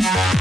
Yeah.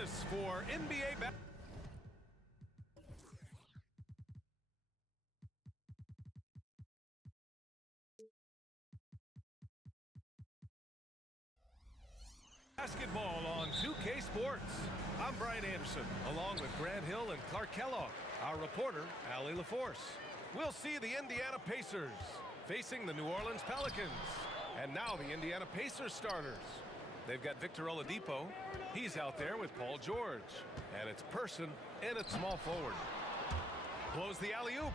this for NBA basketball on 2K Sports. I'm Brian Anderson, along with Grant Hill and Clark Kellogg. Our reporter, Allie LaForce. We'll see the Indiana Pacers facing the New Orleans Pelicans. And now the Indiana Pacers starters. They've got Victor Oladipo. He's out there with Paul George. And it's Person in at small forward. Blows the alley-oop.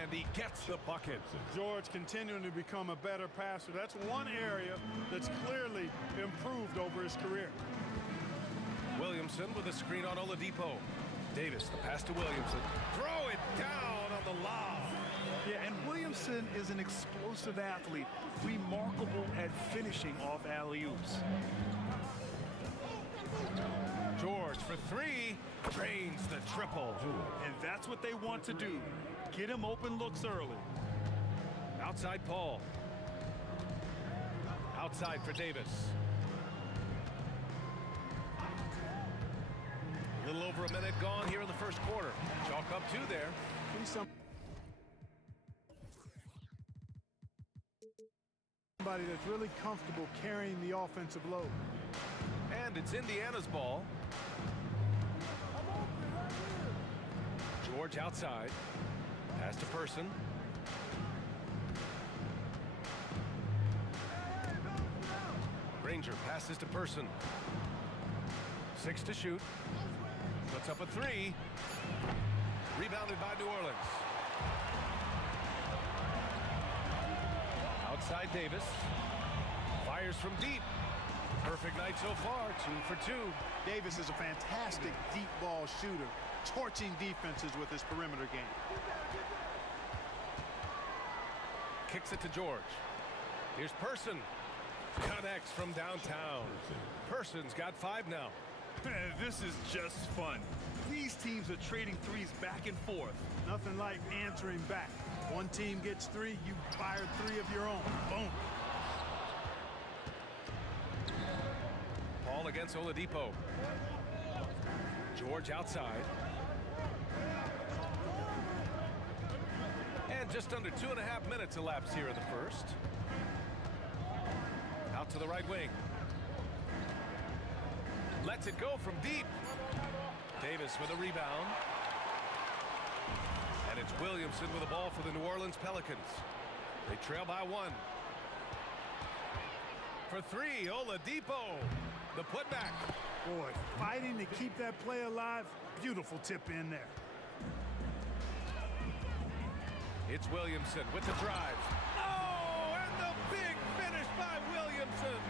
And he gets the bucket. George continuing to become a better passer. That's one area that's clearly improved over his career. Williamson with a screen on Oladipo. Davis, the pass to Williamson. Throw it down on the lob. Yeah, and Williamson is an explosive athlete, remarkable at finishing off alley-oops. George for three, drains the triple. And that's what they want to do. Get him open looks early. Outside Paul. Outside for Davis. A little over a minute gone here in the first quarter. Chalk up two there. Somebody that's really comfortable carrying the offensive load. And it's Indiana's ball. George outside. Pass to Person. Granger passes to Person. 6 to shoot. Puts up a three. Rebounded by New Orleans. Outside Davis. Fires from deep. Perfect night so far, 2 for 2. Davis is a fantastic deep ball shooter, torching defenses with his perimeter game. Kicks it to George. Here's Person. Connects from downtown. Person's got 5 now. This is just fun. These teams are trading threes back and forth. Nothing like answering back. One team gets 3, you fire 3 of your own. Boom. Paul against Oladipo. George outside. And just under 2.5 minutes elapsed here in the first. Out to the right wing. Lets it go from deep. Davis with a rebound. And it's Williamson with the ball for the New Orleans Pelicans. They trail by 1. For 3, Oladipo. The putback. Boy, fighting to keep that play alive. Beautiful tip in there. It's Williamson with the drive. Oh, and the big finish by Williamson.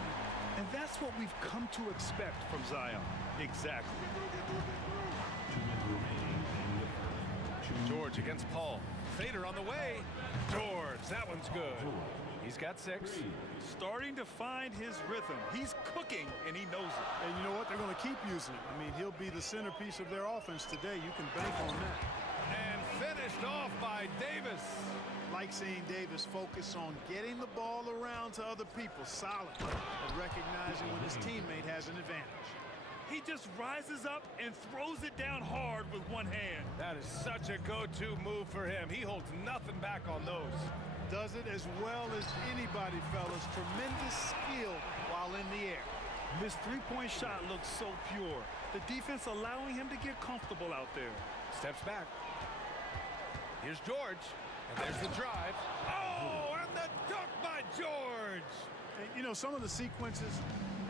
And that's what we've come to expect from Zion. Exactly. George against Paul. Fader on the way. George, that one's good. He's got 6. Starting to find his rhythm. He's cooking, and he knows it. And you know what? They're going to keep using it. I mean, he'll be the centerpiece of their offense today. You can bank on that. And finished off by Davis. Like seeing Davis focus on getting the ball around to other people solid and recognizing when his teammate has an advantage. He just rises up and throws it down hard with one hand. That is such a go-to move for him. He holds nothing back on those. Does it as well as anybody, fellas. Tremendous skill while in the air. This three-point shot looks so pure. The defense allowing him to get comfortable out there. Steps back. Here's George. And there's the drive. Oh, and the dunk by George. And, you know, some of the sequences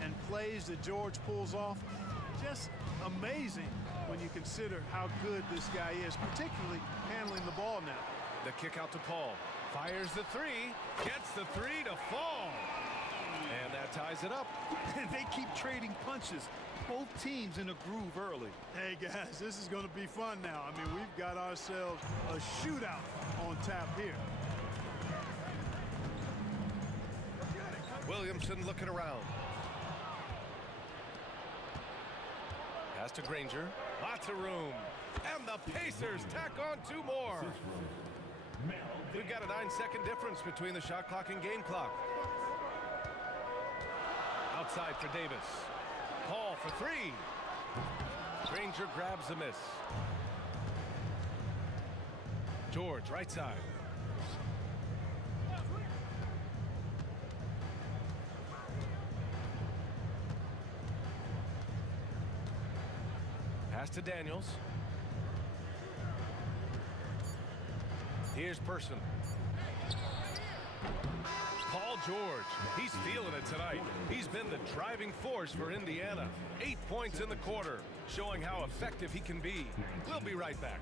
and plays that George pulls off, just amazing when you consider how good this guy is, particularly handling the ball now. The kick out to Paul. Fires the 3. Gets the 3 to fall. And that ties it up. And they keep trading punches. Both teams in a groove early. Hey, guys, this is going to be fun now. I mean, we've got ourselves a shootout on tap here. Williamson looking around. Pass to Granger. Lots of room. And the Pacers tack on 2 more. We've got a 9-second difference between the shot clock and game clock. Outside for Davis. Paul for three. Granger grabs the miss. George, right side. Pass to Daniels. Here's Person. Paul George, he's feeling it tonight. He's been the driving force for Indiana. 8 points in the quarter, showing how effective he can be. We'll be right back.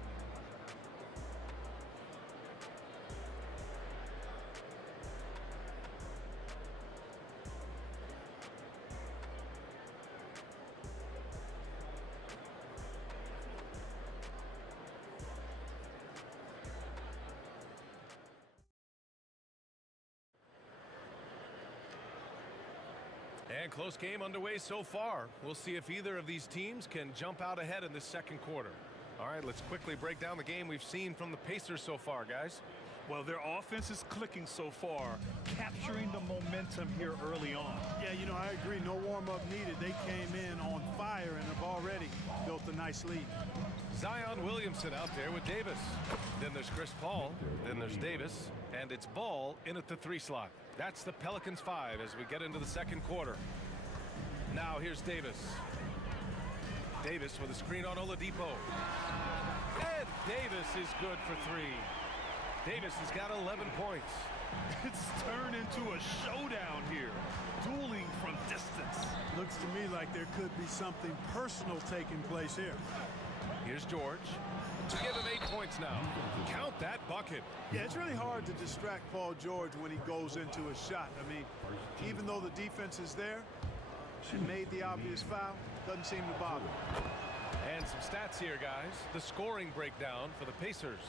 And close game underway so far. We'll see if either of these teams can jump out ahead in this second quarter. All right, let's quickly break down the game we've seen from the Pacers so far, guys. Well, their offense is clicking so far, capturing the momentum here early on. Yeah, you know, I agree. No warm-up needed. They came in on fire and have already built a nice lead. Zion Williamson out there with Davis. Then there's Chris Paul. Then there's Davis. And it's Ball in at the 3 slot. That's the Pelicans 5 as we get into the second quarter. Now here's Davis. Davis with a screen on Oladipo. And Davis is good for 3. Davis has got 11 points. It's turned into a showdown here. Dueling from distance. Looks to me like there could be something personal taking place here. Here's George. To give him 8 points now. Count that bucket. Yeah, it's really hard to distract Paul George when he goes into a shot. I mean, even though the defense is there and made the obvious foul, doesn't seem to bother. And some stats here, guys. The scoring breakdown for the Pacers.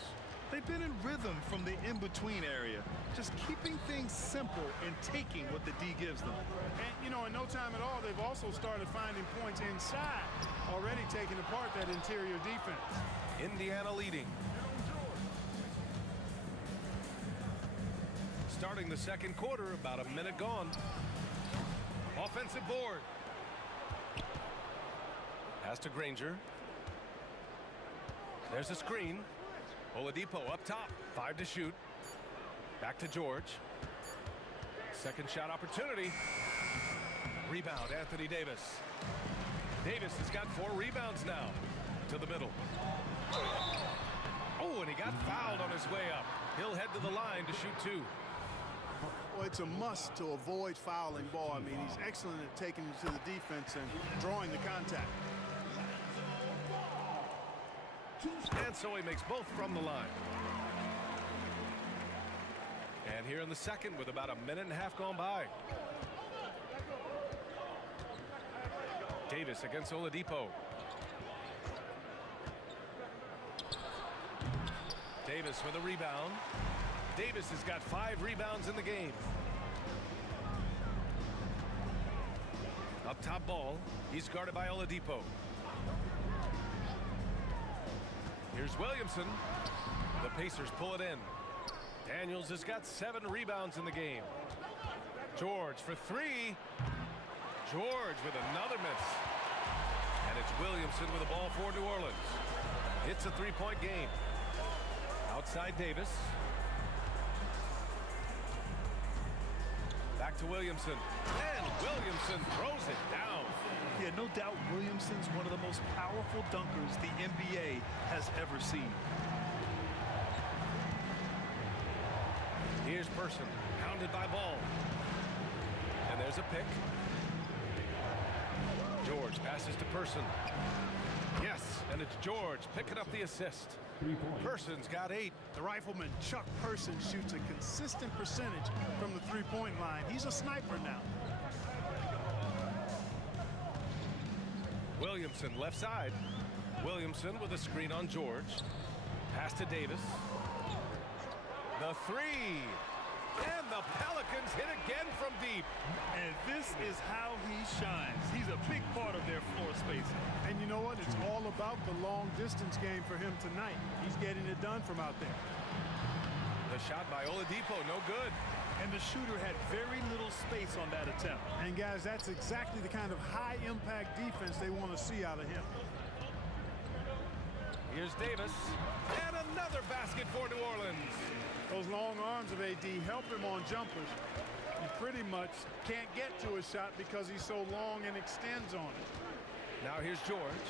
They've been in rhythm from the in-between area, just keeping things simple and taking what the D gives them. And, you know, in no time at all, they've also started finding points inside, already taking apart that interior defense. Indiana leading. Starting the second quarter, about a minute gone. Offensive board. Pass to Granger. There's a screen. Oladipo up top. 5 to shoot. Back to George. Second shot opportunity. Rebound, Anthony Davis. Davis has got 4 rebounds now. To the middle. Oh, and he got fouled on his way up. He'll head to the line to shoot 2. Well, it's a must to avoid fouling Ball. I mean, he's excellent at taking it to the defense and drawing the contact. And so he makes both from the line. And here in the second with about a minute and a half gone by. Davis against Oladipo. Davis with a rebound. Davis has got 5 rebounds in the game. Up top Ball. He's guarded by Oladipo. Here's Williamson. The Pacers pull it in. Daniels has got 7 rebounds in the game. George for 3. George with another miss. And it's Williamson with the ball for New Orleans. It's a 3-point game. Outside Davis. Back to Williamson. And Williamson throws it down. Yeah, no doubt Williamson's one of the most powerful dunkers the NBA has ever seen. Here's Person, pounded by Ball. And there's a pick. George passes to Person. Yes, and it's George picking up the assist. Person's got 8. The rifleman Chuck Person shoots a consistent percentage from the 3-point line. He's a sniper now. Williamson left side. Williamson with a screen on George. Pass to Davis. The 3. And the Pelicans hit again from deep. And this is how he shines. He's a big part of their floor spacing. And you know what? It's all about the long distance game for him tonight. He's getting it done from out there. The shot by Oladipo, no good. and the shooter had very little space on that attempt. And guys, that's exactly the kind of high-impact defense they want to see out of him. Here's Davis, and another basket for New Orleans. Those long arms of AD help him on jumpers. He pretty much can't get to his shot because he's so long and extends on it. Now here's George.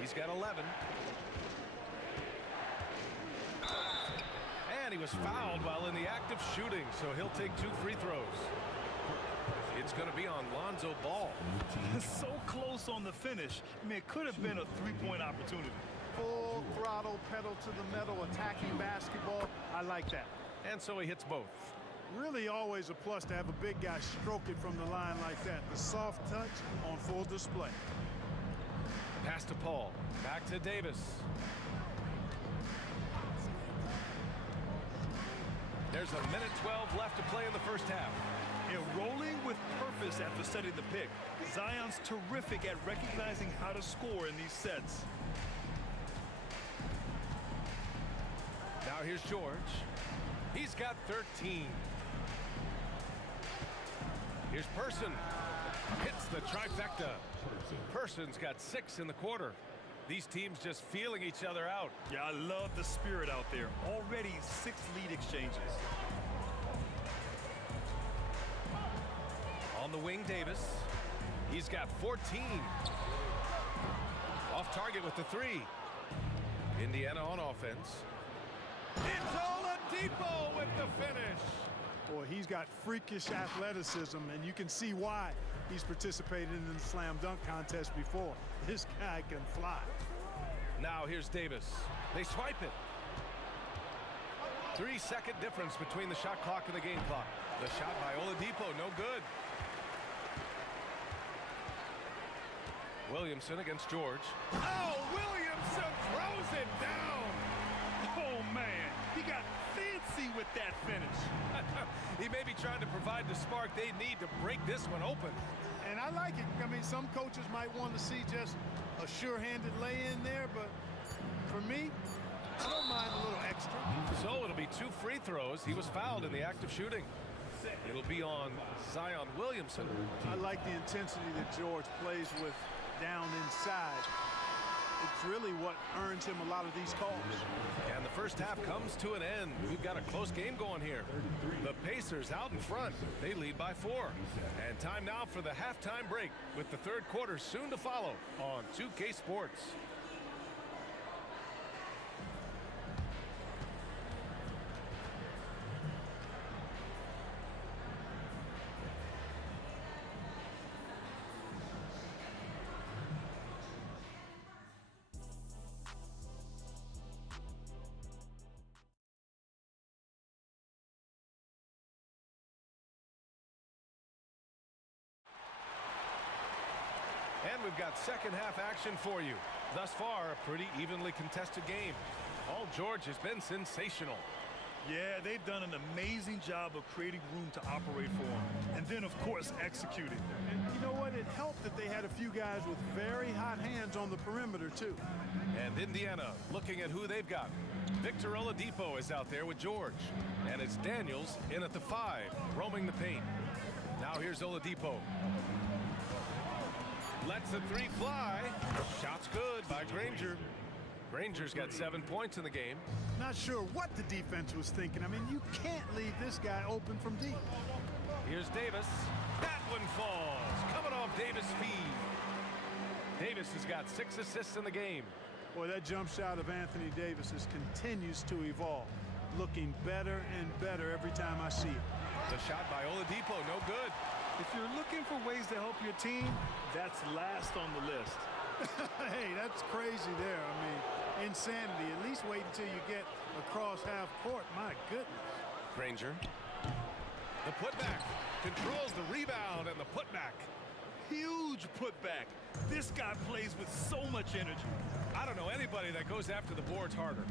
He's got 11. And he was fouled while in the act of shooting, so he'll take 2 free throws. It's going to be on Lonzo Ball. So close on the finish. I mean, it could have been a three-point opportunity. Full throttle, pedal to the metal, attacking basketball. I like that. And so he hits both. Really always a plus to have a big guy stroke it from the line like that. The soft touch on full display. Pass to Paul. Back to Davis. There's a minute 12 left to play in the first half. And rolling with purpose after setting the pick. Zion's terrific at recognizing how to score in these sets. Now here's George. He's got 13. Here's Person. Hits the trifecta. Person's got 6 in the quarter. These teams just feeling each other out. Yeah, I love the spirit out there. Already 6 lead exchanges. On the wing, Davis. He's got 14. Off target with the 3. Indiana on offense. It's Oladipo with the finish. Boy, he's got freakish athleticism, and you can see why he's participated in the slam dunk contest before. This guy can fly. Now here's Davis. They swipe it. 3-second difference between the shot clock and the game clock. The shot by Oladipo, no good. Williamson against George. Oh, Williamson throws it down. Oh, man. He got fancy with that finish. He may be trying to provide the spark they need to break this one open. And I like it. I mean, some coaches might want to see just a sure-handed lay-in there, but for me, I don't mind a little extra. So it'll be 2 free throws. He was fouled in the act of shooting. It'll be on Zion Williamson. I like the intensity that George plays with down inside. It's really what earns him a lot of these calls. And the first half comes to an end. We've got a close game going here. The Pacers out in front. They lead by 4. And time now for the halftime break with the third quarter soon to follow on 2K Sports. And we've got second half action for you. Thus far, a pretty evenly contested game. Paul George has been sensational. Yeah, they've done an amazing job of creating room to operate for him. And then, of course, executing. And you know what? It helped that they had a few guys with very hot hands on the perimeter, too. And Indiana looking at who they've got. Victor Oladipo is out there with George. And it's Daniels in at the 5, roaming the paint. Now here's Oladipo. Lets the 3 fly. Shot's good by Granger. Granger's got 7 points in the game. Not sure what the defense was thinking. I mean, you can't leave this guy open from deep. Here's Davis. That one falls. Coming off Davis' feed. Davis has got 6 assists in the game. Boy, that jump shot of Anthony Davis continues to evolve. Looking better and better every time I see it. The shot by Oladipo, no good. If you're looking for ways to help your team, that's last on the list. Hey, that's crazy there. I mean, insanity. At least wait until you get across half court. My goodness. Granger. The putback. Controls the rebound and the putback. Huge putback. This guy plays with so much energy. I don't know anybody that goes after the boards harder.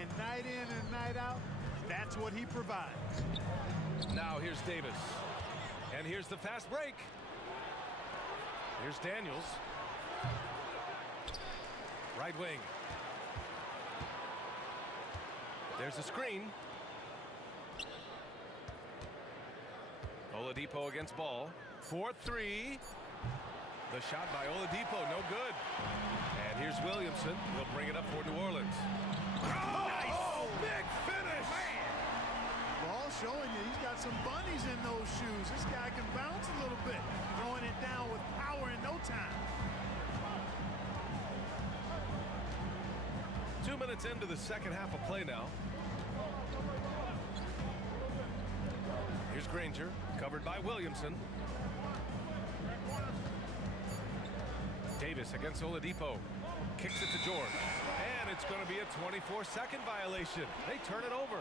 And night in and night out, that's what he provides. Now here's Davis. And here's the fast break. Here's Daniels. Right wing. There's a screen. Oladipo against ball. 4-3. The shot by Oladipo, no good. And here's Williamson. He'll bring it up for New Orleans. Oh, big finish! Ball showing you he's got some bunnies in those shoes. This guy can bounce a little bit, throwing it down with power in no time. 2 minutes into the second half of play now. Here's Granger, covered by Williamson. Davis against Oladipo. Kicks it to George. And it's going to be a 24-second violation. They turn it over.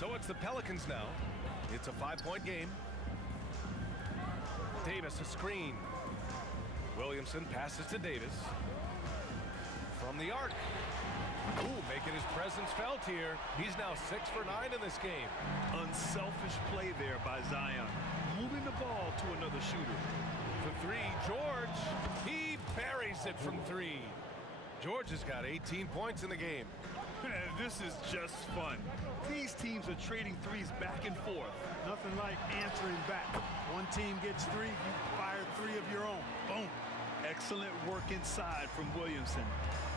So it's the Pelicans now. It's a 5-point game. Davis a screen. Williamson passes to Davis. From the arc. Ooh, making his presence felt here. He's now 6 for 9 in this game. Unselfish play there by Zion. Moving the ball to another shooter. For 3, George. He buries it from 3. George has got 18 points in the game. This is just fun. These teams are trading threes back and forth. Nothing like answering back. One team gets 3, you fire 3 of your own. Boom. Excellent work inside from Williamson.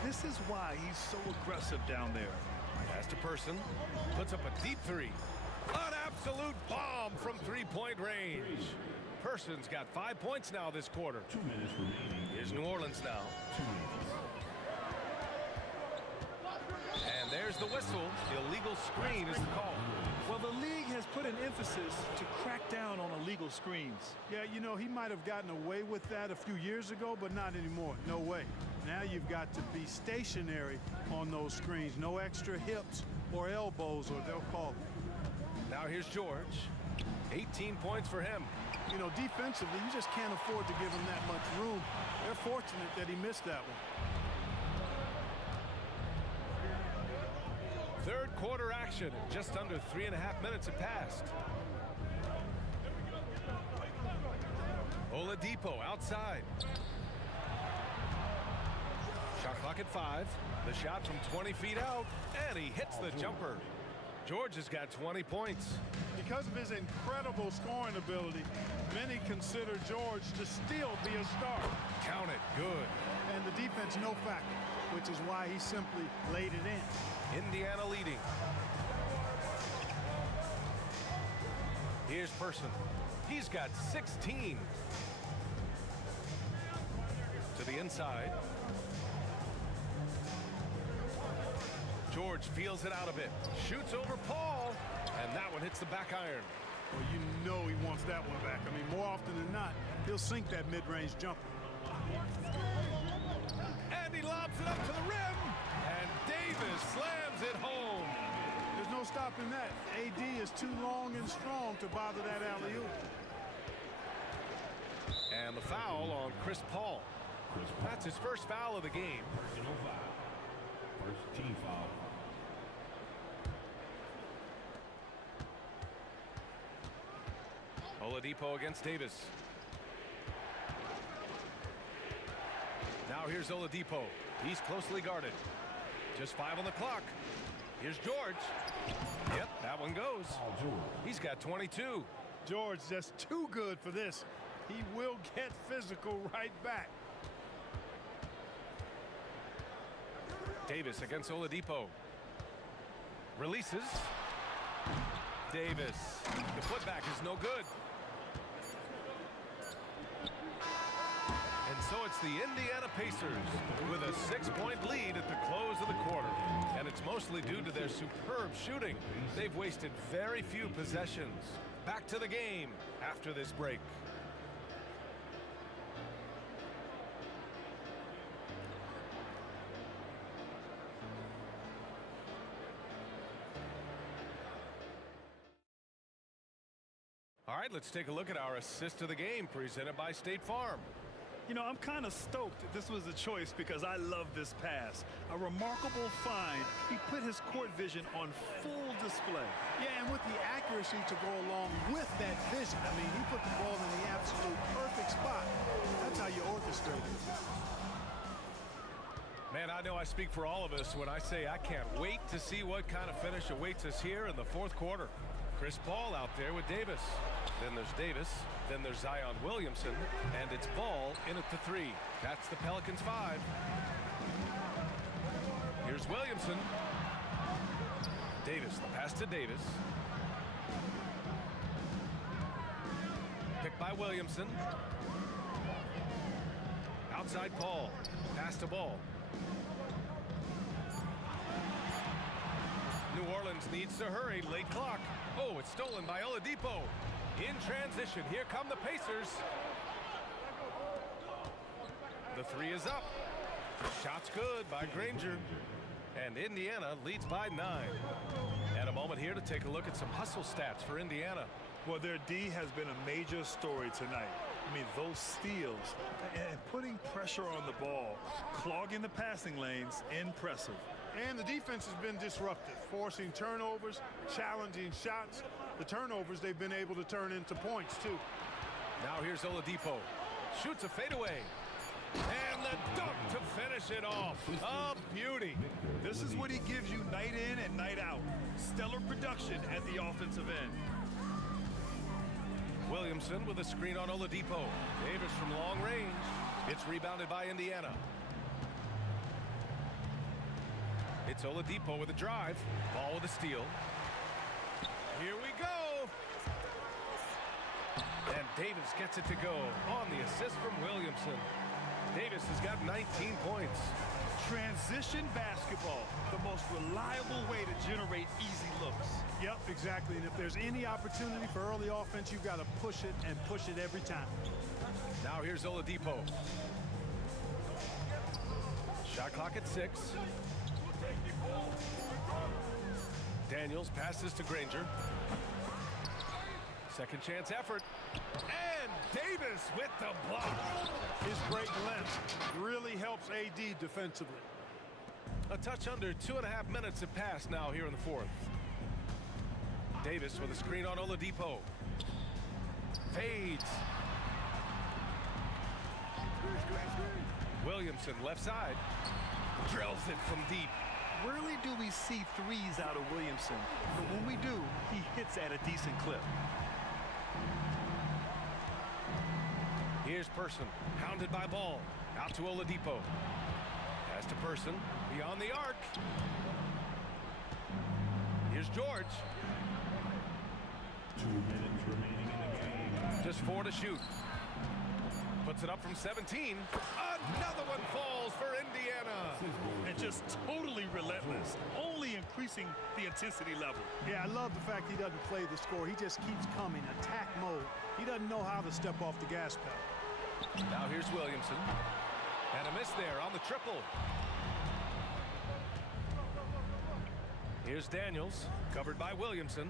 This is why he's so aggressive down there. Pass to Person. Puts up a deep 3. An absolute bomb from 3-point range. Person's got 5 points now this quarter. 2 minutes remaining. Here's New Orleans now. 2 minutes. And there's the whistle. Illegal screen is the call. Well, the league has put an emphasis to crack down on illegal screens. Yeah, you know, he might have gotten away with that a few years ago, but not anymore. No way. Now you've got to be stationary on those screens. No extra hips or elbows, or they'll call it. Now here's George. 18 points for him. You know, defensively, you just can't afford to give him that much room. They're fortunate that he missed that one. Third quarter action. Just under 3.5 minutes have passed. Oladipo outside. Shot clock at 5. The shot from 20 feet out, and he hits the jumper. George has got 20 points. Because of his incredible scoring ability, many consider George to still be a star. Count it. Good. And the defense no factor, which is why he simply laid it in. Indiana leading. Here's Person. He's got 16. To the inside. George feels it out a bit. Shoots over Paul. And that one hits the back iron. Well, you know he wants that one back. I mean, more often than not, he'll sink that mid-range jumper. And he lobs it up to the rim. And Davis slams it home. There's no stopping that. AD is too long and strong to bother that alley-oop. And the foul on Chris Paul. That's his first foul of the game. Personal foul. First team foul. Oladipo against Davis. Now here's Oladipo. He's closely guarded. Just 5 on the clock. Here's George. Yep, that one goes. He's got 22. George just too good for this. He will get physical right back. Davis against Oladipo. Releases. Davis. The putback is no good. And so it's the Indiana Pacers with a 6-point lead at the close of the quarter. And it's mostly due to their superb shooting. They've wasted very few possessions. Back to the game after this break. All right, let's take a look at our assist of the game presented by State Farm. You know, I'm kind of stoked that this was a choice because I love this pass. A remarkable find. He put his court vision on full display. Yeah, and with the accuracy to go along with that vision. I mean, he put the ball in the absolute perfect spot. That's how you orchestrate frustrated. Man, I know I speak for all of us when I say I can't wait to see what kind of finish awaits us here in the fourth quarter. Chris Paul out there with Davis. Then there's Davis. Then there's Zion Williamson. And it's Ball in at the 3. That's the Pelicans 5. Here's Williamson. Davis, the pass to Davis. Picked by Williamson. Outside Paul. Pass to Ball. New Orleans needs to hurry. Late clock. Oh, it's stolen by Oladipo. In transition. Here come the Pacers. The 3 is up. Shot's good by Granger. And Indiana leads by 9. And a moment here to take a look at some hustle stats for Indiana. Well, their D has been a major story tonight. I mean, those steals and putting pressure on the ball, clogging the passing lanes, impressive. And the defense has been disruptive, forcing turnovers, challenging shots. The turnovers they've been able to turn into points, too. Now here's Oladipo. Shoots a fadeaway. And the dunk to finish it off. A beauty. This is what he gives you night in and night out. Stellar production at the offensive end. Williamson with a screen on Oladipo. Davis from long range. It's rebounded by Indiana. It's Oladipo with a drive. Ball with a steal. Here we go. And Davis gets it to go on the assist from Williamson. Davis has got 19 points. Transition basketball, the most reliable way to generate easy looks. Yep, exactly. And if there's any opportunity for early offense, you've got to push it and push it every time. Now here's Oladipo. Shot clock at 6. Daniels passes to Granger. Second chance effort. And Davis with the block. His great length really helps AD defensively. A touch under 2.5 minutes have passed now here in the fourth. Davis with a screen on Oladipo. Fades. Williamson left side. Drills it from deep. Rarely do we see threes out of Williamson, but when we do, he hits at a decent clip. Here's Person, hounded by Ball. Out to Oladipo. Pass to Person, beyond the arc. Here's George. 2 minutes remaining in the game. Just 4 to shoot. Puts it up from 17. Another one falls for Indiana. And just totally relentless, only increasing the intensity level. Yeah, I love the fact he doesn't play the score. He just keeps coming, attack mode. He doesn't know how to step off the gas pedal. Now here's Williamson. And a miss there on the triple. Here's Daniels, covered by Williamson.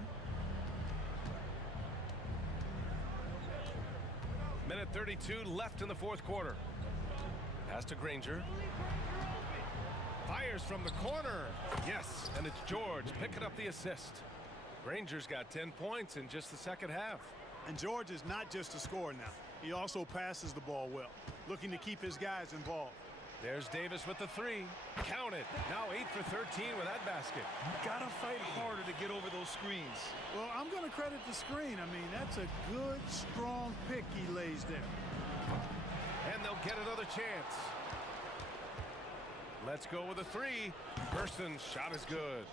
Minute 32 left in the fourth quarter. Pass to Granger. Fires from the corner. Yes, and it's George picking up the assist. Granger's got 10 points in just the second half. And George is not just a scorer now. He also passes the ball well, looking to keep his guys involved. There's Davis with the 3. Count it. Now 8 for 13 with that basket. Gotta fight harder to get over those screens. Well, I'm going to credit the screen. I mean, that's a good, strong pick he lays there. And they'll get another chance. Let's go with a 3. Person's shot is good.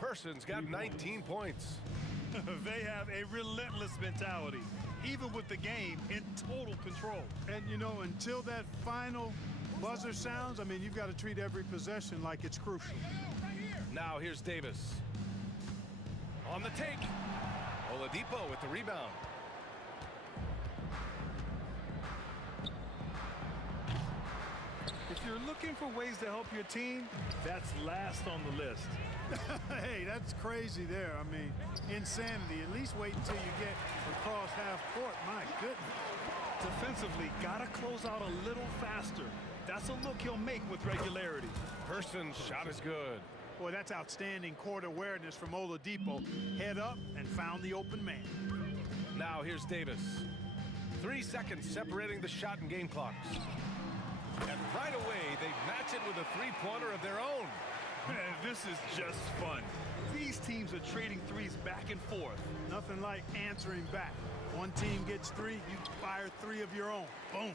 Person's got 19 points. They have a relentless mentality, even with the game in total control. And, you know, until that final buzzer sounds, I mean, you've got to treat every possession like it's crucial. Now here's Davis. On the take. Oladipo with the rebound. If you're looking for ways to help your team, that's last on the list. Hey, that's crazy there. I mean, insanity. At least wait until you get across half court. My goodness. Defensively, gotta close out a little faster. That's a look he'll make with regularity. Person's shot is good. Boy, that's outstanding court awareness from Oladipo. Head up and found the open man. Now here's Davis. 3 seconds separating the shot and game clocks. And right away, they match it with a three-pointer of their own. Man, this is just fun. These teams are trading threes back and forth. Nothing like answering back. One team gets three, you fire three of your own. Boom.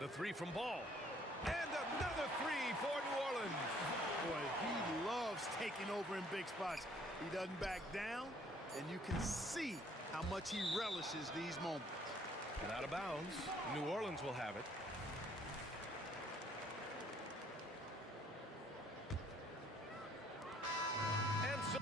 The three from Ball. And another three for New Orleans. Boy, he loves taking over in big spots. He doesn't back down, and you can see how much he relishes these moments. And out of bounds, New Orleans will have it. And so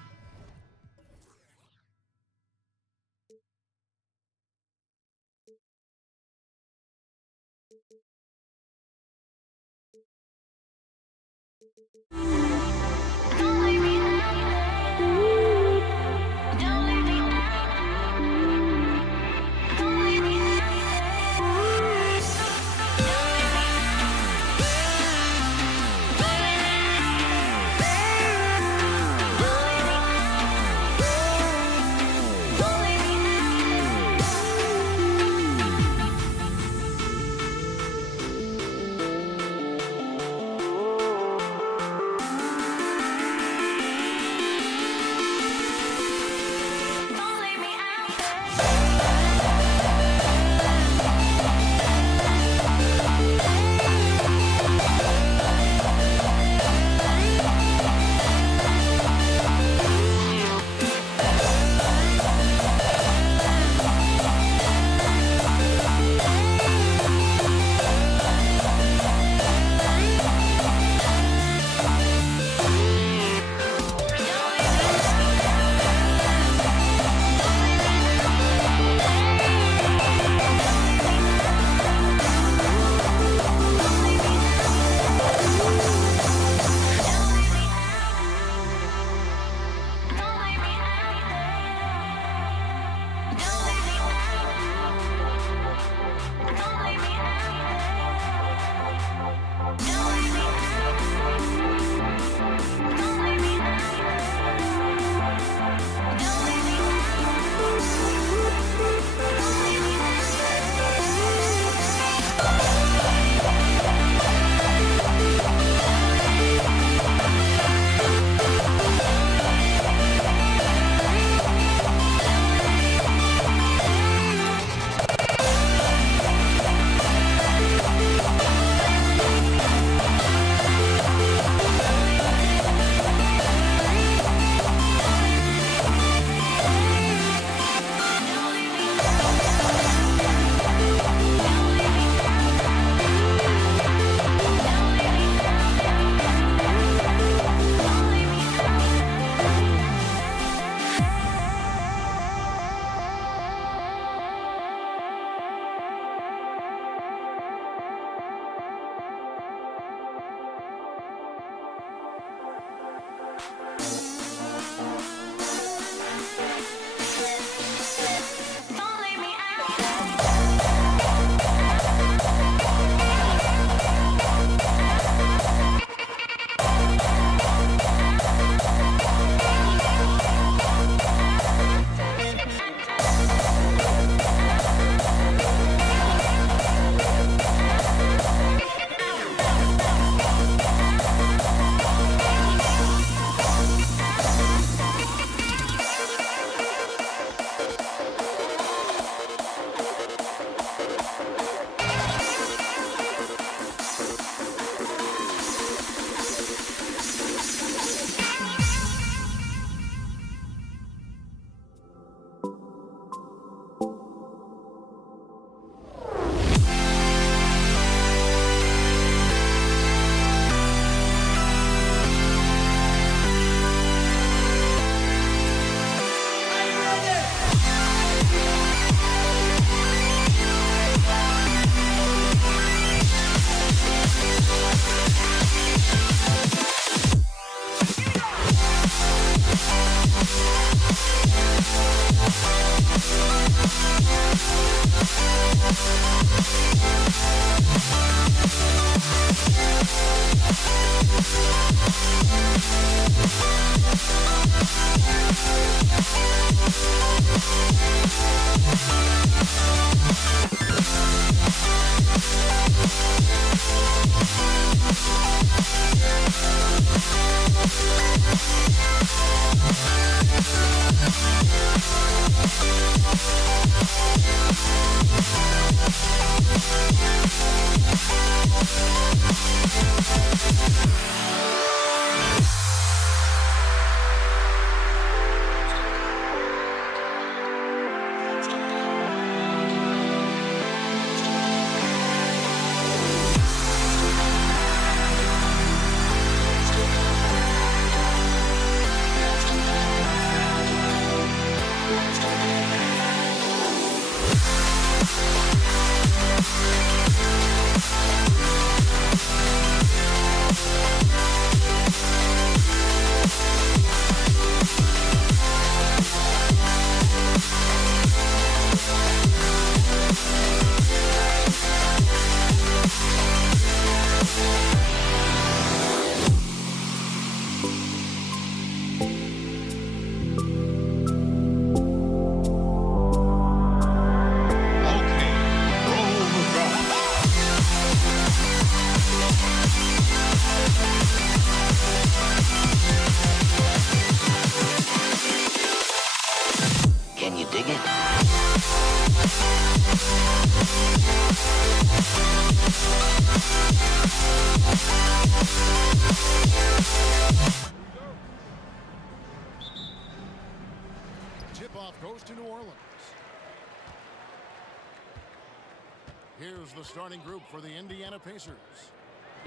Here's the starting group for the Indiana Pacers.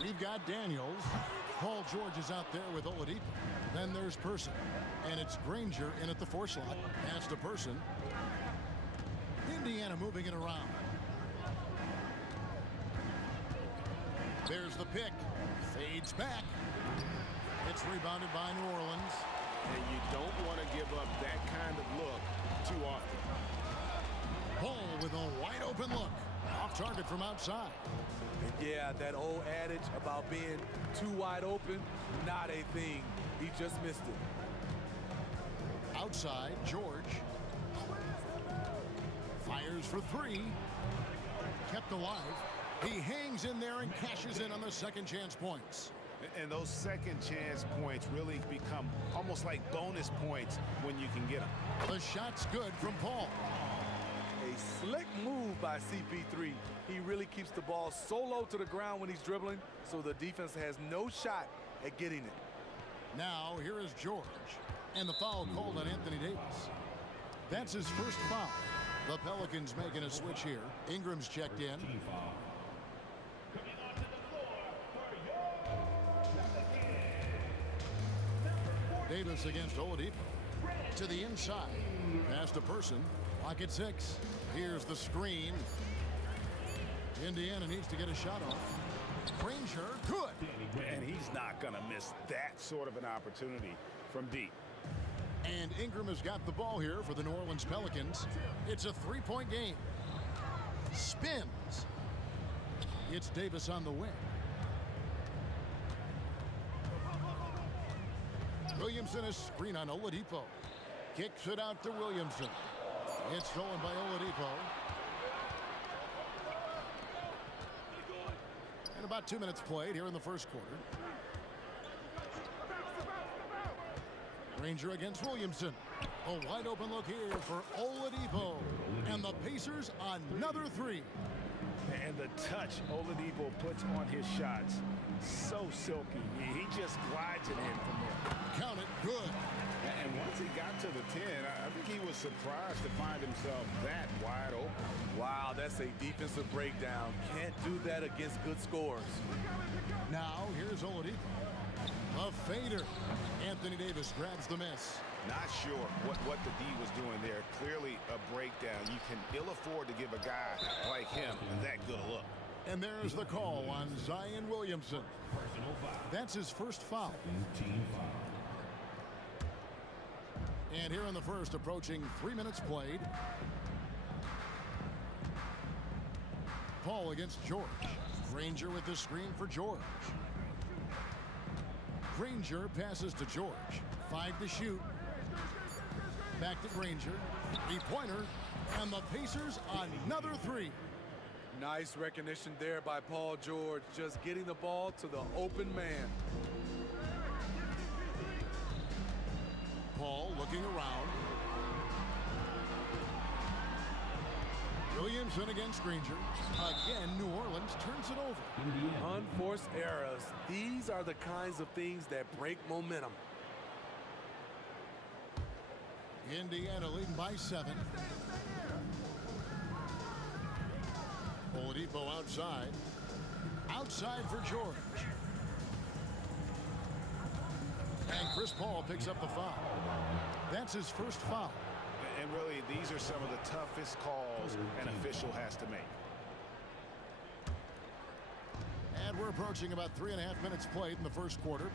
We've got Daniels. Paul George is out there with Oladipo. Then there's Person. And it's Granger in at the 4 slot. Pass to Person. Indiana moving it around. There's the pick. Fades back. It's rebounded by New Orleans. And you don't want to give up that kind of look too often. Paul with a wide open look. Off target from outside. And yeah, that old adage about being too wide open, not a thing. He just missed it. Outside, George. Fires for 3. Kept alive. He hangs in there and cashes in on the second chance points. And those second chance points really become almost like bonus points when you can get them. The shot's good from Paul. A slick move by CP3. He really keeps the ball so low to the ground when he's dribbling, so the defense has no shot at getting it. Now here is George. And the foul called on Anthony Davis. That's his first foul. The Pelicans making a switch here. Ingram's checked in. Davis against Oladipo. To the inside. Pass to Person. Lock at 6. Here's the screen. Indiana needs to get a shot off. Granger, good. And he's not going to miss that sort of an opportunity from deep. And Ingram has got the ball here for the New Orleans Pelicans. It's a 3-point game. Spins. It's Davis on the wing. Williamson is screen on Oladipo. Kicks it out to Williamson. It's stolen by Oladipo. And about 2 minutes played here in the first quarter. Granger against Williamson. A wide open look here for Oladipo. And the Pacers another 3. And the touch Oladipo puts on his shots, so silky. He just glides it in from there. Count it, good. And once he got to the 10, I think he was surprised to find himself that wide open. Wow, that's a defensive breakdown. Can't do that against good scores. Now here's Oladipo. A fader. Anthony Davis grabs the miss. Not sure what the D was doing there. Clearly a breakdown. You can ill afford to give a guy like him that good a look. And there's the call on Zion Williamson. That's his first foul. And here in the first, approaching 3 minutes played. Paul against George. Granger with the screen for George. Granger passes to George. 5 to shoot. Back to Granger. 3-pointer. And the Pacers another 3. Nice recognition there by Paul George, just getting the ball to the open man. Paul looking around. Williamson against Granger. Again, New Orleans turns it over. Unforced errors. These are the kinds of things that break momentum. Indiana leading by 7. Oladipo outside. Outside for George. And Chris Paul picks up the foul. That's his first foul. And really, these are some of the toughest calls an official has to make. And we're approaching about 3.5 minutes played in the first quarter.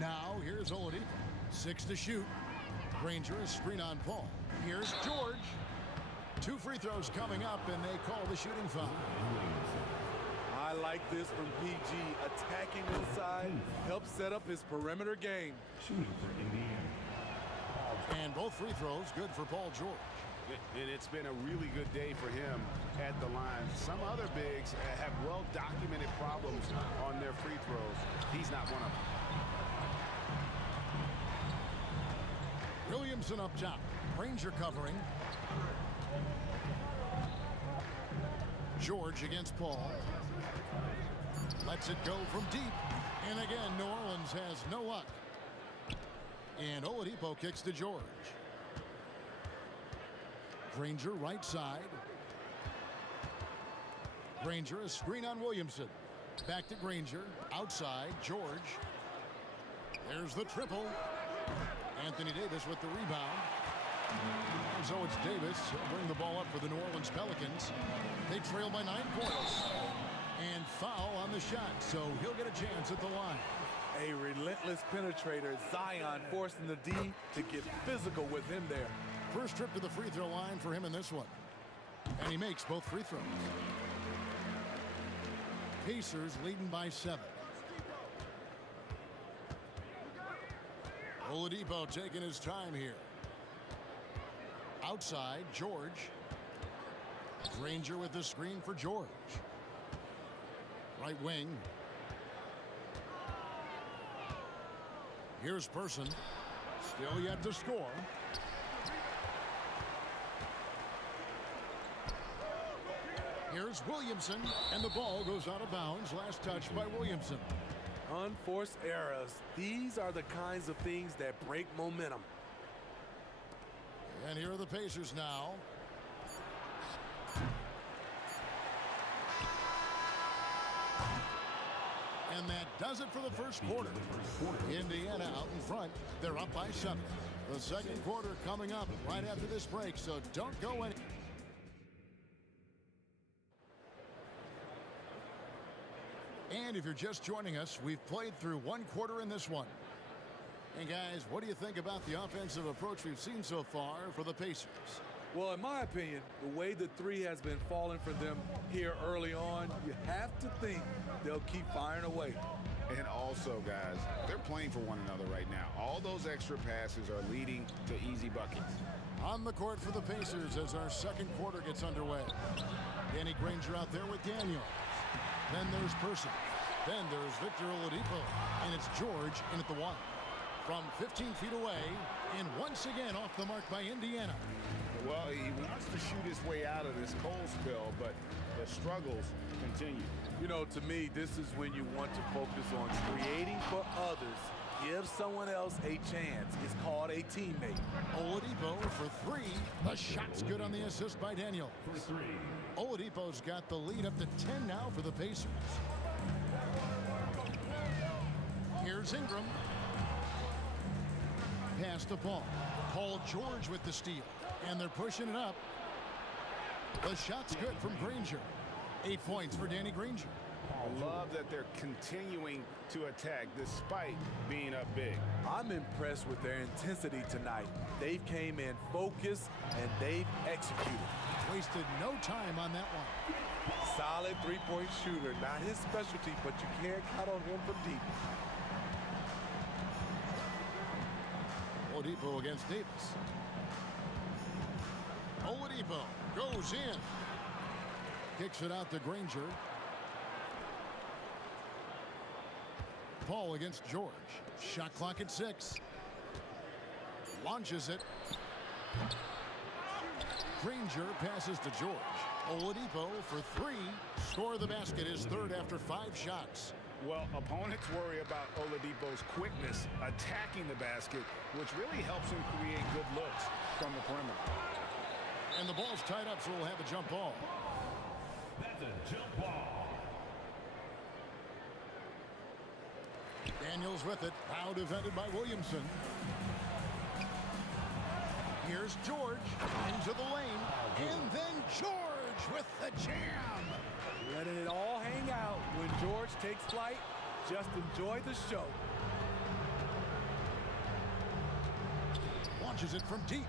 Now, here's Oladipo. 6 to shoot. Granger is screen on Paul. Here's George. 2 free throws coming up, and they call the shooting foul. I like this from PG. Attacking inside helps set up his perimeter game. And both free throws good for Paul George. And it's been a really good day for him at the line. Some other bigs have well-documented problems on their free throws. He's not one of them. Williamson up top. Granger covering. George against Paul. Lets it go from deep. And again, New Orleans has no luck. And Oladipo kicks to George. Granger right side. Granger, a screen on Williamson. Back to Granger. Outside, George. There's the triple. Anthony Davis with the rebound. And so it's Davis. He'll bring the ball up for the New Orleans Pelicans. They trail by 9 points. And foul on the shot, so he'll get a chance at the line. A relentless penetrator. Zion forcing the D to get physical with him there. First trip to the free throw line for him in this one. And he makes both free throws. Pacers leading by 7. Oladipo taking his time here. Outside, George. Granger with the screen for George. Right wing. Here's Person. Still yet to score. Here's Williamson, and the ball goes out of bounds. Last touch by Williamson. Unforced errors. These are the kinds of things that break momentum. And here are the Pacers now. And that does it for the first quarter. Indiana out in front. They're up by 7. The second quarter coming up right after this break, so don't go any. And if you're just joining us, we've played through 1 quarter in this one. And guys, what do you think about the offensive approach we've seen so far for the Pacers? Well, in my opinion, the way the three has been falling for them here early on, you have to think they'll keep firing away. And also, guys, they're playing for one another right now. All those extra passes are leading to easy buckets. On the court for the Pacers as our second quarter gets underway. Danny Granger out there with Daniels. Then there's Person. Then there's Victor Oladipo. And it's George in at the 1. From 15 feet away, and once again off the mark by Indiana. Well, he wants to shoot his way out of this cold spill, but the struggles continue. You know, to me, this is when you want to focus on creating for others. Give someone else a chance. It's called a teammate. Oladipo for 3. The shot's good on the assist by Daniel. Oladipo's got the lead up to 10 now for the Pacers. Here's Ingram. Pass to Paul. Paul George with the steal. And they're pushing it up. The shot's good from Granger. 8 points for Danny Granger. I love that they're continuing to attack despite being up big. I'm impressed with their intensity tonight. They came in focused and they've executed. Wasted no time on that one. Solid three-point shooter. Not his specialty, but you can't count on him from deep. Oladipo against Davis. Oladipo goes in. Kicks it out to Granger. Paul against George. Shot clock at 6. Launches it. Granger passes to George. Oladipo for 3. Score the basket, his third after 5 shots. Well, opponents worry about Oladipo's quickness attacking the basket, which really helps him create good looks from the perimeter. And the ball's tied up, so we'll have a jump ball. That's a jump ball. Daniels with it. Now defended by Williamson. Here's George into the lane. And then George with the jam. Letting it all hang out when George takes flight. Just enjoy the show. Launches it from deep.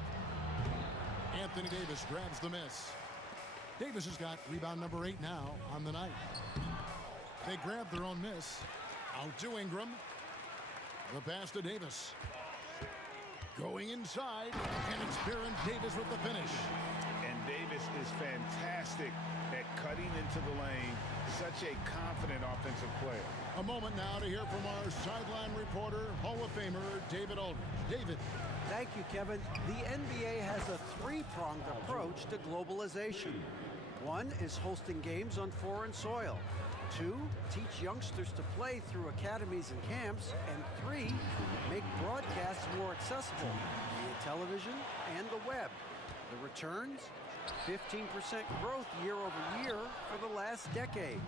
Anthony Davis grabs the miss. Davis has got rebound number 8 now on the night. They grab their own miss. Out to Ingram. The pass to Davis. Going inside, and it's Baron Davis with the finish. And Davis is fantastic at cutting into the lane. Such a confident offensive player. A moment now to hear from our sideline reporter, Hall of Famer David Aldridge. David. Thank you, Kevin. The NBA has a 3-pronged approach to globalization. 1 is hosting games on foreign soil. 2, teach youngsters to play through academies and camps. And 3, make broadcasts more accessible via television and the web. The returns? 15% growth year over year for the last decade.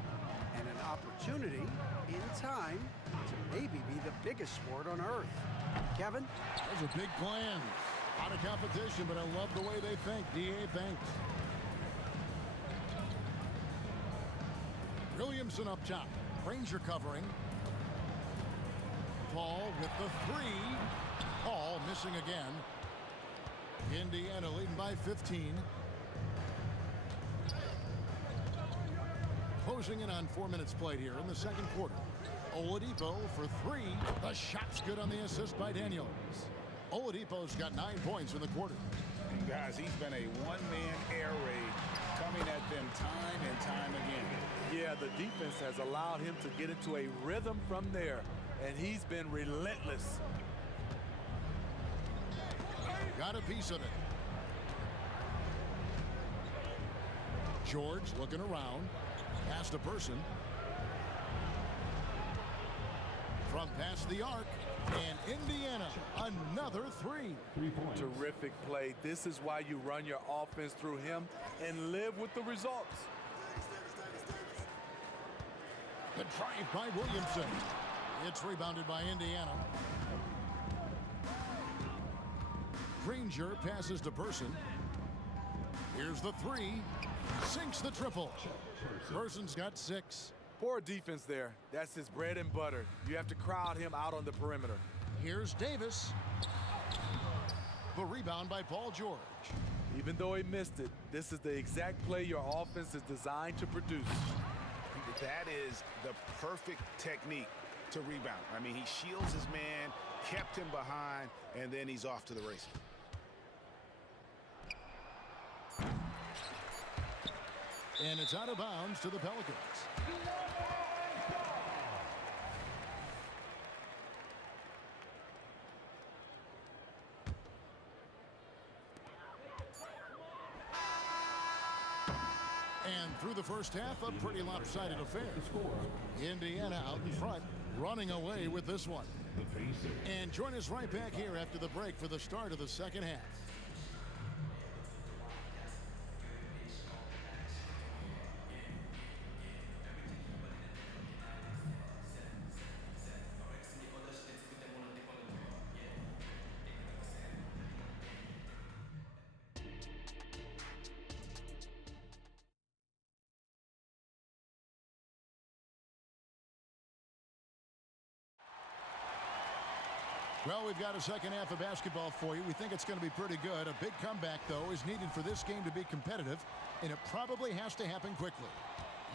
And an opportunity, in time, to maybe be the biggest sport on earth. Kevin? Those are big plans. Out of competition, but I love the way they think. DA thinks. Williamson up top. Granger covering. Paul with the three. Paul missing again. Indiana leading by 15. Closing in on 4 minutes played here in the second quarter. Oladipo for three. The shot's good on the assist by Daniels. Oladipo's got 9 points in the quarter. And guys, he's been a one-man air raid coming at them time and time again. Yeah, the defense has allowed him to get into a rhythm from there, and he's been relentless. Got a piece of it. George looking around. Past a person. From past the arc. And Indiana, another three. 3 points. Terrific play. This is why you run your offense through him and live with the results. The drive by Williamson. It's rebounded by Indiana. Granger passes to Person. Here's the three. Sinks the triple. Person's got 6. Poor defense there. That's his bread and butter. You have to crowd him out on the perimeter. Here's Davis. The rebound by Paul George. Even though he missed it, this is the exact play your offense is designed to produce. That is the perfect technique to rebound. I mean, he shields his man, kept him behind, and then he's off to the races. And it's out of bounds to the Pelicans. And through the first half, a pretty lopsided affair. Indiana out in front, running away with this one. And join us right back here after the break for the start of the second half. Well, we've got a second half of basketball for you. We think it's going to be pretty good. A big comeback, though, is needed for this game to be competitive, and it probably has to happen quickly.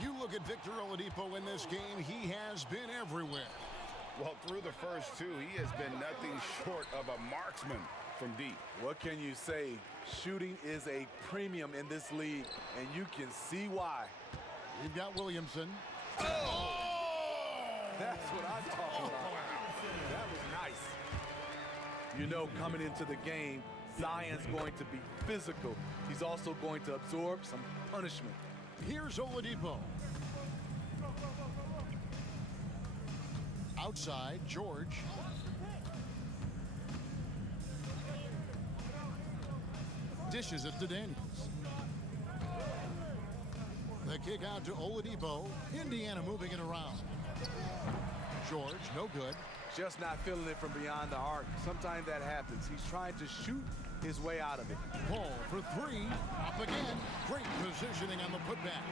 You look at Victor Oladipo in this game, he has been everywhere. Well, through the first two, he has been nothing short of a marksman from deep. What can you say? Shooting is a premium in this league, and you can see why. You've got Williamson. Oh! That's what I'm talking about. That was nice. You know, coming into the game, Zion's going to be physical. He's also going to absorb some punishment. Here's Oladipo. Outside, George. Dishes it to Daniels. The kick out to Oladipo. Indiana moving it around. George, no good. Just not feeling it from beyond the arc. Sometimes that happens. He's trying to shoot his way out of it. Paul for three. Up again. Great positioning on the putback.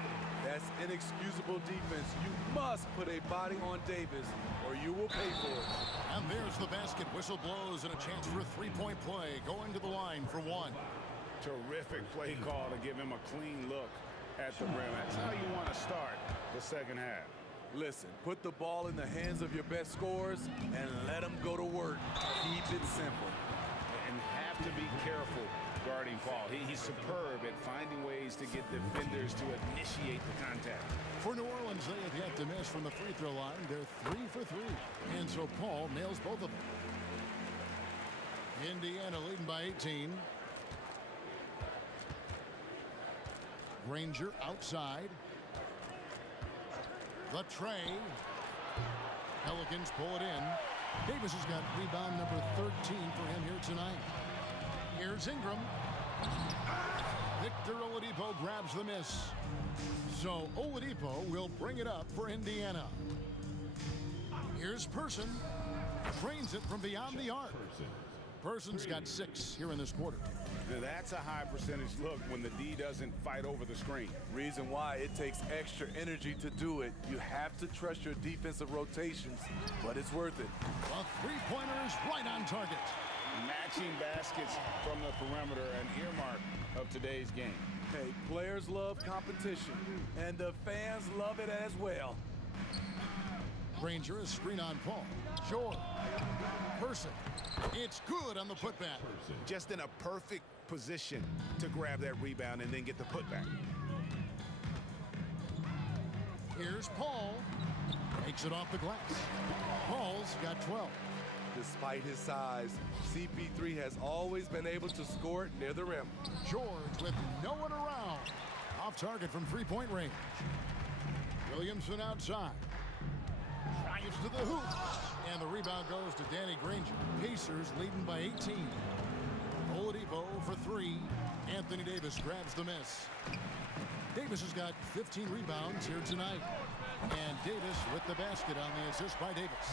That's inexcusable defense. You must put a body on Davis or you will pay for it. And there's the basket. Whistle blows and a chance for a three-point play. Going to the line for one. Terrific play call to give him a clean look at the rim. That's how you want to start the second half. Listen, put the ball in the hands of your best scorers and let them go to work. Keep it simple. And have to be careful guarding Paul. He's superb at finding ways to get defenders to initiate the contact. For New Orleans, they have yet to miss from the free throw line. They're 3 for 3. And so Paul nails both of them. Indiana leading by 18. Granger outside. The tray. Pelicans pull it in. Davis has got rebound number 13 for him here tonight. Here's Ingram. Victor Oladipo grabs the miss. So Oladipo will bring it up for Indiana. Here's Person. Trains it from beyond the arc. Person's got 6 here in this quarter. Now that's a high percentage look when the D doesn't fight over the screen. Reason why it takes extra energy to do it. You have to trust your defensive rotations, but it's worth it. A three-pointer is right on target. Matching baskets from the perimeter, an earmark of today's game. Hey, players love competition, and the fans love it as well. Granger, a screen on Paul. George. Person. It's good on the putback. Just in a perfect position to grab that rebound and then get the putback. Here's Paul. Makes it off the glass. Paul's got 12. Despite his size, CP3 has always been able to score it near the rim. George with no one around. Off target from three-point range. Williamson outside. Drives to the hoop. And the rebound goes to Danny Granger. Pacers leading by 18. Oladipo for 3. Anthony Davis grabs the miss. Davis has got 15 rebounds here tonight. And Davis with the basket on the assist by Davis.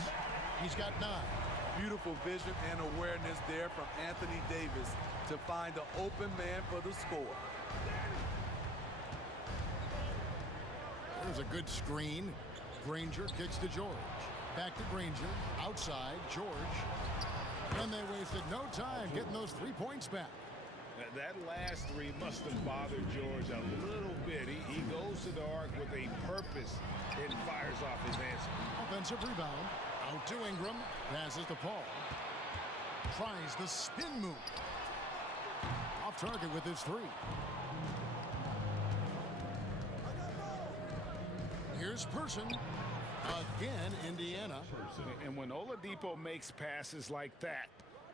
He's got 9. Beautiful vision and awareness there from Anthony Davis to find the open man for the score. There's a good screen. Granger kicks to George. Back to Granger. Outside, George. And they wasted no time getting those 3 points back. That last 3 must have bothered George a little bit. He goes to the arc with a purpose and fires off his answer. Offensive rebound. Out to Ingram. Passes to Paul. Tries the spin move. Off target with his 3. Here's Person. Again, Indiana. And when Oladipo makes passes like that,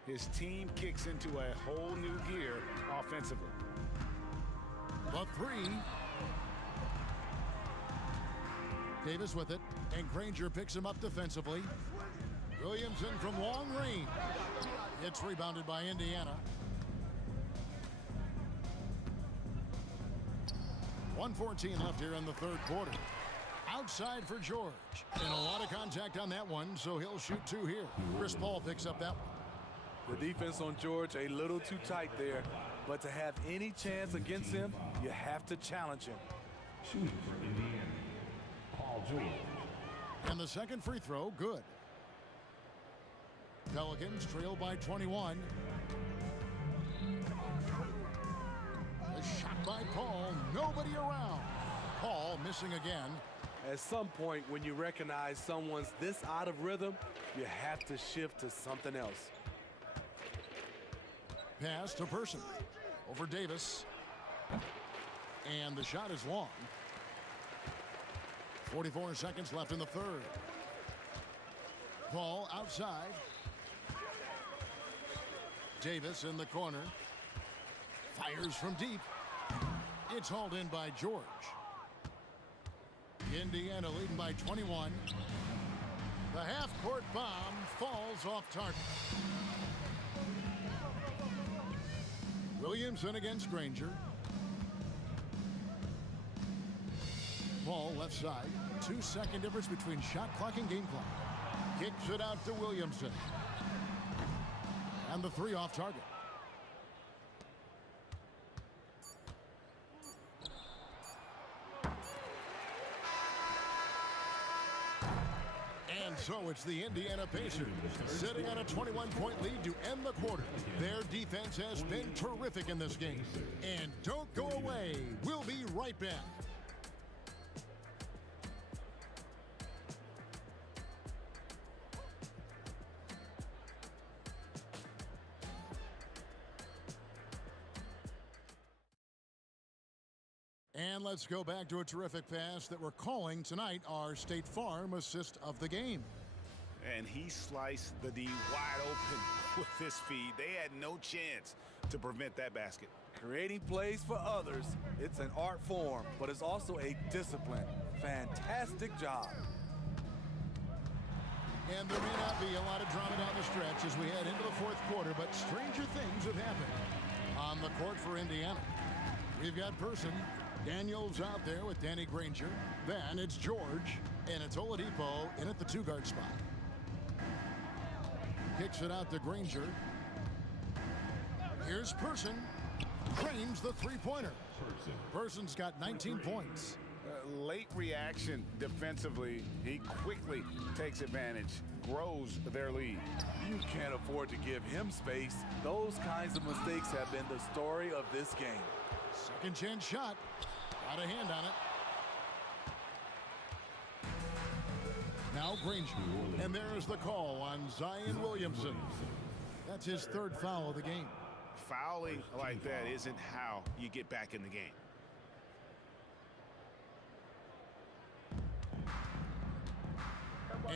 his team kicks into a whole new gear offensively. The 3. Davis with it, and Granger picks him up defensively. Williamson from long range. It's rebounded by Indiana. 1:14 left here in the third quarter. Outside for George. And a lot of contact on that one, so he'll shoot 2 here. Chris Paul picks up that one. The defense on George a little too tight there, but to have any chance against him, you have to challenge him. Shooting for Indiana, Paul George. And the second free throw, good. Pelicans trail by 21. A shot by Paul, nobody around. Paul missing again. At some point, when you recognize someone's this out of rhythm, you have to shift to something else. Pass to Person. Over Davis. And the shot is long. 44 seconds left in the third. Paul outside. Davis in the corner. Fires from deep. It's hauled in by George. Indiana leading by 21. The half-court bomb falls off target. Williamson against Granger. Paul left side. 2-second difference between shot clock and game clock. Kicks it out to Williamson. And the 3 off target. And so it's the Indiana Pacers sitting on a 21-point lead to end the quarter. Their defense has been terrific in this game. And don't go away. We'll be right back. And let's go back to a terrific pass that we're calling tonight our State Farm assist of the game. And he sliced the D wide open with this feed. They had no chance to prevent that basket. Creating plays for others, it's an art form, but it's also a discipline. Fantastic job. And there may not be a lot of drama down the stretch as we head into the fourth quarter, but stranger things have happened. On the court for Indiana, we've got Person. Daniels out there with Danny Granger. Then it's George, and it's Oladipo in at the 2-guard spot. Kicks it out to Granger. Here's Person. Drains the three-pointer. Person's got 19 points. Late reaction defensively. He quickly takes advantage, grows their lead. You can't afford to give him space. Those kinds of mistakes have been the story of this game. Second chance shot. Got a hand on it. Now Granger. And there's the call on Zion Williamson. That's his third foul of the game. Fouling like that isn't how you get back in the game.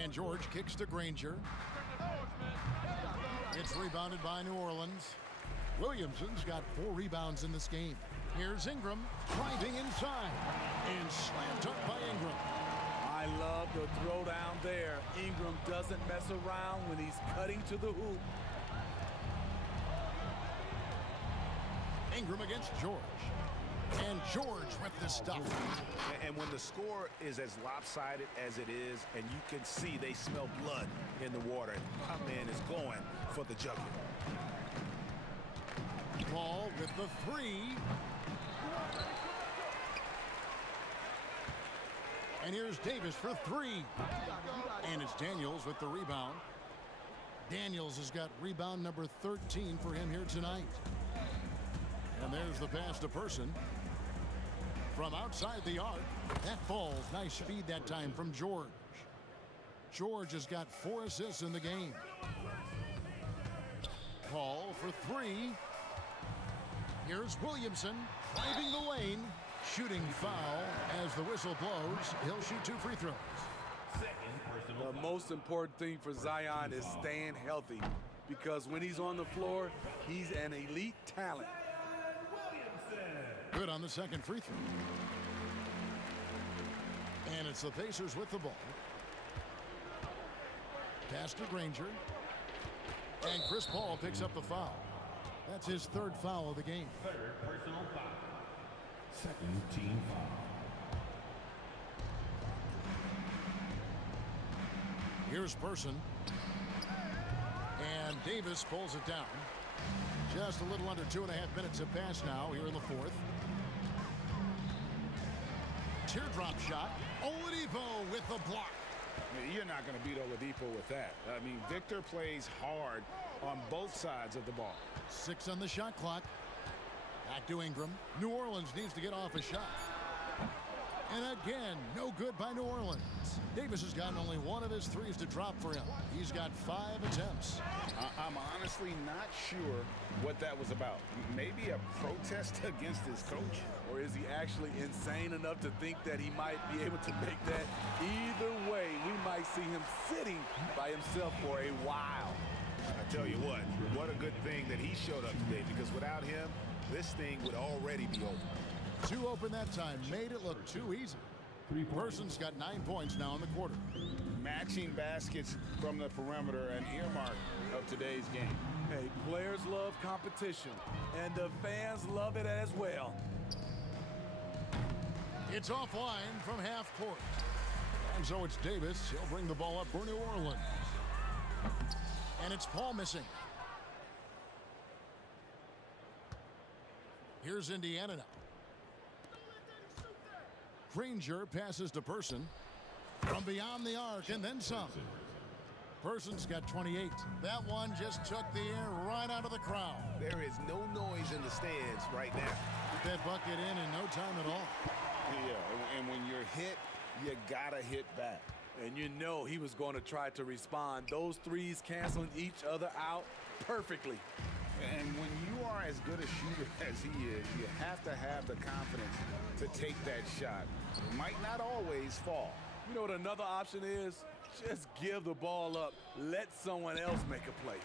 And George kicks to Granger. It's rebounded by New Orleans. Williamson's got 4 rebounds in this game. Here's Ingram driving inside and slammed up by Ingram. I love the throwdown there. Ingram doesn't mess around when he's cutting to the hoop. Ingram against George. And George with the stuff. And when the score is as lopsided as it is, and you can see they smell blood in the water, my man is going for the jugular. Ball with the 3. And here's Davis for 3. And it's Daniels with the rebound. Daniels has got rebound number 13 for him here tonight. And there's the pass to Person. From outside the arc, that falls. Nice speed that time from George. George has got 4 assists in the game. Paul for 3. Here's Williamson driving the lane. Shooting foul as the whistle blows. He'll shoot 2 free throws. The most important thing for Zion is staying healthy, because when he's on the floor, he's an elite talent. Good on the second free throw. And it's the Pacers with the ball. Pass to Granger. And Chris Paul picks up the foul. That's his 3rd foul of the game. 3rd personal foul. 2nd team foul. Here's Person. And Davis pulls it down. Just a little under 2.5 minutes have passed now here in the 4th. Teardrop shot. Oladipo with the block. I mean, you're not going to beat Oladipo with that. I mean, Victor plays hard on both sides of the ball. 6 on the shot clock. Back to Ingram. New Orleans needs to get off a shot. And again, no good by New Orleans. Davis has gotten only 1 of his 3s to drop for him. He's got 5 attempts. I'm honestly not sure what that was about. Maybe a protest against his coach? Or is he actually insane enough to think that he might be able to make that? Either way, we might see him sitting by himself for a while. I tell you what a good thing that he showed up today, because without him, this thing would already be over. 2 open that time, made it look too easy. Person's got 9 points now in the quarter. Matching baskets from the perimeter, an earmark of today's game. Hey, players love competition, and the fans love it as well. It's offline from half court. And so it's Davis. He'll bring the ball up for New Orleans. And it's Paul missing. Here's Indiana now. Granger passes to Person from beyond the arc and then some. Person's got 28. That one just took the air right out of the crowd. There is no noise in the stands right now. Get that bucket in no time at all. Yeah, and when you're hit, you gotta hit back. And you know he was going to try to respond. Those 3s canceling each other out perfectly. And when you are as good a shooter as he is, you have to have the confidence to take that shot. It might not always fall. You know what another option is? Just give the ball up. Let someone else make a play.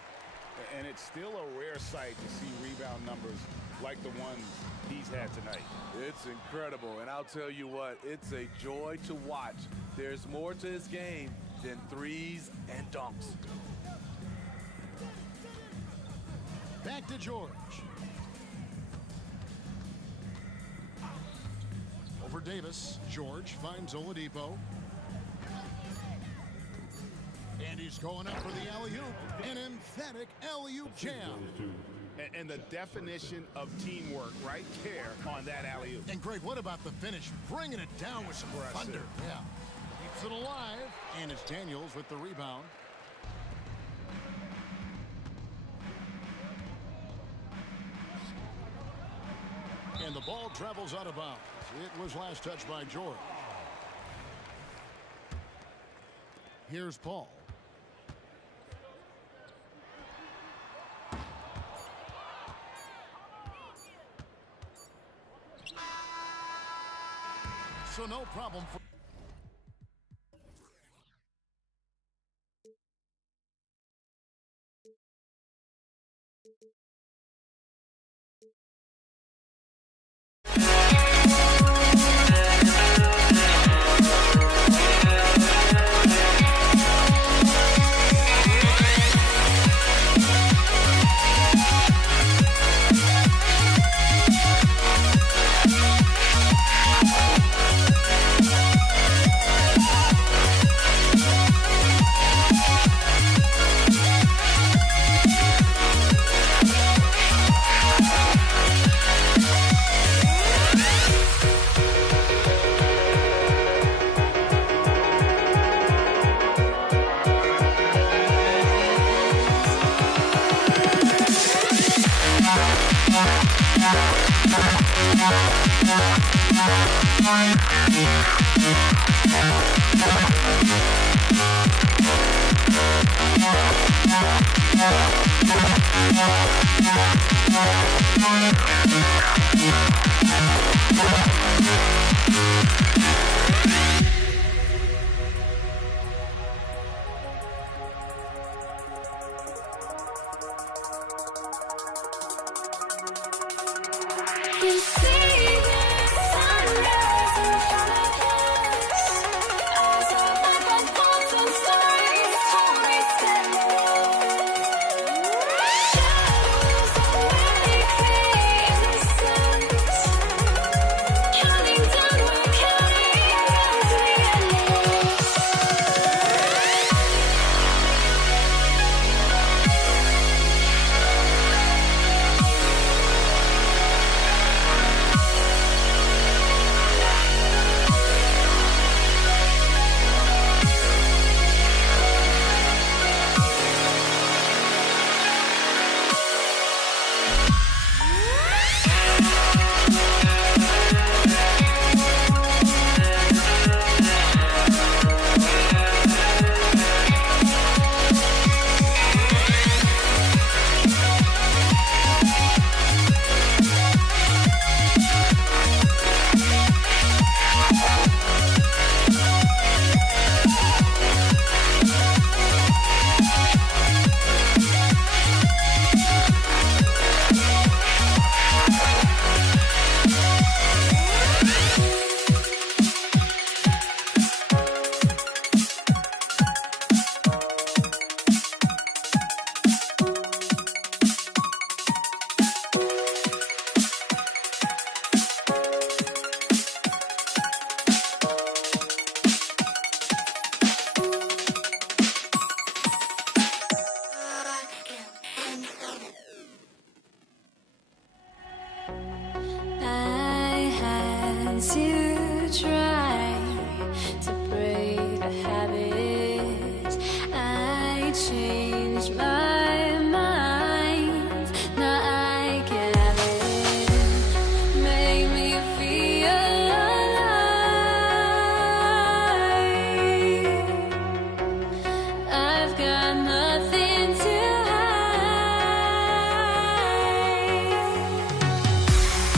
And it's still a rare sight to see rebound numbers like the ones he's had tonight. It's incredible, and I'll tell you what, it's a joy to watch. There's more to his game than 3s and dunks. Back to George. for Davis. George finds Oladipo. And he's going up for the alley-oop. An emphatic alley-oop jam. And the definition of teamwork right there on that alley-oop. And Greg, what about the finish? Bringing it down with some thunder. Yeah. Keeps it alive. And it's Daniels with the rebound. And the ball travels out of bounds. It was last touched by George. Here's Paul. So no problem for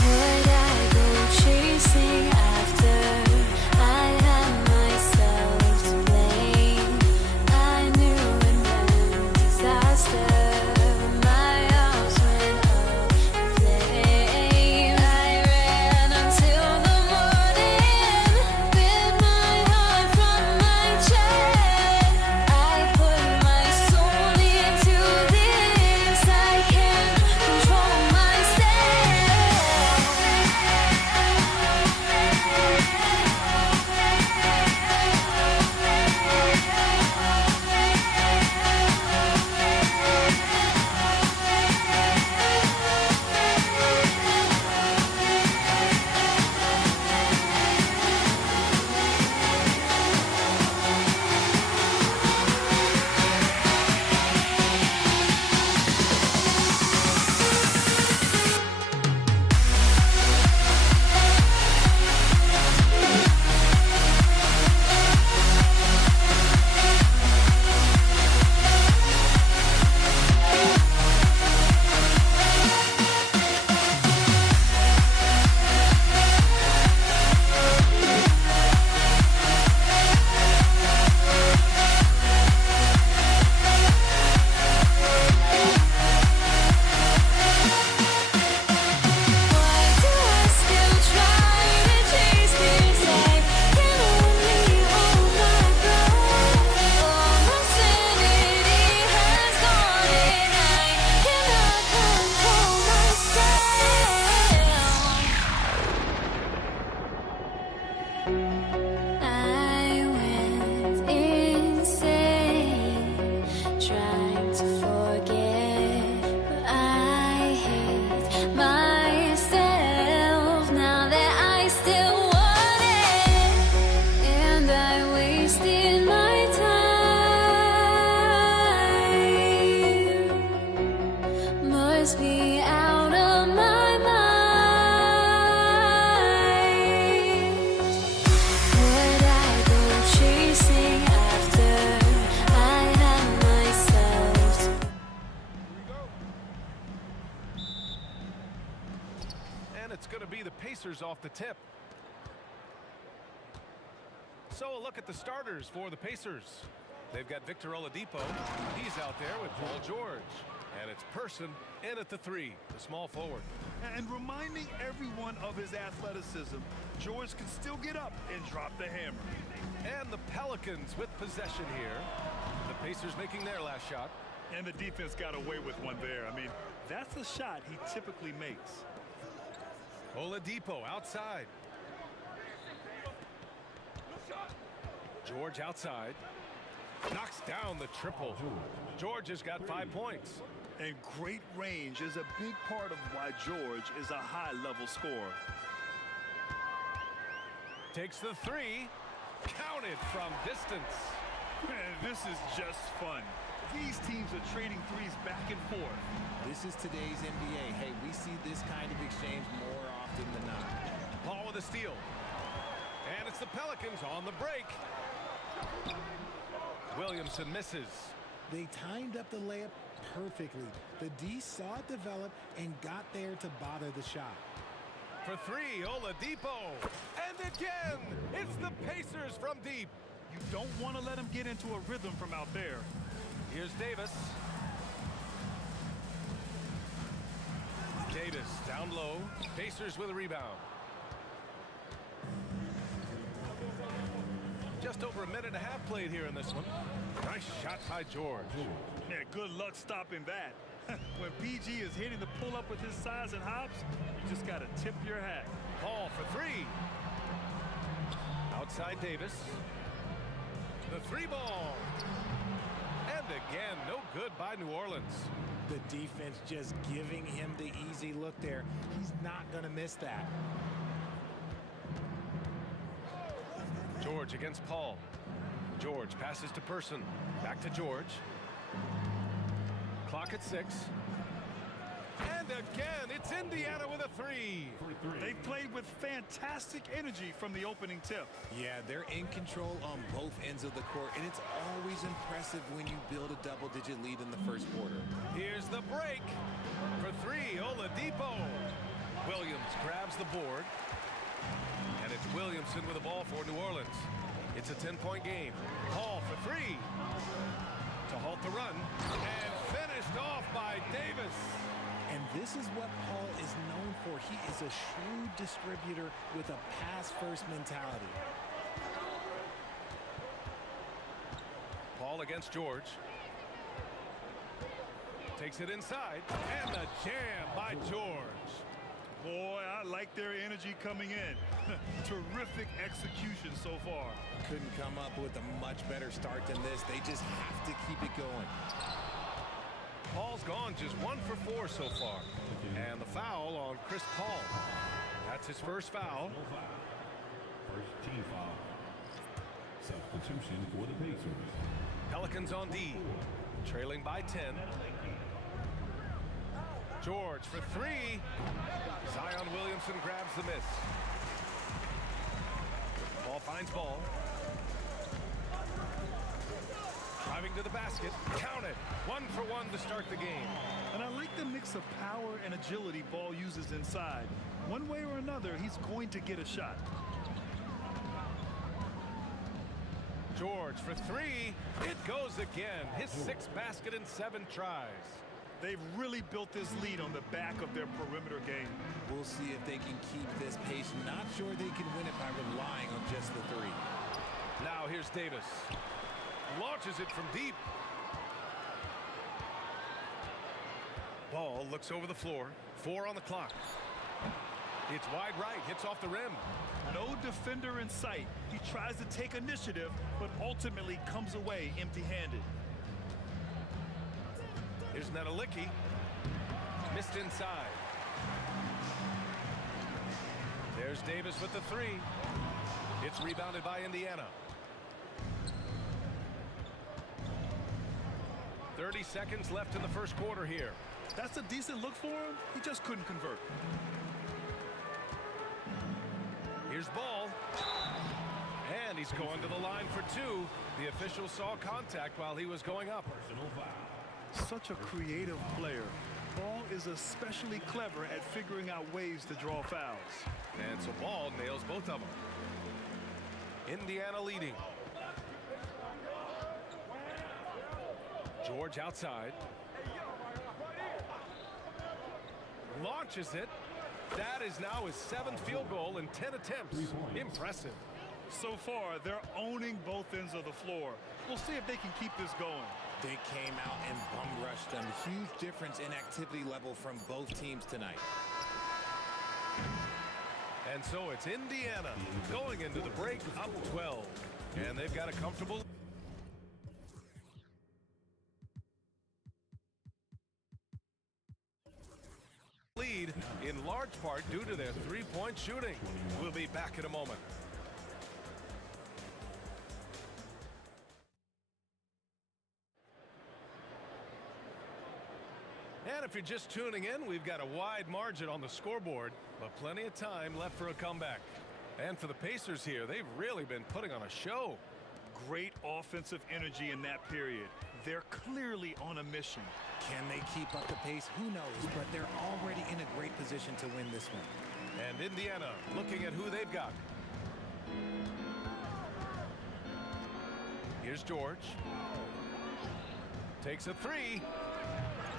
Would I go chasing after tip. So a look at the starters for the Pacers. They've got Victor Oladipo. He's out there with Paul George. And it's Person in at the 3, the small forward. And reminding everyone of his athleticism, George can still get up and drop the hammer. And the Pelicans with possession here. The Pacers making their last shot. And the defense got away with one there. I mean, that's a shot he typically makes. Oladipo outside. George outside. Knocks down the triple. George has got 5 points. And great range is a big part of why George is a high-level scorer. Takes the 3. Counted from distance. Man, this is just fun. These teams are trading threes back and forth. This is today's NBA. Hey, we see this kind of exchange more often than not. Paul with a steal. And it's the Pelicans on the break. Williamson misses. They timed up the layup perfectly. The D saw it develop and got there to bother the shot. For 3, Oladipo. And again, it's the Pacers from deep. You don't want to let him get into a rhythm from out there. Here's Davis. Davis down low. Pacers with a rebound. Just over a minute and a half played here in this one. Nice shot by George. Yeah, good luck stopping that. When PG is hitting the pull-up with his size and hops, you just got to tip your hat. Paul for 3. Outside Davis. The 3 ball. And again, no good by New Orleans. The defense just giving him the easy look there. He's not going to miss that. George against Paul. George passes to Person. Back to George. Clock at 6. And again, it's Indiana with a 3. They've played with fantastic energy from the opening tip. Yeah, they're in control on both ends of the court, and it's always impressive when you build a double-digit lead in the first quarter. Here's the break. For 3, Oladipo. Williams grabs the board. And it's Williamson with the ball for New Orleans. It's a 10-point game. Paul for 3. To halt the run. And finished off by Davis. And this is what Paul is known for. He is a shrewd distributor with a pass-first mentality. Paul against George. Takes it inside. And the jam by George. Boy, I like their energy coming in. Terrific execution so far. Couldn't come up with a much better start than this. They just have to keep it going. Paul's gone just 1 for 4 so far. And the foul on Chris Paul. That's his first foul. First team foul. Substitution for the Pacers. Pelicans on D. Trailing by 10. George for 3. Zion Williamson grabs the miss. Paul finds ball. Driving to the basket. Count it. 1 for 1 to start the game. And I like the mix of power and agility Ball uses inside. One way or another, he's going to get a shot. George for 3. It goes again. His 6th basket in 7 tries. They've really built this lead on the back of their perimeter game. We'll see if they can keep this pace. Not sure they can win it by relying on just the 3. Now here's Davis. Launches it from deep. Ball looks over the floor. 4 on the clock. It's wide right. Hits off the rim. No defender in sight. He tries to take initiative, but ultimately comes away empty-handed. Here's Nedelicki. Missed inside. There's Davis with the 3. It's rebounded by Indiana. 30 seconds left in the first quarter here. That's a decent look for him. He just couldn't convert. Here's Ball. And he's going to the line for 2. The official saw contact while he was going up. Such a creative player. Ball is especially clever at figuring out ways to draw fouls. And so Ball nails both of them. Indiana leading. George outside. Launches it. That is now his 7th field goal in 10 attempts. Impressive. So far, they're owning both ends of the floor. We'll see if they can keep this going. They came out and bum rushed them. Huge difference in activity level from both teams tonight. And so it's Indiana going into the break up 12. And they've got a comfortable lead, in large part due to their three-point shooting. We'll be back in a moment. And if you're just tuning in, we've got a wide margin on the scoreboard, but plenty of time left for a comeback. And for the Pacers here, they've really been putting on a show. Great offensive energy in that period. They're clearly on a mission. Can they keep up the pace? Who knows, but they're already in a great position to win this one. And Indiana looking at who they've got. Here's George. Takes a three.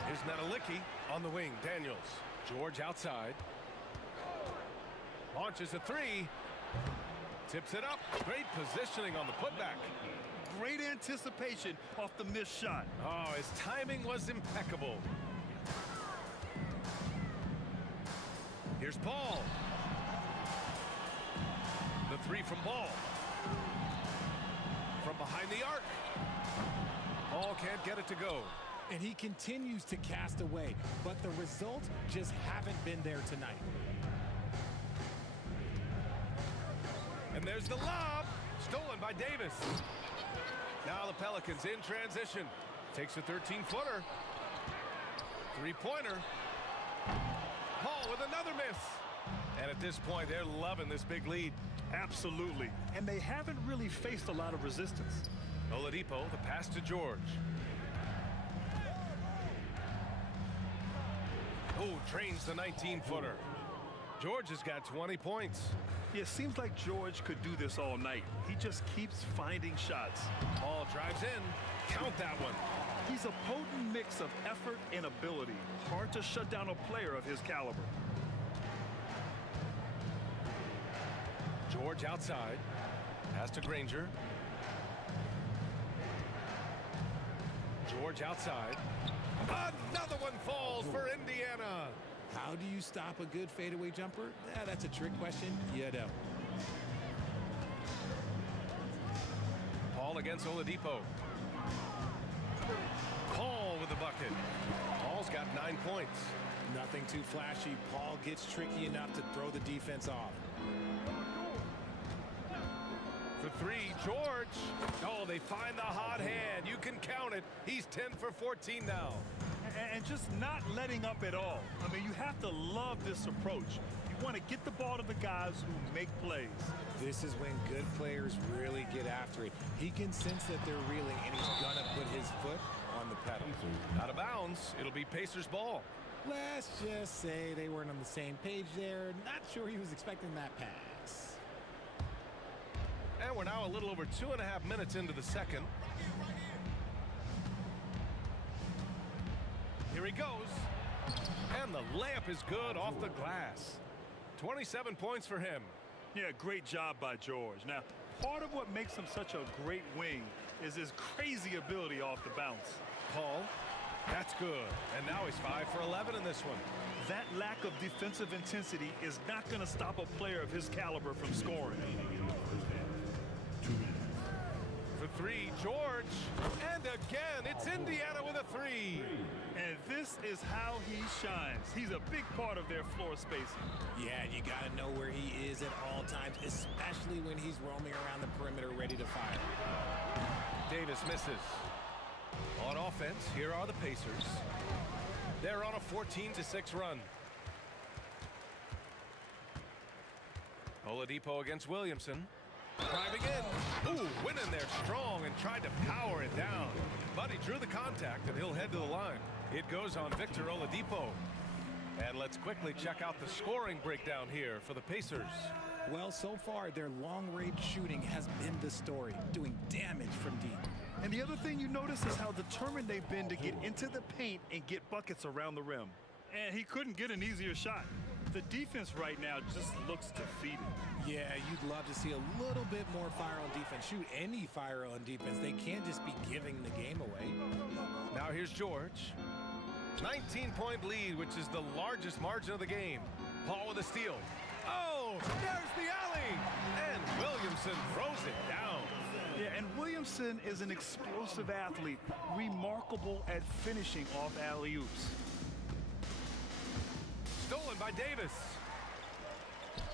Here's Nedelicki on the wing. Daniels. George outside. Launches a three. Tips it up. Great positioning on the putback. Great anticipation off the missed shot. Oh, his timing was impeccable. Here's Paul. The three from Ball. From behind the arc. Paul can't get it to go. And he continues to cast away, but the results just haven't been there tonight. And there's the lob. Stolen by Davis. Now the Pelicans in transition. Takes a 13-footer. Three-pointer. Paul with another miss. And at this point, they're loving this big lead. Absolutely. And they haven't really faced a lot of resistance. Oladipo, the pass to George. Oh, trains the 19-footer. George has got 20 points. Yeah, it seems like George could do this all night. He just keeps finding shots. Ball drives in. Count that one. He's a potent mix of effort and ability. Hard to shut down a player of his caliber. George outside. Pass to Granger. George outside. Another one falls for Indiana. How do you stop a good fadeaway jumper? That's a trick question. You don't. Paul against Oladipo. Paul with the bucket. Paul's got 9 points. Nothing too flashy. Paul gets tricky enough to throw the defense off. For three, George. Oh, they find the hot hand. You can count it. He's 10 for 14 now. And just not letting up at all. I mean, you have to love this approach. You want to get the ball to the guys who make plays. This is when good players really get after it. He can sense that they're reeling, and he's going to put his foot on the pedal. Out of bounds. It'll be Pacers ball. Let's just say they weren't on the same page there. Not sure he was expecting that pass. And we're now a little over 2.5 minutes into the second. Here he goes. And the layup is good off the glass. 27 points for him. Yeah, great job by George. Now, part of what makes him such a great wing is his crazy ability off the bounce. Paul, that's good. And now he's 5 for 11 in this one. That lack of defensive intensity is not going to stop a player of his caliber from scoring. For three, George. And again, it's Indiana with a three. And this is how he shines. He's a big part of their floor spacing. Yeah, you got to know where he is at all times, especially when he's roaming around the perimeter ready to fire. Davis misses. On offense, here are the Pacers. They're on a 14-6 run. Oladipo against Williamson. Driving in. Ooh, went in there strong and tried to power it down. But he drew the contact, and he'll head to the line. It goes on Victor Oladipo. And let's quickly check out the scoring breakdown here for the Pacers. Well, so far, their long-range shooting has been the story, doing damage from deep. And the other thing you notice is how determined they've been to get into the paint and get buckets around the rim. And he couldn't get an easier shot. The defense right now just looks defeated. Yeah, you'd love to see a little bit more fire on defense. Shoot, any fire on defense. They can't just be giving the game away. Now here's George. 19-point lead, which is the largest margin of the game. Paul with a steal. Oh, there's the alley! And Williamson throws it down. Yeah, and Williamson is an explosive athlete, remarkable at finishing off alley-oops. Stolen by Davis.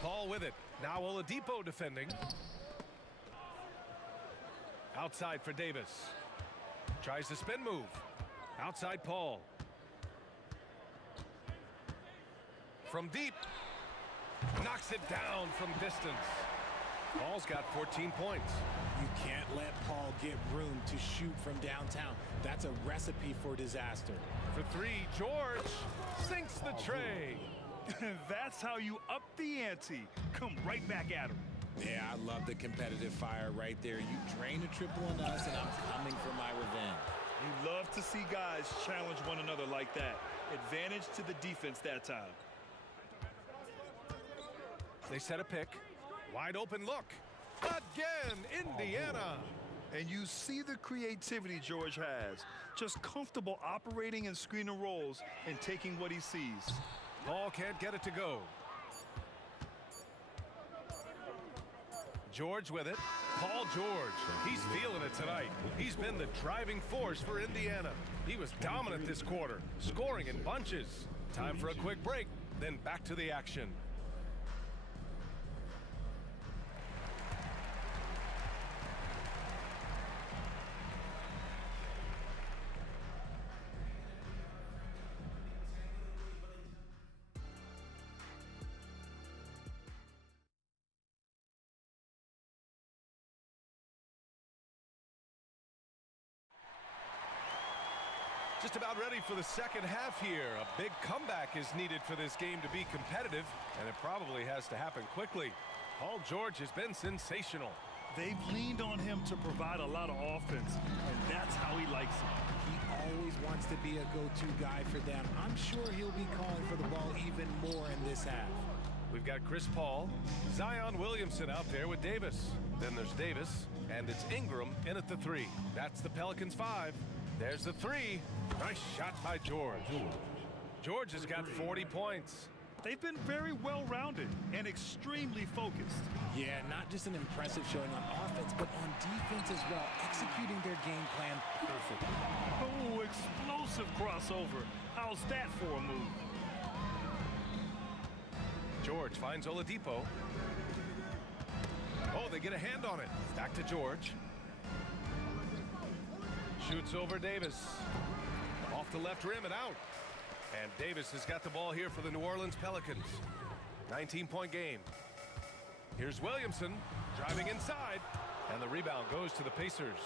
Paul with it. Now Oladipo defending. Outside for Davis. Tries the spin move. Outside Paul. From deep. Knocks it down from distance. Paul's got 14 points. You can't let Paul get room to shoot from downtown. That's a recipe for disaster. For three, George sinks the tray. That's how you up the ante. Come right back at him. Yeah, I love the competitive fire right there. You drain a triple on us, and I'm coming for my revenge. You love to see guys challenge one another like that. Advantage to the defense that time. They set a pick. Wide open look. Again, Indiana. And you see the creativity George has. Just comfortable operating in screen and rolls and taking what he sees. Paul can't get it to go. George with it. Paul George. He's feeling it tonight. He's been the driving force for Indiana. He was dominant this quarter, scoring in bunches. Time for a quick break, then back to the action. Just about ready for the second half here. A big comeback is needed for this game to be competitive, and it probably has to happen quickly. Paul George has been sensational. They've leaned on him to provide a lot of offense, and that's how he likes it. He always wants to be a go-to guy for them. I'm sure he'll be calling for the ball even more in this half. We've got Chris Paul, Zion Williamson out there with Davis. Then there's Davis, and it's Ingram in at the three. That's the Pelicans' 5. There's the three. Nice shot by George. George has got 40 points. They've been very well-rounded and extremely focused. Yeah, not just an impressive showing on offense, but on defense as well, executing their game plan perfectly. Oh, explosive crossover. How's that for a move? George finds Oladipo. Oh, they get a hand on it. Back to George. Shoots over Davis. Off the left rim and out. And Davis has got the ball here for the New Orleans Pelicans. 19-point game. Here's Williamson driving inside. And the rebound goes to the Pacers.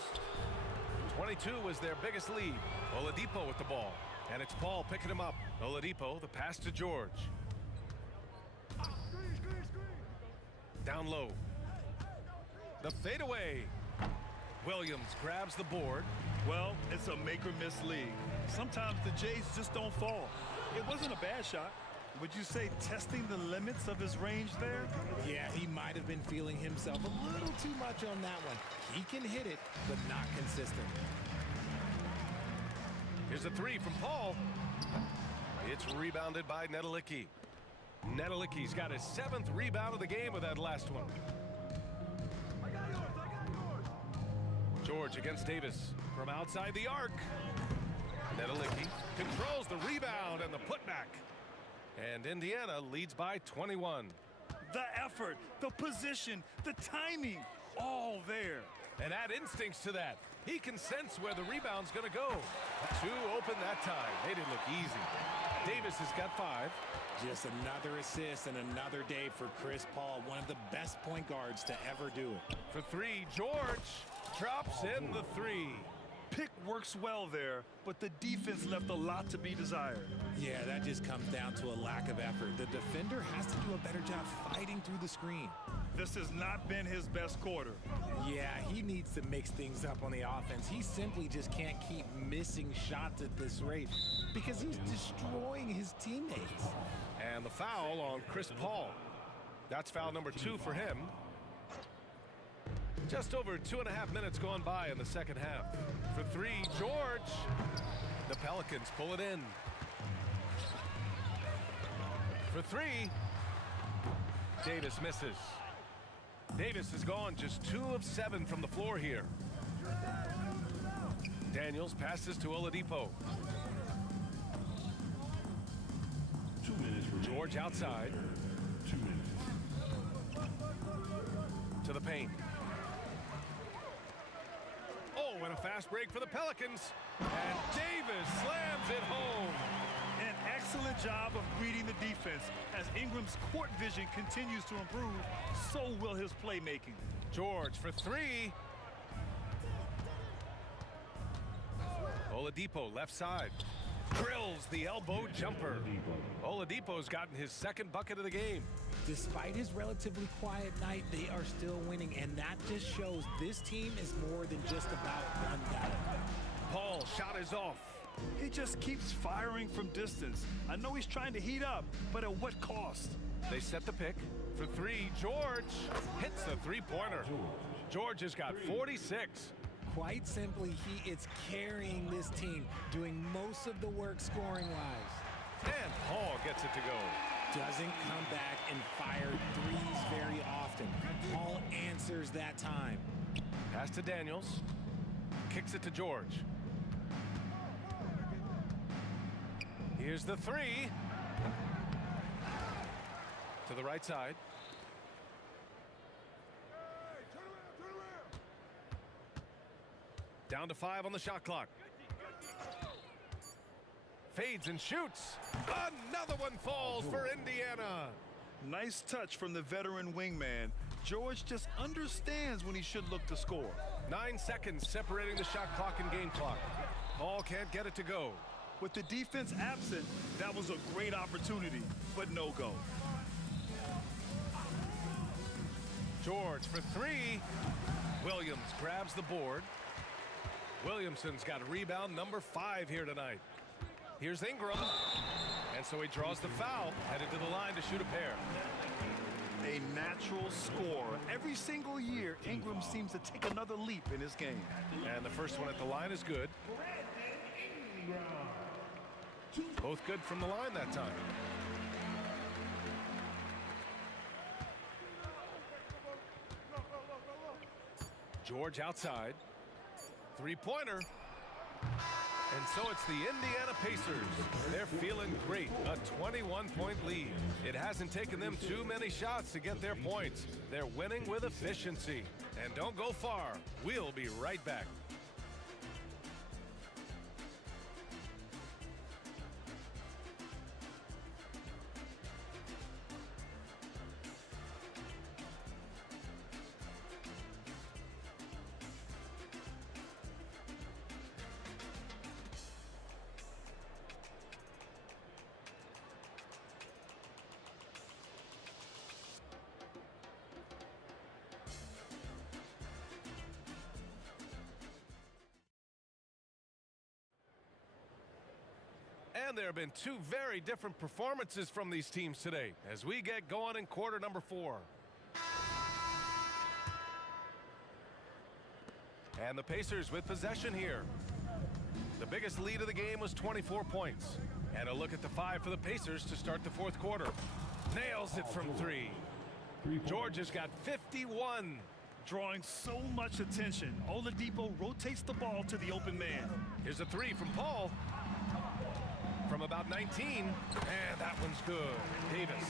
22 was their biggest lead. Oladipo with the ball. And it's Paul picking him up. Oladipo, the pass to George. Down low. The fadeaway. Williams grabs the board. Well, it's a make-or-miss league. Sometimes the Jays just don't fall. It wasn't a bad shot. Would you say testing the limits of his range there? Yeah, he might have been feeling himself a little too much on that one. He can hit it, but not consistent. Here's a three from Paul. It's rebounded by Nedelicki. Nedelicki's got his 7th rebound of the game with that last one. George against Davis from outside the arc. Nedelicki controls the rebound and the putback. And Indiana leads by 21. The effort, the position, the timing, all there. And add instincts to that. He can sense where the rebound's going to go. 2 open that time. Made it look easy. Davis has got 5. Just another assist and another day for Chris Paul, one of the best point guards to ever do it. For 3, George drops in the 3. Pick works well there, but the defense left a lot to be desired. Yeah, that just comes down to a lack of effort. The defender has to do a better job fighting through the screen. This has not been his best quarter. Yeah, he needs to mix things up on the offense. He simply just can't keep missing shots at this rate because he's destroying his teammates. And the foul on Chris Paul. That's foul number 2 for him. Just over 2.5 minutes gone by in the second half. For 3, George. The Pelicans pull it in. For 3, Davis misses. Davis has gone just 2 of 7 from the floor here. Daniels passes to Oladipo. 2 minutes remaining. George outside. 2 minutes. To the paint. Oh, and a fast break for the Pelicans. And Davis slams it home. An excellent job of reading the defense. As Ingram's court vision continues to improve, so will his playmaking. George for 3. Oladipo left side. Drills the elbow jumper. Oladipo's gotten his 2nd bucket of the game. Despite his relatively quiet night, they are still winning, and that just shows this team is more than just about one guy. Paul's shot is off. He just keeps firing from distance. I know he's trying to heat up, but at what cost? They set the pick. For 3, George hits a 3-pointer. George has got 46. Quite simply, he is carrying this team, doing most of the work scoring-wise. And Paul gets it to go. Doesn't come back and fire threes very often. Paul answers that time. Pass to Daniels. Kicks it to George. Here's the 3. To the right side. Down to 5 on the shot clock. Fades and shoots. Another one falls for Indiana. Nice touch from the veteran wingman. George just understands when he should look to score. 9 seconds separating the shot clock and game clock. Paul can't get it to go. With the defense absent, that was a great opportunity, but no go. George for 3. Williams grabs the board. Williamson's got a rebound number 5 here tonight. Here's Ingram. And so he draws the foul, headed to the line to shoot a pair. A natural scorer. Every single year, Ingram seems to take another leap in his game. And the first one at the line is good. Both good from the line that time. George outside. 3-pointer. And so it's the Indiana Pacers. They're feeling great. A 21-point lead. It hasn't taken them too many shots to get their points. They're winning with efficiency. And don't go far. We'll be right back. And there have been 2 very different performances from these teams today as we get going in quarter number 4. And the Pacers with possession here. The biggest lead of the game was 24 points. And a look at the 5 for the Pacers to start the 4th quarter. Nails it from 3. George has got 51. Drawing so much attention, Oladipo rotates the ball to the open man. Here's a 3 from Paul. From about 19, and that one's good. Davis.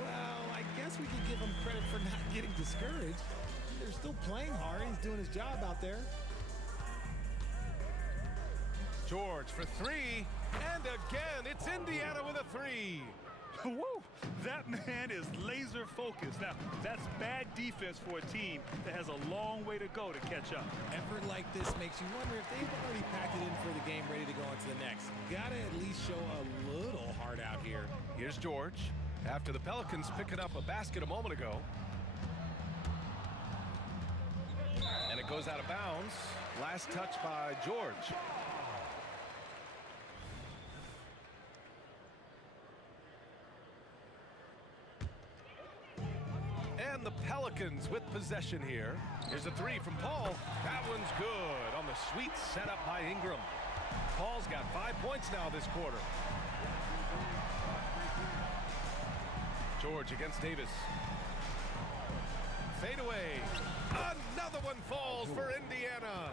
Well, I guess we could give him credit for not getting discouraged. They're still playing hard. He's doing his job out there. George for 3. And again, it's Indiana with a three. Woo! That man is laser focused. Now, that's bad defense for a team that has a long way to go to catch up. Effort like this makes you wonder if they've already packed it in for the game, ready to go into the next. Gotta at least show a little heart out here. Here's George. After the Pelicans picking up a basket a moment ago. And it goes out of bounds. Last touch by George. And the Pelicans with possession here. Here's a three from Paul. That one's good on the sweet setup by Ingram. Paul's got 5 points now this quarter. George against Davis. Fade away. Another one falls for Indiana.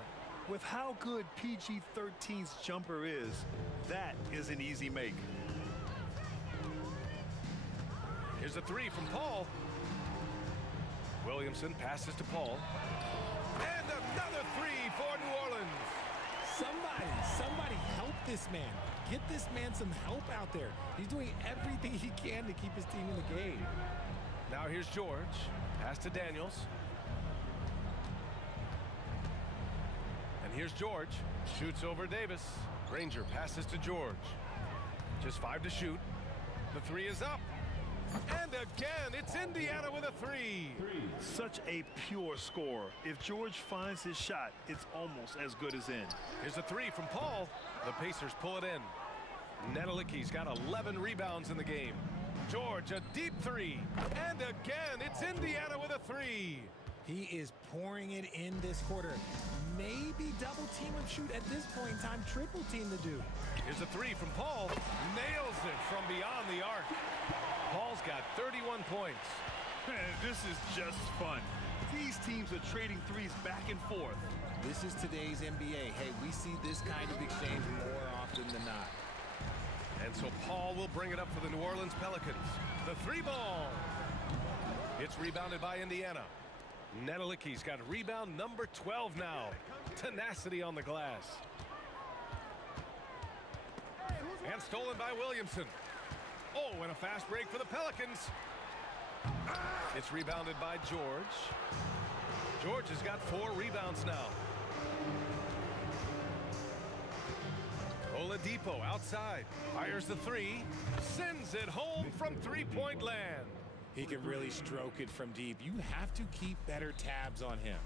With how good PG-13's jumper is, that is an easy make. Here's a three from Paul. Williamson passes to Paul. And another three for New Orleans. Somebody help this man. Get this man some help out there. He's doing everything he can to keep his team in the game. Now here's George. Pass to Daniels. And here's George. Shoots over Davis. Granger passes to George. Just 5 to shoot. The three is up. And again, it's Indiana with a three. Such a pure score. If George finds his shot, it's almost as good as in. Here's a three from Paul. The Pacers pull it in. Nedelicki's got 11 rebounds in the game. George, a deep three. And again, it's Indiana with a three. He is pouring it in this quarter. Maybe double team him, shoot at this point in time, triple team the dude. Here's a three from Paul. Nails it from beyond the arc. Paul's got 31 points. This is just fun. These teams are trading threes back and forth. This is today's NBA. Hey, we see this kind of exchange more often than not. And so Paul will bring it up for the New Orleans Pelicans. The three ball. It's rebounded by Indiana. Nedelicki's got rebound number 12 now. Tenacity on the glass. And stolen by Williamson. Oh, and a fast break for the Pelicans. It's rebounded by George. George has got 4 rebounds now. Oladipo outside. Fires the three. Sends it home from three-point land. He can really stroke it from deep. You have to keep better tabs on him.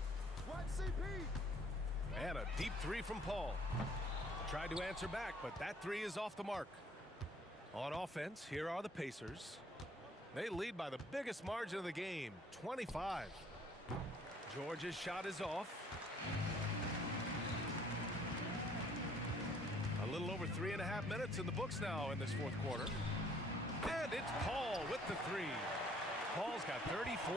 And a deep three from Paul. Tried to answer back, but that three is off the mark. On offense, here are the Pacers. They lead by the biggest margin of the game, 25. George's shot is off. A little over 3.5 minutes in the books now in this fourth quarter. And it's Paul with the three. Paul's got 34.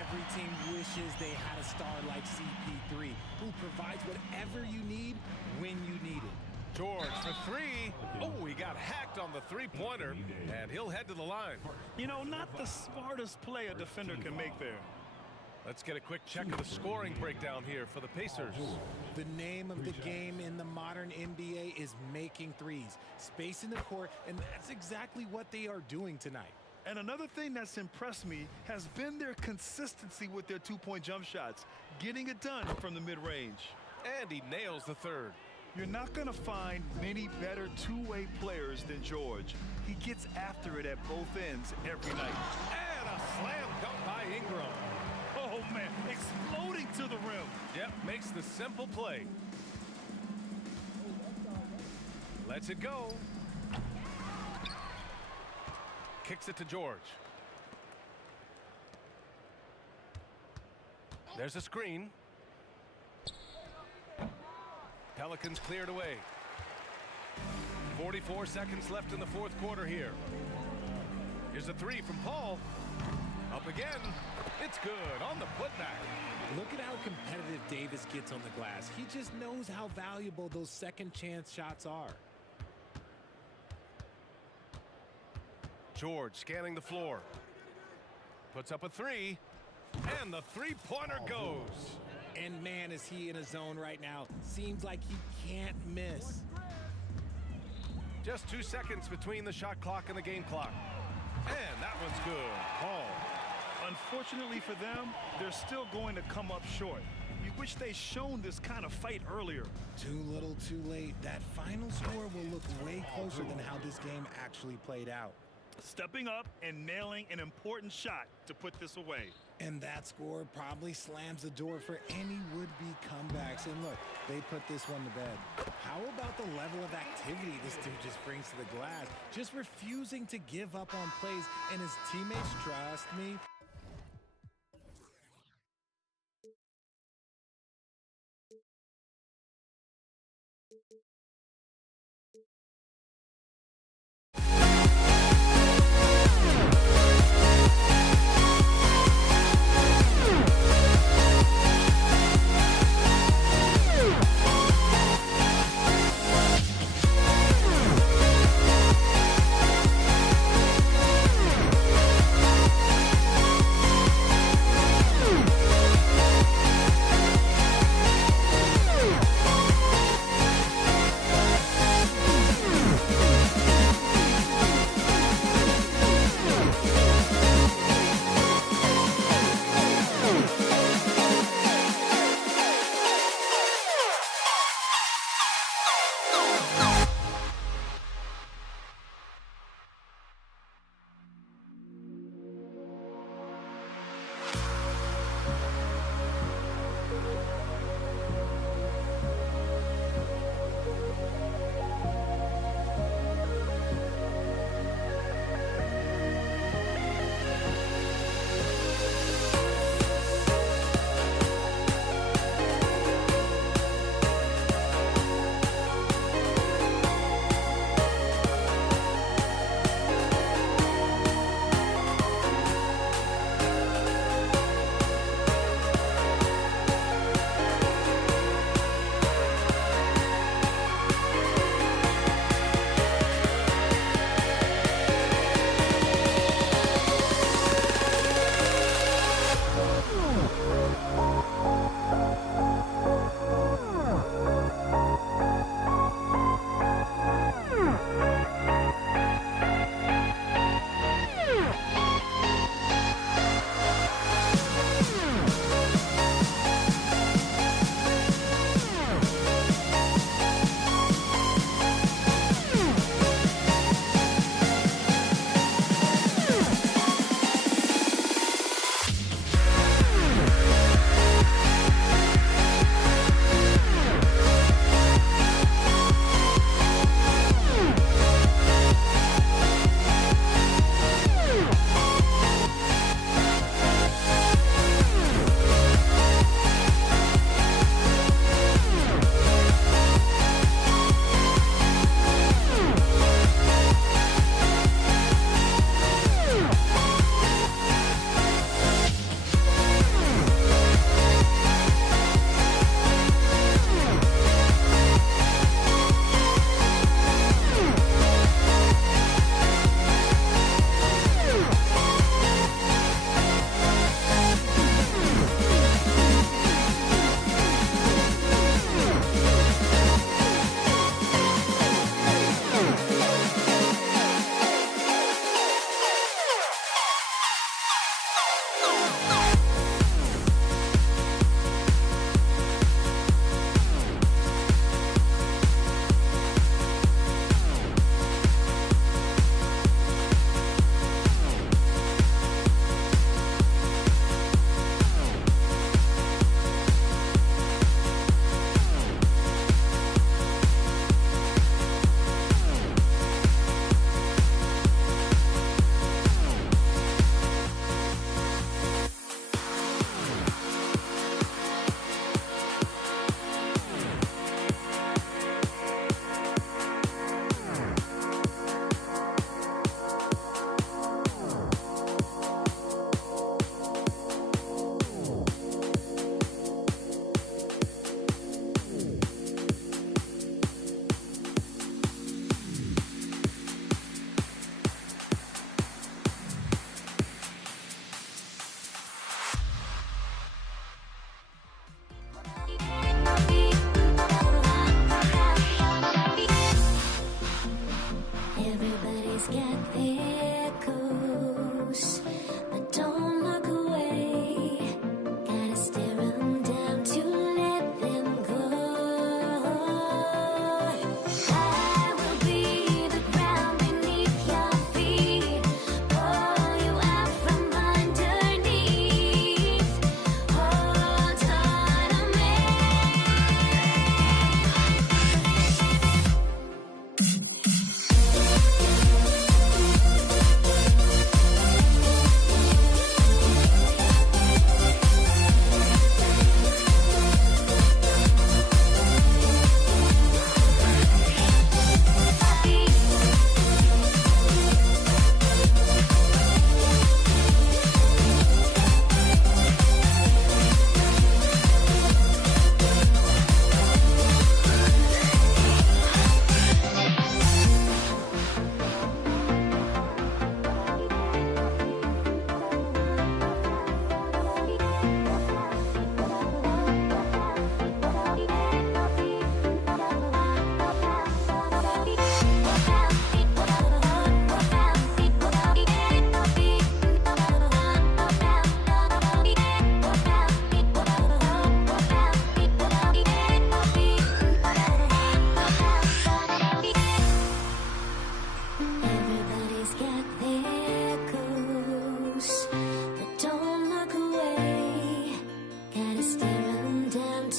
Every team wishes they had a star like CP3 who provides whatever you need when you need it. George for three. Oh, he got hacked on the three-pointer, and he'll head to the line. You know, not the smartest play a defender can make there. Let's get a quick check of the scoring breakdown here for the Pacers. The name of the game in the modern NBA is making threes, spacing the court, and that's exactly what they are doing tonight. And another thing that's impressed me has been their consistency with their two-point jump shots, getting it done from the mid-range. And he nails the third. You're not going to find many better two-way players than George. He gets after it at both ends every night. And a slam dunk by Ingram. Oh, man, exploding to the rim. Yep, makes the simple play. Lets it go. Kicks it to George. There's a screen. Pelicans cleared away. 44 seconds left in the fourth quarter here. Here's a three from Paul. Up again. It's good on the putback. Look at how competitive Davis gets on the glass. He just knows how valuable those second chance shots are. George scanning the floor. Puts up a three. And the three-pointer goes. And man, is he in a zone right now. Seems like he can't miss. Just 2 seconds between the shot clock and the game clock. And that one's good. Paul. Unfortunately for them, they're still going to come up short. You wish they'd shown this kind of fight earlier. Too little, too late. That final score will look way closer than how this game actually played out. Stepping up and nailing an important shot to put this away. And that score probably slams the door for any would-be comebacks. And look, they put this one to bed. How about the level of activity this dude just brings to the glass? Just refusing to give up on plays, and his teammates, trust me,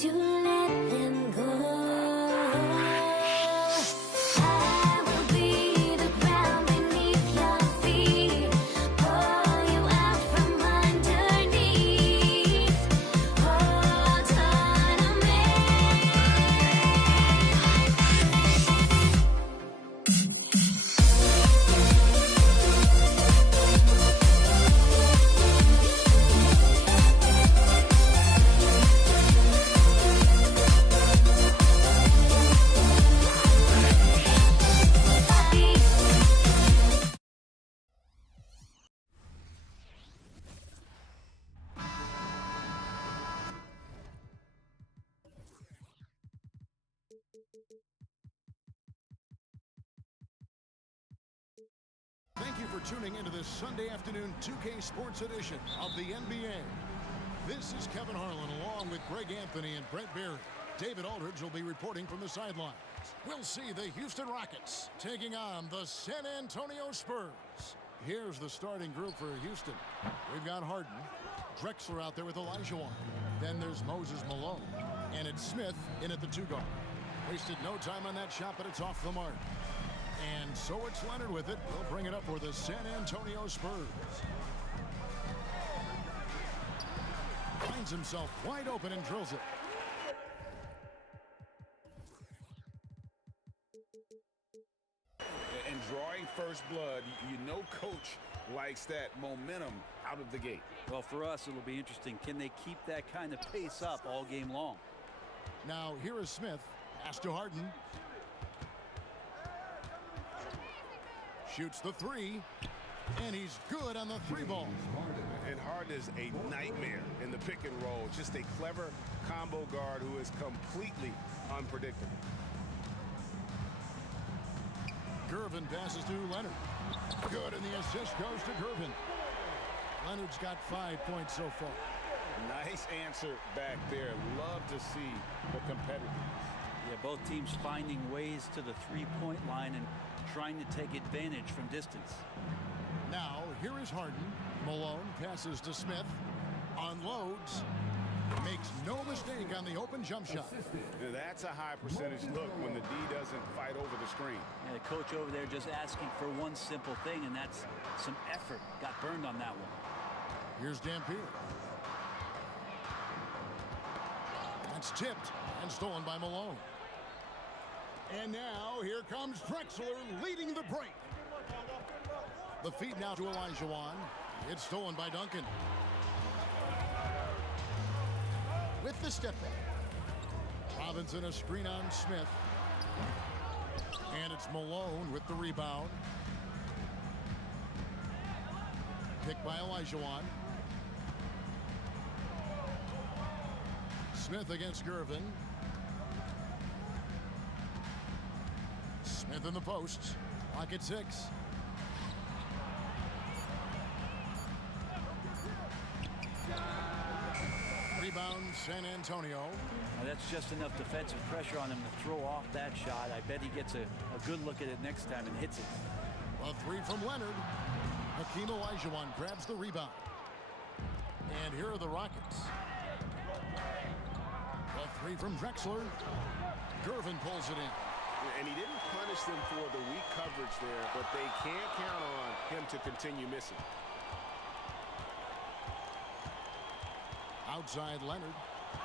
once you let them go. I will be the ground beneath your feet, pull you out from underneath, hold on to me. Thank you for tuning into this Sunday afternoon 2K Sports edition of the NBA. This is Kevin Harlan along with Greg Anthony and Brent Berry. David Aldridge will be reporting from the sidelines. We'll see the Houston Rockets taking on the San Antonio Spurs. Here's the starting group for Houston. We've got Harden, Drexler out there with Olajuwon. Then there's Moses Malone. And it's Smith in at the 2-guard. Wasted no time on that shot, but it's off the mark. And so it's Leonard with it. We'll bring it up for the San Antonio Spurs. Finds himself wide open and drills it. And drawing first blood, you know coach likes that momentum out of the gate. Well, for us, it'll be interesting. Can they keep that kind of pace up all game long? Now, here is Smith. Pass to Harden. Shoots the 3. And he's good on the 3-ball. And Harden is a nightmare in the pick and roll. Just a clever combo guard who is completely unpredictable. Gervin passes to Leonard. Good, and the assist goes to Gervin. Leonard's got 5 points so far. Nice answer back there. Love to see the competitiveness. Yeah, both teams finding ways to the three-point line and trying to take advantage from distance. Now, here is Harden. Malone passes to Smith. Unloads. Makes no mistake on the open jump shot. Yeah, that's a high percentage look when the D doesn't fight over the screen. Yeah, the coach over there just asking for one simple thing, and that's some effort. Got burned on that one. Here's Dampier. That's tipped and stolen by Malone. And now here comes Drexler leading the break. The feed now to Olajuwon. It's stolen by Duncan. With the step back. Robinson a screen on Smith. And it's Malone with the rebound. Picked by Olajuwon. Smith against Gervin. Smith in the posts. Clock at 6. Rebound San Antonio. Now that's just enough defensive pressure on him to throw off that shot. I bet he gets a good look at it next time and hits it. A 3 from Leonard. Hakeem Olajuwon grabs the rebound. And here are the Rockets. A 3 from Drexler. Gervin pulls it in. And he didn't punish them for the weak coverage there, but they can't count on him to continue missing. Outside Leonard.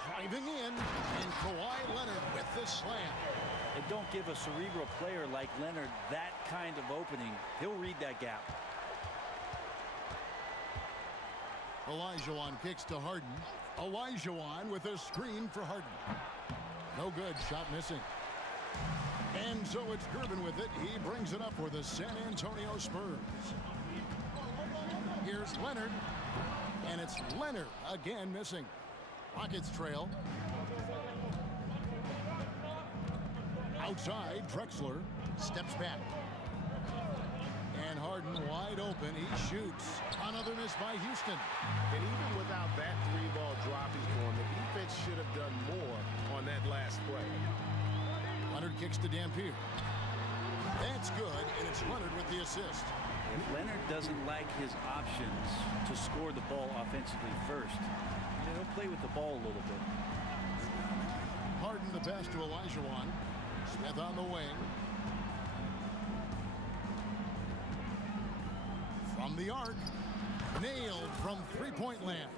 Driving in. And Kawhi Leonard with the slam. And don't give a cerebral player like Leonard that kind of opening. He'll read that gap. Olajuwon kicks to Harden. Olajuwon with a screen for Harden. No good. Shot missing. And so it's Gervin with it. He brings it up for the San Antonio Spurs. Here's Leonard. And it's Leonard again missing. Rockets trail. Outside, Drexler steps back. And Harden wide open. He shoots. Another miss by Houston. And even without that 3-ball dropping for him, the defense should have done more on that last play. Leonard kicks to Dampier. That's good, and it's Leonard with the assist. If Leonard doesn't like his options to score the ball offensively first, he'll play with the ball a little bit. Harden the pass to Olajuwon. Smith on the wing. From the arc. Nailed from three-point land.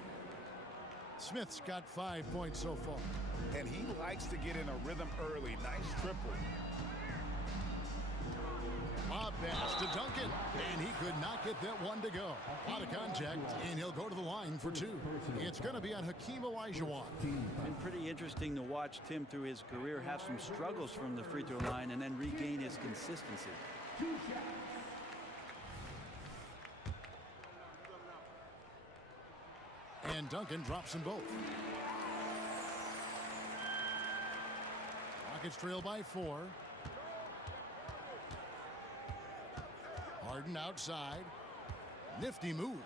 Smith's got 5 points so far. And he likes to get in a rhythm early. Nice triple. Lob pass to Duncan, and he could not get that one to go. Out of contact, and he'll go to the line for two. It's going to be on Hakeem Olajuwon. Been pretty interesting to watch Tim through his career have some struggles from the free throw line and then regain his consistency. And Duncan drops them both. Rockets trail by 4. Harden outside. Nifty move.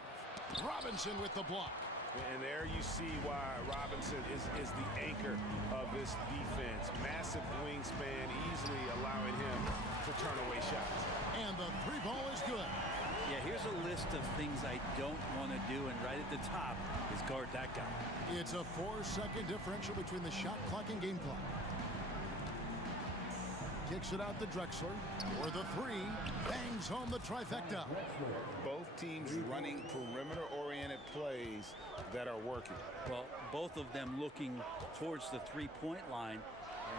Robinson with the block. And there you see why Robinson is the anchor of this defense. Massive wingspan, easily allowing him to turn away shots. And the three ball is good. Yeah, here's a list of things I don't want to do, and right at the top is guard that guy. It's a 4-second differential between the shot clock and game clock. Kicks it out to Drexler for the three. Bangs home the trifecta. Both teams running perimeter-oriented plays that are working. Well, both of them looking towards the three-point line,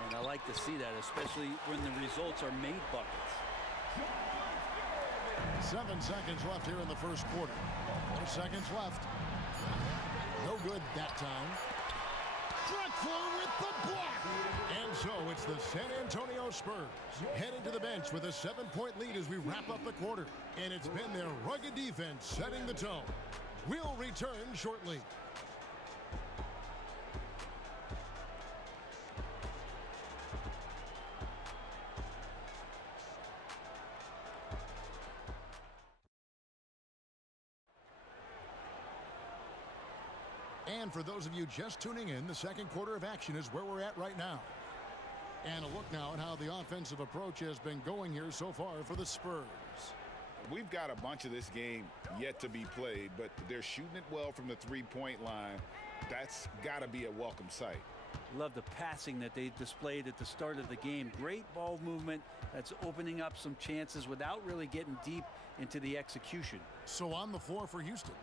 and I like to see that, especially when the results are made buckets. 7 seconds left here in the first quarter. 4 seconds left. No good that time. Drexler with the block. And so it's the San Antonio Spurs heading to the bench with a 7-point lead as we wrap up the quarter. And it's been their rugged defense setting the tone. We'll return shortly. And for those of you just tuning in, the second quarter of action is where we're at right now. And a look now at how the offensive approach has been going here so far for the Spurs. We've got a bunch of this game yet to be played, but they're shooting it well from the three-point line. That's got to be a welcome sight. Love the passing that they displayed at the start of the game. Great ball movement that's opening up some chances without really getting deep into the execution. So on the floor for Houston,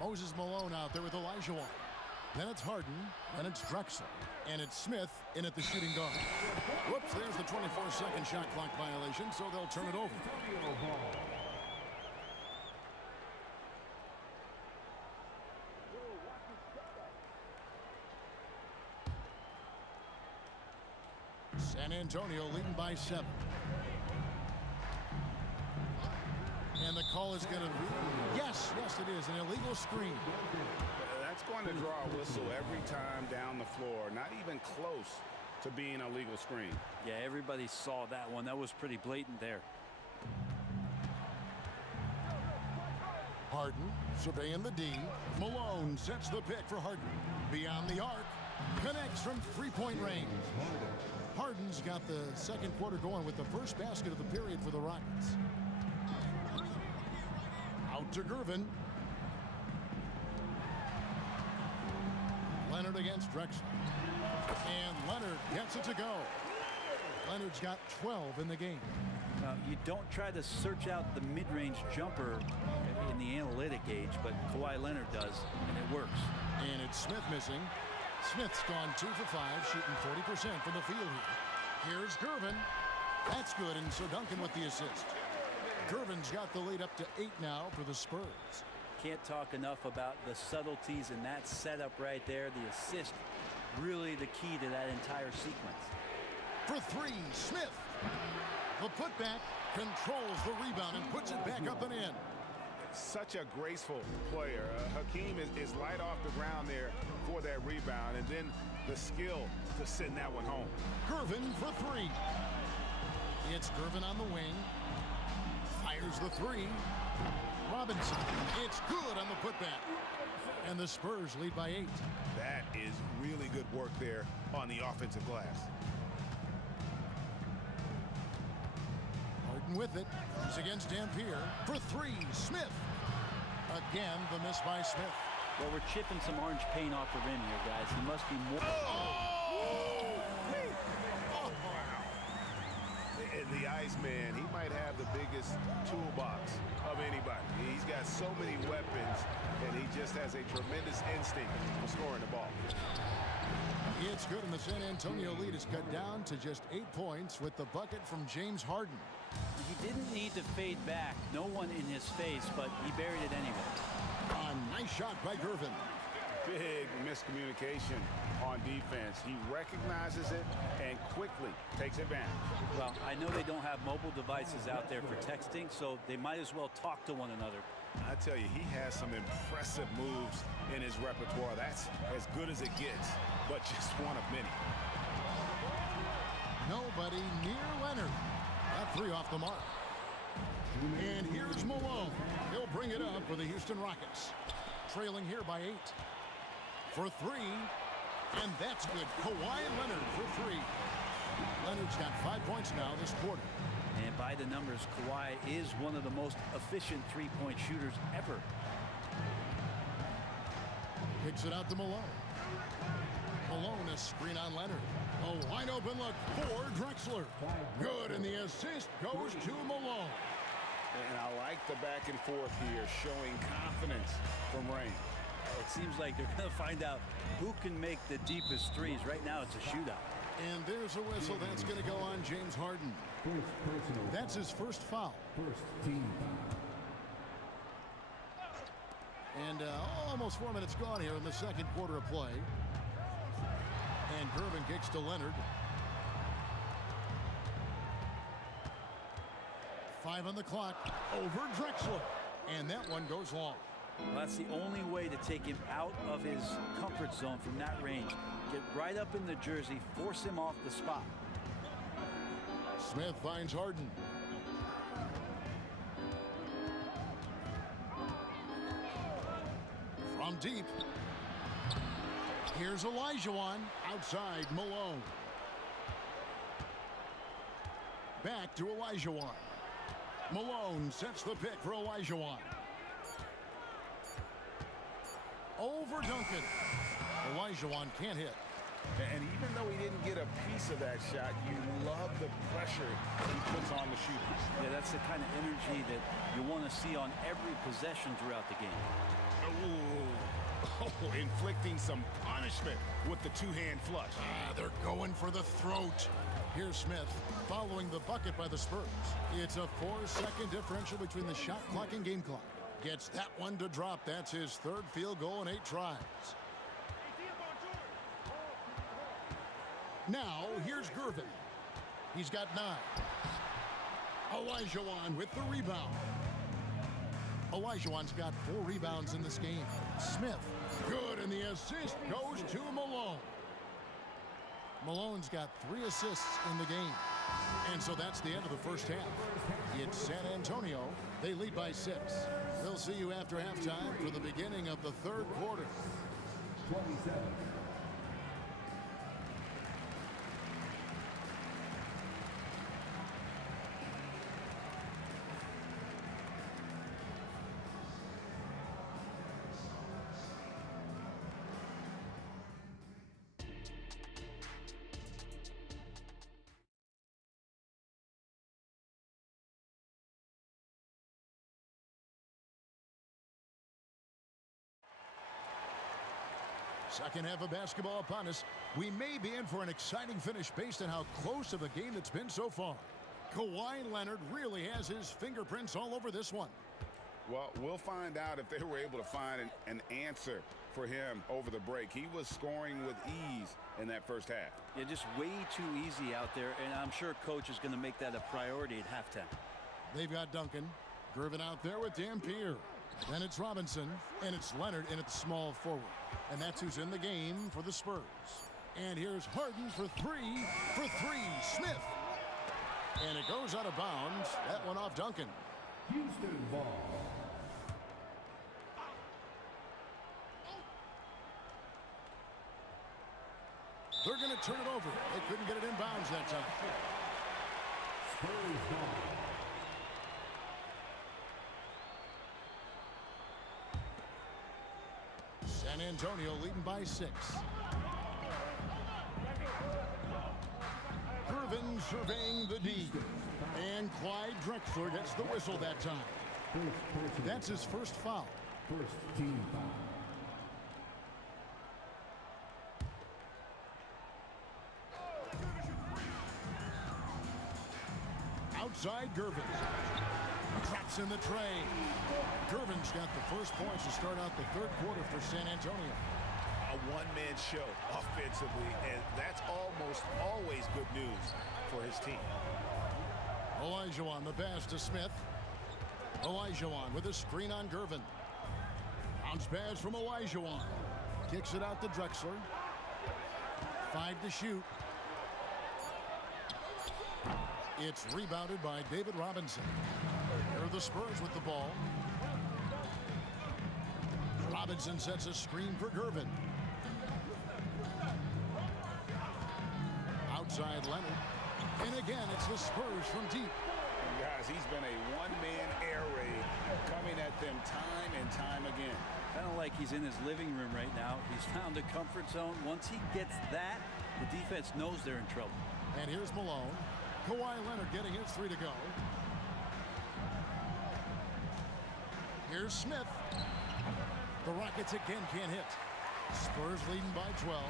Moses Malone out there with Olajuwon. Then it's Harden, then it's Drexler, and it's Smith in at the shooting guard. Whoops, there's the 24-second shot clock violation, so they'll turn it over. San Antonio leading by 7. And the call is going to be, yes, it is, an illegal screen. That's going to draw a whistle every time down the floor. Not even close to being a legal screen. Yeah, everybody saw that one. That was pretty blatant there. Harden surveying the D. Malone sets the pick for Harden. Beyond the arc. Connects from three-point range. Harden's got the second quarter going with the first basket of the period for the Rockets. Out to Gervin. Leonard against Drexler. And Leonard gets it to go. Leonard's got 12 in the game. You don't try to search out the mid-range jumper in the analytic age, but Kawhi Leonard does, and it works. And it's Smith missing. Smith's gone 2 for 5, shooting 40% from the field here. Here's Gervin. That's good, and so Duncan with the assist. Gervin's got the lead up to 8 now for the Spurs. Can't talk enough about the subtleties in that setup right there. The assist, really the key to that entire sequence. For 3, Smith. The putback controls the rebound and puts it back up and in. Such a graceful player. Hakeem is light off the ground there for that rebound, and then the skill to send that one home. Gervin for 3. It's Gervin on the wing. Fires the 3. Robinson. It's good on the putback. And the Spurs lead by 8. That is really good work there on the offensive glass. Harden with it. He's against Dampier. For 3, Smith. Again, the miss by Smith. Well, we're chipping some orange paint off the rim here, guys. He must be more... Oh! The Iceman, he might have the biggest toolbox of anybody. He's got so many weapons, and he just has a tremendous instinct for scoring the ball. It's good, and the San Antonio lead is cut down to just 8 points with the bucket from James Harden. He didn't need to fade back. No one in his face, but he buried it anyway. A nice shot by Gervin. Big miscommunication on defense. He recognizes it and quickly takes advantage. Well, I know they don't have mobile devices out there for texting, so they might as well talk to one another. I tell you, he has some impressive moves in his repertoire. That's as good as it gets, but just one of many. Nobody near Leonard. That three off the mark. And here's Malone. He'll bring it up for the Houston Rockets. Trailing here by 8. For 3. And that's good. Kawhi Leonard for 3. Leonard's got 5 points now this quarter. And by the numbers, Kawhi is one of the most efficient three-point shooters ever. Kicks it out to Malone. Malone, a screen on Leonard. A wide open look for Drexler. Good, and the assist goes to Malone. And I like the back and forth here, showing confidence from Rain. It seems like they're going to find out who can make the deepest threes. Right now, it's a shootout. And there's a whistle that's going to go on James Harden. That's his first foul. First team foul. And almost 4 minutes gone here in the second quarter of play. And Gervin kicks to Leonard. 5 on the clock. Over Drexler. And that one goes long. Well, that's the only way to take him out of his comfort zone from that range. Get right up in the jersey, force him off the spot. Smith finds Harden. From deep. Here's Olajuwon. Outside, Malone. Back to Olajuwon. Malone sets the pick for Olajuwon. Over Duncan. Olajuwon can't hit. And even though he didn't get a piece of that shot, you love the pressure he puts on the shooter. Yeah, that's the kind of energy that you want to see on every possession throughout the game. Ooh. Oh, inflicting some punishment with the two-hand flush. They're going for the throat. Here's Smith following the bucket by the Spurs. It's a 4-second differential between the shot clock and game clock. Gets that one to drop. That's his third field goal in 8 tries. Now, here's Gervin. He's got 9. Olajuwon with the rebound. Olajuwon's got 4 rebounds in this game. Smith, good, and the assist goes to Malone. Malone's got 3 assists in the game. And so that's the end of the first half. It's San Antonio. They lead by 6. We'll see you after halftime for the beginning of the third quarter. 27. Second half of basketball upon us. We may be in for an exciting finish based on how close of a game it's been so far. Kawhi Leonard really has his fingerprints all over this one. Well, we'll find out if they were able to find an answer for him over the break. He was scoring with ease in that first half. Yeah, just way too easy out there, and I'm sure coach is going to make that a priority at halftime. They've got Duncan. Gervin out there with Dampier. Then it's Robinson, and it's Leonard in at the small forward. And that's who's in the game for the Spurs. And here's Harden for 3. For 3, Smith. And it goes out of bounds. That one off Duncan. Houston ball. They're going to turn it over. They couldn't get it in bounds that time. Spurs ball. San Antonio leading by 6. Gervin surveying the D. And Clyde Drexler gets the whistle that time. That's his first foul. First team foul. Outside Gervin. Traps in the tray. Gervin's got the first points to start out the third quarter for San Antonio. A one-man show offensively, and that's almost always good news for his team. Olajuwon, the pass to Smith. Olajuwon with a screen on Gervin. Bounce pass from Olajuwon. Kicks it out to Drexler. 5 to shoot. It's rebounded by David Robinson. Here are the Spurs with the ball. Robinson sets a screen for Gervin. Outside Leonard. And again, it's the Spurs from deep. And guys, he's been a one-man air raid coming at them time and time again. Kind of like he's in his living room right now. He's found a comfort zone. Once he gets that, the defense knows they're in trouble. And here's Malone. Kawhi Leonard getting his 3 to go. Here's Smith. The Rockets again can't hit. Spurs leading by 12.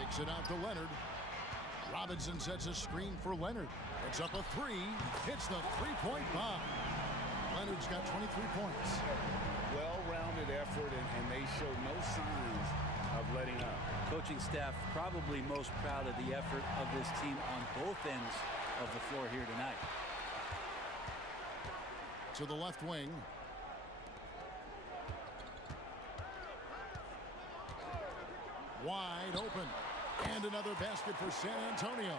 Kicks it out to Leonard. Robinson sets a screen for Leonard. It's up a 3. Hits the three-point bomb. Leonard's got 23 points. Well-rounded effort, and they show no signs of letting up. Coaching staff probably most proud of the effort of this team on both ends of the floor here tonight. To the left wing. Wide open. And another basket for San Antonio.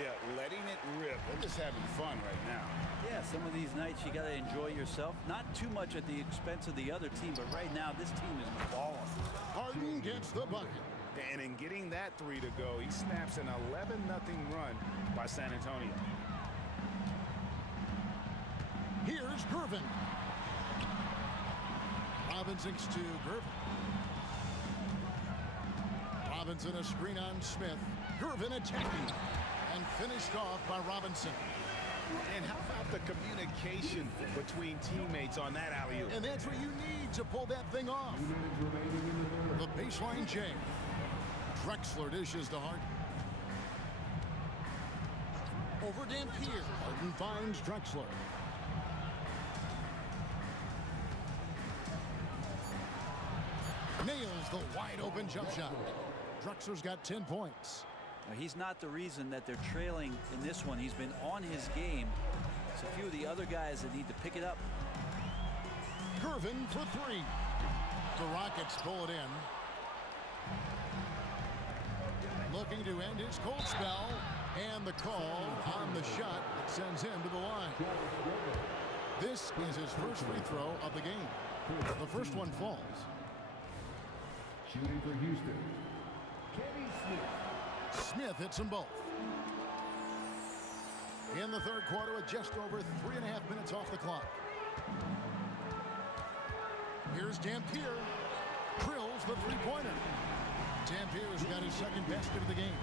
Yeah, letting it rip. They're just having fun right now. Yeah, some of these nights you got to enjoy yourself. Not too much at the expense of the other team, but right now this team is balling. Harden gets the bucket. And in getting that 3 to go, he snaps an 11-0 run by San Antonio. Here's Gervin. Robinson to Gervin. Robinson a screen on Smith. Gervin attacking. And finished off by Robinson. And how about the communication between teammates on that alley-oop? And that's what you need to pull that thing off. The baseline J. Drexler dishes to Harden. Over Dampier. Harden finds Drexler. Nails the wide open jump shot. Drexler's got 10 points. Now, he's not the reason that they're trailing in this one. He's been on his game. It's a few of the other guys that need to pick it up. Gervin for 3. The Rockets pull it in. Looking to end his cold spell. And the call on the shot that sends him to the line. This is his first free throw of the game. The first one falls. Shooting for Houston, Kenny Smith. Smith hits them both. In the third quarter with just over 3.5 minutes off the clock. Here's Dampier. Drills the three-pointer. Dampier's got his second basket of the game.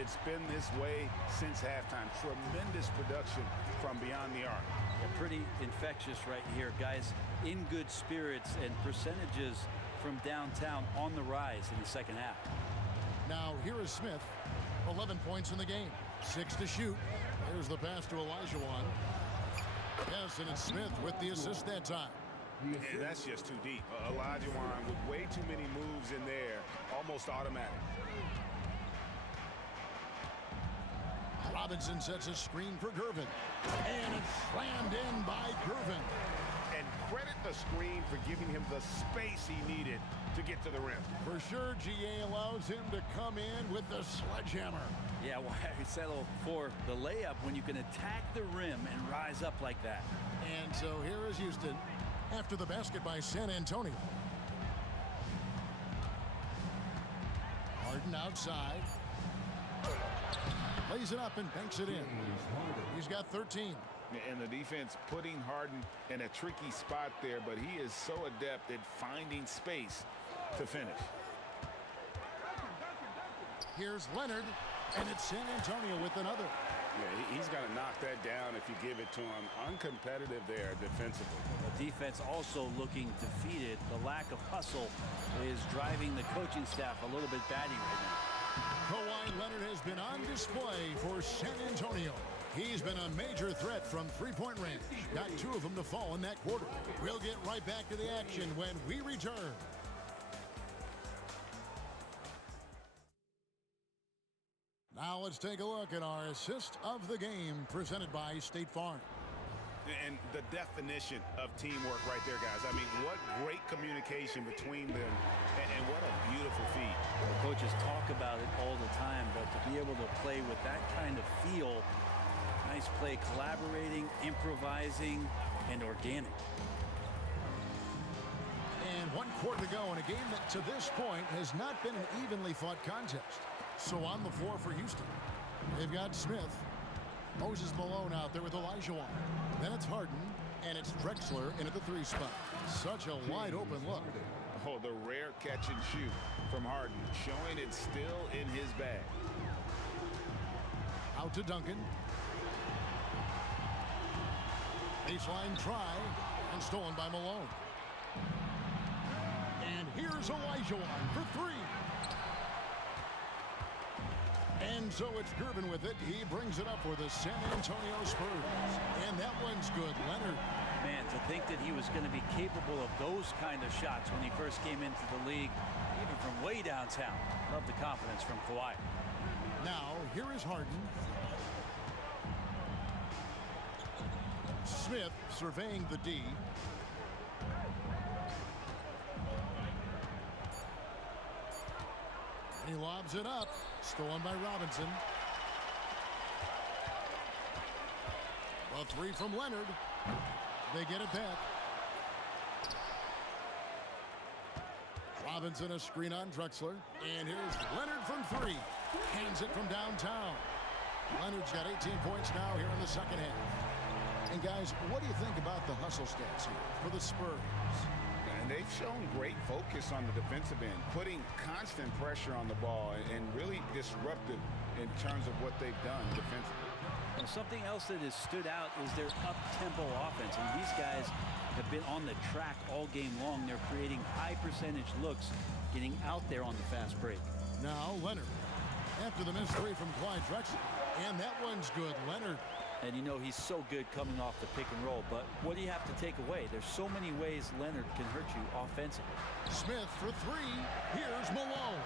It's been this way since halftime. Tremendous production from beyond the arc. They're pretty infectious right here, guys. In good spirits and percentages from downtown on the rise in the second half. Now here is Smith. 11 points in the game. 6 to shoot. Here's the pass to Olajuwon. Yes, and it's Smith with the assist that time. And that's just too deep. Olajuwon with way too many moves in there. Almost automatic. Robinson sets a screen for Gervin. And it's slammed in by Gervin. And credit the screen for giving him the space he needed to get to the rim. For sure, GA allows him to come in with the sledgehammer. Yeah, why settle for the layup when you can attack the rim and rise up like that? And so here is Houston after the basket by San Antonio. Harden outside. Lays it up and banks it in. He's got 13. And the defense putting Harden in a tricky spot there, but he is so adept at finding space to finish. Here's Leonard, and it's San Antonio with another. Yeah, he's got to knock that down if you give it to him. Uncompetitive there defensively. The defense also looking defeated. The lack of hustle is driving the coaching staff a little bit batty right now. Kawhi Leonard has been on display for San Antonio. He's been a major threat from three-point range. Got 2 of them to fall in that quarter. We'll get right back to the action when we return. Now let's take a look at our assist of the game presented by State Farm. And the definition of teamwork right there, guys. I mean, what great communication between them, and what a beautiful feat. The coaches talk about it all the time, but to be able to play with that kind of feel, nice play, collaborating, improvising, and organic. And 1 quarter to go in a game that to this point has not been an evenly fought contest. So on the floor for Houston, they've got Smith. Moses Malone out there with Olajuwon. Then it's Harden, and it's Drexler in at the 3 spot. Such a wide open look. Oh, the rare catch and shoot from Harden, showing it's still in his bag. Out to Duncan. Baseline try, and stolen by Malone. And here's Olajuwon for 3. And so it's Gervin with it. He brings it up for the San Antonio Spurs. And that one's good. Leonard. Man, to think that he was going to be capable of those kind of shots when he first came into the league, even from way downtown. Love the confidence from Kawhi. Now, here is Harden. Smith surveying the D. He lobs it up. Stolen by Robinson. A 3 from Leonard. They get it back. Robinson a screen on Drexler. And here's Leonard from 3. Hands it from downtown. Leonard's got 18 points now here in the second half. And guys, what do you think about the hustle stats here for the Spurs? And they've shown great focus on the defensive end, putting constant pressure on the ball and really disruptive in terms of what they've done defensively. And something else that has stood out is their up-tempo offense. And these guys have been on the track all game long. They're creating high percentage looks, getting out there on the fast break. Now Leonard, after the missed 3 from Clyde Drexler. And that one's good. Leonard. And you know he's so good coming off the pick and roll, but what do you have to take away? There's so many ways Leonard can hurt you offensively. Smith for 3. Here's Malone.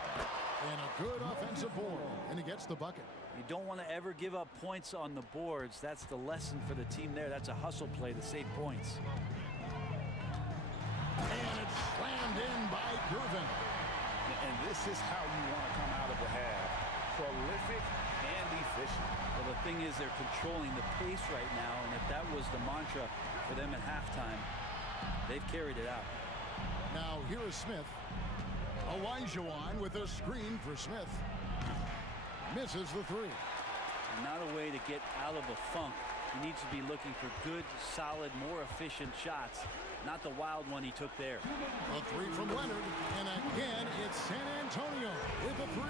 And a good offensive board, and he gets the bucket. You don't want to ever give up points on the boards. That's the lesson for the team there. That's a hustle play to save points. And it's slammed in by Gervin. And this is how you want to come out of the half. Prolific and efficient. Well, the thing is they're controlling the pace right now, and if that was the mantra for them at halftime, they've carried it out. Now here is Smith. Olajuwon with a screen for Smith. Misses the 3. Not a way to get out of a funk. He needs to be looking for good, solid, more efficient shots, not the wild one he took there. A 3 from Leonard, and again it's San Antonio with a 3.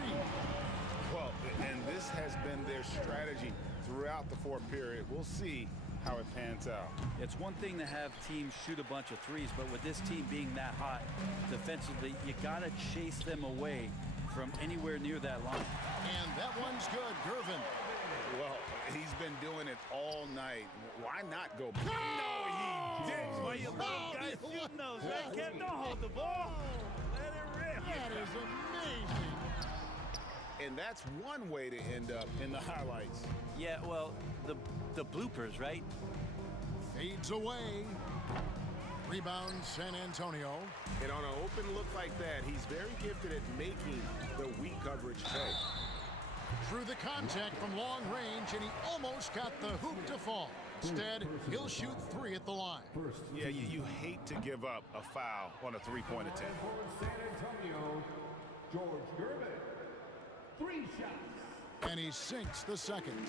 Well, and this has been their strategy throughout the 4th period. We'll see how it pans out. It's one thing to have teams shoot a bunch of threes, but with this team being that hot defensively, you got to chase them away from anywhere near that line. And that one's good. Gervin. Well, he's been doing it all night. Why not go? No, he didn't. Why you little guys shooting those, man? Can't don't hold the ball. Let it rip. That is amazing. And that's one way to end up in the highlights. Yeah, well, the bloopers, right? Fades away. Rebound San Antonio. And on an open look like that, he's very gifted at making the weak coverage pay. Through the contact from long range, and he almost got the hoop to fall. Instead, he'll shoot 3 at the line. Yeah, you hate to give up a foul on a 3-point attempt. For San Antonio, George Gervin. 3 shots. And he sinks the second.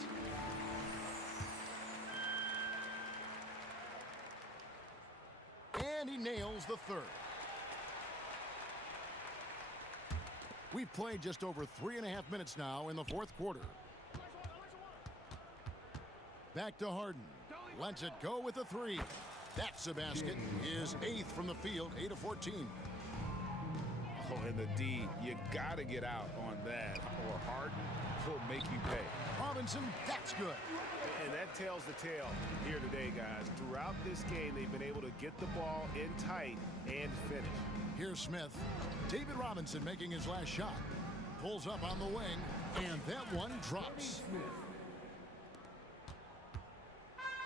And he nails the third. We've played just over 3.5 minutes now in the fourth quarter. Back to Harden. Lets it go with a three. That's a basket. His 8th from the field, 8 of 14. Oh, and the D, you got to get out on that, or Harden will make you pay. Robinson, that's good. And that tells the tale here today, guys. Throughout this game, they've been able to get the ball in tight and finish. Here's Smith. David Robinson making his last shot. Pulls up on the wing, and that one drops.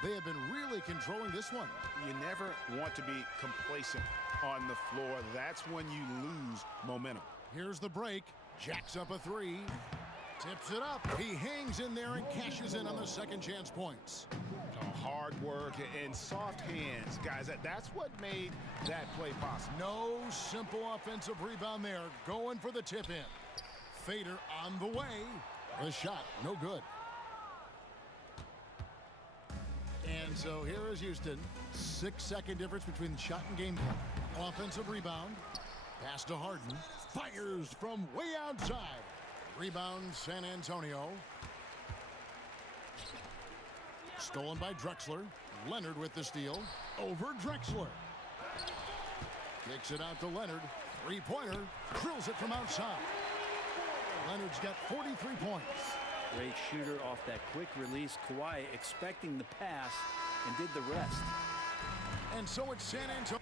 They have been really controlling this one. You never want to be complacent on the floor. That's when you lose momentum. Here's the break. Jacks up a three. Tips it up. He hangs in there and cashes in on the second chance points. Hard work and soft hands, guys. That's what made that play possible. No simple offensive rebound there. Going for the tip in. Fader on the way. The shot, no good. And so here is Houston. 6-second difference between the shot and game clock. Offensive rebound. Pass to Harden. Fires from way outside. Rebound San Antonio. Stolen by Drexler. Leonard with the steal. Over Drexler. Kicks it out to Leonard. Three-pointer. Drills it from outside. Leonard's got 43 points. Great shooter off that quick release. Kawhi expecting the pass and did the rest. And so it's San Antonio.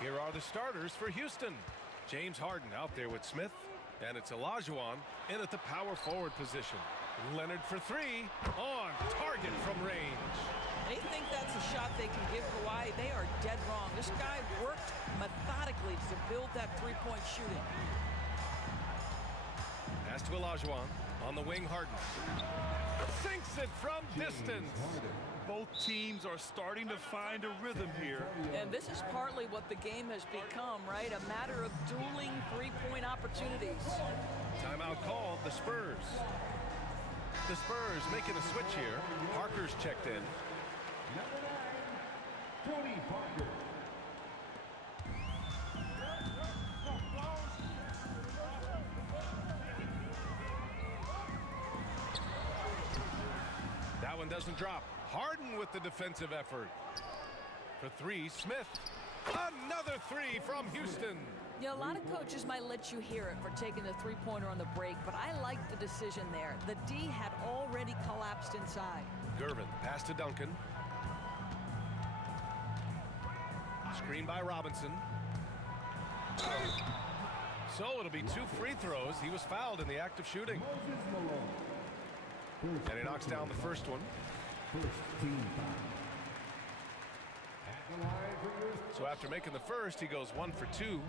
Here are the starters for Houston. James Harden out there with Smith. And it's Olajuwon in at the power forward position. Leonard for three. On target from range. They think that's a shot they can give Kawhi. They are dead wrong. This guy worked methodically to build that three-point shooting. Pass to Olajuwon. On the wing, Harden. Sinks it from distance. Both teams are starting to find a rhythm here. And this is partly what the game has become, right? A matter of dueling three-point opportunities. Timeout called, the Spurs. The Spurs making a switch here. Parker's checked in. Tony Parker. That one doesn't drop. Harden with the defensive effort. For three, Smith. Another three from Houston. Yeah, a lot of coaches might let you hear it for taking the three-pointer on the break, but I like the decision there. The D had already collapsed inside. Gervin, pass to Duncan. Screen by Robinson. So it'll be 2 free throws. He was fouled in the act of shooting. And he knocks down the first one. First team foul. At the line for your So after making the first, he goes 1 for 2.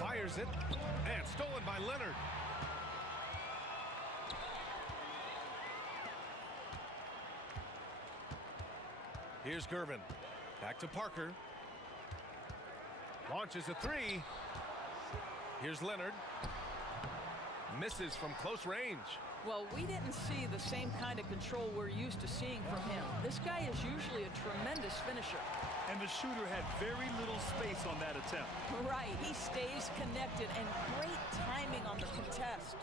Fires it. And stolen by Leonard. Here's Gervin. Back to Parker. Launches a three. Here's Leonard. Misses from close range. Well, we didn't see the same kind of control we're used to seeing from him. This guy is usually a tremendous finisher. And the shooter had very little space on that attempt. Right, he stays connected and great timing on the contest.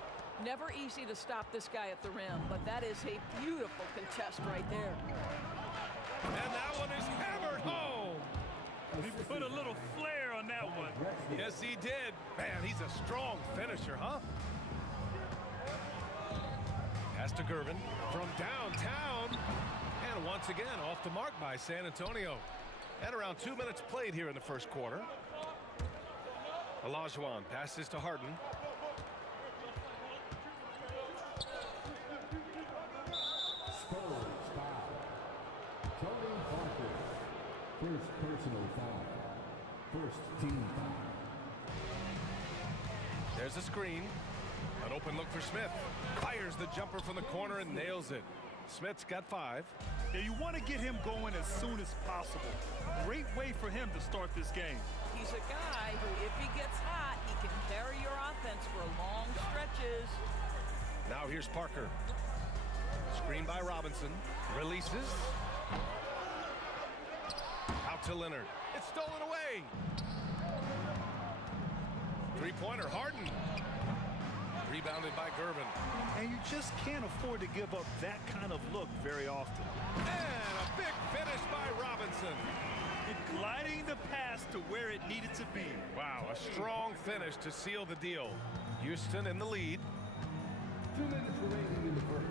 Never easy to stop this guy at the rim, but that is a beautiful contest right there. And that one is hammered home. He put a little flair on that one. Yes, he did. Man, he's a strong finisher, huh? Pass to Gervin from downtown. And once again, off the mark by San Antonio. And around 2 minutes played here in the first quarter. Olajuwon passes to Harden. Spurs foul. Tony Parker. First personal foul. First team foul. There's a screen. An open look for Smith. Fires the jumper from the corner and nails it. Smith's got 5. Yeah, you want to get him going as soon as possible. Great way for him to start this game. He's a guy who, if he gets hot, he can carry your offense for long stretches. Now here's Parker. Screen by Robinson. Releases. Out to Leonard. It's stolen away. Three-pointer, Harden. Rebounded by Gervin. And you just can't afford to give up that kind of look very often. And a big finish by Robinson. Gliding the pass to where it needed to be. Wow, a strong finish to seal the deal. Houston in the lead. 2 minutes remaining in the first.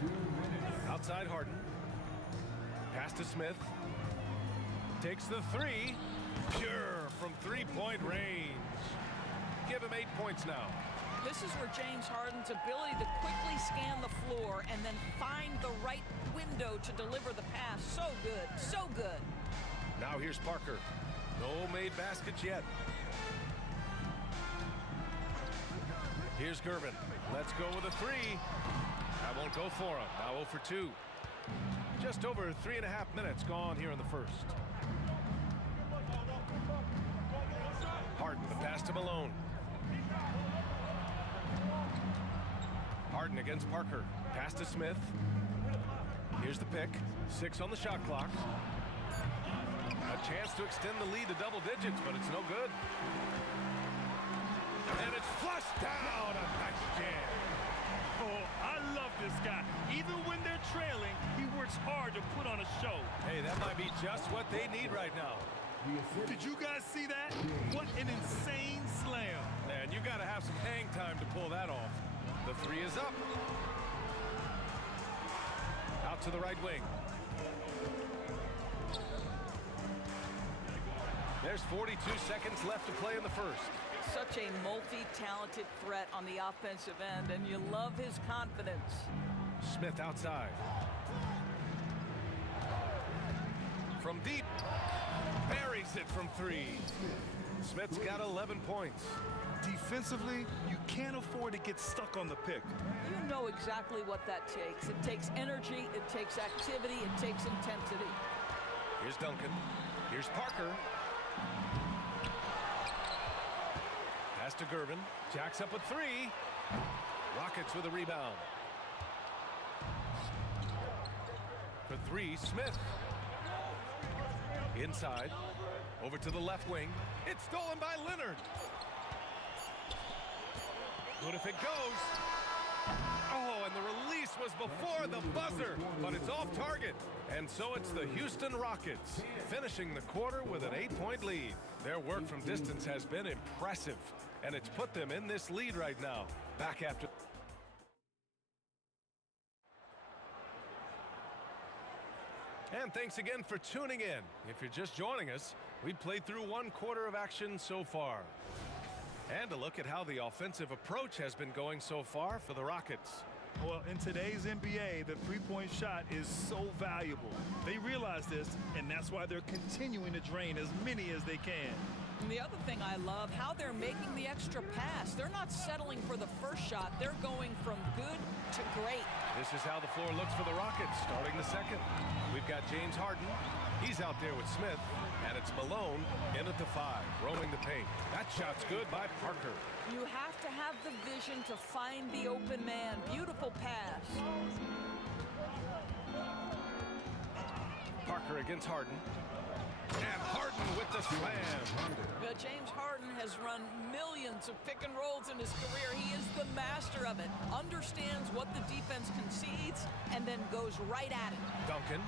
2 minutes. Outside Harden. Pass to Smith. Takes the three. Pure from three-point range. Give him 8 points now. This is where James Harden's ability to quickly scan the floor and then find the right window to deliver the pass. So good, so good. Now here's Parker. No made baskets yet. Here's Gervin. Let's go with a three. That won't go for him. Now 0 for 2. Just over 3.5 minutes gone here in the first. Harden, the pass to Malone. Harden against Parker. Pass to Smith. Here's the pick. 6 on the shot clock. A chance to extend the lead to double digits, but it's no good. And it's flushed down. A nice jam. Oh, I love this guy. Even when they're trailing, he works hard to put on a show. Hey, that might be just what they need right now. Did you guys see that? What an insane slam. Man, you got to have some hang time to pull that off. The three is up. Out to the right wing. There's 42 seconds left to play in the first. Such a multi-talented threat on the offensive end, and you love his confidence. Smith outside. From deep. Buries it from 3. Smith's got 11 points. Defensively, you can't afford to get stuck on the pick. You know exactly what that takes. It takes energy, it takes activity, it takes intensity. Here's Duncan. Here's Parker. Pass to Gervin. Jacks up a 3. Rockets with a rebound. For 3, Smith. Inside. Over to the left wing. It's stolen by Leonard. Good if it goes. Oh, and the release was before the buzzer, but it's off target. And so it's the Houston Rockets finishing the quarter with an 8-point lead. Their work from distance has been impressive, and it's put them in this lead right now. Back after. And thanks again for tuning in. If you're just joining us, we played through 1 quarter of action so far. And a look at how the offensive approach has been going so far for the Rockets. Well, in today's NBA, the three-point shot is so valuable. They realize this, and that's why they're continuing to drain as many as they can. And the other thing I love, how they're making the extra pass. They're not settling for the first shot. They're going from good to great. This is how the floor looks for the Rockets starting the second. We've got James Harden. He's out there with Smith. And it's Malone in at the 5, roaming the paint. That shot's good by Parker. You have to have the vision to find the open man. Beautiful pass. Parker against Harden. And Harden with the slam. James Harden has run millions of pick and rolls in his career. He is the master of it. Understands what the defense concedes and then goes right at it. Duncan.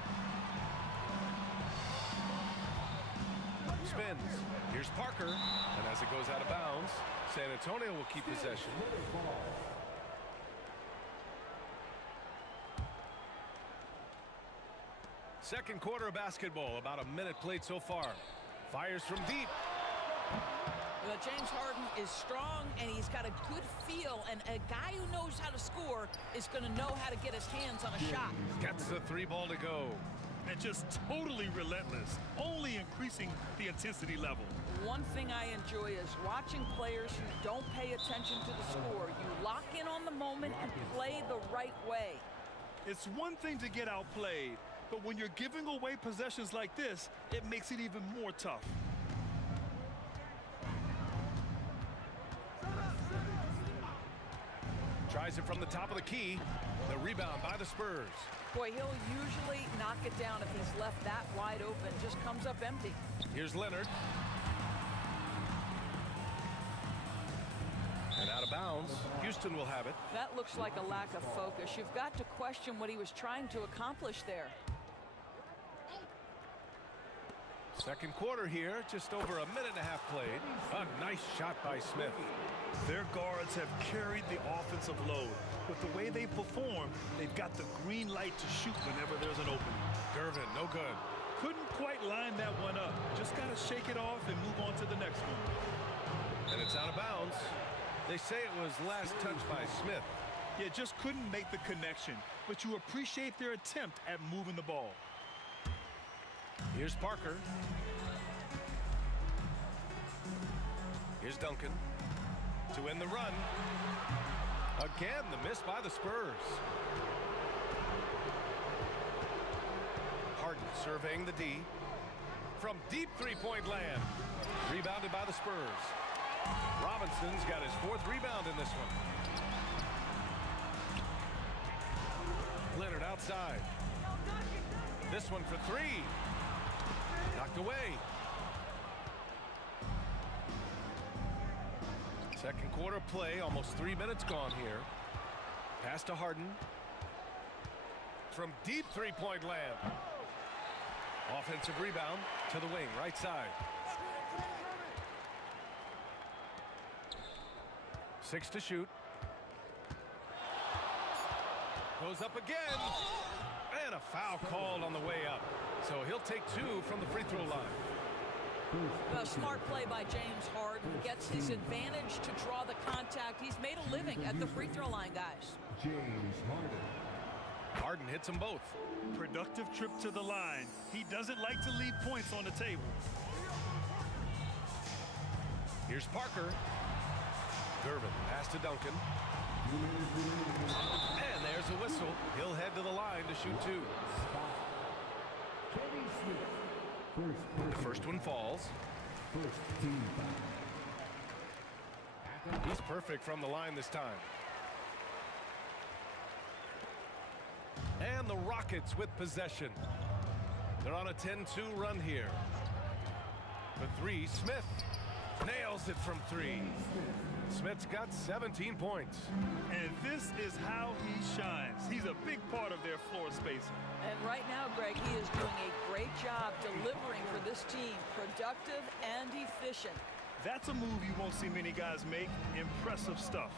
Spins. Here's Parker. And as it goes out of bounds, San Antonio will keep possession. Second quarter of basketball, about a minute played so far. Fires from deep. James Harden is strong, and he's got a good feel, and a guy who knows how to score is going to know how to get his hands on a shot. Gets the 3 ball to go. And just totally relentless, only increasing the intensity level. One thing I enjoy is watching players who don't pay attention to the score. You lock in on the moment and play the right way. It's one thing to get outplayed, but when you're giving away possessions like this, it makes it even more tough. Tries it from the top of the key. The rebound by the Spurs. Boy, he'll usually knock it down if he's left that wide open. Just comes up empty. Here's Leonard. And out of bounds. Houston will have it. That looks like a lack of focus. You've got to question what he was trying to accomplish there. Second quarter here, just over a minute and a half played. A nice shot by Smith. Their guards have carried the offensive load. With the way they perform, they've got the green light to shoot whenever there's an opening. Gervin, no good. Couldn't quite line that one up. Just got to shake it off and move on to the next one. And it's out of bounds. They say it was last touched by Smith. Yeah, just couldn't make the connection. But you appreciate their attempt at moving the ball. Here's Parker. Here's Duncan to end the run. Again, the miss by the Spurs. Harden surveying the D. From deep three-point land. Rebounded by the Spurs. Robinson's got his 4th rebound in this one. Leonard outside. This one for 3. Knocked away. Second quarter play, almost 3 minutes gone here. Pass to Harden. From deep three-point land. Offensive rebound to the wing, right side. 6 to shoot. Goes up again. And a foul called on the way up. So he'll take 2 from the free throw line. A smart play by James Harden. Gets his advantage to draw the contact. He's made a living at the free throw line, guys. James Harden. Harden hits them both. Productive trip to the line. He doesn't like to leave points on the table. Here's Parker. Gervin, pass to Duncan. And there's a whistle. He'll head to the line to shoot two. The first one falls. He's perfect from the line this time. And the Rockets with possession. They're on a 10-2 run here. For three, Smith nails it from three. Smith's got 17 points. And this is how he shines. He's a big part of their floor spacing. And right now, Greg, he is doing a great job delivering for this team. Productive and efficient. That's a move you won't see many guys make. Impressive stuff.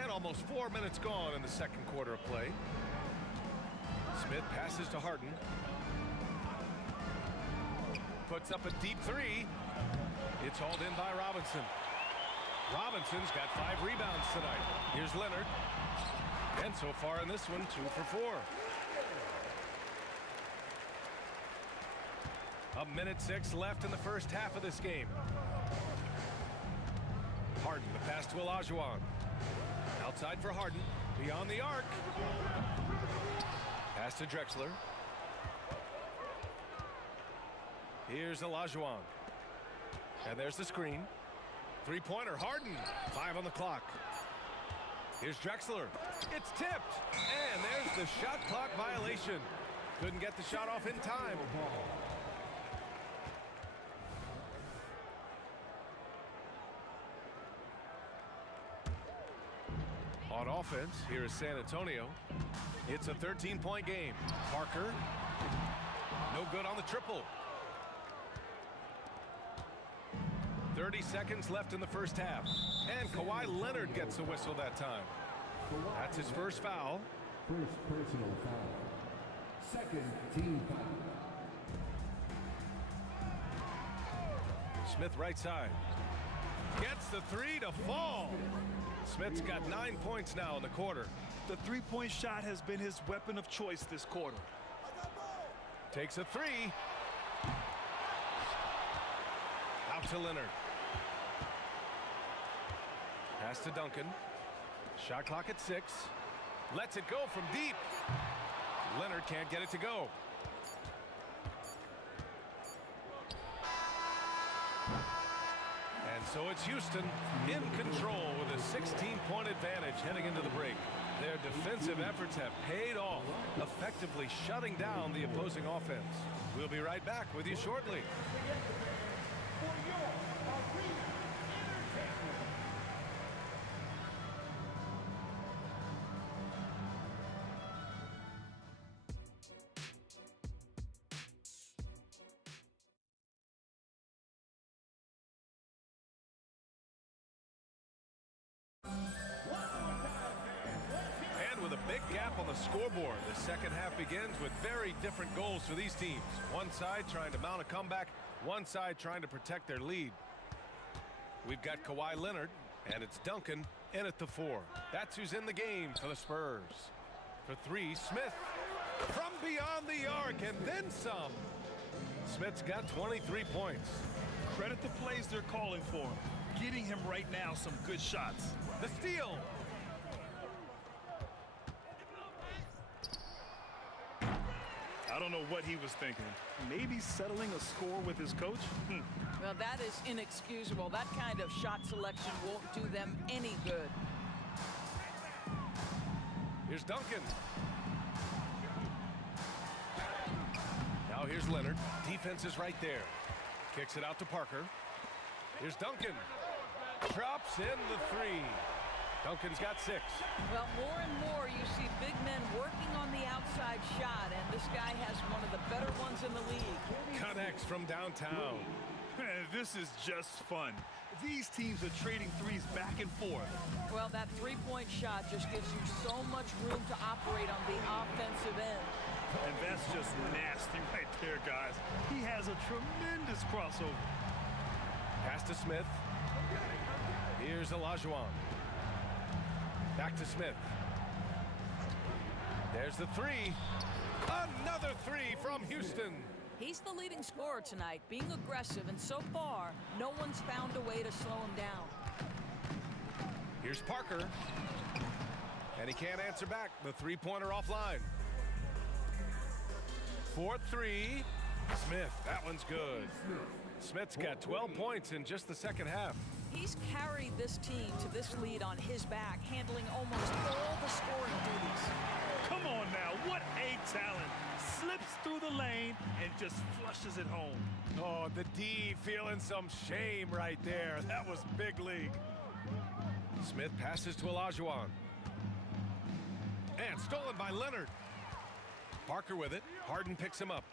And almost 4 minutes gone in the second quarter of play. Smith passes to Harden. Puts up a deep three. It's hauled in by Robinson. Robinson's got 5 rebounds tonight. Here's Leonard. And so far in this one, 2 for 4. A minute 6 left in the first half of this game. Harden, the pass to Olajuwon. Outside for Harden. Beyond the arc. Pass to Drexler. Here's Olajuwon. And there's the screen. Three-pointer, Harden. 5 on the clock. Here's Drexler. It's tipped. And there's the shot clock violation. Couldn't get the shot off in time. On offense, here is San Antonio. It's a 13-point game. Parker. No good on the triple. 30 seconds left in the first half. And Kawhi Leonard gets the whistle that time. That's his first foul. First personal foul. Second team foul. Smith right side. Gets the three to fall. Smith's got 9 points now in the quarter. The three-point shot has been his weapon of choice this quarter. Takes a three. Out to Leonard. Pass to Duncan. Shot clock at 6. Lets it go from deep. Leonard can't get it to go. And so it's Houston in control with a 16-point advantage heading into the break. Their defensive efforts have paid off, effectively shutting down the opposing offense. We'll be right back with you shortly. Gap on the scoreboard. The second half begins with very different goals for these teams. One side trying to mount a comeback, one side trying to protect their lead. We've got Kawhi Leonard, and it's Duncan in at the 4. That's who's in the game for the Spurs. For 3, Smith from beyond the arc and then some. Smith's got 23 points. Credit the plays they're calling for. Getting him right now some good shots. The steal. I don't know what he was thinking. Maybe settling a score with his coach? Well, that is inexcusable. That kind of shot selection won't do them any good. Here's Duncan. Now here's Leonard. Defense is right there. Kicks it out to Parker. Here's Duncan. Drops in the 3. Duncan's got 6. Well, more and more you see big men working on the outside shot, and this guy has one of the better ones in the league. Connects from downtown. This is just fun. These teams are trading threes back and forth. Well, that three-point shot just gives you so much room to operate on the offensive end. And that's just nasty right there, guys. He has a tremendous crossover. Pass to Smith. Here's Olajuwon. Back to Smith. There's the three. Another three from Houston. He's the leading scorer tonight, being aggressive, and so far, no one's found a way to slow him down. Here's Parker. And he can't answer back. The three-pointer offline. 4-3. Smith, that one's good. Smith's got 12 points in just the second half. He's carried this team to this lead on his back, handling almost all the scoring duties. Come on now, what a talent. Slips through the lane and just flushes it home. Oh, the D feeling some shame right there. That was big league. Smith passes to Olajuwon. And stolen by Leonard. Parker with it. Harden picks him up.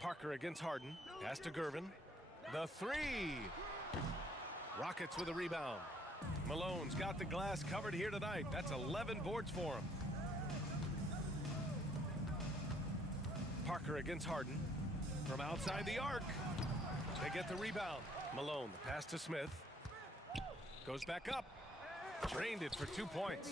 Parker against Harden. Pass to Gervin. The three. Rockets with a rebound. Malone's got the glass covered here tonight. That's 11 boards for him. Parker against Harden. From outside the arc. They get the rebound. Malone, the pass to Smith. Goes back up. Drained it for 2 points.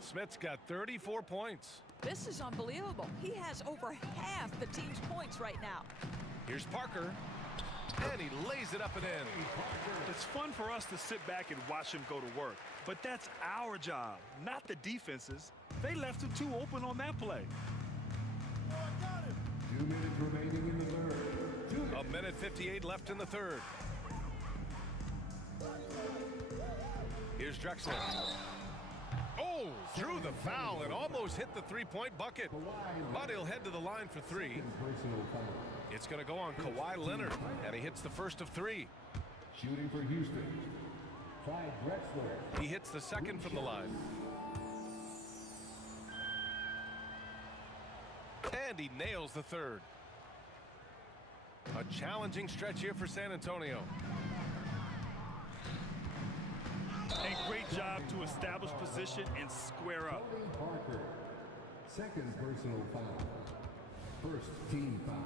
Smith's got 34 points. This is unbelievable. He has over half the team's points right now. Here's Parker. And he lays it up and in. It's fun for us to sit back and watch him go to work. But that's our job, not the defense's. They left him too open on that play. 2 minutes remaining in the third. A minute 58 left in the third. Here's Drexler. Oh, drew the foul and almost hit the three-point bucket. But he'll head to the line for three. It's going to go on Kawhi Leonard, and he hits the first of three. Shooting for Houston. Clyde Drexler. He hits the second from the line. And he nails the third. A challenging stretch here for San Antonio. And great job to establish position and square up. Parker. Second personal foul. First team foul.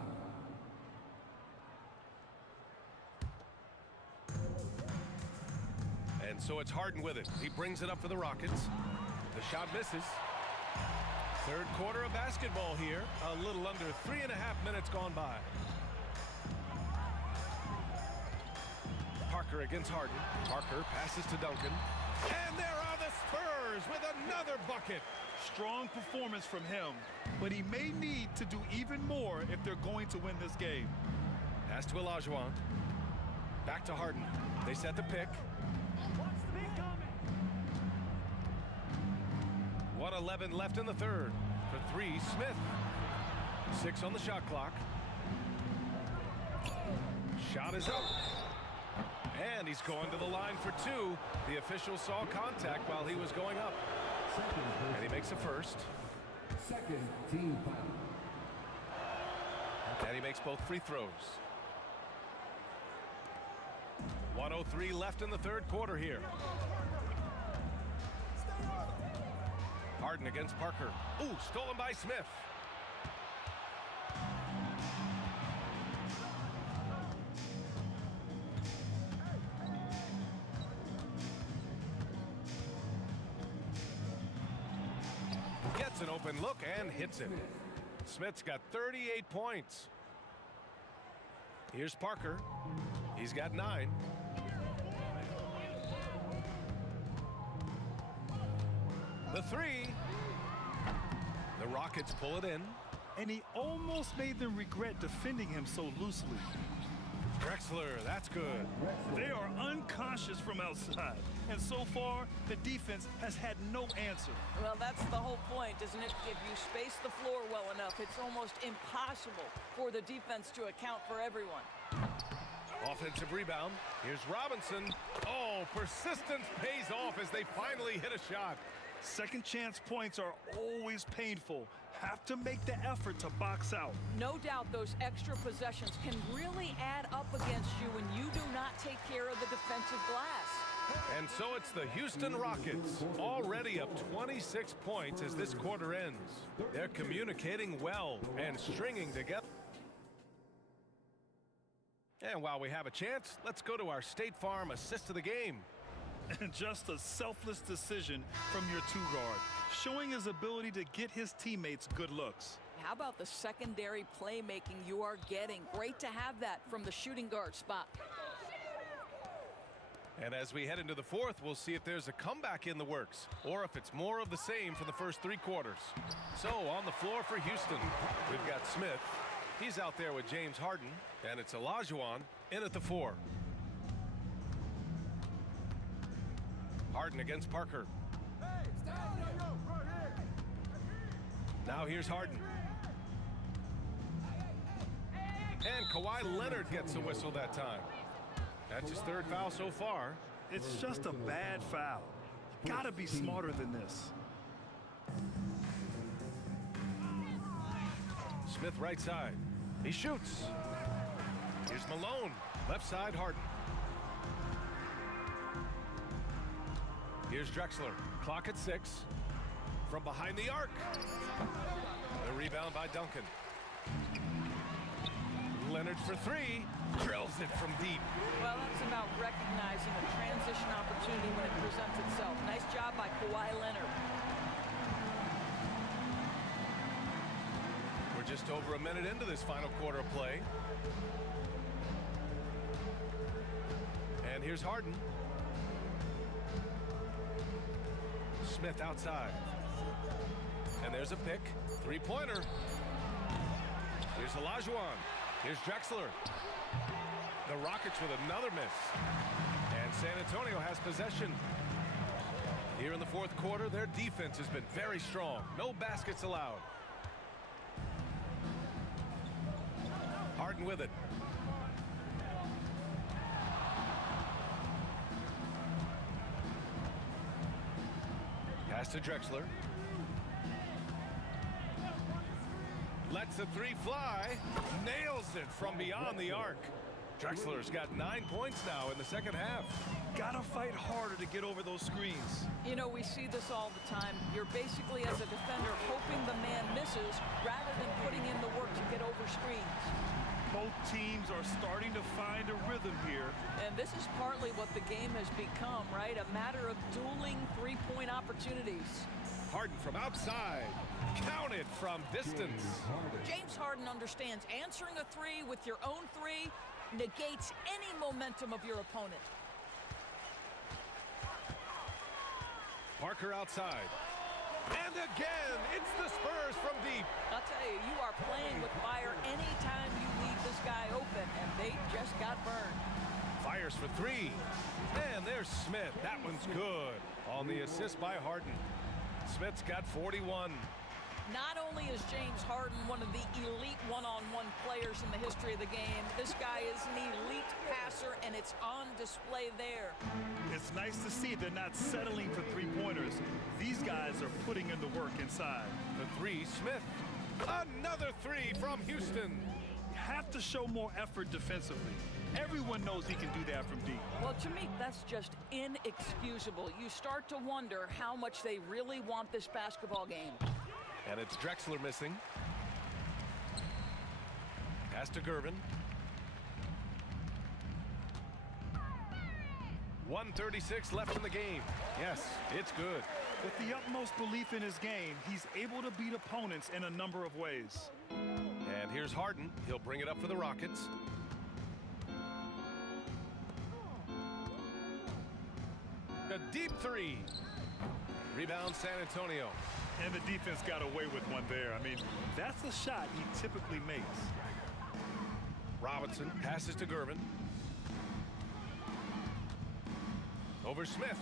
And so it's Harden with it. He brings it up for the Rockets. The shot misses. Third quarter of basketball here. A little under 3.5 minutes gone by. Parker against Harden. Parker passes to Duncan. And there are the Spurs with another bucket. Strong performance from him, but he may need to do even more if they're going to win this game. Pass to Olajuwon. Back to Harden. They set the pick. 1:11 left in the third. For three, Smith. 6 on the shot clock. Shot is up. And he's going to the line for two. The official saw contact while he was going up. And he makes a first. Second team foul. And he makes both free throws. 1:03 left in the third quarter here. Harden against Parker. Ooh, stolen by Smith. Gets an open look and hits it. Smith's got 38 points. Here's Parker. He's got 9. The three. The Rockets pull it in. And he almost made them regret defending him so loosely. Drexler, that's good. They are unconscious from outside. And so far, the defense has had no answer. Well, that's the whole point, isn't it? If you space the floor well enough, it's almost impossible for the defense to account for everyone. Offensive rebound. Here's Robinson. Oh, persistence pays off as they finally hit a shot. Second chance points are always painful. Have to make the effort to box out. No doubt those extra possessions can really add up against you when you do not take care of the defensive glass. And so it's the Houston Rockets, already up 26 points as this quarter ends. They're communicating well and stringing together. And while we have a chance, let's go to our State Farm assist of the game. And just a selfless decision from your two-guard, showing his ability to get his teammates good looks. How about the secondary playmaking you are getting? Great to have that from the shooting guard spot. And as we head into the fourth, we'll see if there's a comeback in the works or if it's more of the same for the first three quarters. So on the floor for Houston, we've got Smith. He's out there with James Harden, and it's Olajuwon in at the 4. Harden against Parker. Now here's Harden. And Kawhi Leonard gets a whistle that time. That's his third foul so far. It's just a bad foul. Gotta be smarter than this. Smith right side. He shoots. Here's Malone. Left side, Harden. Here's Drexler. Clock at 6. From behind the arc. The rebound by Duncan. Leonard for 3. Drills it from deep. Well, that's about recognizing a transition opportunity when it presents itself. Nice job by Kawhi Leonard. We're just over a minute into this final quarter of play. And here's Harden. Smith outside. And there's a pick. Three-pointer. Here's Olajuwon. Here's Drexler. The Rockets with another miss. And San Antonio has possession. Here in the fourth quarter, their defense has been very strong. No baskets allowed. Harden with it. Pass to Drexler. Lets the 3 fly. Nails it from beyond the arc. Drexler's got 9 points now in the second half. Gotta fight harder to get over those screens. You know, we see this all the time. You're basically, as a defender, hoping the man misses rather than putting in the work to get over screens. Both teams are starting to find a rhythm here. And this is partly what the game has become, right? A matter of dueling three-point opportunities. Harden from outside. Counted from distance. James Harden understands answering a 3 with your own 3 negates any momentum of your opponent. Parker outside. And again, it's the Spurs from deep. I'll tell you, you are playing with fire anytime you leave this guy open, and they just got burned. Fires for 3. And there's Smith. That one's good. On the assist by Harden. Smith's got 41. Not only is James Harden one of the elite one-on-one players in the history of the game, this guy is an elite passer, and it's on display there. It's nice to see they're not settling for three-pointers. These guys are putting in the work inside. The 3, Smith. Another 3 from Houston. You have to show more effort defensively. Everyone knows he can do that from deep. Well, to me, that's just inexcusable. You start to wonder how much they really want this basketball game. And it's Drexler missing. Pass to Gervin. 1:36 left in the game. Yes, it's good. With the utmost belief in his game, he's able to beat opponents in a number of ways. And here's Harden. He'll bring it up for the Rockets. A deep 3. Rebound San Antonio. And the defense got away with one there. I mean, that's a shot he typically makes. Robinson passes to Gervin. Over Smith.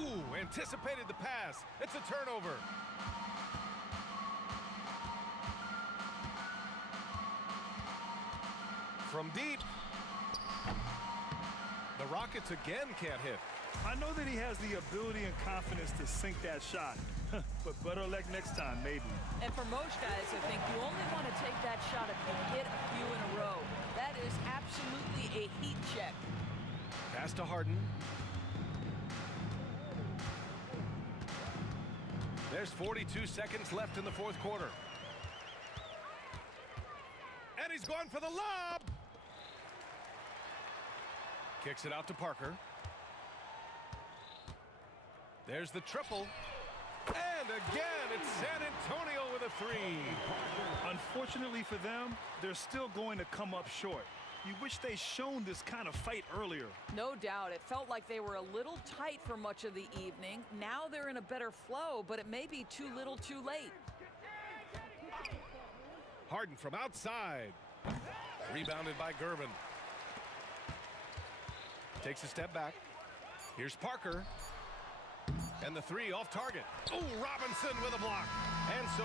Ooh, anticipated the pass. It's a turnover. From deep. The Rockets again can't hit. I know that he has the ability and confidence to sink that shot. But better luck next time, maybe. And for most guys, I think you only want to take that shot if you hit a few in a row. That is absolutely a heat check. Pass to Harden. There's 42 seconds left in the fourth quarter. And he's going for the lob. Kicks it out to Parker. There's the triple. And again, it's San Antonio with a three. Unfortunately for them, they're still going to come up short. You wish they'd shown this kind of fight earlier. No doubt. It felt like they were a little tight for much of the evening. Now they're in a better flow, but it may be too little too late. Harden from outside. Rebounded by Gervin. Takes a step back. Here's Parker. And the three off target. Oh, Robinson with a block. And so...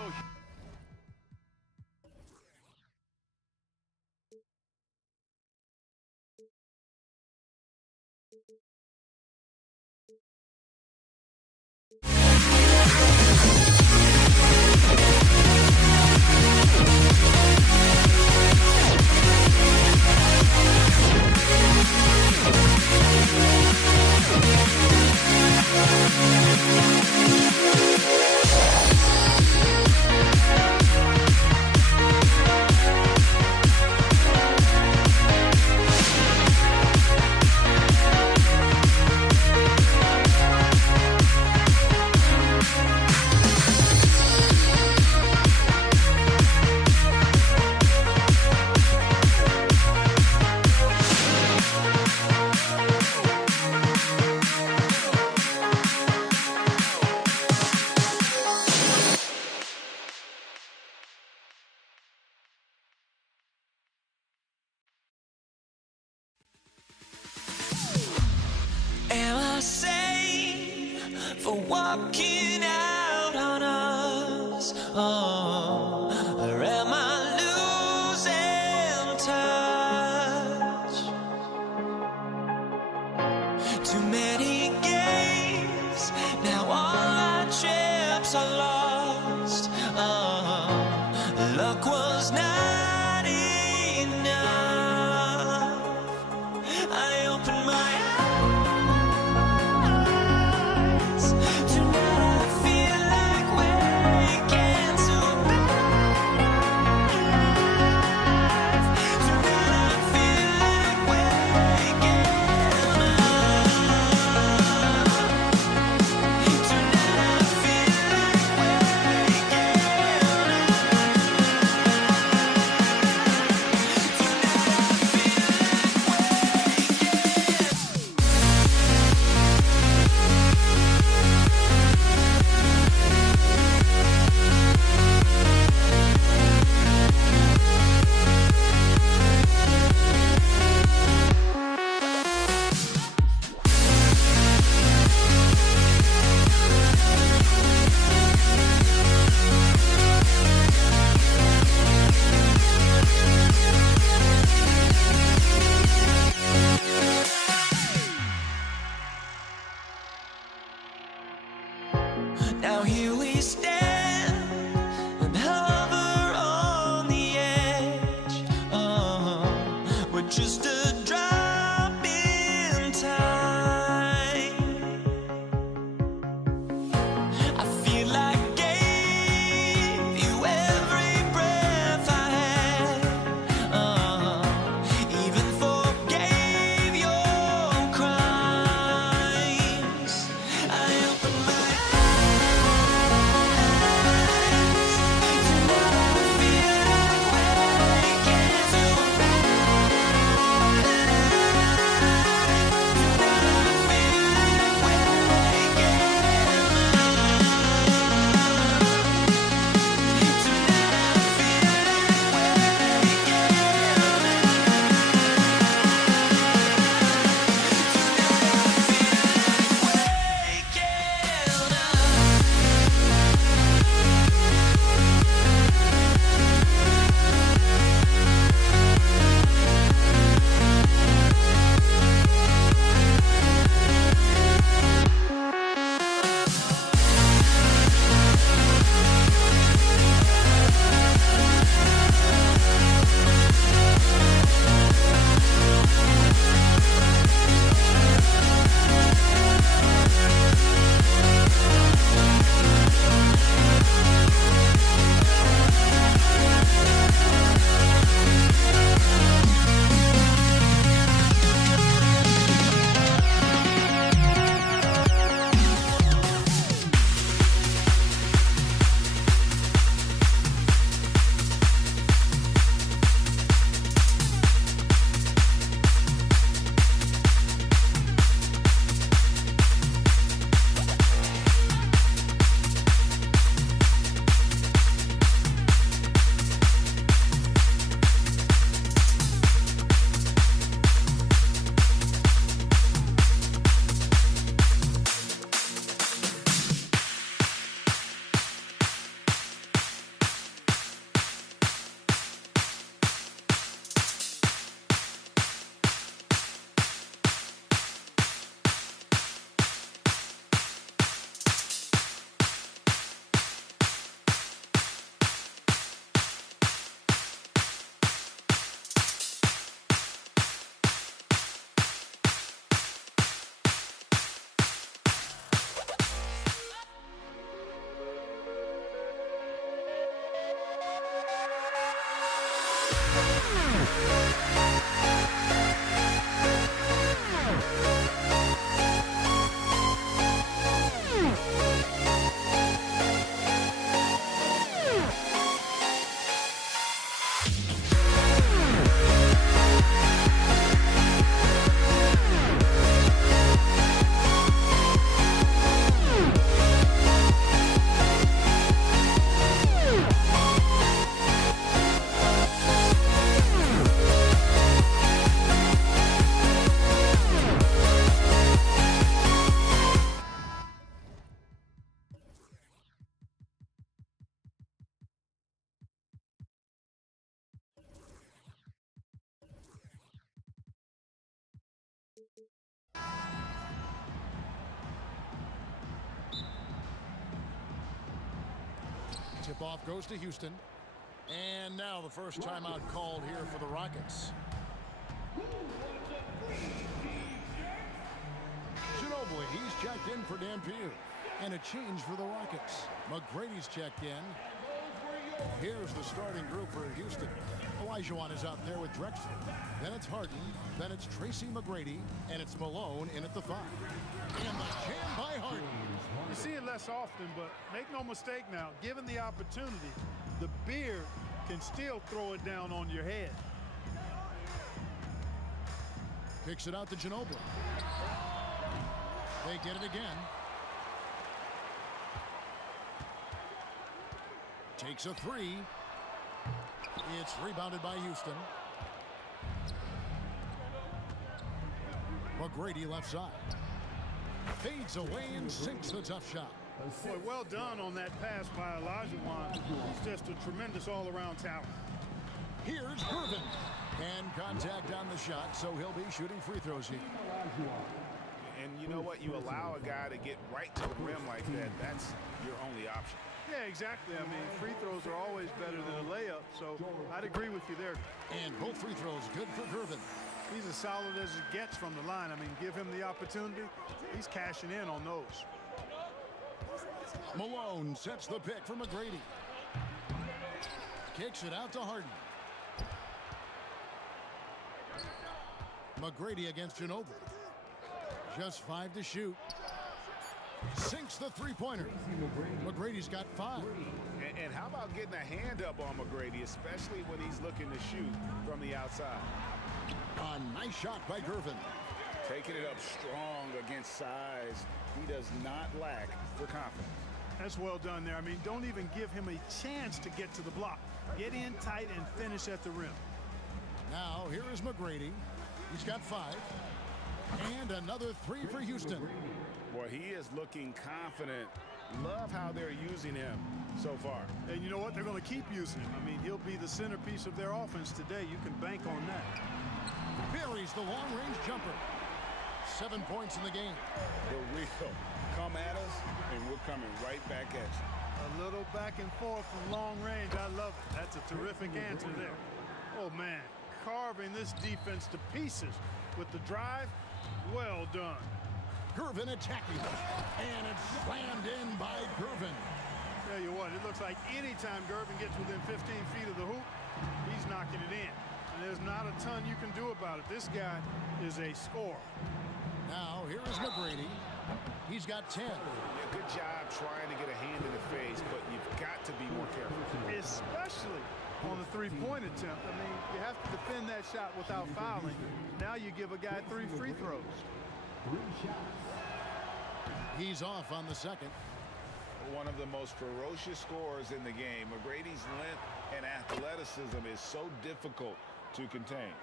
Am I safe for walking out on us? Oh, or am I losing touch? Too many games, now all our chips are lost. Oh, luck was not enough. I opened my eyes. Tip-off goes to Houston. And now the first timeout called here for the Rockets. Ginobili, he's checked in for Dampier. And a change for the Rockets. McGrady's checked in. Here's the starting group for Houston. Olajuwon is out there with Drexler. Then it's Harden. Then it's Tracy McGrady. And it's Malone in at the 5. And the jam by Harden. You see it less often, but make no mistake now, given the opportunity, the beard can still throw it down on your head. Kicks it out to Ginobili. They get it again. Takes a 3. It's rebounded by Houston. McGrady left side. Fades away and sinks the tough shot. Boy, well done on that pass by Olajuwon. He's just a tremendous all-around talent. Here's Irvin. And contact on the shot, so he'll be shooting free throws here. And you know what? You allow a guy to get right to the rim like that. That's your only option. Yeah, exactly. I mean, free throws are always better than a layup, so I'd agree with you there. And both free throws good for Irvin. He's as solid as it gets from the line. I mean, give him the opportunity. He's cashing in on those. Malone sets the pick for McGrady. Kicks it out to Harden. McGrady against Ginobili. Just 5 to shoot. Sinks the three-pointer. McGrady's got 5. And how about getting a hand up on McGrady, especially when he's looking to shoot from the outside? A nice shot by Irvin. Taking it up strong against size. He does not lack for confidence. That's well done there. I mean, don't even give him a chance to get to the block. Get in tight and finish at the rim. Now, here is McGrady. He's got 5. And another 3 for Houston. Boy, he is looking confident. Love how they're using him so far. And you know what? They're going to keep using him. I mean, he'll be the centerpiece of their offense today. You can bank on that. Buries the long-range jumper. 7 points in the game. The real. Come at us, and we're coming right back at you. A little back and forth from long range. I love it. That's a terrific answer there. Oh, man. Carving this defense to pieces with the drive. Well done. Irvin attacking. And it's slammed in by Irvin. Tell you what, it looks like anytime Irvin gets within 15 feet of the hoop, he's knocking it in. And there's not a ton you can do about it. This guy is a scorer. Now, here is McGrady. He's got 10. Yeah, good job trying to get a hand in the face, but you've got to be more careful. Especially on the three-point attempt. I mean, you have to defend that shot without fouling. Now you give a guy 3 free throws. He's off on the second. One of the most ferocious scorers in the game. McGrady's length and athleticism is so difficult to contain.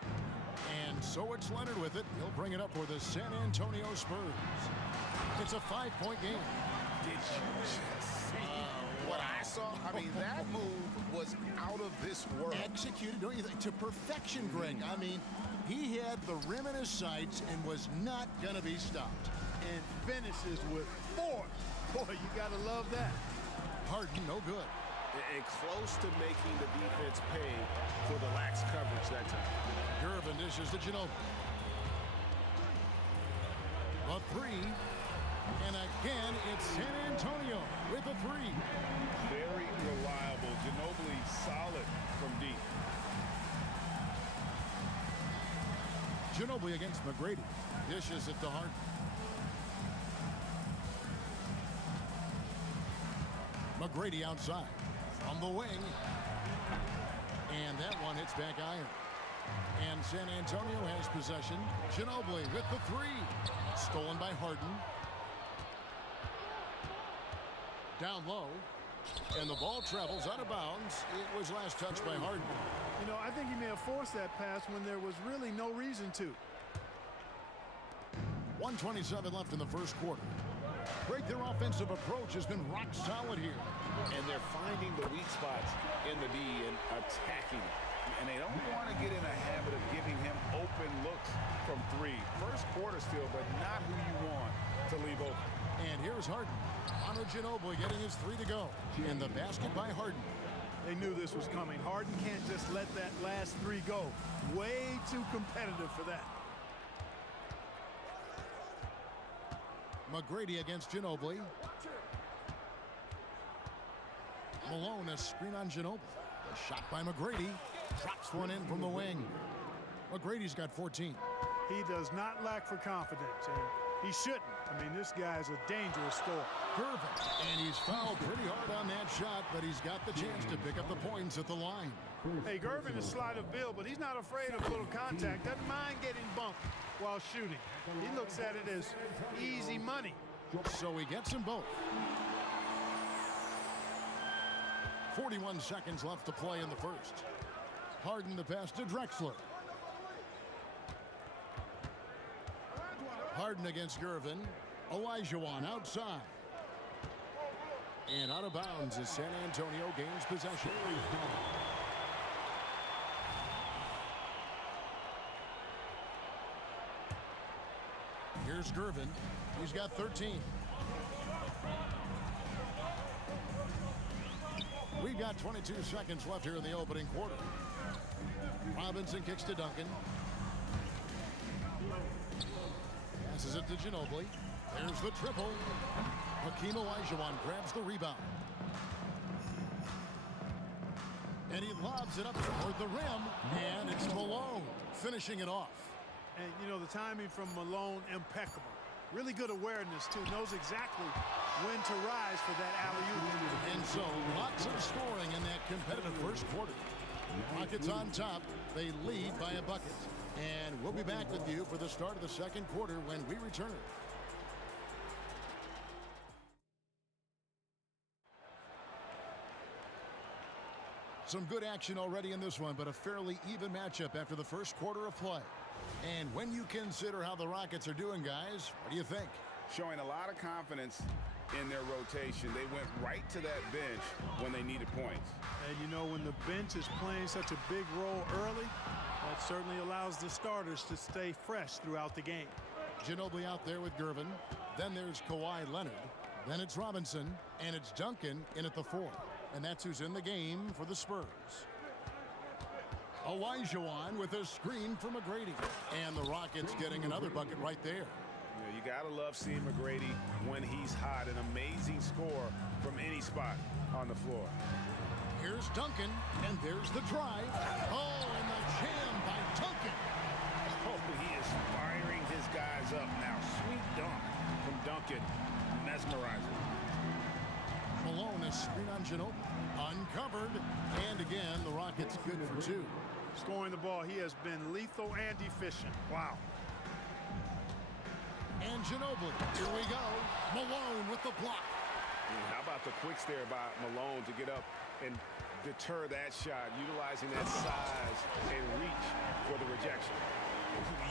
And so it's Leonard with it. He'll bring it up for the San Antonio Spurs. It's a 5-point game. Did you just see what I saw? I mean, that move was out of this world. Executed, don't you think, to perfection, Greg. I mean, he had the rim in his sights and was not going to be stopped. And finishes with force. Boy, you got to love that. Harden, no good. And close to making the defense pay for the lax coverage that time. Irvin dishes to Ginobili. A 3. And again, it's San Antonio with a 3. Very reliable. Ginobili solid from deep. Ginobili against McGrady. Dishes it to Harden. McGrady outside from the wing. And that one hits back iron. And San Antonio has possession. Ginobili with the three. Stolen by Harden. Down low. And the ball travels out of bounds. It was last touched by Harden. You know, I think he may have forced that pass when there was really no reason to. 1:27 left in the first quarter. Great, their offensive approach has been rock solid here. And they're finding the weak spots in the D and attacking it. And they don't want to get in a habit of giving him open looks from three. First quarter still, but not who you want to leave open. And here's Harden. Honor Ginobili getting his three to go. And the basket by Harden. They knew this was coming. Harden can't just let that last three go. Way too competitive for that. McGrady against Ginobili. Malone, a screen on Ginobili. A shot by McGrady. Drops one in from the wing. McGrady's got 14. He does not lack for confidence, and he shouldn't. I mean, this guy's a dangerous scorer. Gervin, and he's fouled pretty hard on that shot, but he's got the chance to pick up the points at the line. Hey, Gervin is slight of build, but he's not afraid of a little contact. Doesn't mind getting bumped while shooting. He looks at it as easy money. So he gets them both. 41 seconds left to play in the first. Harden the pass to Drexler. Harden against Gervin. Olajuwon outside. And out of bounds as San Antonio gains possession. Here's Gervin. He's got 13. We've got 22 seconds left here in the opening quarter. Robinson kicks to Duncan. Passes it to Ginobili. There's the triple. Hakeem Olajuwon grabs the rebound. And he lobs it up toward the rim. And it's Malone finishing it off. And, you know, the timing from Malone, impeccable. Really good awareness, too. Knows exactly when to rise for that alley-oop. And so, lots of scoring in that competitive first quarter. Rockets on top. They lead by a bucket. And we'll be back with you for the start of the second quarter when we return. Some good action already in this one, but a fairly even matchup after the first quarter of play. And when you consider how the Rockets are doing, guys, what do you think? Showing a lot of confidence in their rotation. They went right to that bench when they needed points. And you know, when the bench is playing such a big role early, that certainly allows the starters to stay fresh throughout the game. Ginobili out there with Gervin. Then there's Kawhi Leonard. Then it's Robinson. And it's Duncan in at the 4. And that's who's in the game for the Spurs. Olajuwon with a screen from McGrady. And the Rockets getting another bucket right there. Yeah, you got to love seeing McGrady when he's hot. An amazing score from any spot on the floor. Here's Duncan, and there's the drive. Oh, and the jam by Duncan. Oh, he is firing his guys up now. Sweet dunk from Duncan. Mesmerizing. Malone, a screen on Ginobili. Uncovered. And again, the Rockets good for 2. Scoring the ball, he has been lethal and efficient. Wow. And Ginobili, here we go. Malone with the block. How about the quicks there by Malone to get up and deter that shot, utilizing that size and reach for the rejection.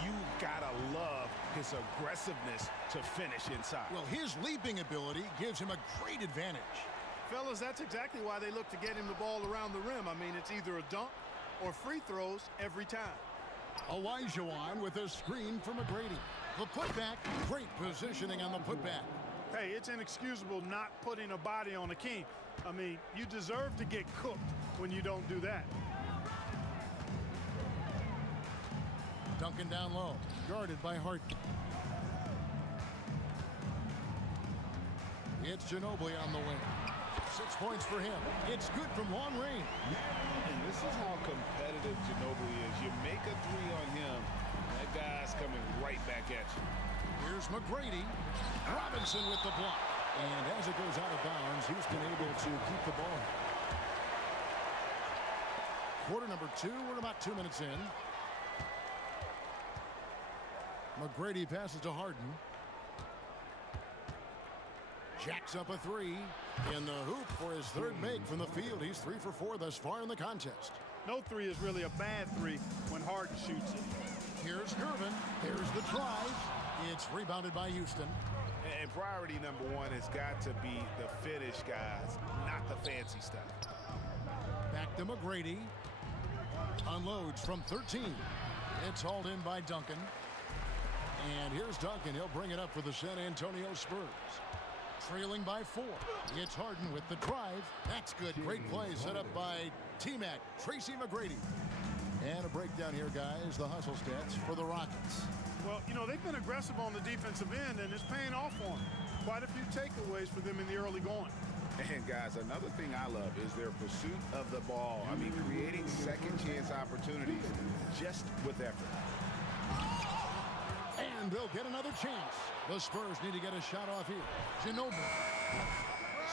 You gotta love his aggressiveness to finish inside. Well, his leaping ability gives him a great advantage. Fellas, that's exactly why they look to get him the ball around the rim. I mean, it's either a dunk or free throws every time. Olajuwon with a screen for McGrady. The putback, great positioning on the putback. Hey, it's inexcusable not putting a body on a king. I mean, you deserve to get cooked when you don't do that. Duncan down low, guarded by Harden. It's Ginobili on the wing. 6 points for him. It's good from long range. And this is how competitive Ginobili is. You make a three on him, that guy's catch. Here's McGrady. Robinson with the block. And as it goes out of bounds, Houston able to keep the ball. Quarter number 2. We're about 2 minutes in. McGrady passes to Harden. Jacks up a 3 in the hoop for his third make from the field. He's 3 for 4 thus far in the contest. No 3 is really a bad 3 when Harden shoots it. Here's Gervin. There's the drive. It's rebounded by Houston. And priority number 1 has got to be the finish, guys, not the fancy stuff. Back to McGrady. Unloads from 13. It's hauled in by Duncan. And here's Duncan. He'll bring it up for the San Antonio Spurs. Trailing by 4. It's Harden with the drive. That's good. Great play set up by T-Mac, Tracy McGrady. And a breakdown here, guys. The hustle stats for the Rockets. Well, you know, they've been aggressive on the defensive end, and it's paying off for them. Quite a few takeaways for them in the early going. And, guys, another thing I love is their pursuit of the ball. I mean, creating second-chance opportunities just with effort. And they'll get another chance. The Spurs need to get a shot off here. Ginobili.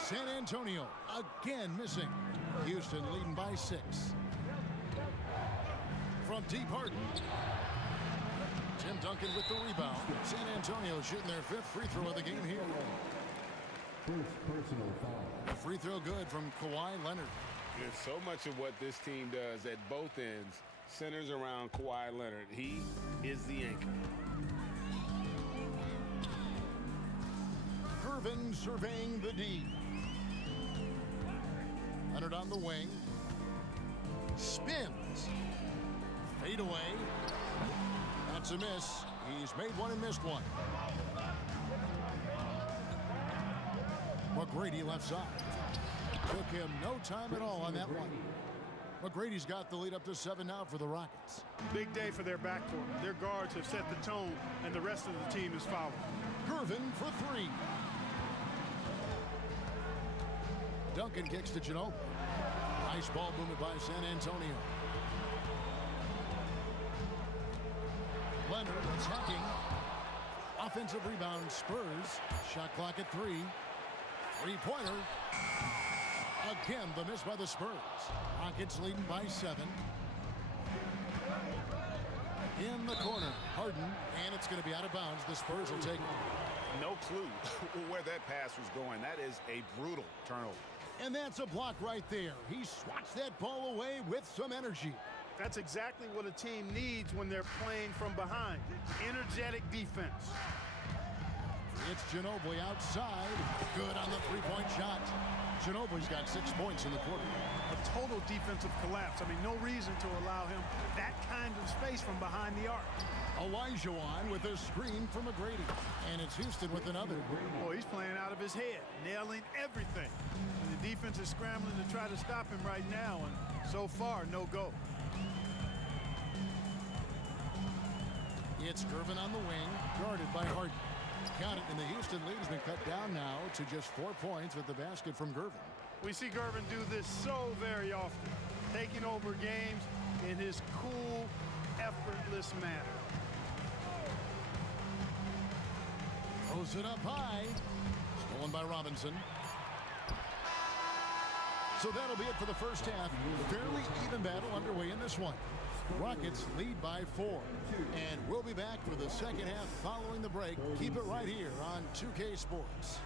San Antonio again missing. Houston leading by 6. From deep, Harden. Tim Duncan with the rebound. San Antonio shooting their 5th free throw of the game here. First personal foul. Free throw good from Kawhi Leonard. And so much of what this team does at both ends centers around Kawhi Leonard. He is the anchor. Gervin surveying the D. Leonard on the wing. Spins. Fade away. That's a miss. He's made one and missed one. McGrady left side. Took him no time at all on that one. McGrady's got the lead up to 7 now for the Rockets. Big day for their backcourt. Their guards have set the tone, and the rest of the team is following. Gervin for 3. Duncan kicks to Ginobili. Nice ball movement by San Antonio. Leonard attacking. Offensive rebound, Spurs. Shot clock at 3. Three-pointer. Again, the miss by the Spurs. Rockets leading by 7. In the corner, Harden, and it's going to be out of bounds. The Spurs will take it. No clue where that pass was going. That is a brutal turnover. And that's a block right there. He swats that ball away with some energy. That's exactly what a team needs when they're playing from behind. Energetic defense. It's Ginobili outside. Good on the three-point shot. Ginobili's got 6 points in the quarter. A total defensive collapse. I mean, no reason to allow him that kind of space from behind the arc. Olajuwon with a screen from McGrady. And it's Houston with another. Boy, he's playing out of his head, nailing everything. And the defense is scrambling to try to stop him right now, and so far, no go. It's Gervin on the wing, guarded by Harden. Count it, and the Houston lead has been cut down now to just 4 points with the basket from Gervin. We see Gervin do this so very often, taking over games in his cool, effortless manner. Throws it up high. Stolen by Robinson. So that'll be it for the first half. Fairly even battle underway in this one. Rockets lead by 4. And we'll be back for the second half following the break. Keep it right here on 2K Sports.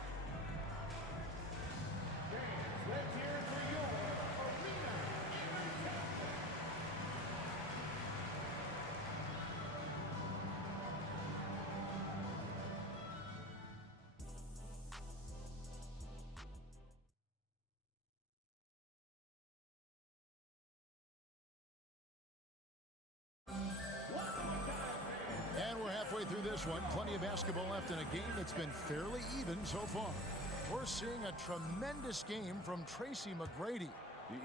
And we're halfway through this one. Plenty of basketball left in a game that's been fairly even so far. We're seeing a tremendous game from Tracy McGrady.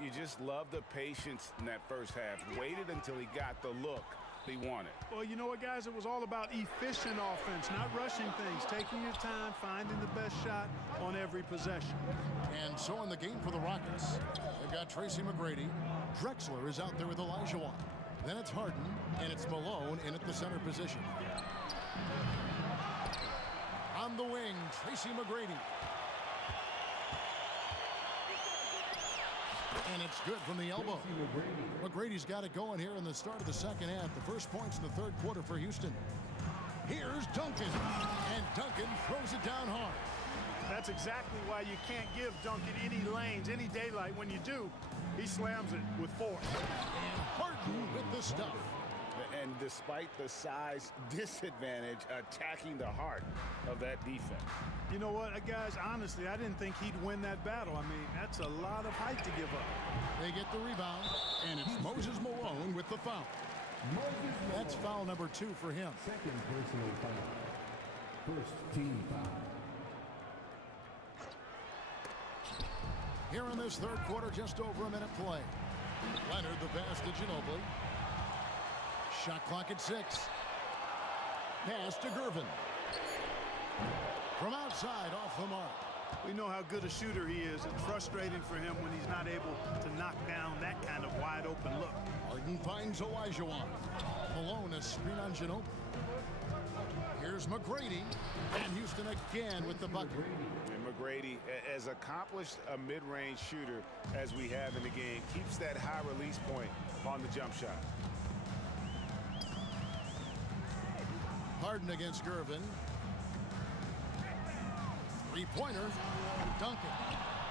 You just love the patience in that first half. Waited until he got the look he wanted. Well, you know what, guys? It was all about efficient offense, not rushing things, taking your time, finding the best shot on every possession. And so in the game for the Rockets, they've got Tracy McGrady. Drexler is out there with Olajuwon. Then it's Harden, and it's Malone in at the center position. On the wing, Tracy McGrady. And it's good from the elbow. McGrady's got it going here in the start of the second half. The first points in the third quarter for Houston. Here's Duncan. And Duncan throws it down hard. That's exactly why you can't give Duncan any lanes, any daylight. When you do, he slams it with force. And Harden with the stuff. And despite the size disadvantage, attacking the heart of that defense. You know what, guys, honestly, I didn't think he'd win that battle. I mean, that's a lot of height to give up. They get the rebound, and it's Moses Malone with the foul. That's foul number 2 for him. Second personal foul. First team foul. Here in this third quarter, just over a minute play. Leonard the pass to Ginobili. Shot clock at 6. Pass to Gervin. From outside, off the mark. We know how good a shooter he is. It's frustrating for him when he's not able to knock down that kind of wide open look. Harden finds Olajuwon. Malone a screen on Ginobili. Here's McGrady. And Houston again with the bucket. And McGrady, as accomplished a mid-range shooter as we have in the game, keeps that high release point on the jump shot. Harden against Gervin. Three-pointer, Duncan.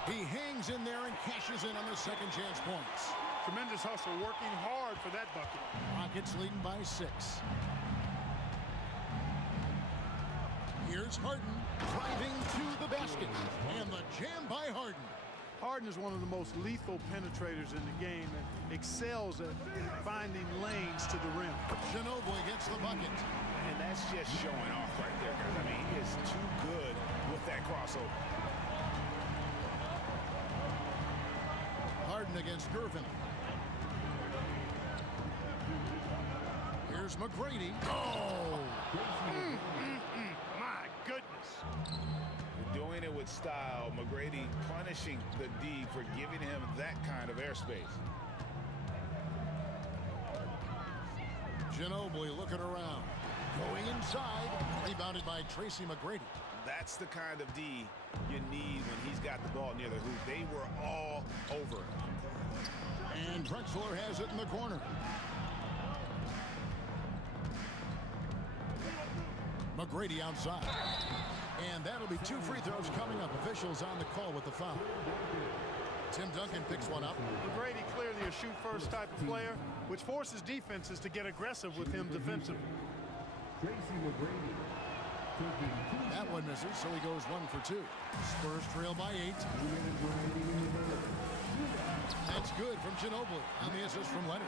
He hangs in there and cashes in on the second chance points. Tremendous hustle, working hard for that bucket. Rockets leading by 6. Here's Harden driving to the basket. And the jam by Harden. Harden is one of the most lethal penetrators in the game and excels at finding lanes to the rim. Ginobili gets the bucket. And that's just showing off right there, guys. I mean, he is too good with that crossover. Harden against Gervin. Here's McGrady. Oh! My goodness. Doing it with style. McGrady punishing the D for giving him that kind of airspace. Ginobili looking around. Going inside. Rebounded by Tracy McGrady. That's the kind of D you need when he's got the ball near the hoop. They were all over it. And Drexler has it in the corner. McGrady outside. And that'll be 2 free throws coming up. Officials on the call with the foul. Tim Duncan picks one up. McGrady clearly a shoot-first type of player, which forces defenses to get aggressive with him defensively. Tracy McGrady. That one misses, so he goes 1 for 2. Spurs trail by 8. That's good from Ginobili on the assist from Leonard.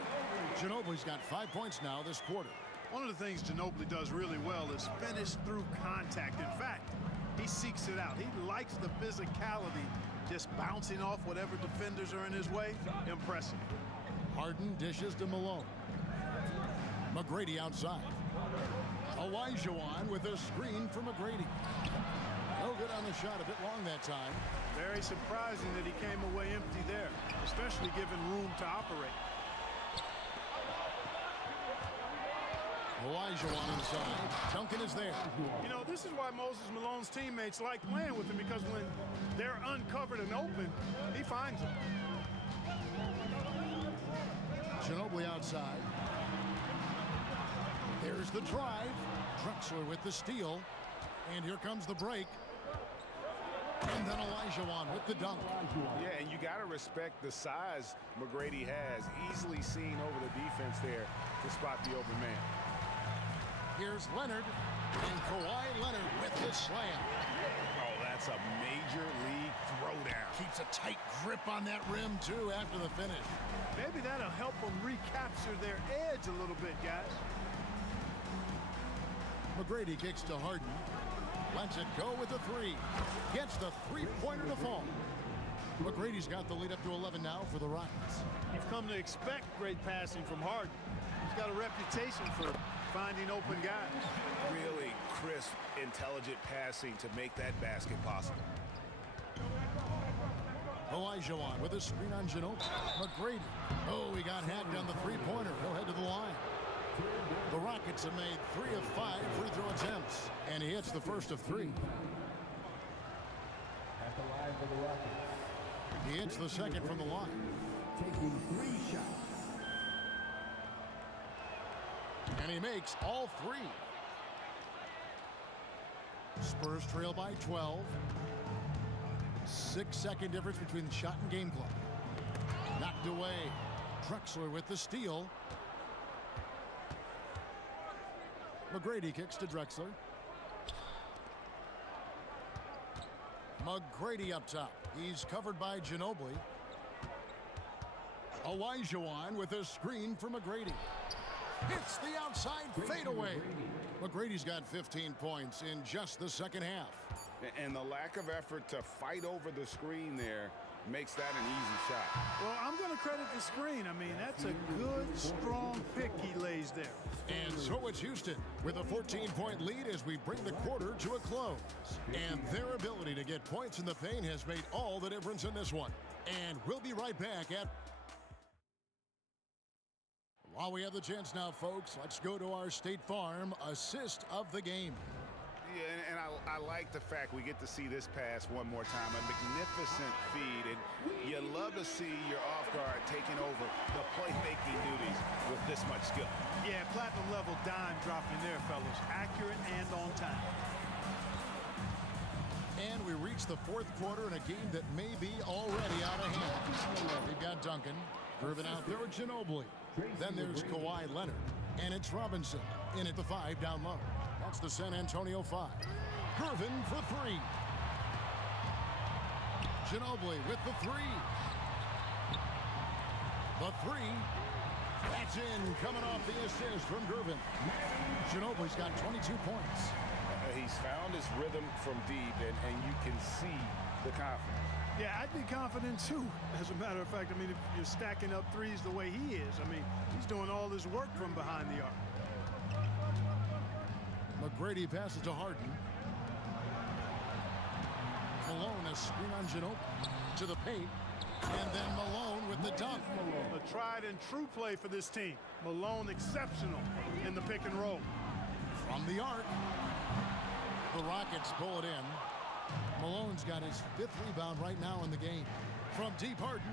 Ginobili's got 5 points now this quarter. One of the things Ginobili does really well is finish through contact. In fact, he seeks it out. He likes the physicality, just bouncing off whatever defenders are in his way. Impressive. Harden dishes to Malone. McGrady outside. Olajuwon with a screen for McGrady. No good on the shot, a bit long that time. Very surprising that he came away empty there, especially given room to operate. Olajuwon inside. Duncan is there. You know, this is why Moses Malone's teammates like playing with him, because when they're uncovered and open, he finds them. Ginobili outside. There's the drive. Drexler with the steal. And here comes the break. And then Olajuwon with the dunk. Yeah, and you got to respect the size McGrady has. Easily seen over the defense there to spot the open man. Here's Leonard. And Kawhi Leonard with the slam. Oh, that's a major league throwdown. Keeps a tight grip on that rim, too, after the finish. Maybe that'll help them recapture their edge a little bit, guys. McGrady kicks to Harden. Lets it go with the 3. Gets the three-pointer to fall. McGrady's got the lead up to 11 now for the Rockets. You've come to expect great passing from Harden. He's got a reputation for finding open guys. Really crisp, intelligent passing to make that basket possible. Olajuwon with a screen on Ginobili. McGrady. Oh, he got hacked on the three-pointer. He'll head to the line. Knicks have made 3 of 5 free throw attempts, and he hits the first of 3. At the line for the Rockets. He hits the second from the line. Taking 3 shots. And he makes all 3. Spurs trail by 12. 6-second difference between the shot and game clock. Knocked away. Drexler with the steal. McGrady kicks to Drexler. McGrady up top. He's covered by Ginobili. Olajuwon with a screen for McGrady. Hits the outside fadeaway. McGrady's got 15 points in just the second half. And the lack of effort to fight over the screen there makes that an easy shot. Well, I'm going to credit the screen. I mean, that's a good, strong pick he lays there. And so it's Houston with a 14-point lead as we bring the quarter to a close. And their ability to get points in the paint has made all the difference in this one. And we'll be right back at... While we have the chance now, folks, let's go to our State Farm assist of the game. Yeah, and I like the fact we get to see this pass one more time. A magnificent feed, and you love to see your off guard taking over the playmaking duties with this much skill. Yeah, platinum level dime dropping there, fellas. Accurate and on time. And we reach the fourth quarter in a game that may be already out of hand. We've got Duncan driven out there with Ginobili. Then there's Kawhi Leonard, and it's Robinson in at the 5 down low. That's the San Antonio 5. Gervin for 3. Ginobili with the 3. The 3. That's in, coming off the assist from Gervin. Ginobili's got 22 points. He's found his rhythm from deep, and you can see the confidence. Yeah, I'd be confident too. As a matter of fact, I mean, if you're stacking up threes the way he is, I mean, he's doing all this work from behind the arc. McGrady passes to Harden. Malone, a screen on Ginobili to the paint. And then Malone with the dunk. A tried and true play for this team. Malone exceptional in the pick and roll. From the arc. The Rockets pull it in. Malone's got his 5th rebound right now in the game. From deep, Harden.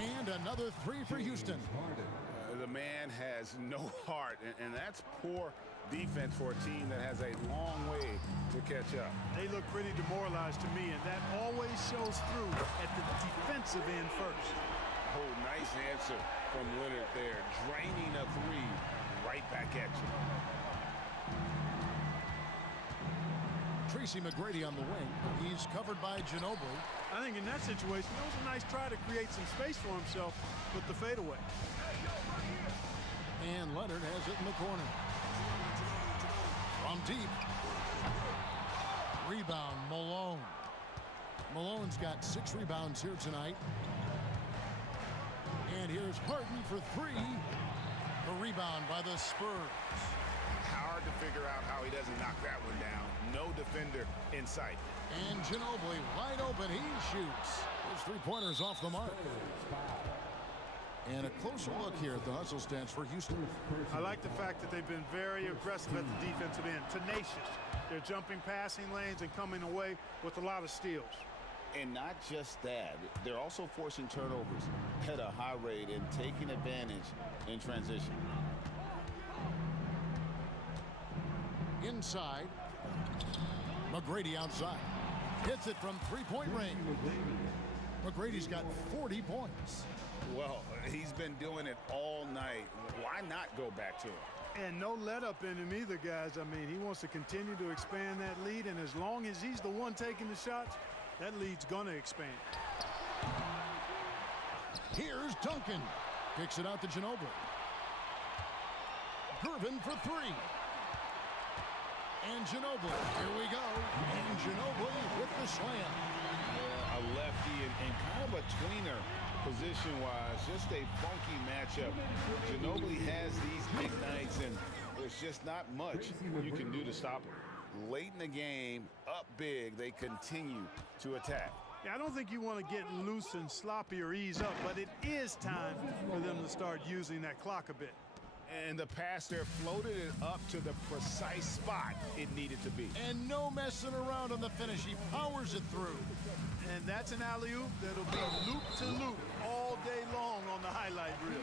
And another 3 for Houston. The man has no heart, and that's poor defense for a team that has a long way to catch up. They look pretty demoralized to me, and that always shows through at the defensive end first. Oh, nice answer from Leonard there. Draining a 3 right back at you. Tracy McGrady on the wing. He's covered by Ginobili. I think in that situation, it was a nice try to create some space for himself with the fadeaway. And Leonard has it in the corner. From deep. Rebound, Malone. Malone's got 6 rebounds here tonight. And here's Harden for 3. The rebound by the Spurs. Hard to figure out how he doesn't knock that one down. No defender in sight. And Ginobili wide open. He shoots. His 3-pointers off the mark. And a closer look here at the hustle stats for Houston. I like the fact that they've been very aggressive at the defensive end. Tenacious. They're jumping passing lanes and coming away with a lot of steals. And not just that, they're also forcing turnovers at a high rate and taking advantage in transition. Inside. McGrady outside. Hits it from 3-point range. McGrady's got 40 points. Well, he's been doing it all night. Why not go back to him? And no let up in him either, guys. I mean, he wants to continue to expand that lead, and as long as he's the one taking the shots, that lead's going to expand. Here's Duncan. Kicks it out to Ginobili. Gervin for 3. And Ginobili. Here we go. And Ginobili with the slam. Yeah, a lefty and kind of a tweener position-wise. Just a funky matchup. Ginobili has these big nights, and there's just not much you can do to stop him. Late in the game, up big, they continue to attack. Yeah, I don't think you want to get loose and sloppy or ease up, but it is time for them to start using that clock a bit. And the pass there floated it up to the precise spot it needed to be. And no messing around on the finish. He powers it through. And that's an alley-oop that'll be loop to loop all day long on the highlight reel.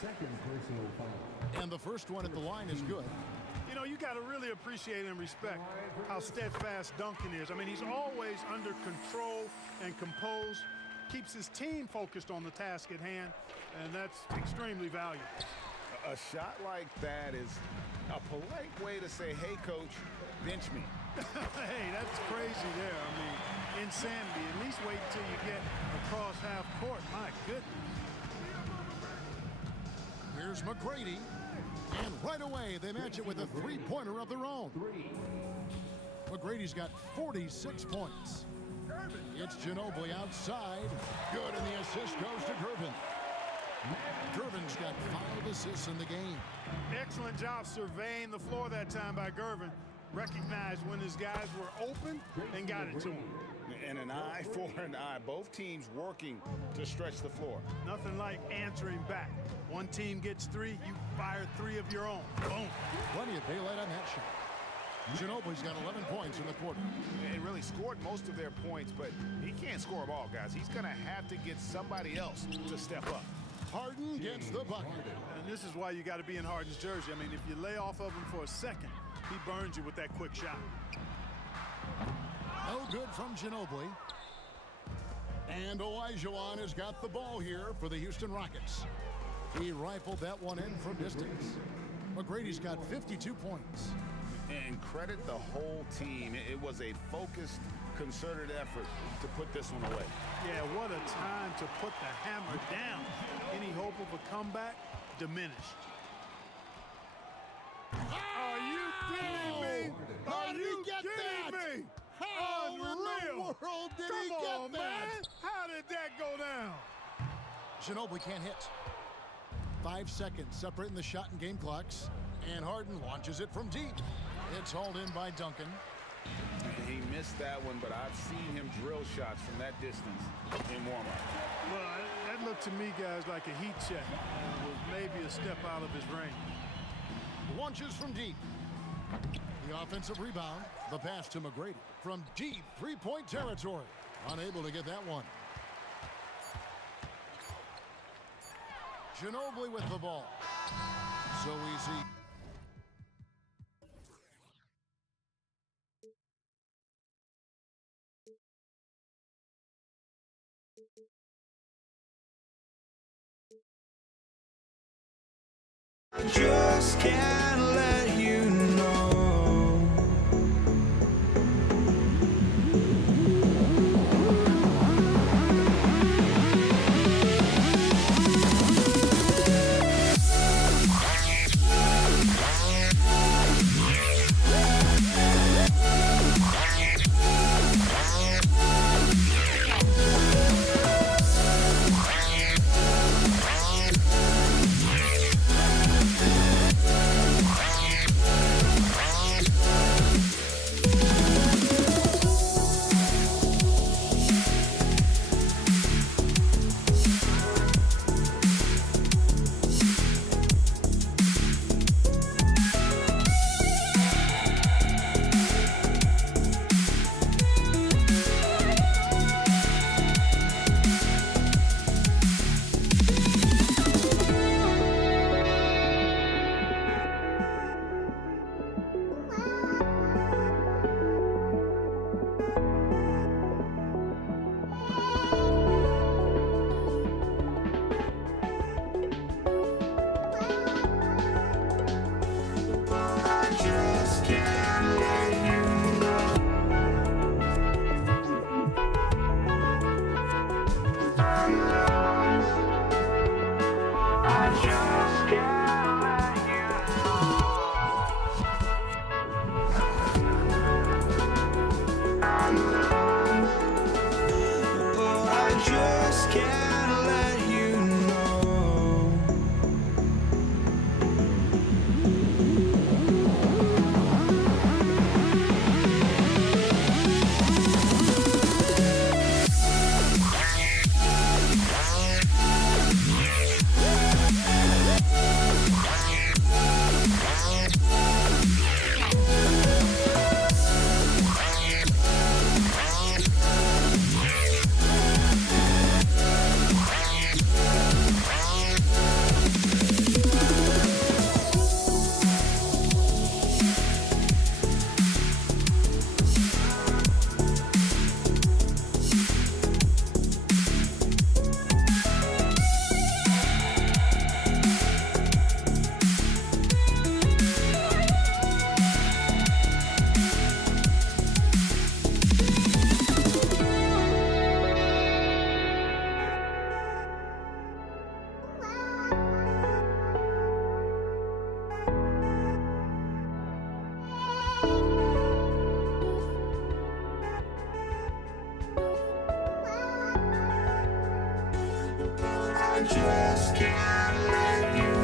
Second personal foul. And the first one at the line is good. You know, you got to really appreciate and respect how steadfast Duncan is. I mean, he's always under control and composed, keeps his team focused on the task at hand, and that's extremely valuable. A shot like that is a polite way to say, hey, coach, bench me. Hey, that's crazy there. I mean, insanity. At least wait until you get across half court. My goodness. Here's McGrady. And right away, they match it with a three-pointer of their own. McGrady's got 46 points. It's Ginobili outside. Good, and the assist goes to Gervin. Gervin's got 5 assists in the game. Excellent job surveying the floor that time by Gervin. Recognized when his guys were open and got it to him. And an eye for an eye. Both teams working to stretch the floor. Nothing like answering back. One team gets 3, you fire 3 of your own. Boom. Plenty of daylight on that shot. Ginobili's got 11 points in the quarter. He really scored most of their points, but he can't score them all, guys. He's going to have to get somebody else to step up. Harden gets the bucket. And this is why you got to be in Harden's jersey. I mean, if you lay off of him for a second, he burns you with that quick shot. No good from Ginobili. And Olajuwon has got the ball here for the Houston Rockets. He rifled that one in from distance. McGrady's got 52 points. And credit the whole team. It was a focused, concerted effort to put this one away. Yeah, what a time to put the hammer down. Any hope of a comeback diminished. Are you kidding me? How did he get kidding that? me? How in Unreal. the world did Come he get on, that? man. How did that go down? Ginobili can't hit. 5 seconds separating the shot and game clocks. And Harden launches it from deep. It's hauled in by Duncan. He missed that one, but I've seen him drill shots from that distance in warm-up. Well, that looked to me, guys, like a heat check. It was maybe a step out of his range. Launches from deep. The offensive rebound. The pass to McGrady. From deep three-point territory. Unable to get that one. Ginobili with the ball. So easy. Just can't let you know. just can't let you know.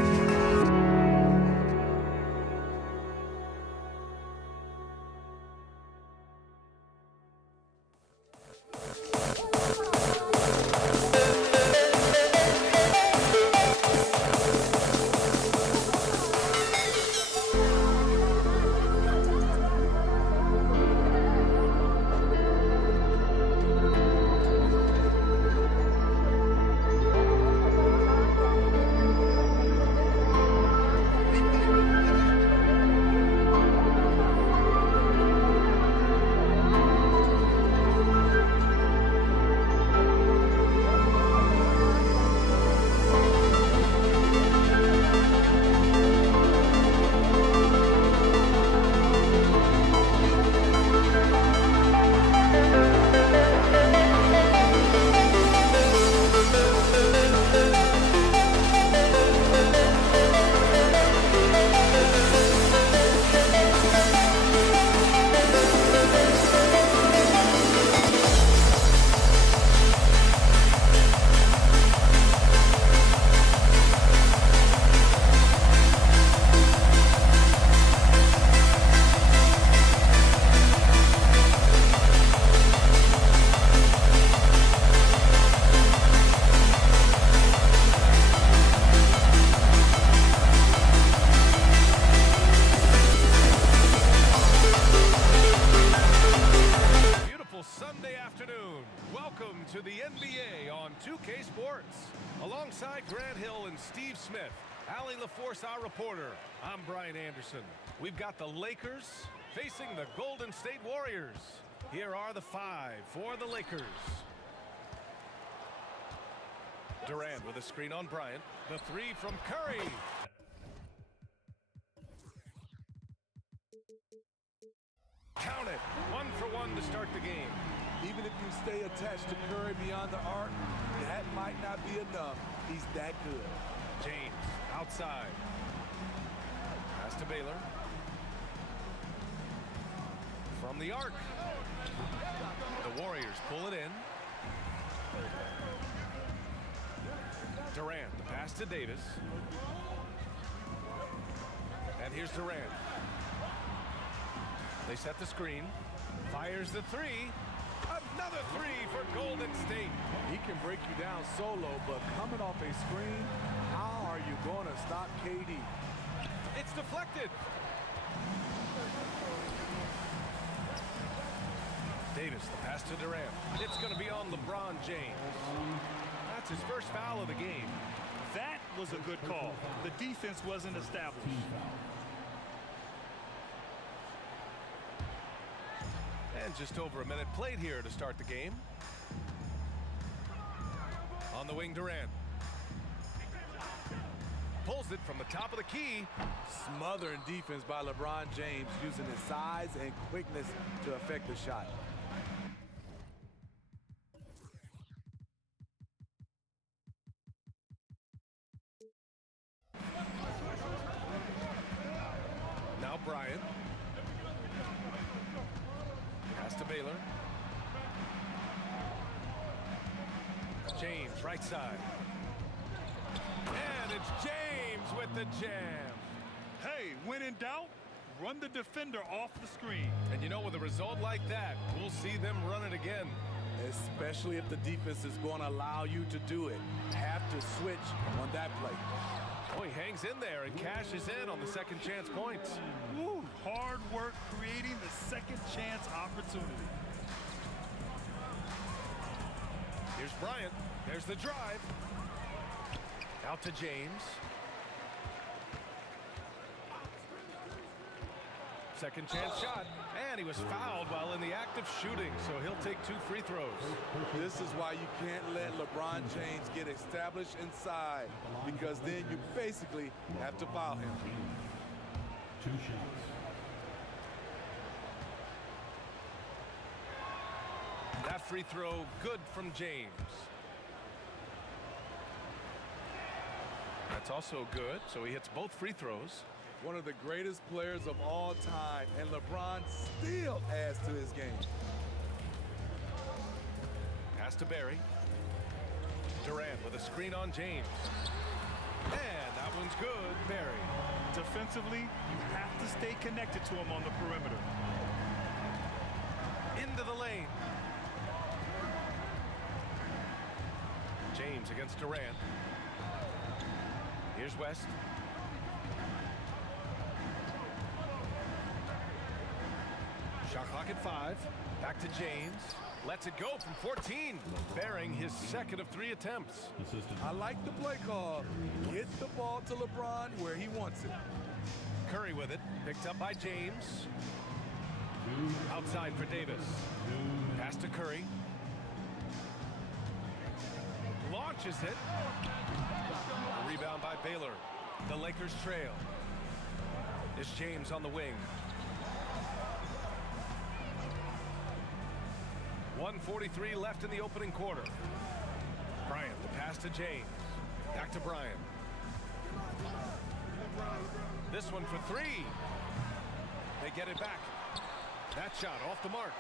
Sunday afternoon. Welcome to the NBA on 2K Sports. Alongside Grant Hill and Steve Smith, Allie LaForce, our reporter. I'm Brian Anderson. We've got the Lakers facing the Golden State Warriors. Here are the five for the Lakers. Durant with a screen on Bryant. The three from Curry. Count it. 1 for 1 to start the game. Even if you stay attached to Curry beyond the arc, that might not be enough. He's that good. James outside. Pass to Baylor. From the arc. The Warriors pull it in. Durant, the pass to Davis. And here's Durant. They set the screen. Fires the three. Another three for Golden State. He can break you down solo, but coming off a screen, how are you going to stop KD? It's deflected. Davis, the pass to Durant. It's going to be on LeBron James. That's his first foul of the game. That was a good call. The defense wasn't established. And just over a minute played here to start the game. On the wing, Durant. Pulls it from the top of the key. Smothering defense by LeBron James, using his size and quickness to affect the shot. Now Bryant. Pass to Baylor. James, right side. And it's James with the jam. Hey, when in doubt, run the defender off the screen. And you know, with a result like that, we'll see them run it again. Especially if the defense is going to allow you to do it. Have to switch on that play. Oh, he hangs in there and cashes in on the second chance points. Woo, hard work creating the second chance opportunity. Here's Bryant. There's the drive. Out to James. Second chance shot. And he was fouled while in the act of shooting, so he'll take 2 free throws. This is why you can't let LeBron James get established inside, because then you basically have to foul him. 2 shots. That free throw good from James. That's also good, so he hits both free throws. One of the greatest players of all time, and LeBron still adds to his game. Pass to Barry. Durant with a screen on James. And that one's good. Barry. Defensively, you have to stay connected to him on the perimeter. Into the lane. James against Durant. Here's West. Shot clock at 5. Back to James. Lets it go from 14. Bearing his second of 3 attempts. I like the play call. Get the ball to LeBron where he wants it. Curry with it. Picked up by James. Outside for Davis. Pass to Curry. Launches it. A rebound by Baylor. The Lakers trail. It's James on the wing. 1:43 left in the opening quarter. Bryant, the pass to James. Back to Bryant. This one for 3. They get it back. That shot off the mark.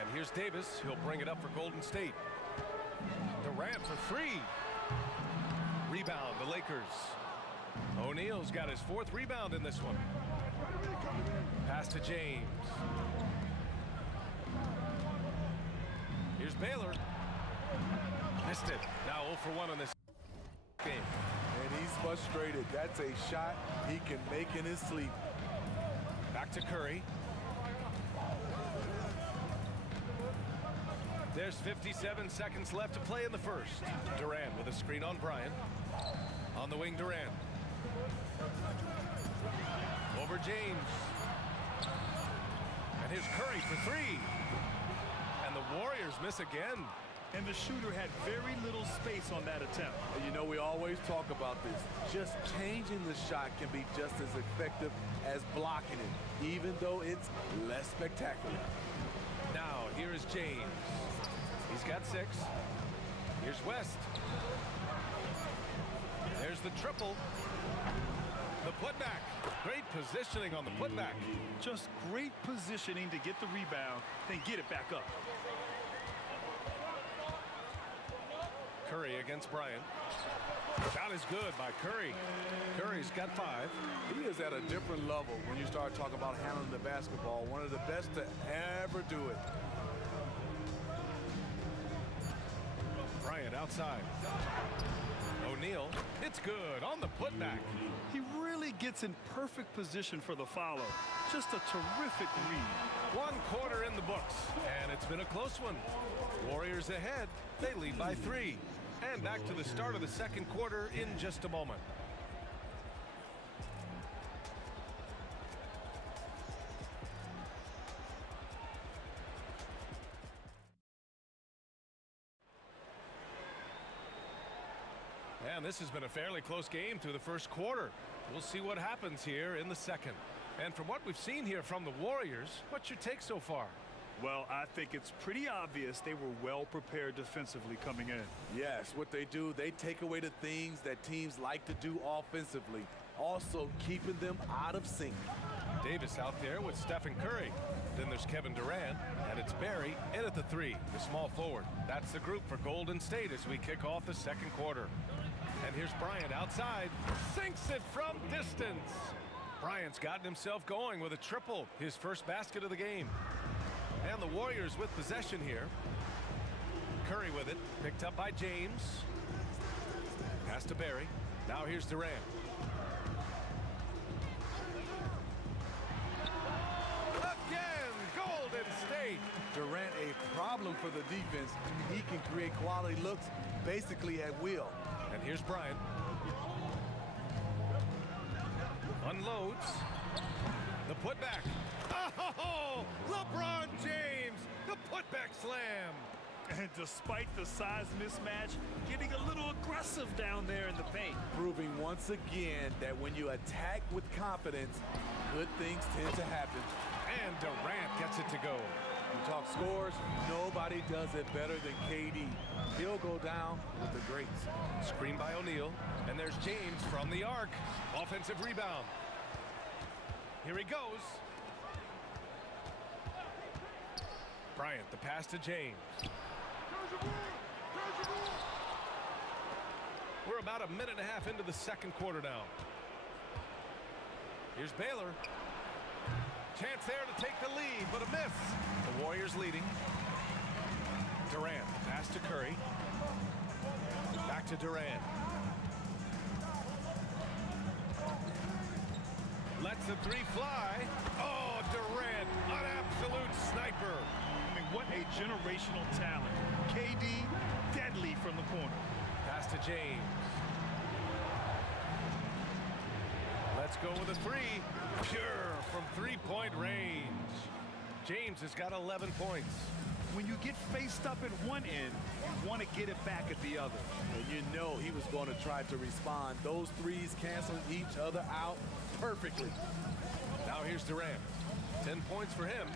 And here's Davis. He'll bring it up for Golden State. Durant for 3. Rebound, the Lakers. O'Neal's got his 4th rebound in this one. Pass to James. Here's Baylor. Missed it. Now 0 for 1 in this game. And he's frustrated. That's a shot he can make in his sleep. Back to Curry. There's 57 seconds left to play in the first. Durant with a screen on Bryant. On the wing, Durant. Over James. And here's Curry for 3. And the Warriors miss again. And the shooter had very little space on that attempt. You know, we always talk about this. Just changing the shot can be just as effective as blocking it, even though it's less spectacular. Now, here is James. He's got 6. Here's West. There's the triple. The putback. Great positioning on the putback. Just great positioning to get the rebound, then get it back up. Curry against Bryant. Shot is good by Curry. Curry's got 5. He is at a different level when you start talking about handling the basketball. One of the best to ever do it. Bryant outside. O'Neal, it's good on the putback. He really gets in perfect position for the follow. Just a terrific read. 1 quarter in the books, and it's been a close one. Warriors ahead. They lead by 3. And back to the start of the second quarter in just a moment. And this has been a fairly close game through the first quarter. We'll see what happens here in the second. And from what we've seen here from the Warriors, what's your take so far? Well, I think it's pretty obvious they were well prepared defensively coming in. Yes, what they do, they take away the things that teams like to do offensively, also keeping them out of sync. Davis out there with Stephen Curry. Then there's Kevin Durant, and it's Barry in at the 3, the small forward. That's the group for Golden State as we kick off the second quarter. And here's Bryant outside, sinks it from distance. Bryant's gotten himself going with a triple, his first basket of the game. And the Warriors with possession here. Curry with it, picked up by James. Pass to Barry. Now here's Durant. Again, Golden State. Durant a problem for the defense. He can create quality looks basically at will. And here's Bryant. Unloads. The putback. Oh, LeBron James, the putback slam. And despite the size mismatch, getting a little aggressive down there in the paint. Proving once again that when you attack with confidence, good things tend to happen. And Durant gets it to go. You talk scores, nobody does it better than KD. He'll go down with the greats. Screen by O'Neal, and there's James from the arc. Offensive rebound. Here he goes. Bryant, the pass to James. We're about a minute and a half into the second quarter now. Here's Baylor. Chance there to take the lead, but a miss. The Warriors leading. Durant, pass to Curry. Back to Durant. Lets the three fly. Oh, Durant, an absolute sniper. I mean, what a generational talent. KD, deadly from the corner. Pass to James. Let's go with a three. Pure from three-point range. James has got 11 points. When you get faced up at one end, you want to get it back at the other. And you know he was going to try to respond. Those threes canceled each other out perfectly. Now here's Durant. 10 points for him.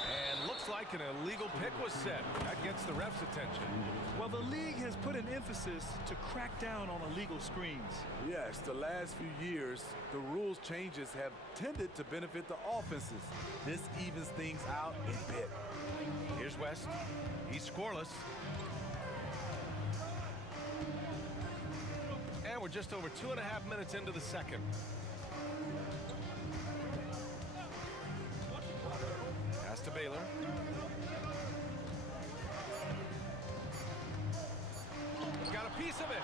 And looks like an illegal pick was set. That gets the ref's attention. Well, the league has put an emphasis to crack down on illegal screens. Yes, the last few years, the rules changes have tended to benefit the offenses. This evens things out a bit. Here's West. He's scoreless. And we're just over 2.5 minutes into the second. Pass to Baylor. Got a piece of it.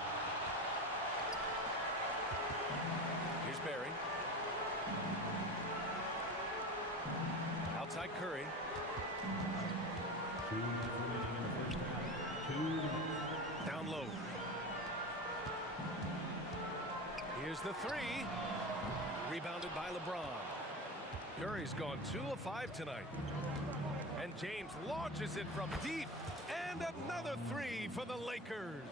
Here's Barry. Outside Curry. Down low. Here's the three. Rebounded by LeBron. Curry's gone 2 of 5 tonight. And James launches it from deep. And another three for the Lakers.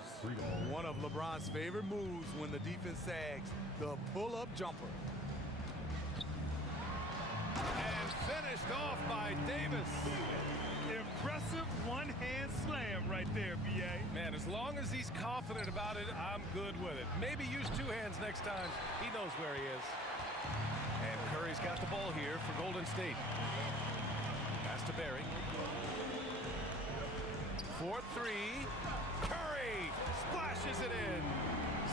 One of LeBron's favorite moves when the defense sags, the pull-up jumper. And finished off by Davis. Impressive one-hand slam right there, B.A. Man, as long as he's confident about it, I'm good with it. Maybe use 2 hands next time. He knows where he is. And Curry's got the ball here for Golden State. Pass to Barry. 4-3. Curry splashes it in.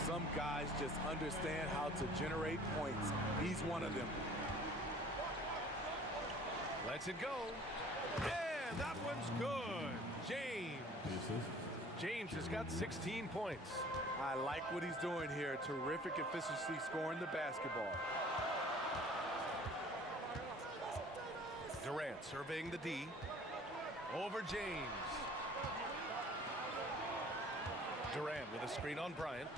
Some guys just understand how to generate points. He's one of them. Lets it go. And that one's good. James has got 16 points. I like what he's doing here. Terrific efficiency scoring the basketball. Durant surveying the D. Over James. Durant with a screen on Bryant.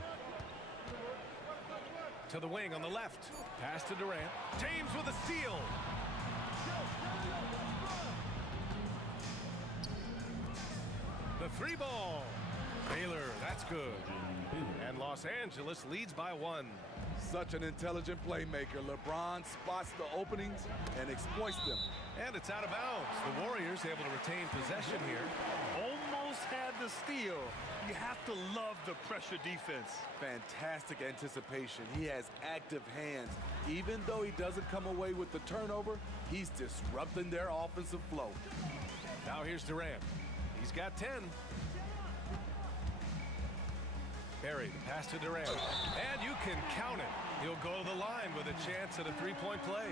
To the wing on the left. Pass to Durant. James with a steal. The 3 ball. Baylor, that's good. And Los Angeles leads by 1. Such an intelligent playmaker. LeBron spots the openings and exploits them. And it's out of bounds. The Warriors able to retain possession here. Almost had the steal. You have to love the pressure defense. Fantastic anticipation. He has active hands. Even though he doesn't come away with the turnover, he's disrupting their offensive flow. Now here's Durant. He's got 10. Barry, the pass to Durant. And you can count it. He'll go to the line with a chance at a 3-point play.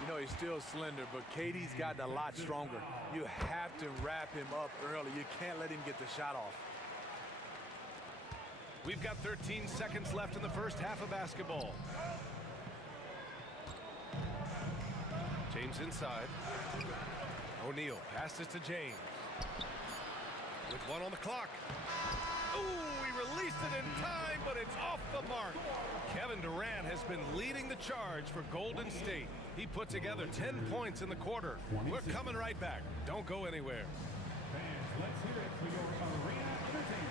You know, he's still slender, but KD's gotten a lot stronger. You have to wrap him up early. You can't let him get the shot off. We've got 13 seconds left in the first half of basketball. James inside. O'Neal passes to James. With 1 on the clock. Ooh, he released it in time, but it's off the mark. Kevin Durant has been leading the charge for Golden State. He put together 10 points in the quarter. We're coming right back. Don't go anywhere. Fans, let's hear it for your arena entertainment.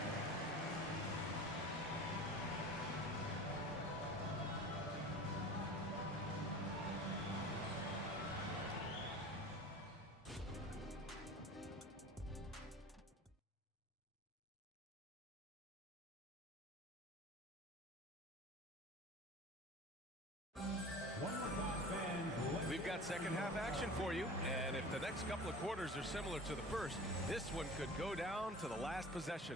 We've got that second half action for you. And if the next couple of quarters are similar to the first, this one could go down to the last possession.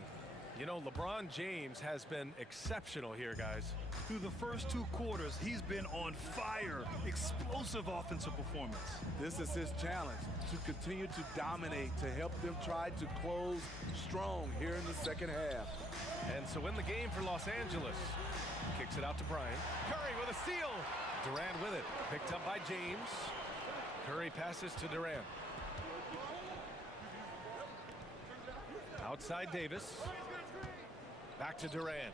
You know, LeBron James has been exceptional here, guys. Through the first 2 quarters, he's been on fire. Explosive offensive performance. This is his challenge, to continue to dominate, to help them try to close strong here in the second half. And so in the game for Los Angeles, kicks it out to Bryant. Curry with a steal. Durant with it, picked up by James. Curry passes to Durant. Outside Davis. Back to Durant.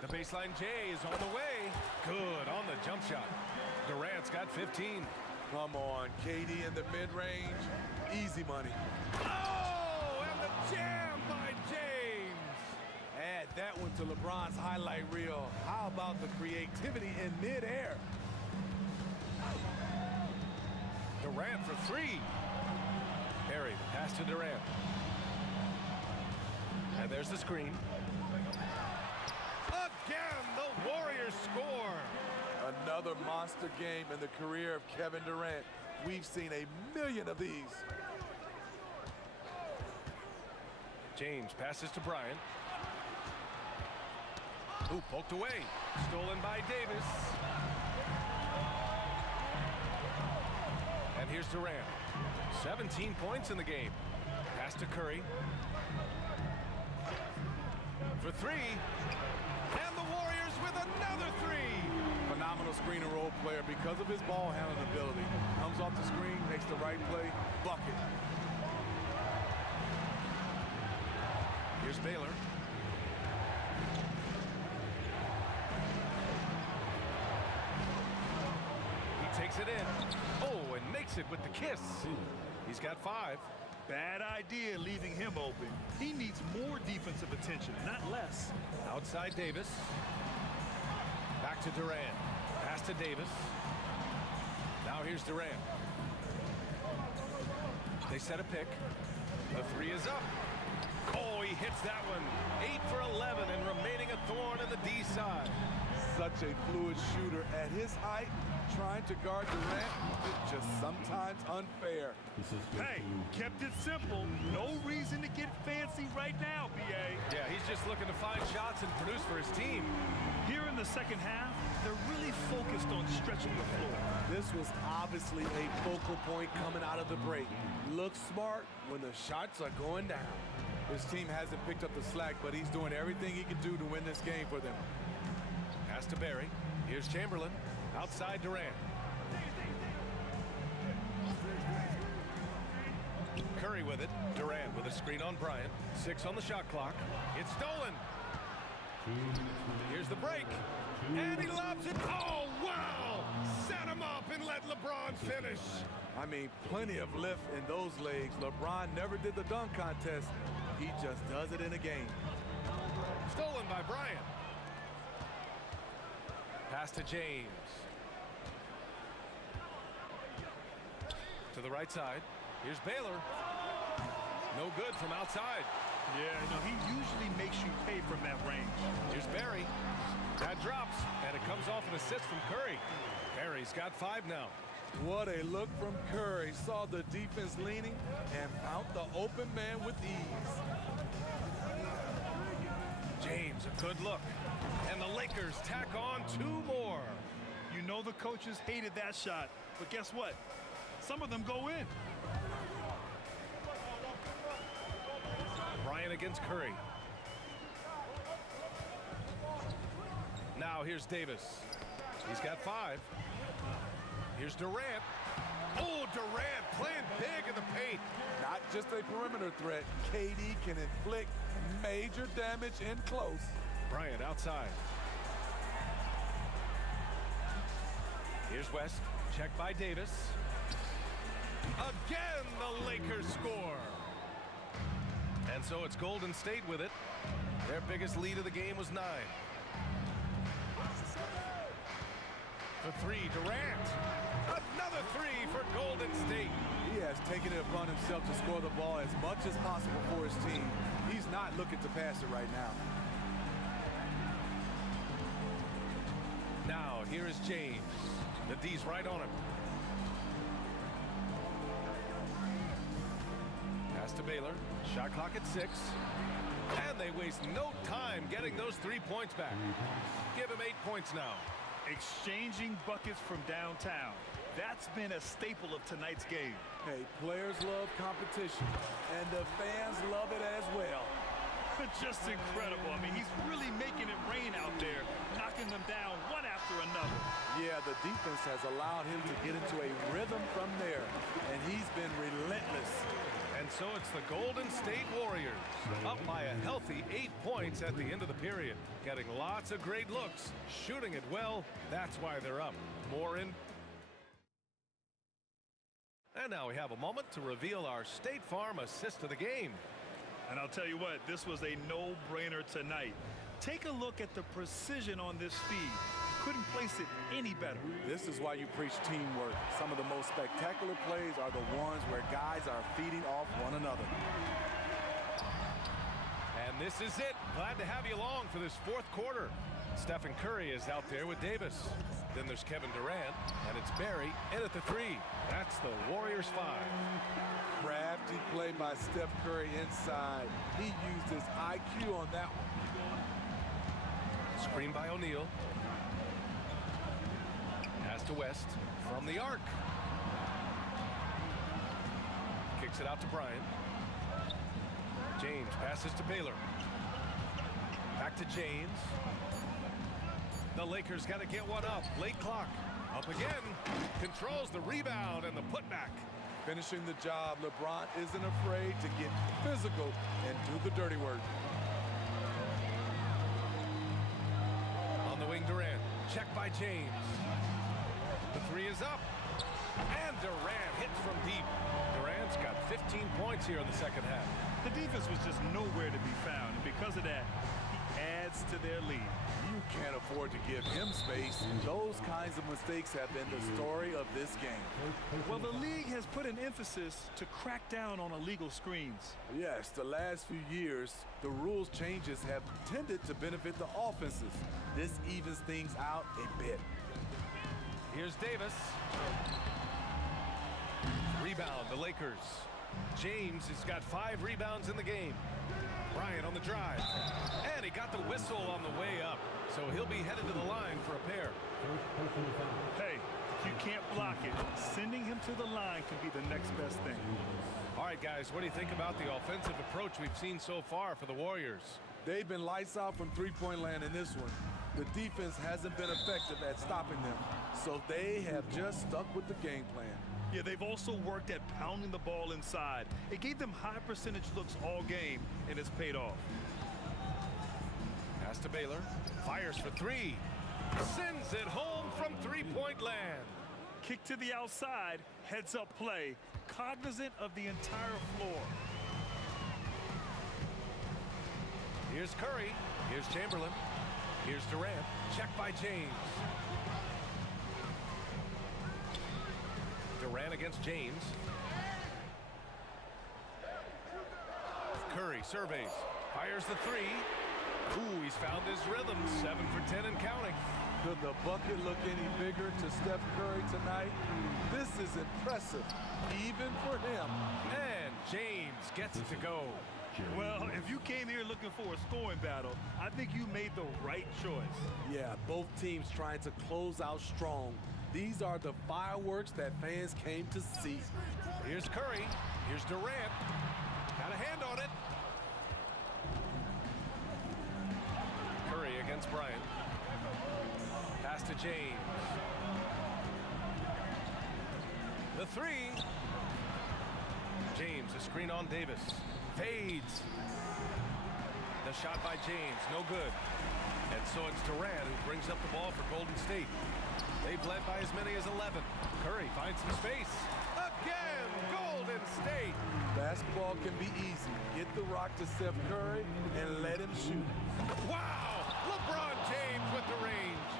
The baseline J is on the way. Good on the jump shot. Durant's got 15. Come on, KD in the mid-range. Easy money. Oh, and the jam by James. Add that one to LeBron's highlight reel. How about the creativity in midair? Durant for 3. Perry, the pass to Durant. And there's the screen. Again, the Warriors score. Another monster game in the career of Kevin Durant. We've seen a million of these. James passes to Bryant. Ooh, poked away. Stolen by Davis. And here's Durant. 17 points in the game. Pass to Curry. For 3. And the Warriors with another 3. Phenomenal screen and roll player because of his ball handling ability. Comes off the screen, makes the right play, bucket. Here's Baylor. He takes it in. Oh, and makes it with the kiss. He's got 5. Bad idea leaving him open. He needs more defensive attention, not less. Outside Davis. Back to Durant. Pass to Davis. Now here's Durant. They set a pick. The 3 is up. Oh, he hits that one. 8 for 11 and remaining a thorn in the D side. Such a fluid shooter at his height. Trying to guard Durant is just sometimes unfair. Hey, kept it simple. No reason to get fancy right now, B.A. Yeah, he's just looking to find shots and produce for his team. Here in the second half, they're really focused on stretching the floor. This was obviously a focal point coming out of the break. Looks smart when the shots are going down. His team hasn't picked up the slack, but he's doing everything he can do to win this game for them. Pass to Barry. Here's Chamberlain. Outside Durant. Curry with it. Durant with a screen on Bryant. 6 on the shot clock. It's stolen. Here's the break. And he lobs it. Oh, wow! Set him up and let LeBron finish. I mean, plenty of lift in those legs. LeBron never did the dunk contest. He just does it in a game. Stolen by Bryant. Pass to James. To the right side. Here's Baylor. No good from outside. Yeah, no, he usually makes you pay from that range. Here's Barry. That drops, and it comes off an assist from Curry. Barry's got 5 now. What a look from Curry. Saw the defense leaning and found the open man with ease. James, a good look. And the Lakers tack on 2 more. You know the coaches hated that shot, but guess what? Some of them go in. Bryant against Curry. Now here's Davis. He's got 5. Here's Durant. Oh, Durant playing big in the paint. Not just a perimeter threat. KD can inflict major damage in close. Bryant outside. Here's West. Checked by Davis. Again, the Lakers score. And so it's Golden State with it. Their biggest lead of the game was 9. For 3, Durant. Another 3 for Golden State. He has taken it upon himself to score the ball as much as possible for his team. He's not looking to pass it right now. Now, here is James. The D's right on him. Pass to Baylor. Shot clock at 6. And they waste no time getting those 3 points back. Give him 8 points now. Exchanging buckets from downtown. That's been a staple of tonight's game. Hey, players love competition, and the fans love it as well. Just incredible. I mean, he's really making it rain out there, knocking them down one after another. Yeah, the defense has allowed him to get into a rhythm from there, and he's been relentless. And so it's the Golden State Warriors, up by a healthy 8 points at the end of the period. Getting lots of great looks, shooting it well. That's why they're up. More in. And now we have a moment to reveal our State Farm assist of the game. And I'll tell you what, this was a no-brainer tonight. Take a look at the precision on this feed. Couldn't place it any better. This is why you preach teamwork. Some of the most spectacular plays are the ones where guys are feeding off one another. And this is it. Glad to have you along for this 4th quarter. Stephen Curry is out there with Davis. Then there's Kevin Durant, and it's Barry in at the 3. That's the Warriors 5. Crafty play by Steph Curry inside. He used his IQ on that one. Screen by O'Neal. Pass to West from the arc. Kicks it out to Bryant. James passes to Baylor. Back to James. The Lakers got to get one up. Late clock. Up again. Controls the rebound and the putback. Finishing the job, LeBron isn't afraid to get physical and do the dirty work. On the wing, Durant. Check by James. The 3 is up. And Durant hits from deep. Durant's got 15 points here in the second half. The defense was just nowhere to be found, and because of that, he adds to their lead. You can't afford to give him space. Those kinds of mistakes have been the story of this game. Well, the league has put an emphasis to crack down on illegal screens. Yes, the last few years, the rules changes have tended to benefit the offenses. This evens things out a bit. Here's Davis. Rebound, the Lakers. James has got 5 rebounds in the game. Bryant on the drive. And he got the whistle on the way up. So he'll be headed to the line for a pair. Hey, if you can't block it, sending him to the line can be the next best thing. All right, guys, what do you think about the offensive approach we've seen so far for the Warriors? They've been lights out from three-point land in this one. The defense hasn't been effective at stopping them, so they have just stuck with the game plan. Yeah, they've also worked at pounding the ball inside. It gave them high percentage looks all game, and it's paid off. Pass to Baylor. Fires for 3. Sends it home from three-point land. Kick to the outside, heads-up play, cognizant of the entire floor. Here's Curry. Here's Chamberlain. Here's Durant. Check by James. Durant against James. Curry surveys. Fires the 3. Ooh, he's found his rhythm. 7 for 10 and counting. Could the bucket look any bigger to Steph Curry tonight? This is impressive, even for him. And James gets it to go. Well, if you came here looking for a scoring battle, I think you made the right choice. Yeah, both teams trying to close out strong. These are the fireworks that fans came to see. Here's Curry. Here's Durant. Got a hand on it. Curry against Bryant. Pass to James. The 3. James, a screen on Davis. Fades. The shot by James, no good. And so it's Durant who brings up the ball for Golden State. They've led by as many as 11. Curry finds some space. Again, Golden State. Basketball can be easy. Get the rock to Steph Curry and let him shoot. Wow! LeBron James with the range.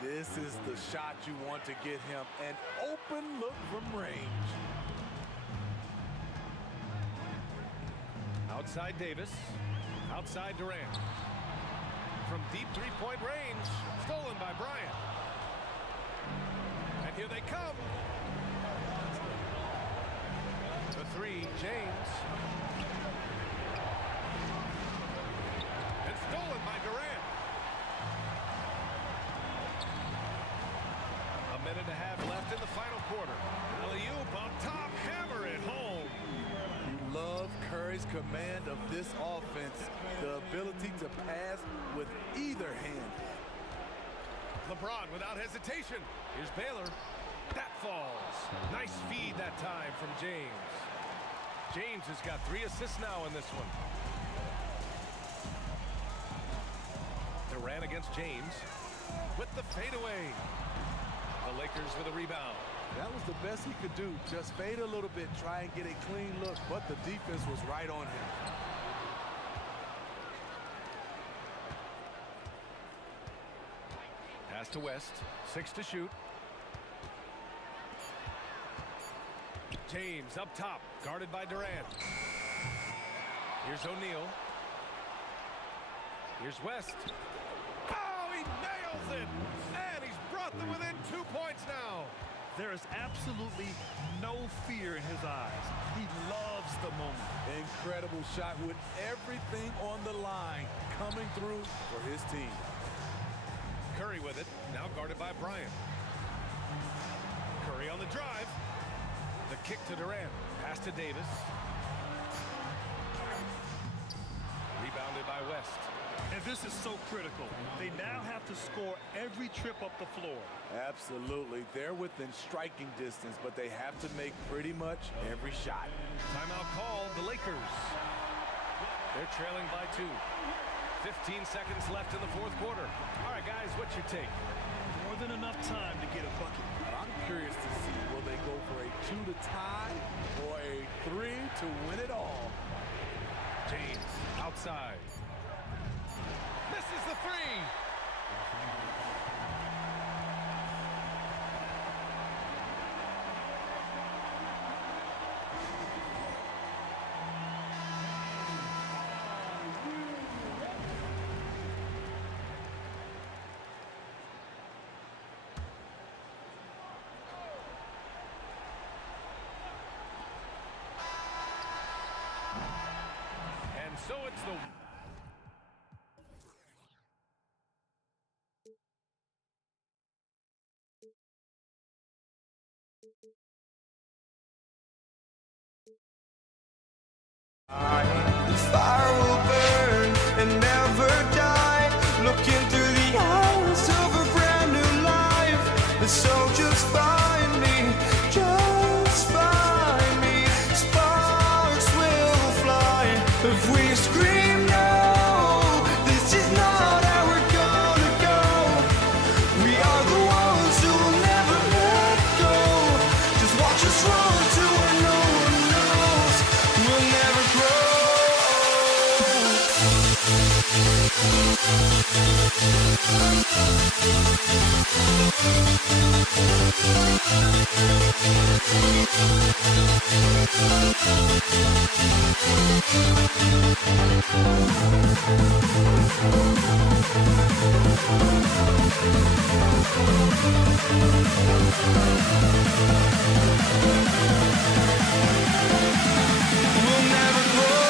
This is the shot you want to get him. An open look from range. Outside Davis. Outside Durant. From deep three-point range. Stolen by Bryant. And here they come. The three, James. And stolen by Durant. A minute and a half left in the final quarter. Alley-oop up top, hammer it home. You love Curry's command of this offense, the ability to pass with either hand. LeBron without hesitation. Here's Baylor. That falls. Nice feed that time from James. James has got 3 assists now in this one. Durant against James with the fadeaway. The Lakers with a rebound. That was the best he could do. Just fade a little bit, try and get a clean look, but the defense was right on him. Pass to West. 6 to shoot. James up top, guarded by Durant. Here's O'Neal. Here's West. Oh, he nails it! And he's brought them within 2 points now. There is absolutely no fear in his eyes. He loves the moment. Incredible shot with everything on the line coming through for his team. Curry with it, now guarded by Bryant. Curry on the drive. The kick to Durant. Pass to Davis. Rebounded by West. And this is so critical. They now have to score every trip up the floor. Absolutely. They're within striking distance, but they have to make pretty much every shot. Timeout called, the Lakers. They're trailing by 2. 15 seconds left in the fourth quarter. All right, guys, what's your take? More than enough time to get a bucket. I'm curious to see, will they go for a 2 to tie or a 3 to win it all? James outside. Misses the 3. And so it's the... The fire will burn and never die. Looking through the eyes of a brand new life. And so just find me, just find me. Sparks will fly if we scream no. This is not how we're gonna go. We are the ones who will never let go. Just watch us run to where no one knows. We'll never grow. We'll never grow. We'll never grow.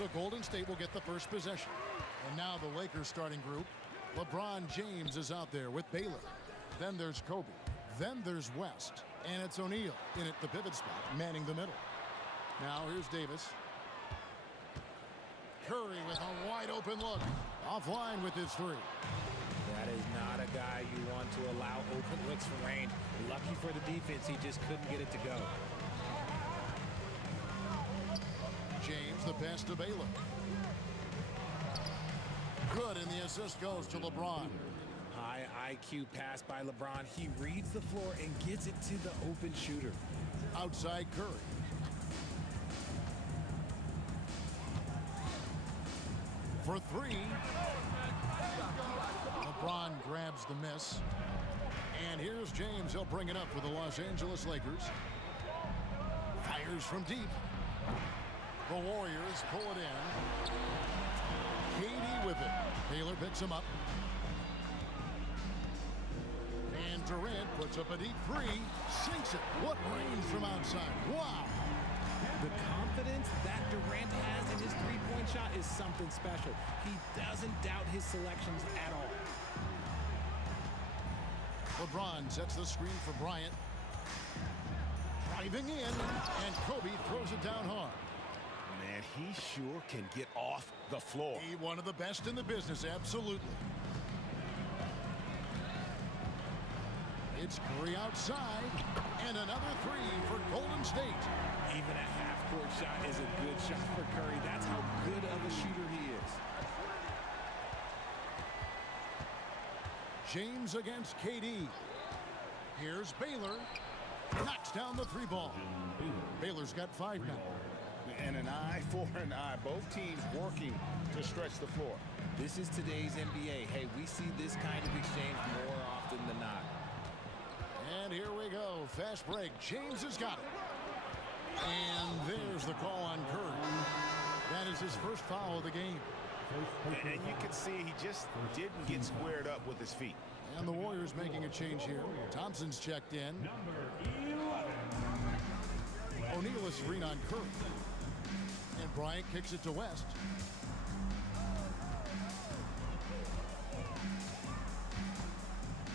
So Golden State will get the first possession. And now the Lakers starting group. LeBron James is out there with Baylor. Then there's Kobe. Then there's West. And it's O'Neal in at the pivot spot, manning the middle. Now here's Davis. Curry with a wide open look. Offline with his three. That is not a guy you want to allow open looks for rain. Lucky for the defense, he just couldn't get it to go. James, the pass to Baylor. Good, and the assist goes to LeBron. High IQ pass by LeBron. He reads the floor and gets it to the open shooter. Outside Curry. For three. LeBron grabs the miss. And here's James. He'll bring it up for the Los Angeles Lakers. Fires from deep. The Warriors pull it in. KD with it. Baylor picks him up. And Durant puts up a deep three. Sinks it. What range from outside. Wow. The confidence that Durant has in his three-point shot is something special. He doesn't doubt his selections at all. LeBron sets the screen for Bryant. Driving in, and Kobe throws it down hard. Man, he sure can get off the floor. He one of the best in the business, absolutely. It's Curry outside, and another three for Golden State. Even a half-court shot is a good shot for Curry. That's how good of a shooter he is. James against KD. Here's Baylor. Knocks down the three ball. Baylor's got 5 now. And an eye for an eye. Both teams working to stretch the floor. This is today's NBA. Hey, we see this kind of exchange more often than not. And here we go. Fast break. James has got it. And there's the call on Curry. That is his first foul of the game. And you can see he just didn't get squared up with his feet. And the Warriors making a change here. Thompson's checked in. O'Neal is screen on Curry. And Bryant kicks it to West.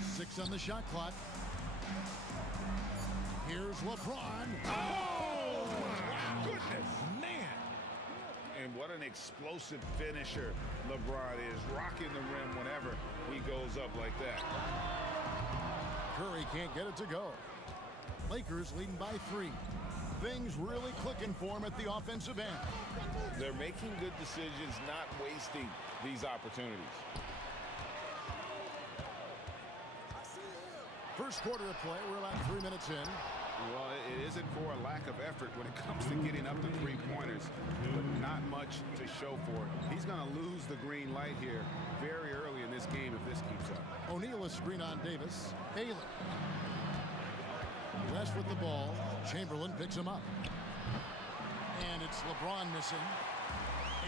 Six on the shot clock. Here's LeBron. Oh, my goodness. Man. And what an explosive finisher LeBron is. Rocking the rim whenever he goes up like that. Curry can't get it to go. Lakers leading by 3. Things really clicking for him at the offensive end. They're making good decisions, not wasting these opportunities. First quarter of play, we're about 3 minutes in. Well, it isn't for a lack of effort when it comes to getting up to three-pointers, but not much to show for it. He's going to lose the green light here very early in this game if this keeps up. O'Neal is screen on Davis. Baylor. West with the ball. Chamberlain picks him up. And it's LeBron missing.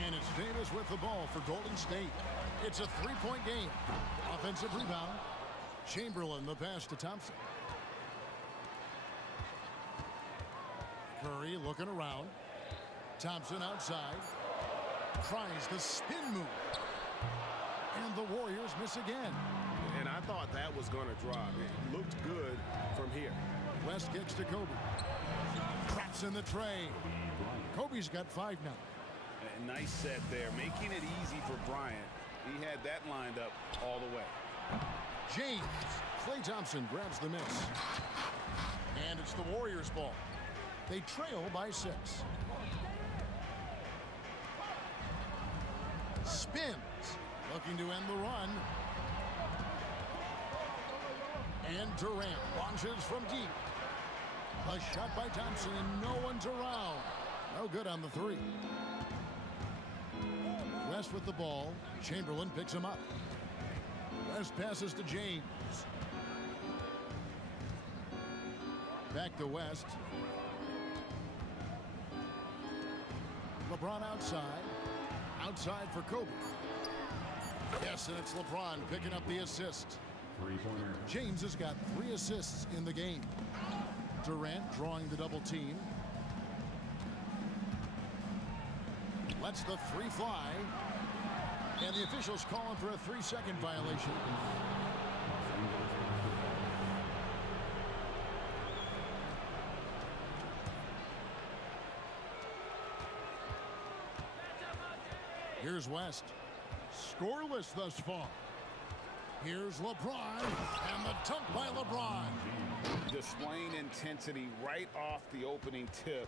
And it's Davis with the ball for Golden State. It's a 3-point game. Offensive rebound. Chamberlain, the pass to Thompson. Curry looking around. Thompson outside. Tries the spin move. And the Warriors miss again. And I thought that was going to drop. It looked good from here. West kicks to Kobe. Traps in the tray. Kobe's got 5 now. A nice set there, making it easy for Bryant. He had that lined up all the way. James. Klay Thompson grabs the miss. And it's the Warriors' ball. They trail by 6. Spins. Looking to end the run. And Durant launches from deep. A shot by Thompson, and no one's around. No good on the 3. West with the ball. Chamberlain picks him up. West passes to James. Back to West. LeBron outside. Outside for Kobe. Yes, and it's LeBron picking up the assist. James has got 3 assists in the game. Durant drawing the double team. Lets the three fly. And the officials calling for a 3-second violation. Here's West. Scoreless thus far. Here's LeBron, and the dunk by LeBron. Displaying intensity right off the opening tip,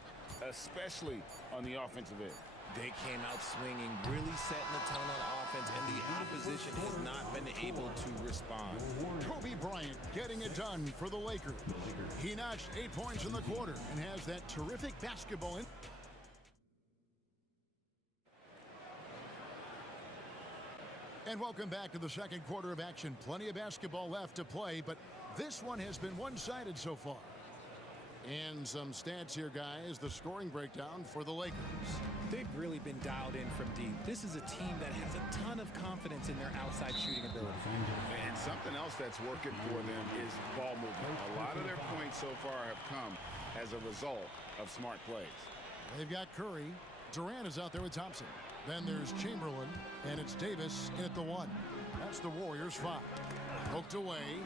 especially on the offensive end. They came out swinging, really setting the tone on offense, and the opposition has not been able to respond. Kobe Bryant getting it done for the Lakers. He notched 8 points in the quarter and has that terrific basketball in. And welcome back to the second quarter of action. Plenty of basketball left to play, but this one has been one-sided so far. And some stats here, guys. The scoring breakdown for the Lakers. They've really been dialed in from deep. This is a team that has a ton of confidence in their outside shooting ability. And something else that's working for them is ball movement. A lot of their points so far have come as a result of smart plays. They've got Curry. Durant is out there with Thompson. Then there's Chamberlain, and it's Davis in at the 1. That's the Warriors' 5. Poked away.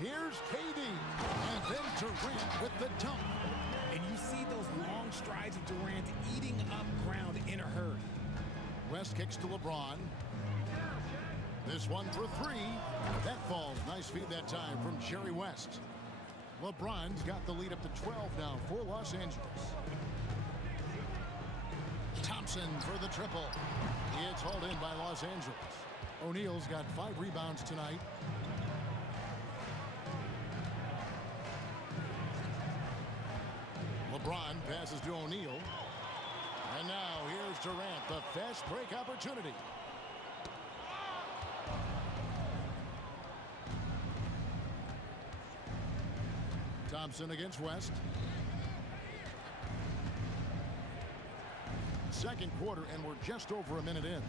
Here's KD, and then Durant with the dunk. And you see those long strides of Durant eating up ground in a hurry. West kicks to LeBron. This one for 3. That falls. Nice feed that time from Jerry West. LeBron's got the lead up to 12 now for Los Angeles. Thompson for the triple. It's hauled in by Los Angeles. O'Neal's got 5 rebounds tonight. LeBron passes to O'Neal. And now here's Durant, the fast break opportunity. Thompson against West. Second quarter, and we're just over a minute in.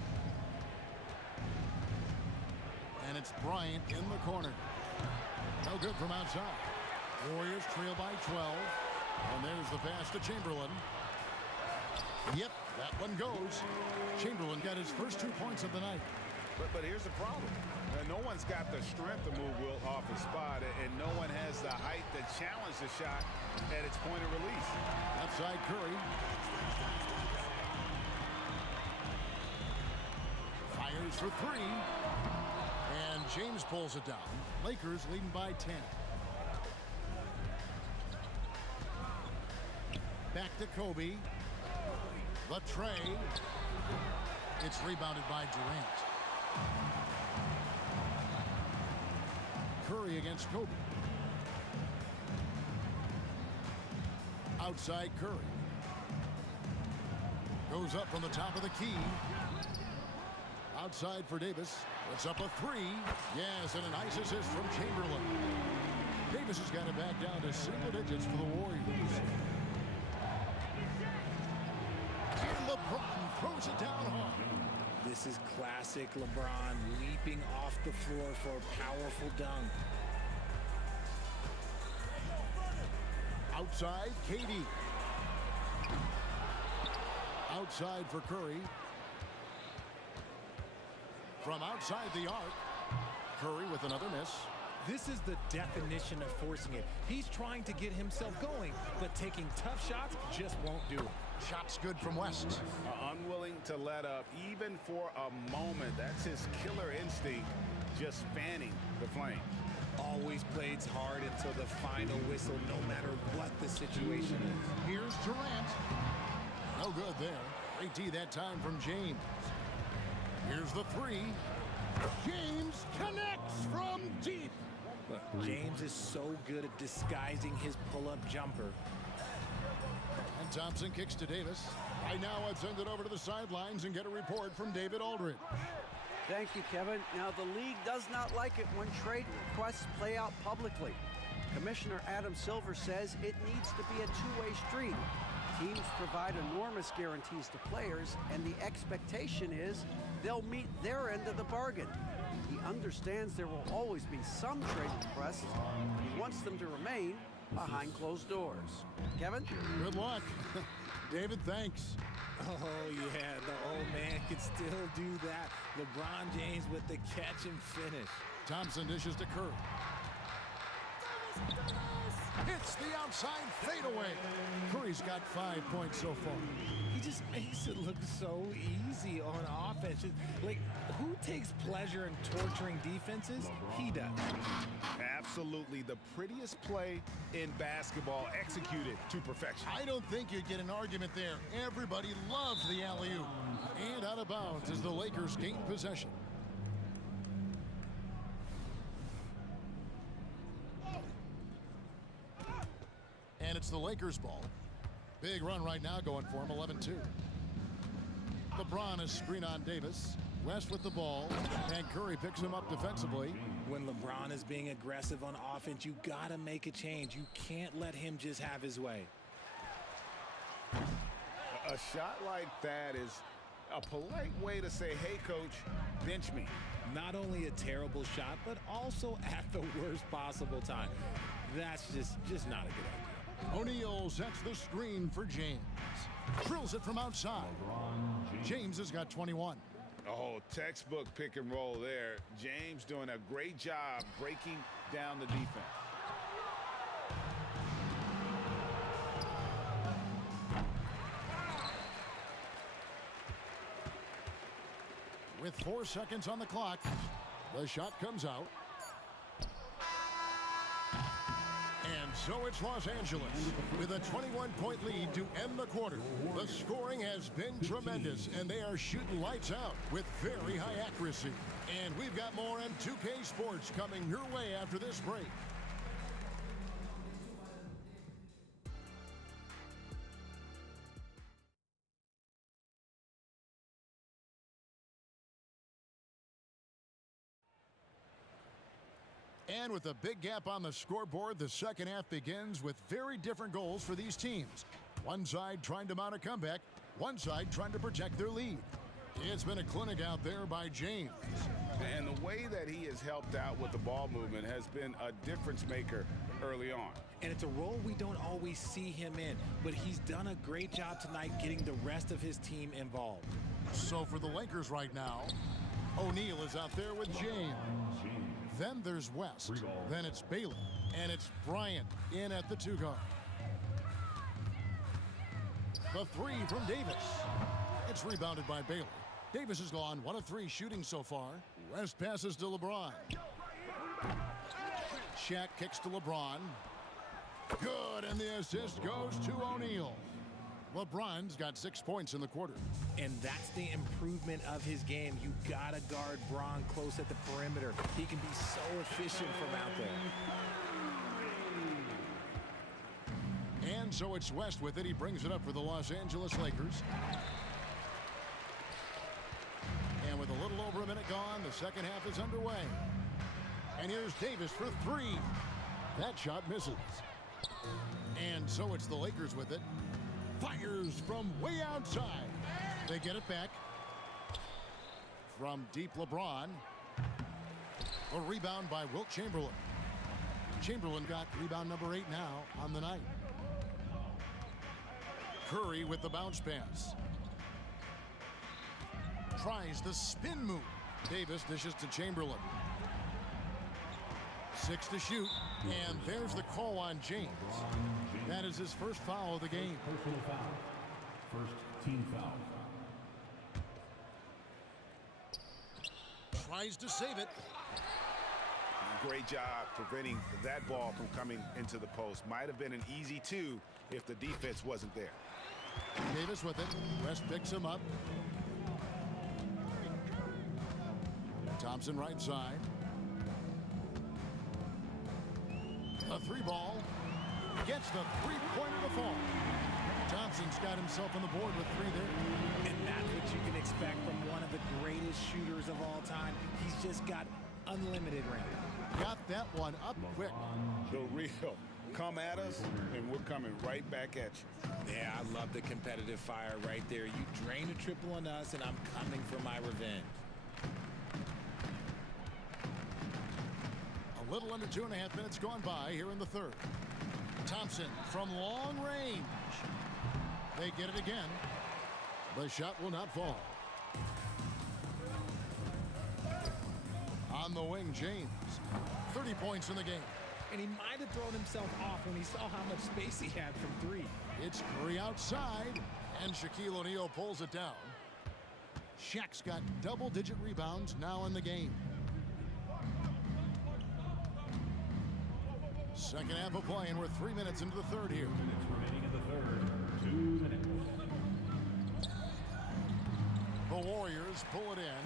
And it's Bryant in the corner. No good from outside. Warriors trail by 12. And there's the pass to Chamberlain. Yep, that one goes. Chamberlain got his first 2 points of the night. But here's the problem. No one's got the strength to move Wilt off his spot, and no one has the height to challenge the shot at its point of release. Outside Curry. Fires for 3. And James pulls it down. Lakers leading by 10. Back to Kobe. The tray. It's rebounded by Durant. Curry against Kobe. Outside Curry. Goes up from the top of the key. Outside for Davis. It's up a 3. Yes, and a nice assist from Chamberlain. Davis has got it back down to single digits for the Warriors. And LeBron throws it down hard. This is classic LeBron leaping off the floor for a powerful dunk. Outside, KD. Outside for Curry. From outside the arc, Curry with another miss. This is the definition of forcing it. He's trying to get himself going, but taking tough shots just won't do it. Shots good from West. Unwilling to let up, even for a moment. That's his killer instinct, just fanning the flame. Always plays hard until the final whistle, no matter what the situation is. Here's Durant. No good there. Great D that time from James. Here's the 3. James connects from deep. Look, James is so good at disguising his pull-up jumper. And Thompson kicks to Davis. Right now, I'd send it over to the sidelines and get a report from David Aldridge. Thank you, Kevin. Now, the league does not like it when trade requests play out publicly. Commissioner Adam Silver says it needs to be a two-way street. Teams provide enormous guarantees to players, and the expectation is they'll meet their end of the bargain. He understands there will always be some trade requests, but he wants them to remain behind closed doors. Kevin? Good luck. David, thanks. Oh, yeah, the old man can still do that. LeBron James with the catch and finish. Thompson dishes to Curry. It's the outside fadeaway. Curry's got 5 points so far. He just makes it look so easy on offense. Like, who takes pleasure in torturing defenses? He does. Absolutely the prettiest play in basketball, executed to perfection. I don't think you'd get an argument there. Everybody loves the alley-oop. And out of bounds as the Lakers gain possession. And it's the Lakers' ball. Big run right now going for him, 11-2. LeBron is screen on Davis. West with the ball, and Curry picks him up defensively. When LeBron is being aggressive on offense, you got to make a change. You can't let him just have his way. A shot like that is a polite way to say, hey, coach, bench me. Not only a terrible shot, but also at the worst possible time. That's just not a good idea. O'Neal sets the screen for James. Drills it from outside. James has got 21. Oh, textbook pick and roll there. James doing a great job breaking down the defense. With 4 seconds on the clock, the shot comes out. And so it's Los Angeles with a 21-point lead to end the quarter. The scoring has been tremendous, and they are shooting lights out with very high accuracy. And we've got more M2K Sports coming your way after this break. And with a big gap on the scoreboard, the second half begins with very different goals for these teams. One side trying to mount a comeback, one side trying to protect their lead. It's been a clinic out there by James. And the way that he has helped out with the ball movement has been a difference maker early on. And it's a role we don't always see him in, but he's done a great job tonight getting the rest of his team involved. So for the Lakers right now, O'Neal is out there with James. Then there's West. Then it's Bailey. And it's Bryant in at the 2 guard. The 3 from Davis. It's rebounded by Bailey. Davis has gone 1 of 3 shooting so far. West passes to LeBron. Shaq kicks to LeBron. Good, and the assist goes to O'Neal. LeBron's got 6 points in the quarter. And that's the improvement of his game. You gotta guard Bron close at the perimeter. He can be so efficient from out there. And so it's West with it. He brings it up for the Los Angeles Lakers. And with a little over a minute gone, the second half is underway. And here's Davis for 3. That shot misses. And so it's the Lakers with it. Fires from way outside. They get it back. From deep LeBron. A rebound by Wilt Chamberlain. Chamberlain got rebound number 8 now on the night. Curry with the bounce pass. Tries the spin move. Davis dishes to Chamberlain. 6 to shoot. And there's the call on James. That is his first foul of the game. Personal foul. First team foul. Tries to save it. Great job preventing that ball from coming into the post. Might have been an easy 2 if the defense wasn't there. Davis with it. West picks him up. Thompson right side. A 3 ball. Gets the 3-pointer to fall. Thompson's got himself on the board with 3 there. And that's what you can expect from one of the greatest shooters of all time. He's just got unlimited range. Got that one up quick. The real. Come at us, and we're coming right back at you. Yeah, I love the competitive fire right there. You drain a triple on us, and I'm coming for my revenge. A little under 2.5 minutes gone by here in the third. Thompson from long range. They get it again. The shot will not fall. On the wing, James. 30 points in the game. And he might have thrown himself off when he saw how much space he had from three. It's Curry outside, and Shaquille O'Neal pulls it down. Shaq's got double-digit rebounds now in the game. Second half of play, and we're 3 minutes into the third here. 2 minutes remaining in the third. 2 minutes. The Warriors pull it in.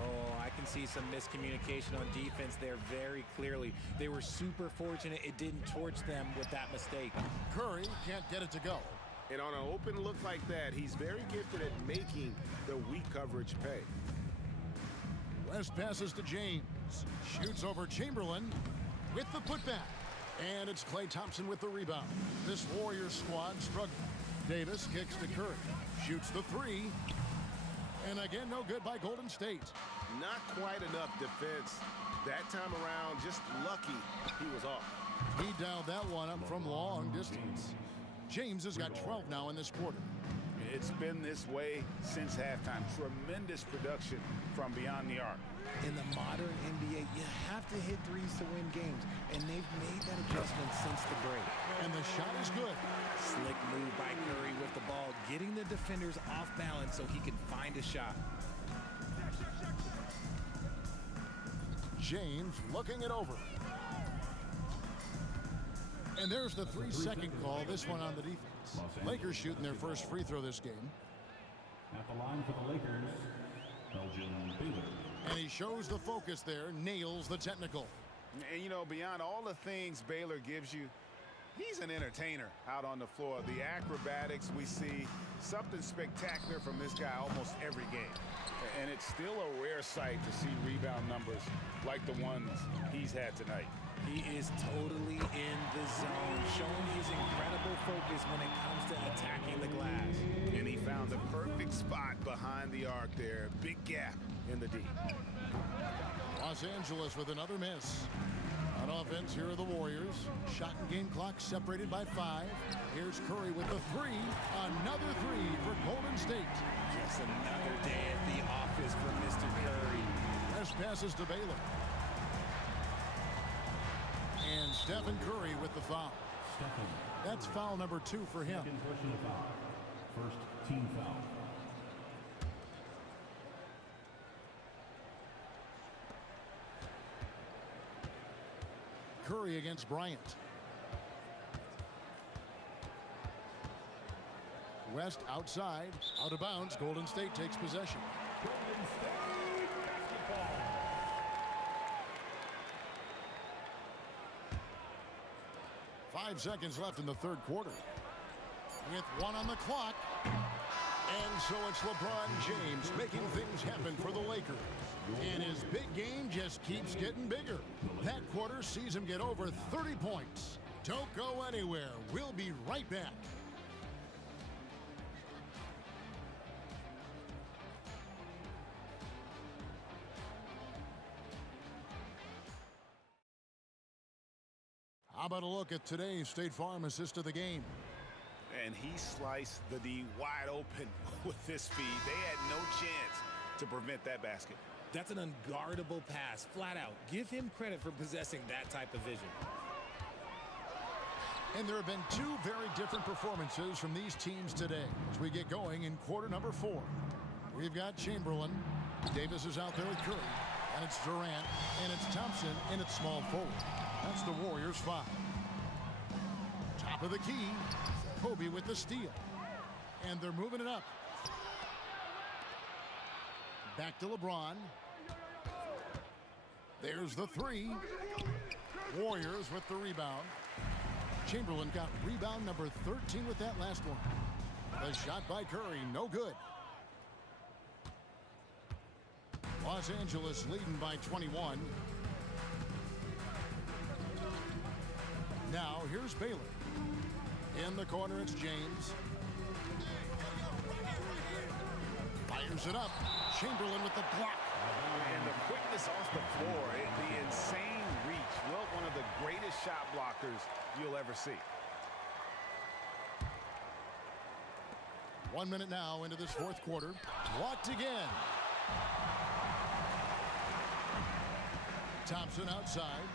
Oh, I can see some miscommunication on defense there very clearly. They were super fortunate it didn't torch them with that mistake. Curry can't get it to go. And on an open look like that, he's very gifted at making the weak coverage pay. West passes to James. Shoots over Chamberlain with the putback. And it's Klay Thompson with the rebound. This Warriors squad struggling. Davis kicks to Curry. Shoots the three. And again, no good by Golden State. Not quite enough defense. That time around, just lucky he was off. He dialed that one up from long distance. James has got 12 now in this quarter. It's been this way since halftime. Tremendous production from beyond the arc. In the modern NBA, you have to hit threes to win games, and they've made that adjustment since the break. And the shot is good. Slick move by Curry with the ball, getting the defenders off balance so he can find a shot. James looking it over. And there's the 3-second call, this one on the defense. Lakers shooting their first free throw this game. At the line for the Lakers, Elgin Baylor. And he shows the focus there, nails the technical. And, you know, beyond all the things Baylor gives you, he's an entertainer out on the floor. The acrobatics we see, something spectacular from this guy almost every game. And it's still a rare sight to see rebound numbers like the ones he's had tonight. He is totally in the zone, showing his incredible focus when it comes to attacking the glass. And he found the perfect spot behind the arc there. Big gap in the D. Los Angeles with another miss. On offense, here are the Warriors. Shot and game clock separated by 5. Here's Curry with the three. Another three for Golden State. Just another day at the office for Mr. Curry. West passes to Baylor. And Stephen Curry with the foul. That's foul number 2 for him. Second personal foul. First team foul. Curry against Bryant. West outside, out of bounds. Golden State takes possession. Golden State basketball. Five seconds left in the third quarter. With 1 on the clock. And so it's LeBron James making things happen for the Lakers. And his big game just keeps getting bigger. That quarter sees him get over 30 points. Don't go anywhere. We'll be right back. How about a look at today's State Farm assist of the game? And he sliced the D wide open with this speed. They had no chance to prevent that basket. That's an unguardable pass, flat out. Give him credit for possessing that type of vision. And there have been 2 very different performances from these teams today as we get going in quarter number 4. We've got Chamberlain. Davis is out there with Curry. And it's Durant. And it's Thompson. And it's small forward. That's the Warriors 5. Top of the key. Kobe with the steal. And they're moving it up. Back to LeBron. There's the 3. Warriors with the rebound. Chamberlain got rebound number 13 with that last one. The shot by Curry, no good. Los Angeles leading by 21. Now here's Baylor. In the corner, it's James. Fires it up. Chamberlain with the block. And the quickness off the floor, the insane reach. Well, one of the greatest shot blockers you'll ever see. 1 minute now into this fourth quarter. Blocked again. Thompson outside.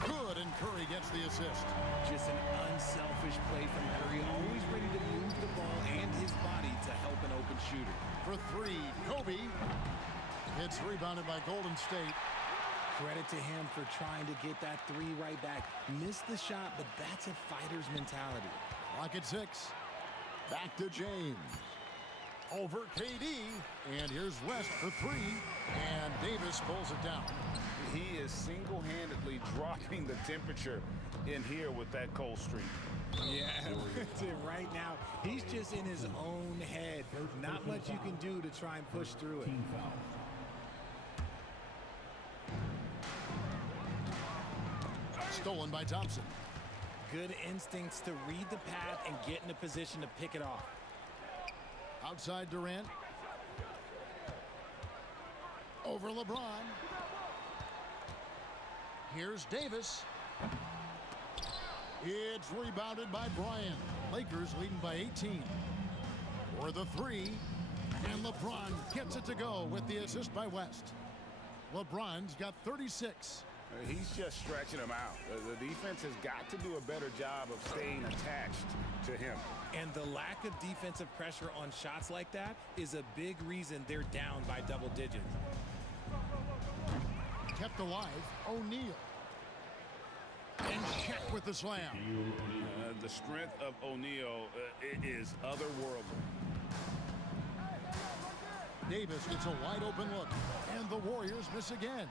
Good, and Curry gets the assist. Just an unselfish play from Curry, always ready to move the ball and his body to help an open shooter. For three, Kobe. It's rebounded by Golden State. Credit to him for trying to get that three right back. Missed the shot, but that's a fighter's mentality. Clock at 6. Back to James. Over KD. And here's West for three. And Davis pulls it down. He is single-handedly dropping the temperature in here with that cold streak. Yeah, right now, he's just in his own head. Not much you can do to try and push through it. Stolen by Thompson. Good instincts to read the path and get in a position to pick it off. Outside Durant. Over LeBron. Here's Davis. It's rebounded by Bryant. Lakers leading by 18. For the three. And LeBron gets it to go with the assist by West. LeBron's got 36. He's just stretching him out. The defense has got to do a better job of staying attached to him. And the lack of defensive pressure on shots like that is a big reason they're down by double digits. Kept alive, O'Neal. And Shaq with the slam. The strength of O'Neal is otherworldly. Davis gets a wide open look, and the Warriors miss again.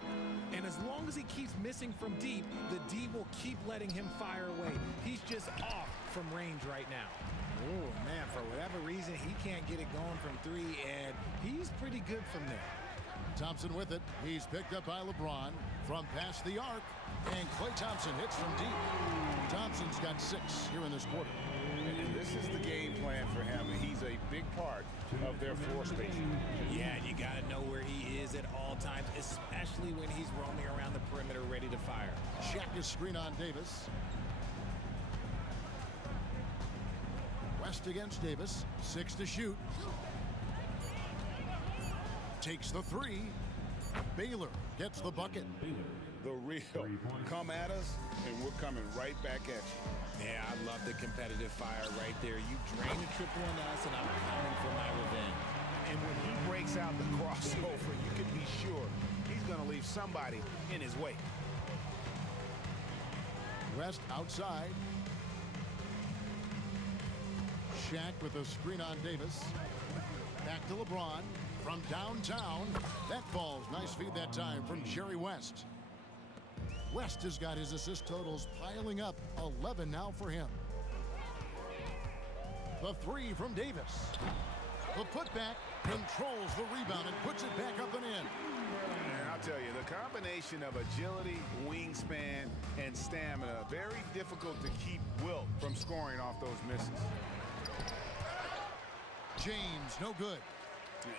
And as long as he keeps missing from deep, the D will keep letting him fire away. He's just off from range right now. Oh, man, for whatever reason, he can't get it going from three, and he's pretty good from there. Thompson with it. He's picked up by LeBron from past the arc, and Klay Thompson hits from deep. Thompson's got 6 here in this quarter. And this is the game plan for him, and he's a big part of their floor spacing. Yeah, you got to know where he is at all times, especially when he's roaming around the perimeter ready to fire. Shaq is screen on Davis. West against Davis. 6 to shoot. Takes the three. Baylor gets the bucket. The real come at us, and we're coming right back at you. Yeah, I love the competitive fire right there. You drain a triple on us, and I'm coming for my revenge. And when he breaks out the crossover, you can be sure he's going to leave somebody in his way. West outside. Shaq with a screen on Davis. Back to LeBron from downtown. That ball's nice feed that time from Jerry West. West has got his assist totals piling up. 11 now for him. The three from Davis. The putback controls the rebound and puts it back up and in. And I'll tell you, the combination of agility, wingspan, and stamina, very difficult to keep Wilt from scoring off those misses. James, no good.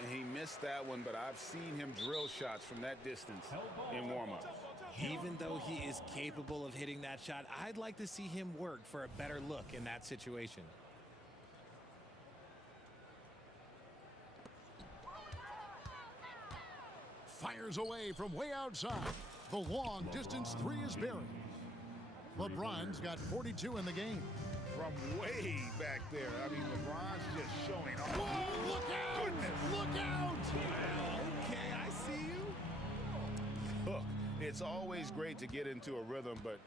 And he missed that one, but I've seen him drill shots from that distance in warm-ups. Even though he is capable of hitting that shot, I'd like to see him work for a better look in that situation. Fires away from way outside. The long distance three is buried. LeBron's got 42 in the game. From way back there. I mean, LeBron's just showing off. Whoa, look out! Goodness. Look out! Okay, I see you. Look, it's always great to get into a rhythm, but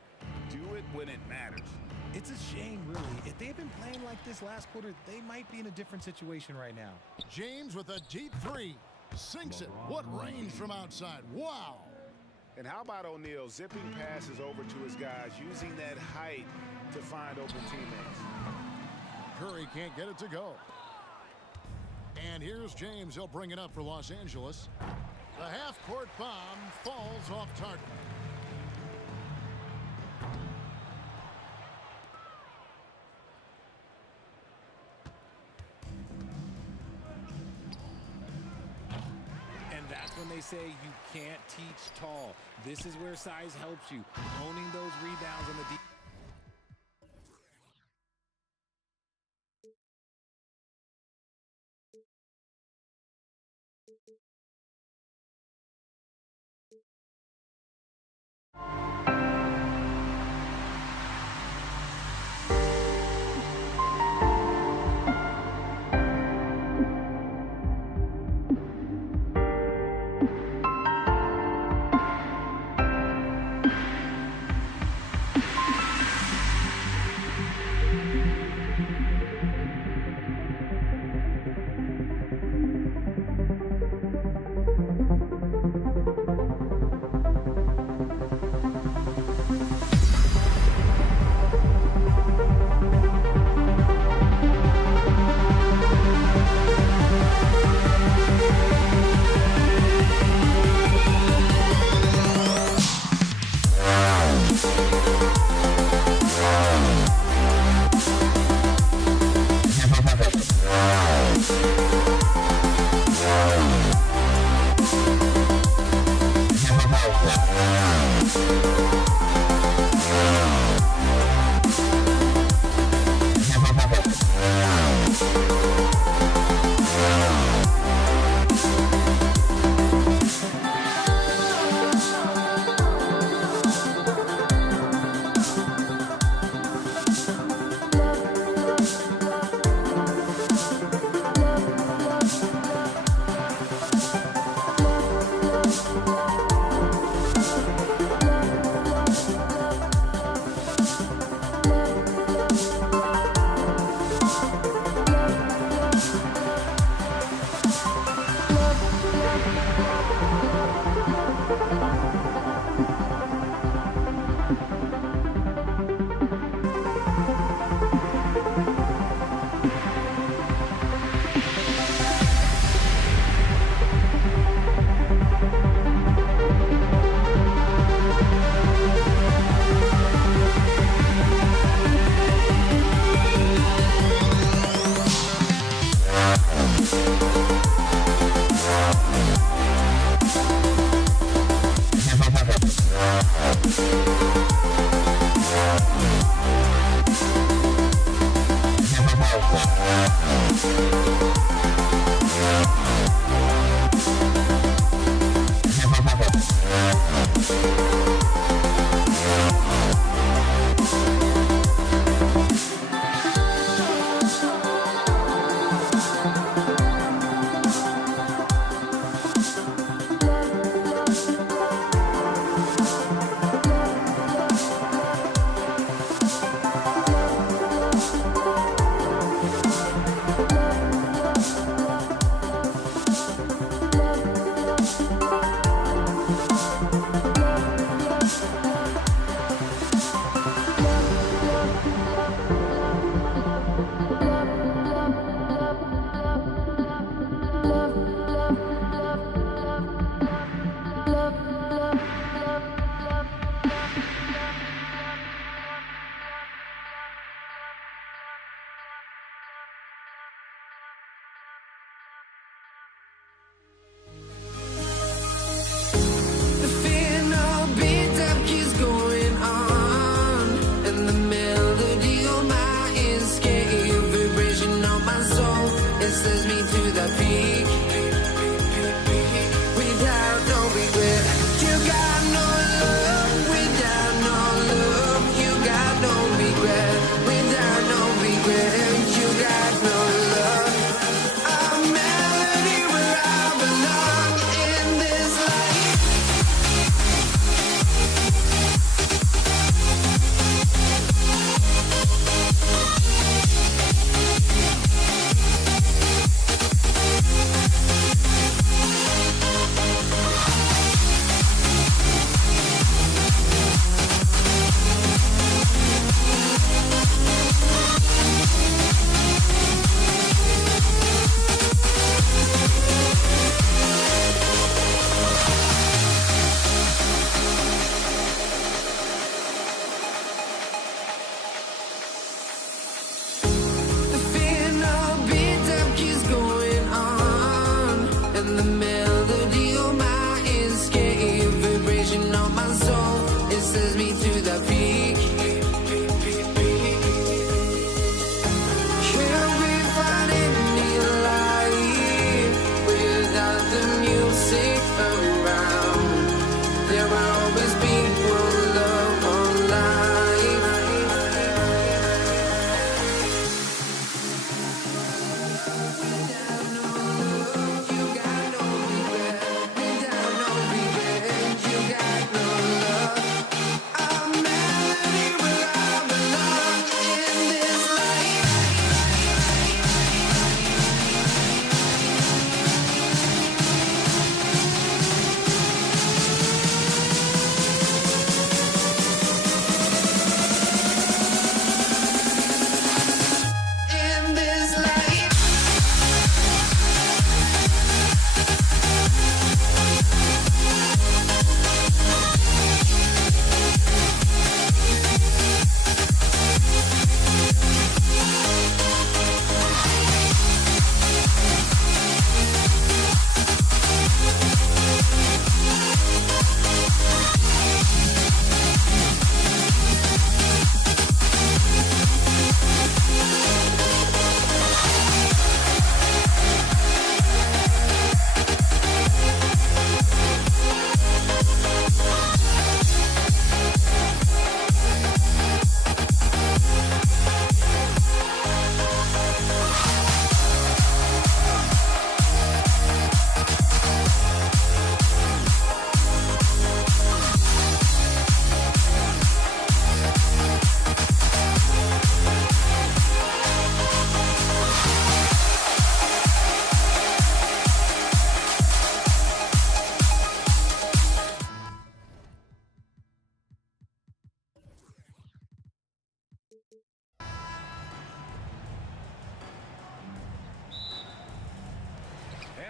do it when it matters. It's a shame, really. If they had been playing like this last quarter, they might be in a different situation right now. James with a deep three. Sinks it. What range from outside. Wow. And how about O'Neal zipping passes over to his guys, using that height to find open teammates. Curry can't get it to go. And here's James. He'll bring it up for Los Angeles. The half-court bomb falls off target. And that's when they say you can't teach tall. This is where size helps you. Owning those rebounds on the defense.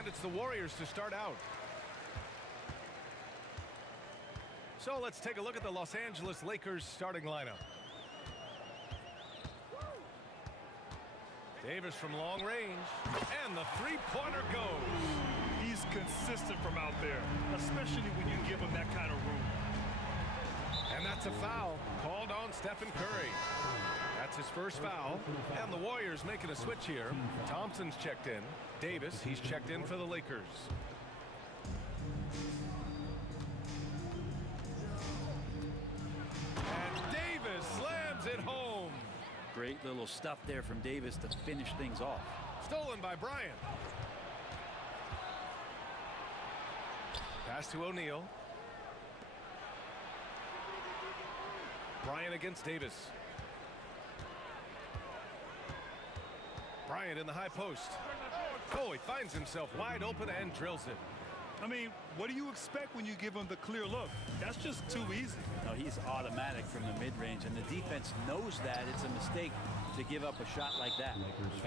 And it's the Warriors to start out. So let's take a look at the Los Angeles Lakers starting lineup. Davis from long range, and the three-pointer goes. He's consistent from out there, especially when you give him that kind of room. And that's a foul called on Stephen Curry. That's his first foul, and the Warriors making a switch here. Thompson's checked in. Davis, he's checked in for the Lakers. And Davis slams it home. Great little stuff there from Davis to finish things off. Stolen by Bryant. Pass to O'Neal. Bryant against Davis. Bryant in the high post. Oh, he finds himself wide open and drills it. I mean, what do you expect when you give him the clear look? That's just too easy. No, he's automatic from the mid-range, and the defense knows that it's a mistake to give up a shot like that.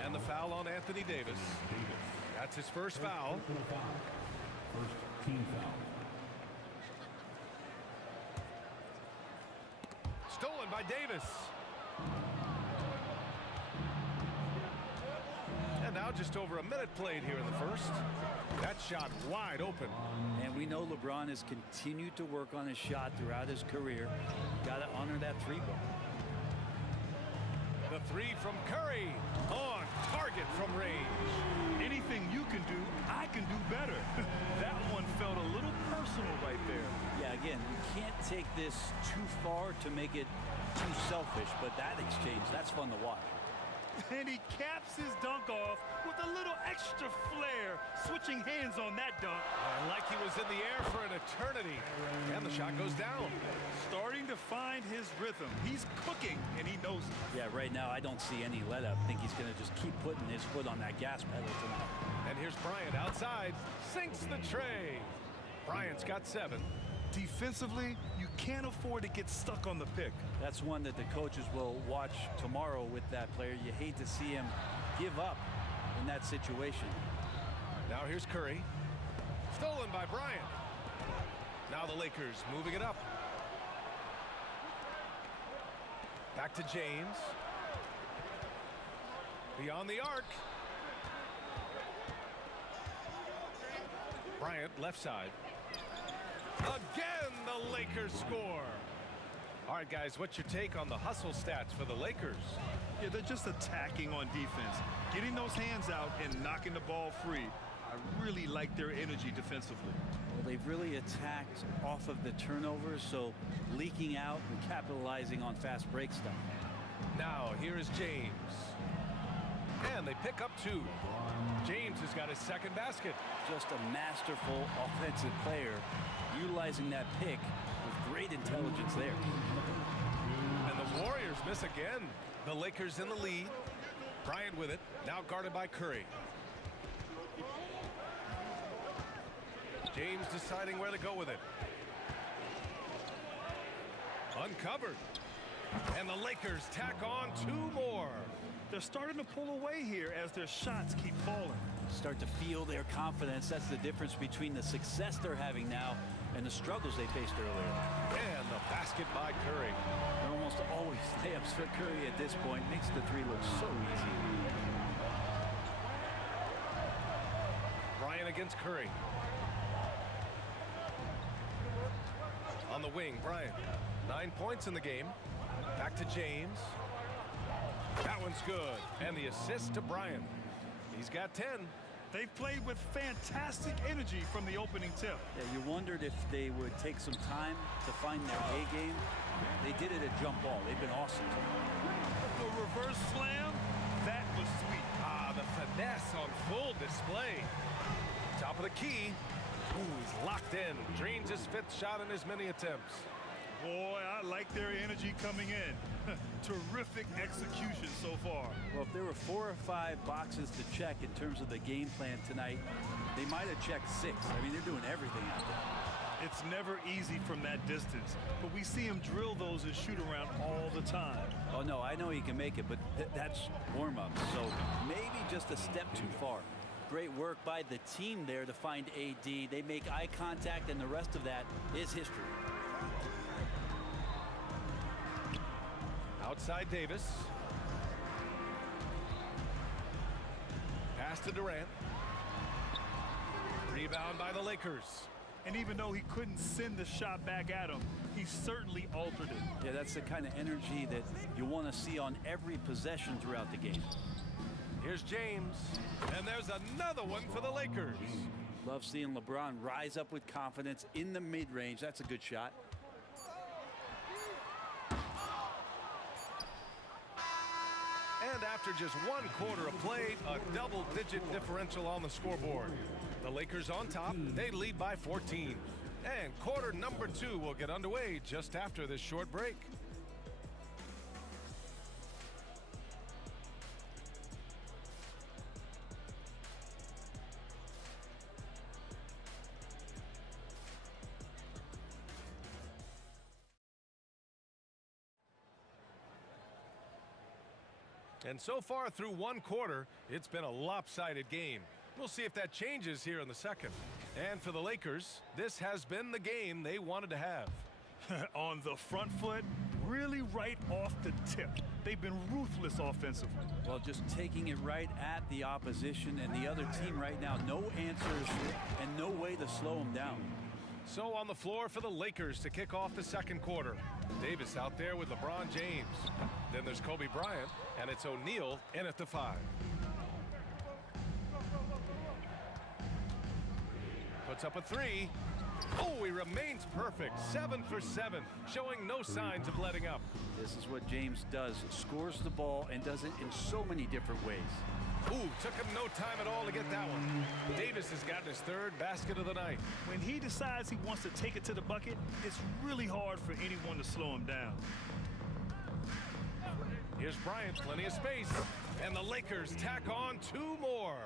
And the foul on Anthony Davis. That's his first foul. First team foul. Stolen by Davis. And now just over a minute played here in the first. That shot wide open. And we know LeBron has continued to work on his shot throughout his career. Got to honor that three ball. The three from Curry. On target from range. Anything you can do, I can do better. That one felt a little personal right there. Yeah, again, you can't take this too far to make it too selfish, but that exchange, that's fun to watch. And he caps his dunk off with a little extra flair, switching hands on that dunk. Like he was in the air for an eternity. And the shot goes down. Starting to find his rhythm. He's cooking, and he knows it. Yeah, right now I don't see any let up. I think he's going to just keep putting his foot on that gas pedal tonight. And here's Bryant outside. Sinks the tray. Bryant's got 7. Defensively, you can't afford to get stuck on the pick. That's one that the coaches will watch tomorrow with that player. You hate to see him give up in that situation. Now here's Curry. Stolen by Bryant. Now the Lakers moving it up. Back to James. Beyond the arc. Bryant left side. Again, the Lakers score. All right, guys, what's your take on the hustle stats for the Lakers? Yeah, they're just attacking on defense. Getting those hands out and knocking the ball free. I really like their energy defensively. Well, they've really attacked off of the turnovers, so leaking out and capitalizing on fast break stuff. Now, here is James. And they pick up 2. James has got his second basket. Just a masterful offensive player, utilizing that pick with great intelligence there. And the Warriors miss again. The Lakers in the lead. Bryant with it, now guarded by Curry. James deciding where to go with it. Uncovered. And the Lakers tack on 2 more. They're starting to pull away here as their shots keep falling. Start to feel their confidence. That's the difference between the success they're having now and the struggles they faced earlier. And the basket by Curry. They're almost always layups for Curry at this point. Makes the 3 look so easy. Bryant against Curry. On the wing, Bryant. 9 points in the game. Back to James. That one's good. And the assist to Bryant. He's got 10. They've played with fantastic energy from the opening tip. Yeah, you wondered if they would take some time to find their A game. They did it at jump ball. They've been awesome. The reverse slam, that was sweet. Ah, the finesse on full display. Top of the key. Ooh, he's locked in. Drains his 5th shot in as many attempts. Boy, I like their energy coming in. Terrific execution so far. Well, if there were 4 or 5 boxes to check in terms of the game plan tonight, they might have checked 6. I mean, they're doing everything out there. It's never easy from that distance, but we see him drill those and shoot around all the time. Oh, no, I know he can make it, but that's warm-up, so maybe just a step too far. Great work by the team there to find AD. They make eye contact, and the rest of that is history. Outside Davis. Pass to Durant. Rebound by the Lakers. And even though he couldn't send the shot back at him, he certainly altered it. Yeah, that's the kind of energy that you want to see on every possession throughout the game. Here's James. And there's another one for the Lakers. Love seeing LeBron rise up with confidence in the mid-range. That's a good shot. And after just 1 quarter of play, a double-digit differential on the scoreboard. The Lakers on top. They lead by 14. And quarter number 2 will get underway just after this short break. And so far through 1 quarter, it's been a lopsided game. We'll see if that changes here in the second. And for the Lakers, this has been the game they wanted to have. On the front foot, really right off the tip. They've been ruthless offensively. Well, just taking it right at the opposition and the other team right now. No answers and no way to slow them down. So on the floor for the Lakers to kick off the second quarter. Davis out there with LeBron James. Then there's Kobe Bryant, and it's O'Neal in at the 5. Puts up a 3. Oh, he remains perfect. 7 for 7, showing no signs of letting up. This is what James does. Scores the ball and does it in so many different ways. Ooh, took him no time at all to get that one. Davis has gotten his 3rd basket of the night. When he decides he wants to take it to the bucket, it's really hard for anyone to slow him down. Here's Bryant, plenty of space. And the Lakers tack on 2 more.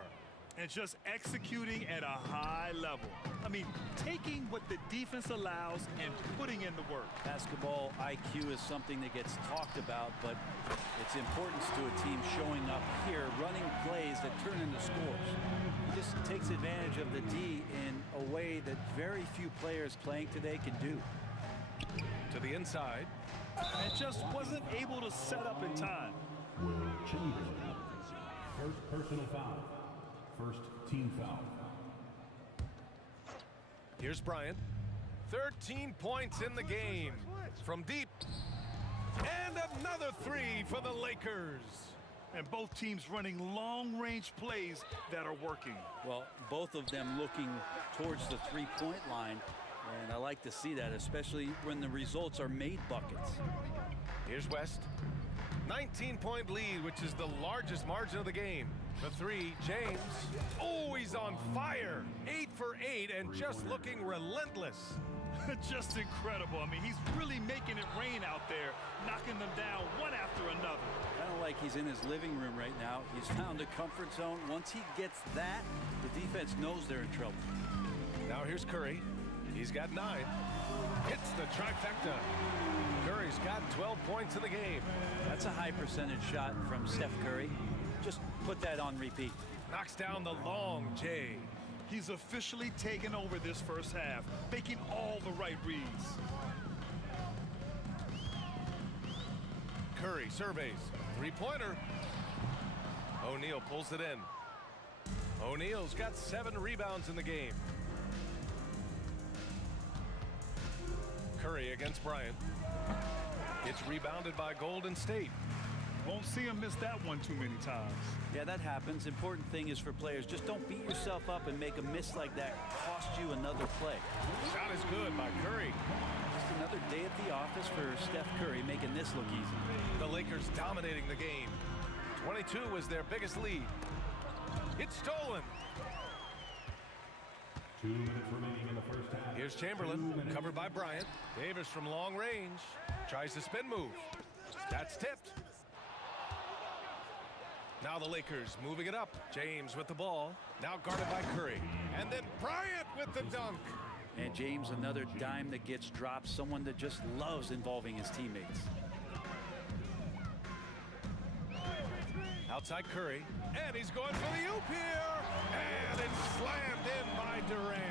And just executing at a high level. I mean, taking what the defense allows and putting in the work. Basketball IQ is something that gets talked about, but its importance to a team showing up here, running plays that turn into scores. He just takes advantage of the D in a way that very few players playing today can do. To the inside. And just wasn't able to set up in time. First personal foul. First team foul. Here's Bryant. 13 points in the game. From deep. And another 3 for the Lakers. And both teams running long-range plays that are working. Well, both of them looking towards the three-point line. And I like to see that, especially when the results are made buckets. Here's West. 19-point lead, which is the largest margin of the game. The 3, James. Oh, he's on fire. 8 for 8 and just looking relentless. Just incredible. I mean, he's really making it rain out there, knocking them down one after another. Kind of like he's in his living room right now. He's found a comfort zone. Once he gets that, the defense knows they're in trouble. Now here's Curry. He's got 9. Hits the trifecta. Curry's got 12 points in the game. That's a high percentage shot from Steph Curry. Just put that on repeat. Knocks down the long J. He's officially taken over this first half, making all the right reads. Curry surveys. 3-pointer. O'Neal pulls it in. O'Neal's got 7 rebounds in the game. Curry against Bryant. It's rebounded by Golden State. Won't see him miss that one too many times. Yeah, that happens. Important thing is for players, just don't beat yourself up and make a miss like that cost you another play. Shot is good by Curry. Just another day at the office for Steph Curry, making this look easy. The Lakers dominating the game. 22 was their biggest lead. It's stolen. 2 minutes remaining in the first half. Here's Chamberlain, covered by Bryant. Davis from long range. Tries the spin move. That's tipped. Now the Lakers moving it up. James with the ball. Now guarded by Curry. And then Bryant with the dunk. And James, another dime that gets dropped. Someone that just loves involving his teammates. Outside Curry, and he's going for the oop here, and it's slammed in by Durant.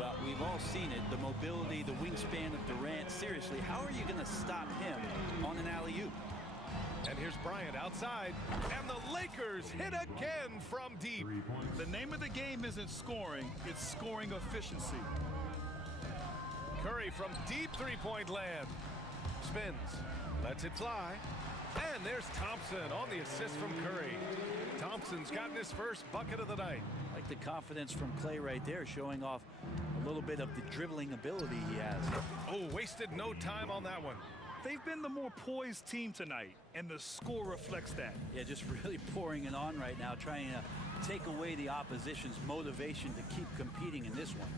Well, we've all seen it, the mobility, the wingspan of Durant. Seriously, how are you going to stop him on an alley-oop? And here's Bryant outside, and the Lakers hit again from deep. The name of the game isn't scoring, it's scoring efficiency. Curry from deep three-point land. Spins, lets it fly, and there's Thompson on the assist from Curry. Thompson's gotten his first bucket of the night. Like the confidence from Clay right there, showing off a little bit of the dribbling ability he has. Oh, wasted no time on that one. They've been the more poised team tonight, and the score reflects that. Yeah, just really pouring it on right now, trying to take away the opposition's motivation to keep competing in this one.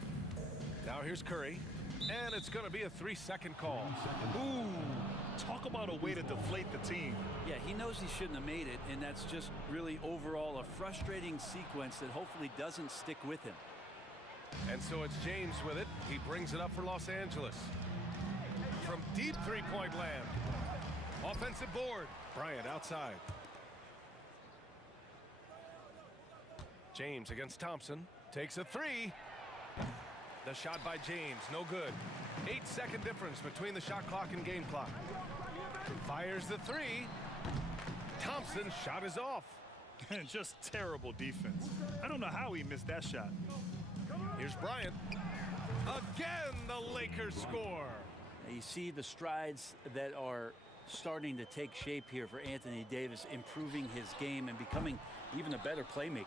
Now here's Curry, and it's going to be a 3-second call. Ooh, talk about a way to deflate the team. Yeah, he knows he shouldn't have made it, and that's just really overall a frustrating sequence that hopefully doesn't stick with him. And so it's James with it. He brings it up for Los Angeles. From deep three-point land. Offensive board. Bryant outside. James against Thompson. Takes a three. The shot by James, no good. 8-second difference between the shot clock and game clock. Fires the three. Thompson's shot is off. Just terrible defense. I don't know how he missed that shot. Here's Bryant. Again, the Lakers score. You see the strides that are starting to take shape here for Anthony Davis, improving his game and becoming even a better playmaker.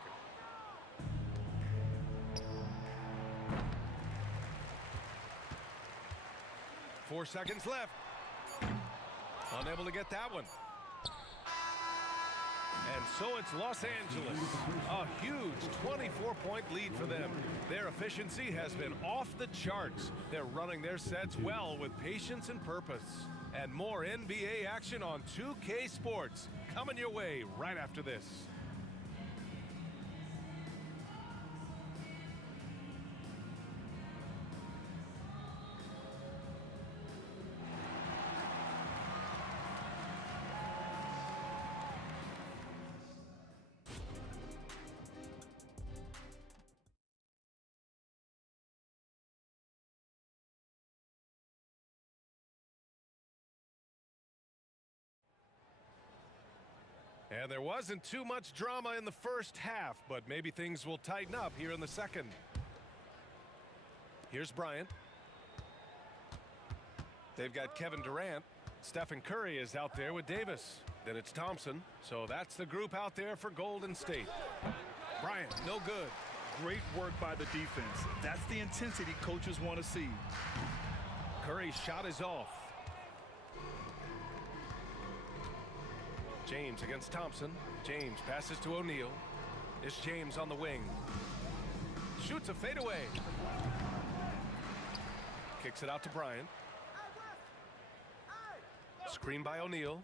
Four seconds left. Unable to get that one. And so it's Los Angeles. A huge 24-point lead for them. Their efficiency has been off the charts. They're running their sets well with patience and purpose. And more NBA action on 2K Sports coming your way right after this. And there wasn't too much drama in the first half, but maybe things will tighten up here in the second. Here's Bryant. They've got Kevin Durant. Stephen Curry is out there with Davis. Then it's Thompson. So that's the group out there for Golden State. Bryant, no good. Great work by the defense. That's the intensity coaches want to see. Curry's shot is off. James against Thompson. James passes to O'Neal. It's James on the wing. Shoots a fadeaway. Kicks it out to Bryant. Screen by O'Neal.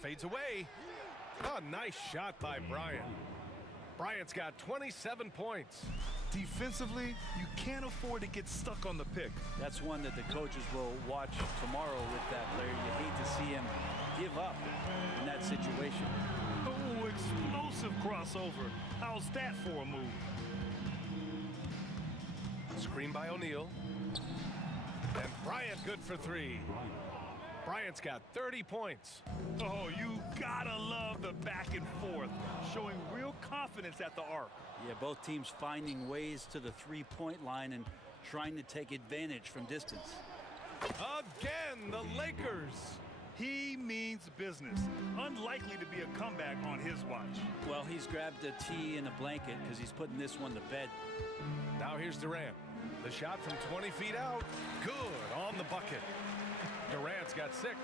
Fades away. A nice shot by Bryant. Bryant's got 27 points. Defensively, you can't afford to get stuck on the pick. That's one that the coaches will watch tomorrow with that player. You hate to see him give up in that situation. Oh, explosive crossover. How's that for a move? Screen by O'Neal. And Bryant good for three. Bryant's got 30 points. Oh, you gotta love the back and forth, showing real confidence at the arc. Yeah, both teams finding ways to the three-point line and trying to take advantage from distance. Again, the Lakers. He means business. Unlikely to be a comeback on his watch. Well, he's grabbed a tee and a blanket because he's putting this one to bed. Now here's Durant. The shot from 20 feet out. Good on the bucket. Durant's got 6.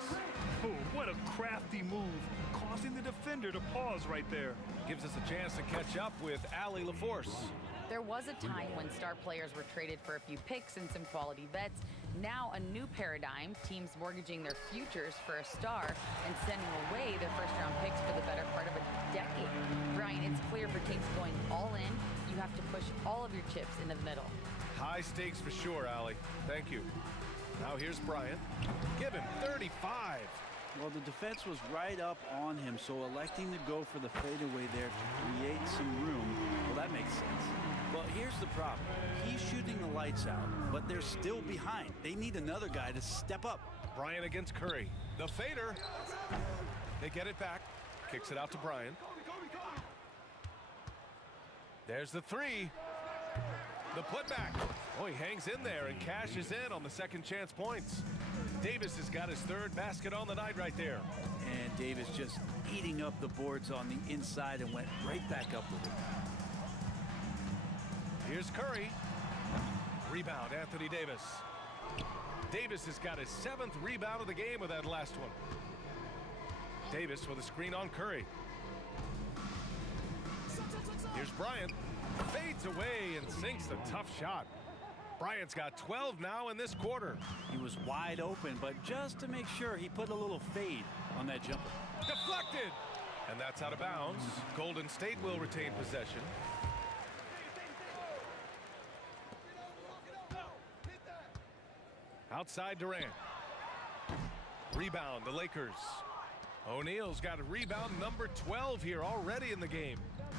Oh, what a crafty move, causing the defender to pause right there. Gives us a chance to catch up with Allie LaForce. There was a time when star players were traded for a few picks and some quality vets. Now a new paradigm, teams mortgaging their futures for a star and sending away their first-round picks for the better part of a decade. Brian, it's clear for teams going all in, you have to push all of your chips into the middle. High stakes for sure, Allie. Thank you. Now here's Bryant. Give him 35. Well, the defense was right up on him, so electing to go for the fadeaway there to create some room, well, that makes sense. Well, here's the problem. He's shooting the lights out, but they're still behind. They need another guy to step up. Bryant against Curry. The fader. They get it back. Kicks it out to Bryant. There's the three. The putback. Oh, he hangs in there and cashes in on the second chance points. Davis has got his third basket on the night right there. And Davis just eating up the boards on the inside and went right back up with it. Here's Curry. Rebound, Anthony Davis. Davis has got his 7th rebound of the game with that last one. Davis with a screen on Curry. Here's Bryant. Fades away and sinks the tough shot. Bryant's got 12 now in this quarter. He was wide open, but just to make sure, he put a little fade on that jumper. Deflected! And that's out of bounds. Golden State will retain possession. Outside Durant. Rebound, the Lakers. O'Neal's got a rebound number 12 here already in the game.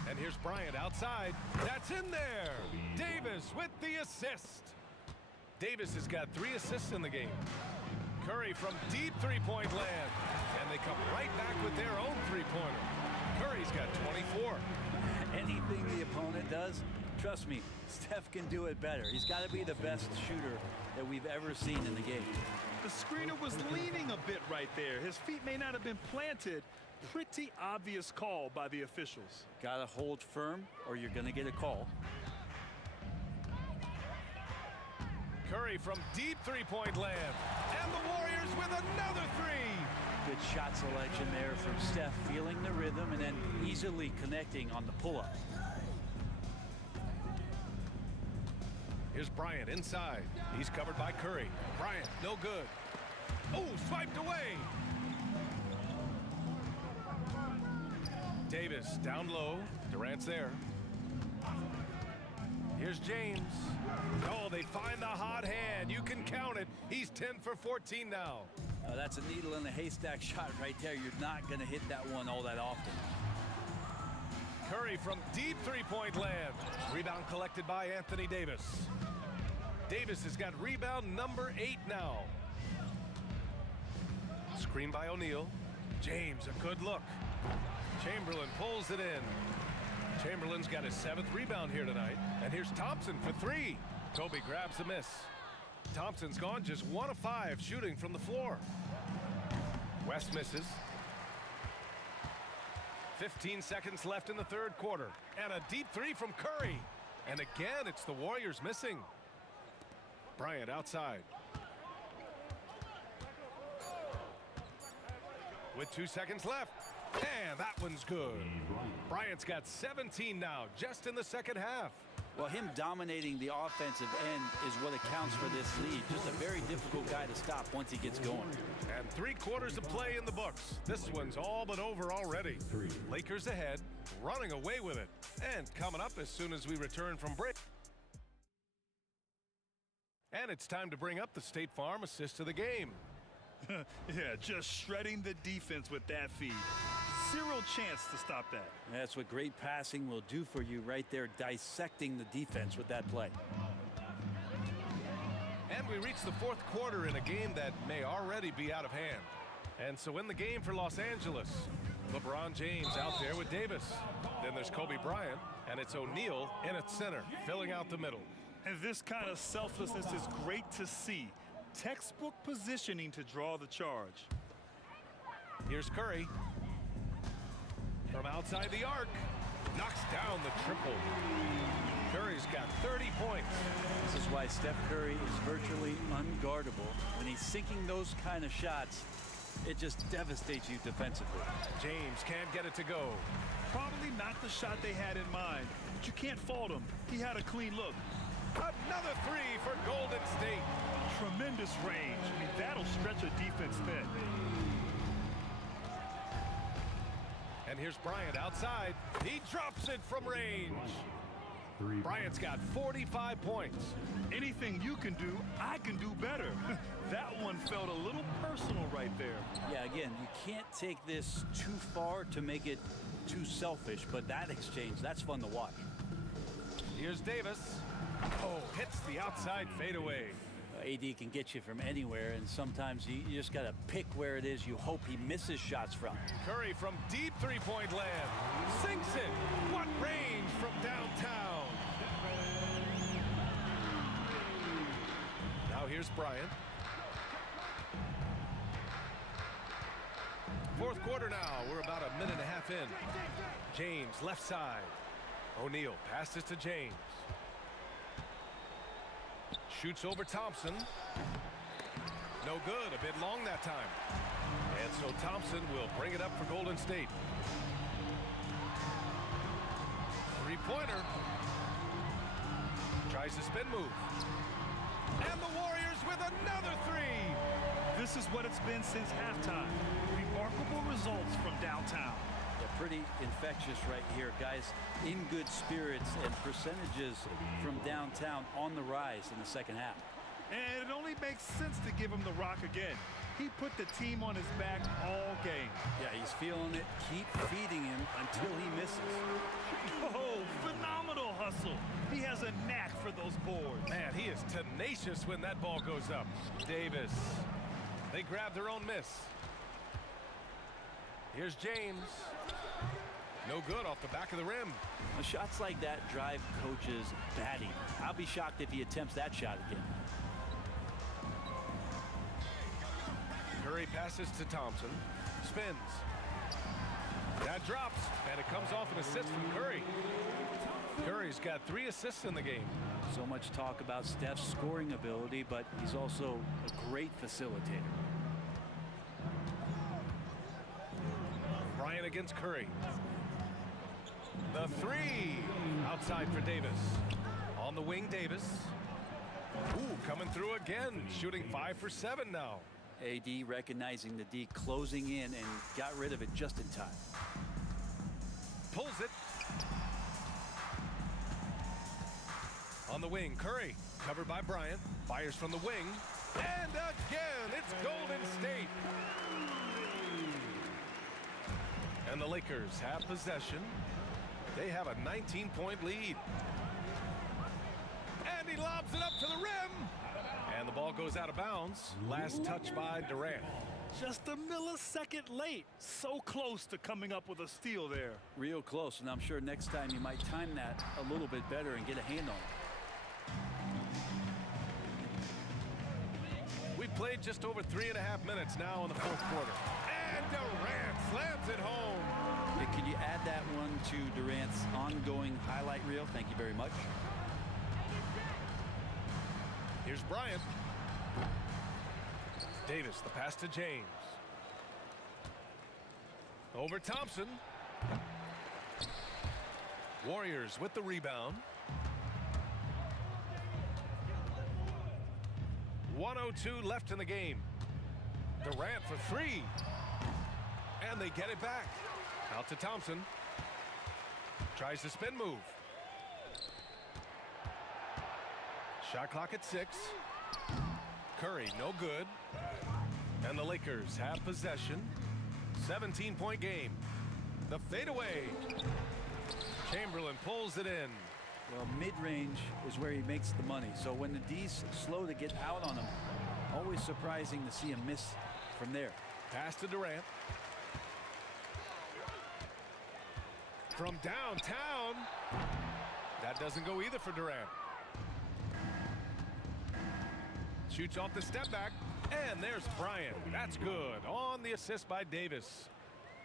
And here's Bryant outside. That's in there. Davis with the assist. Davis has got 3 assists in the game. Curry from deep three-point land. And they come right back with their own three-pointer. Curry's got 24. Anything the opponent does, trust me, Steph can do it better. He's got to be the best shooter that we've ever seen in the game. The screener was leaning a bit right there. His feet may not have been planted. Pretty obvious call by the officials. Got to hold firm or you're going to get a call. Curry from deep three-point land. And the Warriors with another three. Good shot selection there from Steph, feeling the rhythm and then easily connecting on the pull-up. Here's Bryant inside. He's covered by Curry. Bryant, no good. Oh, swiped away. Davis down low. Durant's there. Here's James. Oh, they find the hot hand. You can count it. He's 10 for 14 now. That's a needle in the haystack shot right there. You're not going to hit that one all that often. Curry from deep three-point land. Rebound collected by Anthony Davis. Davis has got rebound number 8 now. Screen by O'Neal. James, a good look. Chamberlain pulls it in. Chamberlain's got his 7th rebound here tonight. And here's Thompson for 3. Kobe grabs a miss. Thompson's gone just 1 of 5 shooting from the floor. West misses. 15 seconds left in the third quarter. And a deep 3 from Curry. And again, it's the Warriors missing. Bryant outside. With 2 seconds left. And that one's good. Bryant's got 17 now, just in the second half. Well, him dominating the offensive end is what accounts for this lead. Just a very difficult guy to stop once he gets going. And 3 quarters of play in the books. This one's all but over already. Lakers ahead, running away with it. And coming up as soon as we return from break. And it's time to bring up the State Farm assist of the game. Yeah, just shredding the defense with that feed. Zero chance to stop that. That's what great passing will do for you right there, dissecting the defense with that play. And we reach the 4th quarter in a game that may already be out of hand. And so in the game for Los Angeles, LeBron James out there with Davis. Then there's Kobe Bryant, and it's O'Neal in at center, filling out the middle. And this kind of selflessness is great to see. Textbook positioning to draw the charge. Here's Curry. From outside the arc, knocks down the triple. Curry's got 30 points. This is why Steph Curry is virtually unguardable. When he's sinking those kind of shots, it just devastates you defensively. James can't get it to go. Probably not the shot they had in mind, but you can't fault him. He had a clean look. Another 3 for Golden State. Tremendous range. I mean, that'll stretch a defense thin. And here's Bryant outside. He drops it from range. Bryant's got 45 points. Anything you can do, I can do better. That one felt a little personal right there. Yeah, again, you can't take this too far to make it too selfish, but that exchange, that's fun to watch. Here's Davis. Oh, hits the outside fadeaway. AD can get you from anywhere, and sometimes you just got to pick where it is you hope he misses shots from. Curry from deep three-point land. Sinks it. What range from downtown. Now here's Bryant. Fourth quarter now. We're about a minute and a half in. James left side. O'Neal passes to James. Shoots over Thompson. No good. A bit long that time. And so Thompson will bring it up for Golden State. Three-pointer. Tries the spin move. And the Warriors with another three. This is what it's been since halftime. Remarkable results from downtown. They're pretty infectious right here, guys. In good spirits, and percentages from downtown on the rise in the second half. And it only makes sense to give him the rock again. He put the team on his back all game. Yeah, he's feeling it. Keep feeding him until he misses. Oh, phenomenal hustle. He has a knack for those boards. Man, he is tenacious when that ball goes up. Davis. They grab their own miss. Here's James. No good off the back of the rim. Shots like that drive coaches batty. I'll be shocked if he attempts that shot again. Curry passes to Thompson. Spins. That drops, and it comes off an assist from Curry. Curry's got 3 assists in the game. So much talk about Steph's scoring ability, but he's also a great facilitator. Bryant against Curry. The three. Outside for Davis. On the wing, Davis. Ooh, coming through again. Shooting 5 for 7 now. AD recognizing the D, closing in, and got rid of it just in time. Pulls it. On the wing, Curry. Covered by Bryant. Fires from the wing. And again, it's Golden State. And the Lakers have possession. They have a 19-point lead. And he lobs it up to the rim. And the ball goes out of bounds. Last touch by Durant. Just a millisecond late. So close to coming up with a steal there. Real close, and I'm sure next time you might time that a little bit better and get a hand on it. We've played just over 3.5 minutes now in the fourth quarter. And Durant slams it home. Hey, could you add that one to Durant's ongoing highlight reel? Thank you very much. Here's Bryant. Davis, the pass to James. Over Thompson. Warriors with the rebound. 1:02 left in the game. Durant for 3. And they get it back. Out to Thompson. Tries the spin move. Shot clock at 6. Curry, no good. And the Lakers have possession. 17-point game. The fadeaway. Chamberlain pulls it in. Well, mid-range is where he makes the money. So when the D's slow to get out on him, always surprising to see him miss from there. Pass to Durant. From downtown. That doesn't go either for Durant. Shoots off the step back. And there's Bryant. That's good. On the assist by Davis.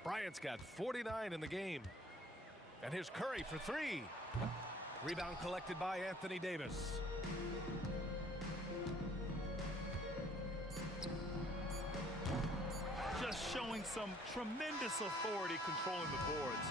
Bryant's got 49 in the game. And here's Curry for 3. Rebound collected by Anthony Davis. Just showing some tremendous authority controlling the boards.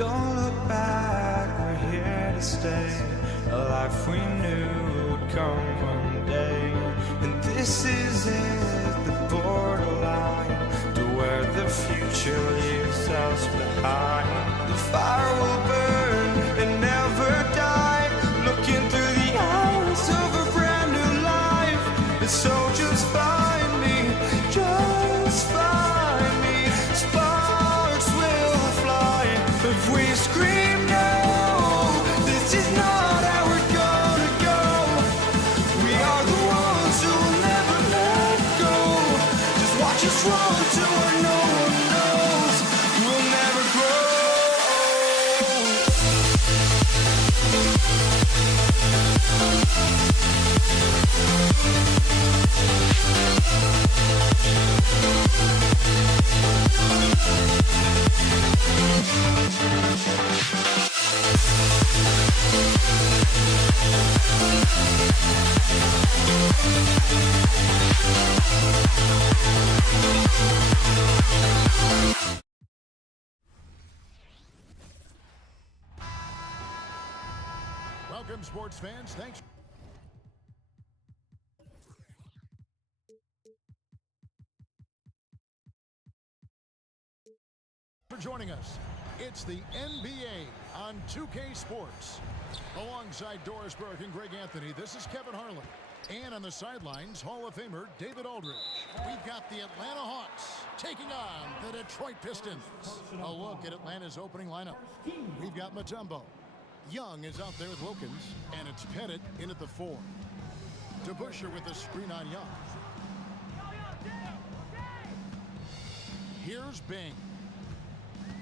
Don't look back, we're here to stay. A life we knew would come one day. And this is it, the borderline to where the future leaves us behind. The fire will burn and never die, looking through the eyes of a brand new life. And so just find me, just find me. Welcome, sports fans. Thanks for joining us. It's the NBA on 2K Sports. Alongside Doris Burke and Greg Anthony, this is Kevin Harlan. And on the sidelines, Hall of Famer David Aldridge. We've got the Atlanta Hawks taking on the Detroit Pistons. A look at Atlanta's opening lineup. We've got Mutombo. Young is out there with Wilkins, and it's Pettit in at the 4. DeBusschere with the screen on Young. Here's Bing.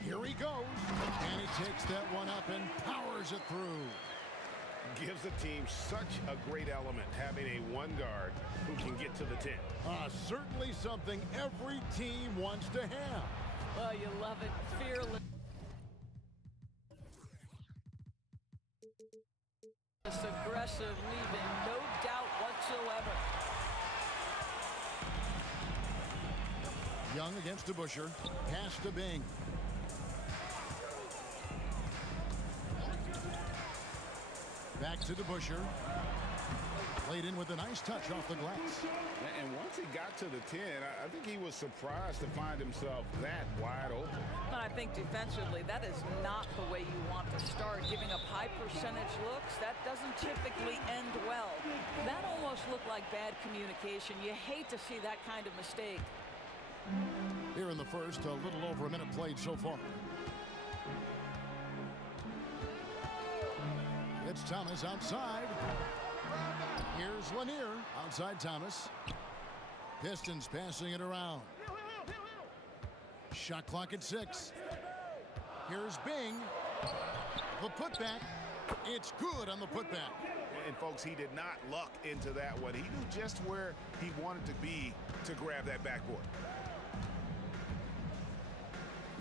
Here he goes, and he takes that one up and powers it through. Gives the team such a great element, having a one guard who can get to the 10. Certainly something every team wants to have. Well, you love it. Fearless. Aggressive leaving, no doubt whatsoever. Young against DeBusschere. Pass to Bing. Back to DeBusschere. Played in with a nice touch off the glass. And once he got to the 10, I think he was surprised to find himself that wide open. And I think defensively, that is not the way you want to start. Giving up high percentage looks, that doesn't typically end well. That almost looked like bad communication. You hate to see that kind of mistake. Here in the first, a little over a minute played so far. It's Thomas outside. Here's Lanier outside Thomas. Pistons passing it around. Shot clock at 6. Here's Bing. The putback. It's good on the putback. And folks, he did not luck into that one. He knew just where he wanted to be to grab that backboard.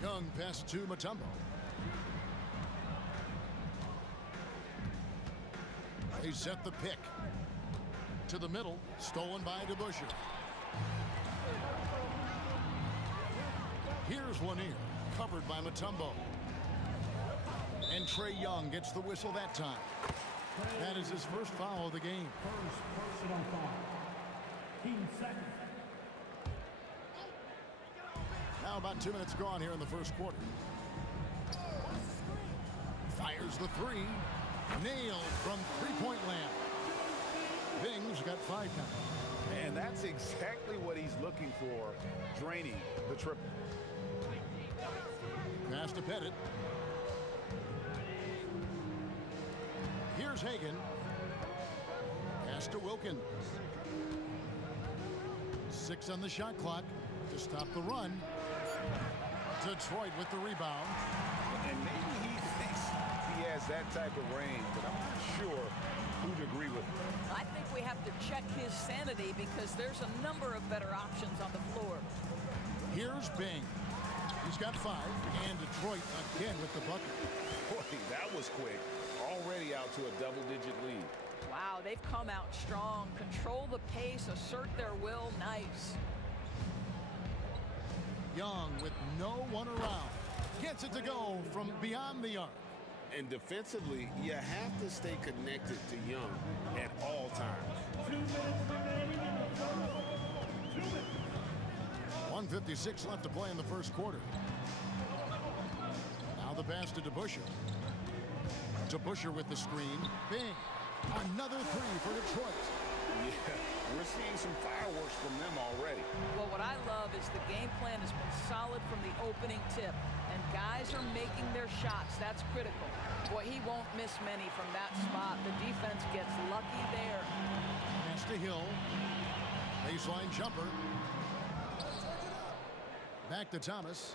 Young pass to Mutombo. They set the pick. To the middle, stolen by DeBusschere. Here's Lanier, covered by Mutombo. And Trae Young gets the whistle that time. That is his first foul of the game. First personal foul. Team second. Now about 2 minutes gone here in the first quarter. Fires the 3. Nailed from three-point land. Bing's got 5 now. And that's exactly what he's looking for, draining the triple. Pass to Pettit. Here's Hagan. Pass to Wilkins. 6 on the shot clock to stop the run. Detroit with the rebound. And maybe he thinks he has that type of range, but I'm not sure who'd agree with him. I think we have to check his sanity because there's a number of better options on the floor. Here's Bing. He's got 5, and Detroit again with the bucket. Boy, that was quick. Already out to a double-digit lead. Wow, they've come out strong. Control the pace, assert their will. Nice. Young with no one around. Gets it to go from beyond the arc. And defensively, you have to stay connected to Young at all times. 1:56 left to play in the first quarter. Now the pass to DeBusschere. DeBusschere with the screen. Bing. Another 3 for Detroit. Yeah, we're seeing some fireworks from them already. Well, what I love is the game plan has been solid from the opening tip, and guys are making their shots. That's critical. Boy, he won't miss many from that spot. The defense gets lucky there. Pass to Hill. Baseline jumper. Back to Thomas.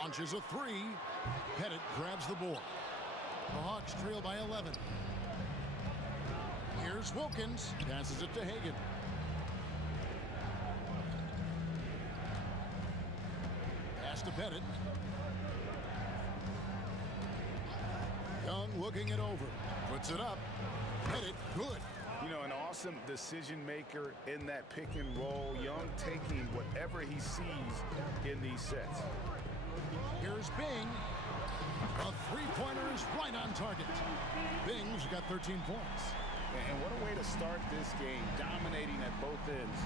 Launches a 3. Pettit grabs the board. The Hawks trail by 11. Here's Wilkins. Passes it to Hagan. Pass to Bennett. Young looking it over. Puts it up. Bennett, good. You know, an awesome decision maker in that pick and roll. Young taking whatever he sees in these sets. Here's Bing. A three-pointer is right on target. Bing's got 13 points. And what a way to start this game, dominating at both ends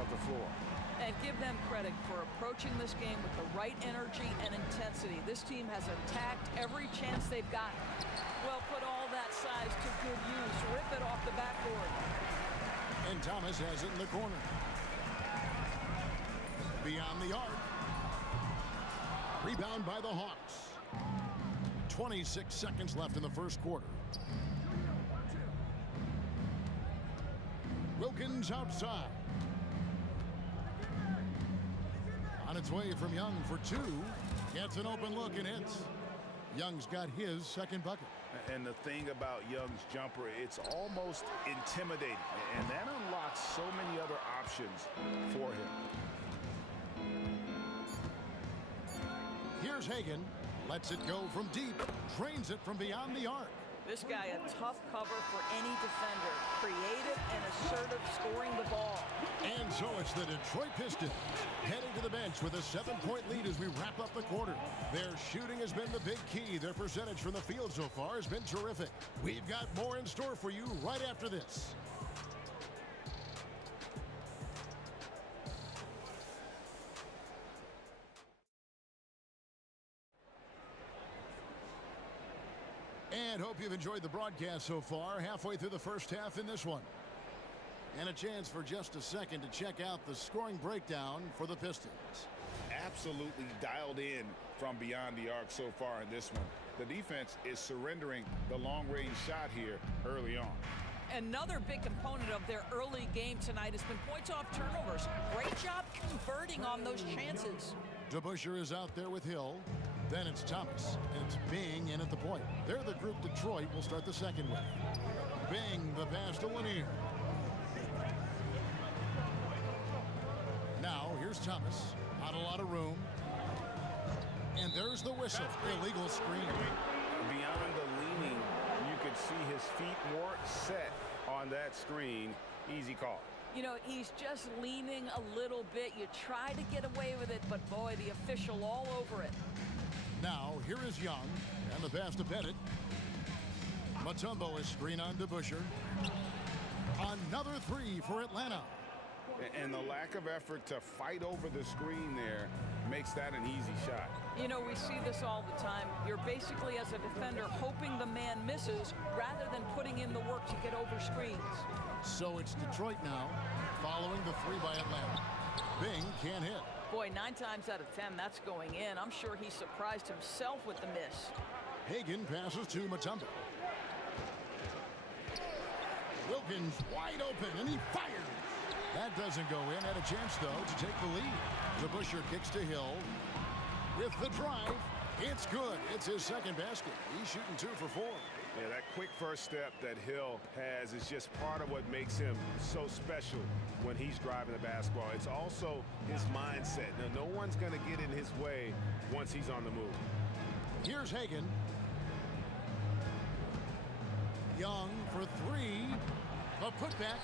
of the floor. And give them credit for approaching this game with the right energy and intensity. This team has attacked every chance they've gotten. Well, put all that size to good use. Rip it off the backboard. And Thomas has it in the corner. Beyond the arc. Rebound by the Hawks. 26 seconds left in the first quarter. Wilkins outside. On its way from Young for two. Gets an open look and hits. Young's got his second bucket. And the thing about Young's jumper, it's almost intimidating. And that unlocks so many other options for him. Here's Hagan. Lets it go from deep. Drains it from beyond the arc. This guy a tough cover for any defender. Creative and assertive scoring the ball. And so it's the Detroit Pistons heading to the bench with a 7-point lead as we wrap up the quarter. Their shooting has been the big key. Their percentage from the field so far has been terrific. We've got more in store for you right after this. And hope you've enjoyed the broadcast so far. Halfway through the first half in this one. And a chance for just a second to check out the scoring breakdown for the Pistons. Absolutely dialed in from beyond the arc so far in this one. The defense is surrendering the long-range shot here early on. Another big component of their early game tonight has been points off turnovers. Great job converting on those chances. DeBusschere is out there with Hill. Then it's Thomas, and it's Bing in at the point. They're the group Detroit will start the second with. Bing, the pass to Lanier. Now, here's Thomas. Not a lot of room. And there's the whistle. Illegal screen. Beyond the leaning, you could see his feet more set on that screen. Easy call. You know, he's just leaning a little bit. You try to get away with it, but boy, the official all over it. Now, here is Young, and the pass to Bennett. Mutombo is screen on DeBusschere. Another three for Atlanta. And the lack of effort to fight over the screen there makes that an easy shot. You know, we see this all the time. You're basically, as a defender, hoping the man misses rather than putting in the work to get over screens. So it's Detroit now, following the three by Atlanta. Bing can't hit. Boy, 9 times out of 10, that's going in. I'm sure he surprised himself with the miss. Hagan passes to Mutombo. Wilkins wide open, and he fires. That doesn't go in. Had a chance, though, to take the lead. DeBusschere kicks to Hill. With the drive, it's good. It's his second basket. He's shooting 2 for 4. Yeah, that quick first step that Hill has is just part of what makes him so special when he's driving the basketball. It's also his mindset. Now, no one's going to get in his way once he's on the move. Here's Hagan. Young for 3. A putback.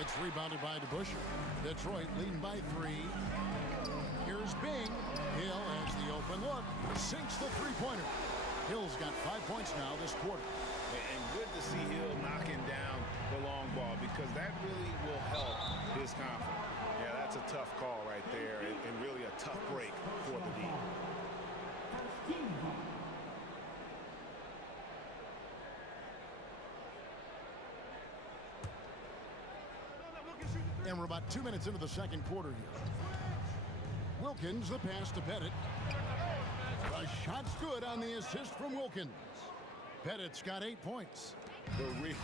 It's rebounded by DeBusschere. Detroit leading by 3. Here's Bing. Hill has the open look. Sinks the three-pointer. Hill's got 5 points now this quarter. And good to see Hill knocking down the long ball because that really will help his confidence. Yeah, that's a tough call right there and really a tough break for the D. And we're about 2 minutes into the second quarter here. Wilkins, the pass to Bennett. The shot's good on the assist from Wilkins. Bennett's got 8 points. The real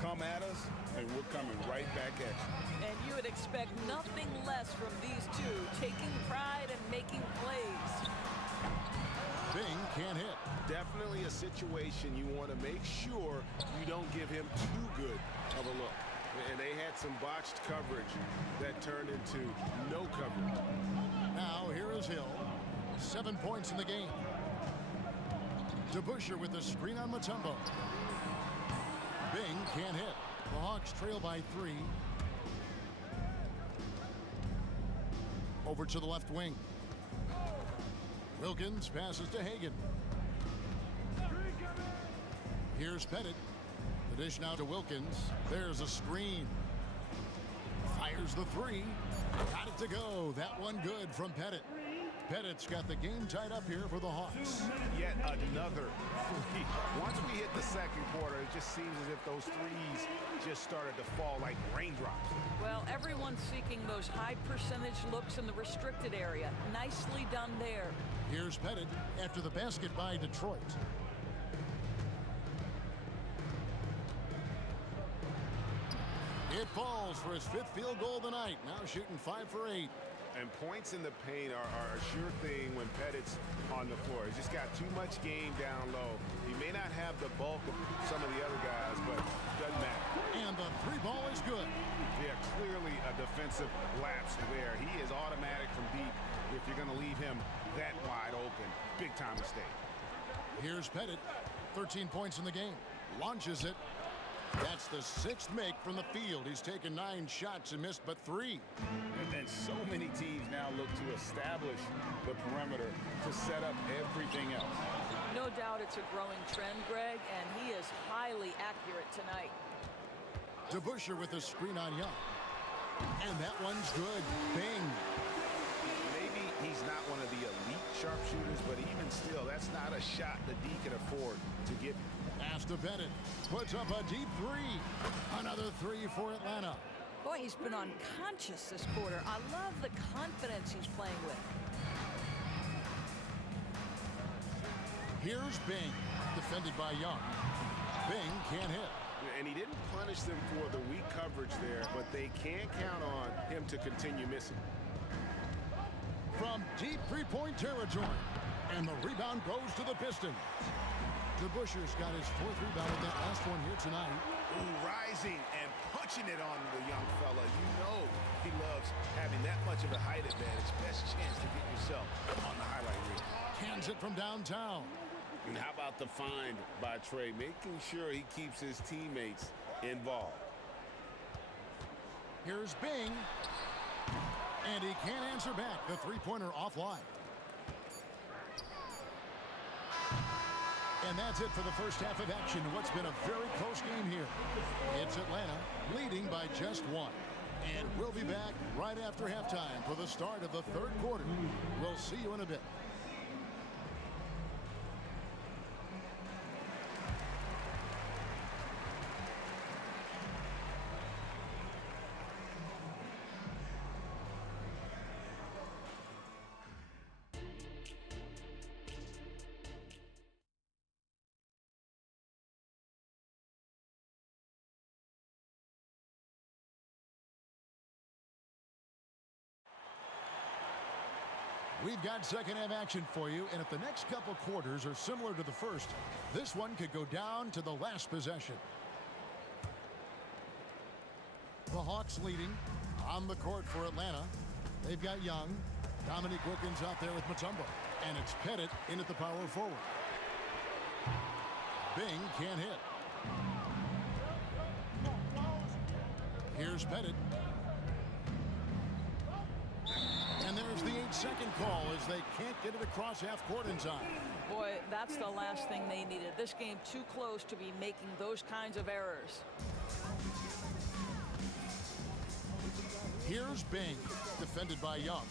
come at us, and we're coming right back at you. And you would expect nothing less from these two, taking pride and making plays. Bing can't hit. Definitely a situation you want to make sure you don't don't give him too good of a look. And they had some botched coverage that turned into no coverage. Now here is Hill. 7 points in the game. DeBusschere with the screen on Mutombo. Bing can't hit. The Hawks trail by 3. Over to the left wing. Wilkins passes to Hagan. Here's Pettit. The dish now to Wilkins. There's a screen. Fires the 3. Got it to go. That one good from Pettit. Pettit's got the game tied up here for the Hawks. Yet another three. Once we hit the second quarter, it just seems as if those threes just started to fall like raindrops. Well, everyone's seeking those high percentage looks in the restricted area. Nicely done there. Here's Pettit after the basket by Detroit. It falls for his 5th field goal of the night. Now shooting 5 for 8. And points in the paint are a sure thing when Pettit's on the floor. He's just got too much game down low. He may not have the bulk of some of the other guys, but doesn't matter. And the 3 ball is good. Yeah, clearly a defensive lapse there. He is automatic from deep if you're going to leave him that wide open. Big time mistake. Here's Pettit. 13 points in the game. Launches it. That's the 6th make from the field. He's taken 9 shots and missed but 3. And so many teams now look to establish the perimeter to set up everything else. No doubt it's a growing trend, Greg, and he is highly accurate tonight. DeBusschere with a screen on Young. And that one's good. Bing. Maybe he's not one of the elite sharpshooters, but even still, that's not a shot the D can afford to give him. Pass to Bennett. Puts up a deep 3. Another 3 for Atlanta. Boy, he's been unconscious this quarter. I love the confidence he's playing with. Here's Bing. Defended by Young. Bing can't hit. And he didn't punish them for the weak coverage there, but they can't count on him to continue missing. From deep 3-point territory. And the rebound goes to the Pistons. DeBusschere's got his 4th rebound with that last one here tonight. Ooh, rising and punching it on the young fella. You know he loves having that much of a height advantage. Best chance to get yourself on the highlight reel. Cans it from downtown. And how about the find by Trey, making sure he keeps his teammates involved. Here's Bing. And he can't answer back. The 3-pointer offline. And that's it for the first half of action in what's been a very close game here. It's Atlanta leading by just 1. And we'll be back right after halftime for the start of the 3rd quarter. We'll see you in a bit. We've got second half action for you, and if the next couple quarters are similar to the first, this one could go down to the last possession. The Hawks leading on the court for Atlanta. They've got Young. Dominique Wilkins out there with Mutombo. And it's Pettit in at the power forward. Bing can't hit. Here's Pettit. And there's the 8-second call as they can't get it across half court in time. Boy, that's the last thing they needed. This game too close to be making those kinds of errors. Here's Bing, defended by Young.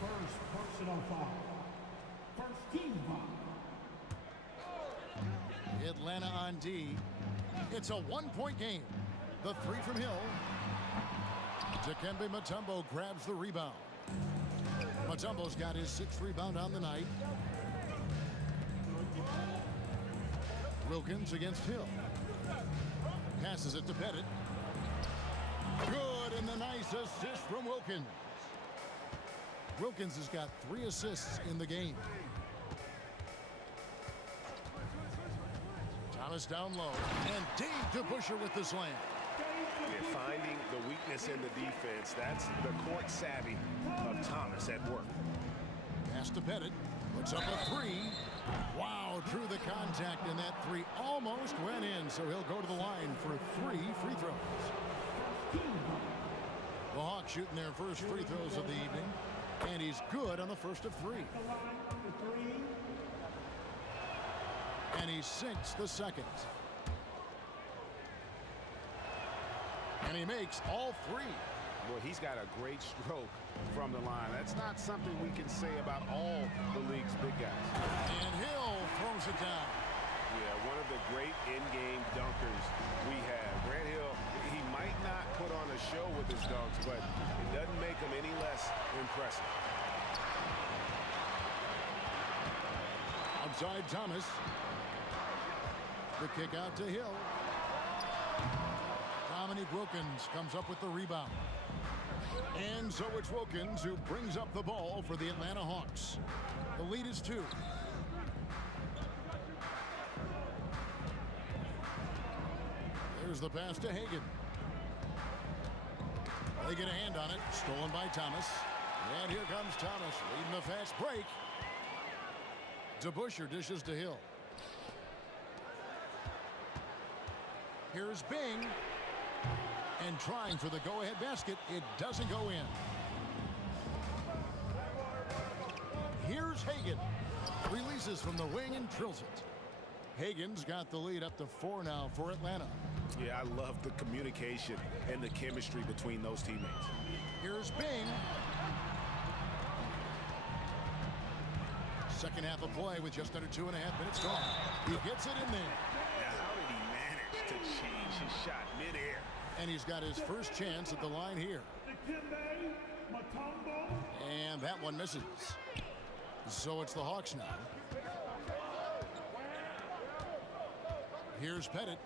First personal foul. First team foul. Atlanta on D. It's a 1-point game. The 3 from Hill. Dikembe Mutombo grabs the rebound. Mutombo's got his 6th rebound on the night. Wilkins against Hill. Passes it to Pettit. Good, and the nice assist from Wilkins. Wilkins has got 3 assists in the game. Thomas down low. And Dave DeBusschere with the slam. Yeah, finding the weakness in the defense. That's the court savvy of Thomas at work. Pass to Pettit. Puts up a three. Wow, drew the contact, and that three almost went in, so he'll go to the line for 3 free throws. The Hawks shooting their first free throws of the evening, and he's good on the first of 3. And he sinks the second. And he makes all 3. Well, he's got a great stroke from the line. That's not something we can say about all the league's big guys. And Hill throws it down. Yeah, one of the great in-game dunkers we have. Grant Hill, he might not put on a show with his dunks, but it doesn't make him any less impressive. Outside Thomas. The kick out to Hill. Dominique Wilkins comes up with the rebound. And so it's Wilkins who brings up the ball for the Atlanta Hawks. The lead is 2. There's the pass to Hagan. They get a hand on it. Stolen by Thomas. And here comes Thomas leading the fast break. DeBusschere dishes to Hill. Here's Bing. And trying for the go-ahead basket. It doesn't go in. Here's Hagan. Releases from the wing and drills it. Hagan's got the lead up to 4 now for Atlanta. Yeah, I love the communication and the chemistry between those teammates. Here's Bing. Second half of play with just under 2.5 minutes gone. He gets it in there. Now, how did he manage to change his shot midair? And he's got his first chance at the line here. And that one misses. So it's the Hawks now. Here's Pettit.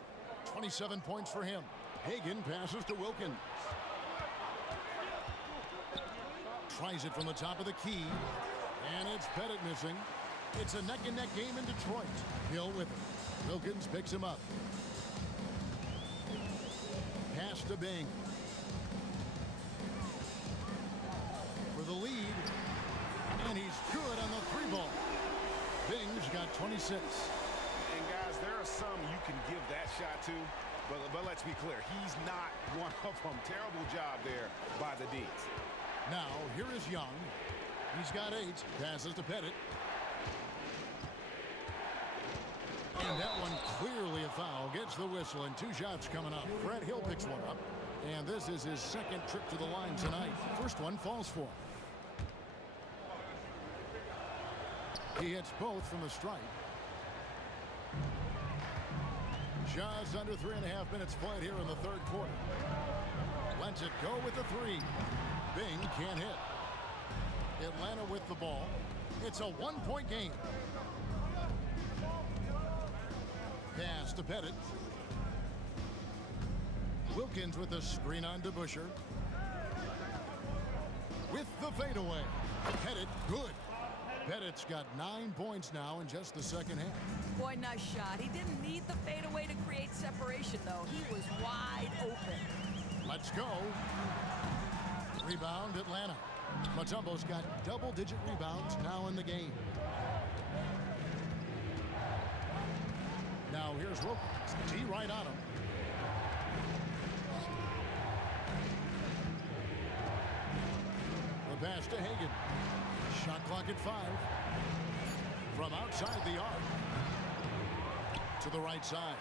27 points for him. Hagan passes to Wilkins. Tries it from the top of the key. And it's Pettit missing. It's a neck-and-neck game in Detroit. Hill with it. Wilkins picks him up. Pass to Bing. For the lead. And he's good on the 3-ball. Bing's got 26. And guys, there are some you can give that shot to, but let's be clear, he's not one of them. Terrible job there by the D. Now, here is Young. He's got 8. Passes to Pettit. And that one clearly a foul. Gets the whistle, and 2 shots coming up. Brett Hill picks one up. And this is his second trip to the line tonight. First one falls for him. He hits both from the stripe. Just under 3.5 minutes played here in the third quarter. Lets it go with the 3. Bing can't hit. Atlanta with the ball. It's a 1-point game. Pass to Pettit. Wilkins with the screen on DeBusschere. With the fadeaway. Pettit, good. Pettit's got 9 points now in just the second half. Boy, nice shot. He didn't need the fadeaway to create separation, though. He was wide open. Let's go. Rebound, Atlanta. Mutombo's got double-digit rebounds now in the game. Now here's Wilkins. T right on him. The pass to Hagan. Shot clock at 5. From outside the arc. To the right side.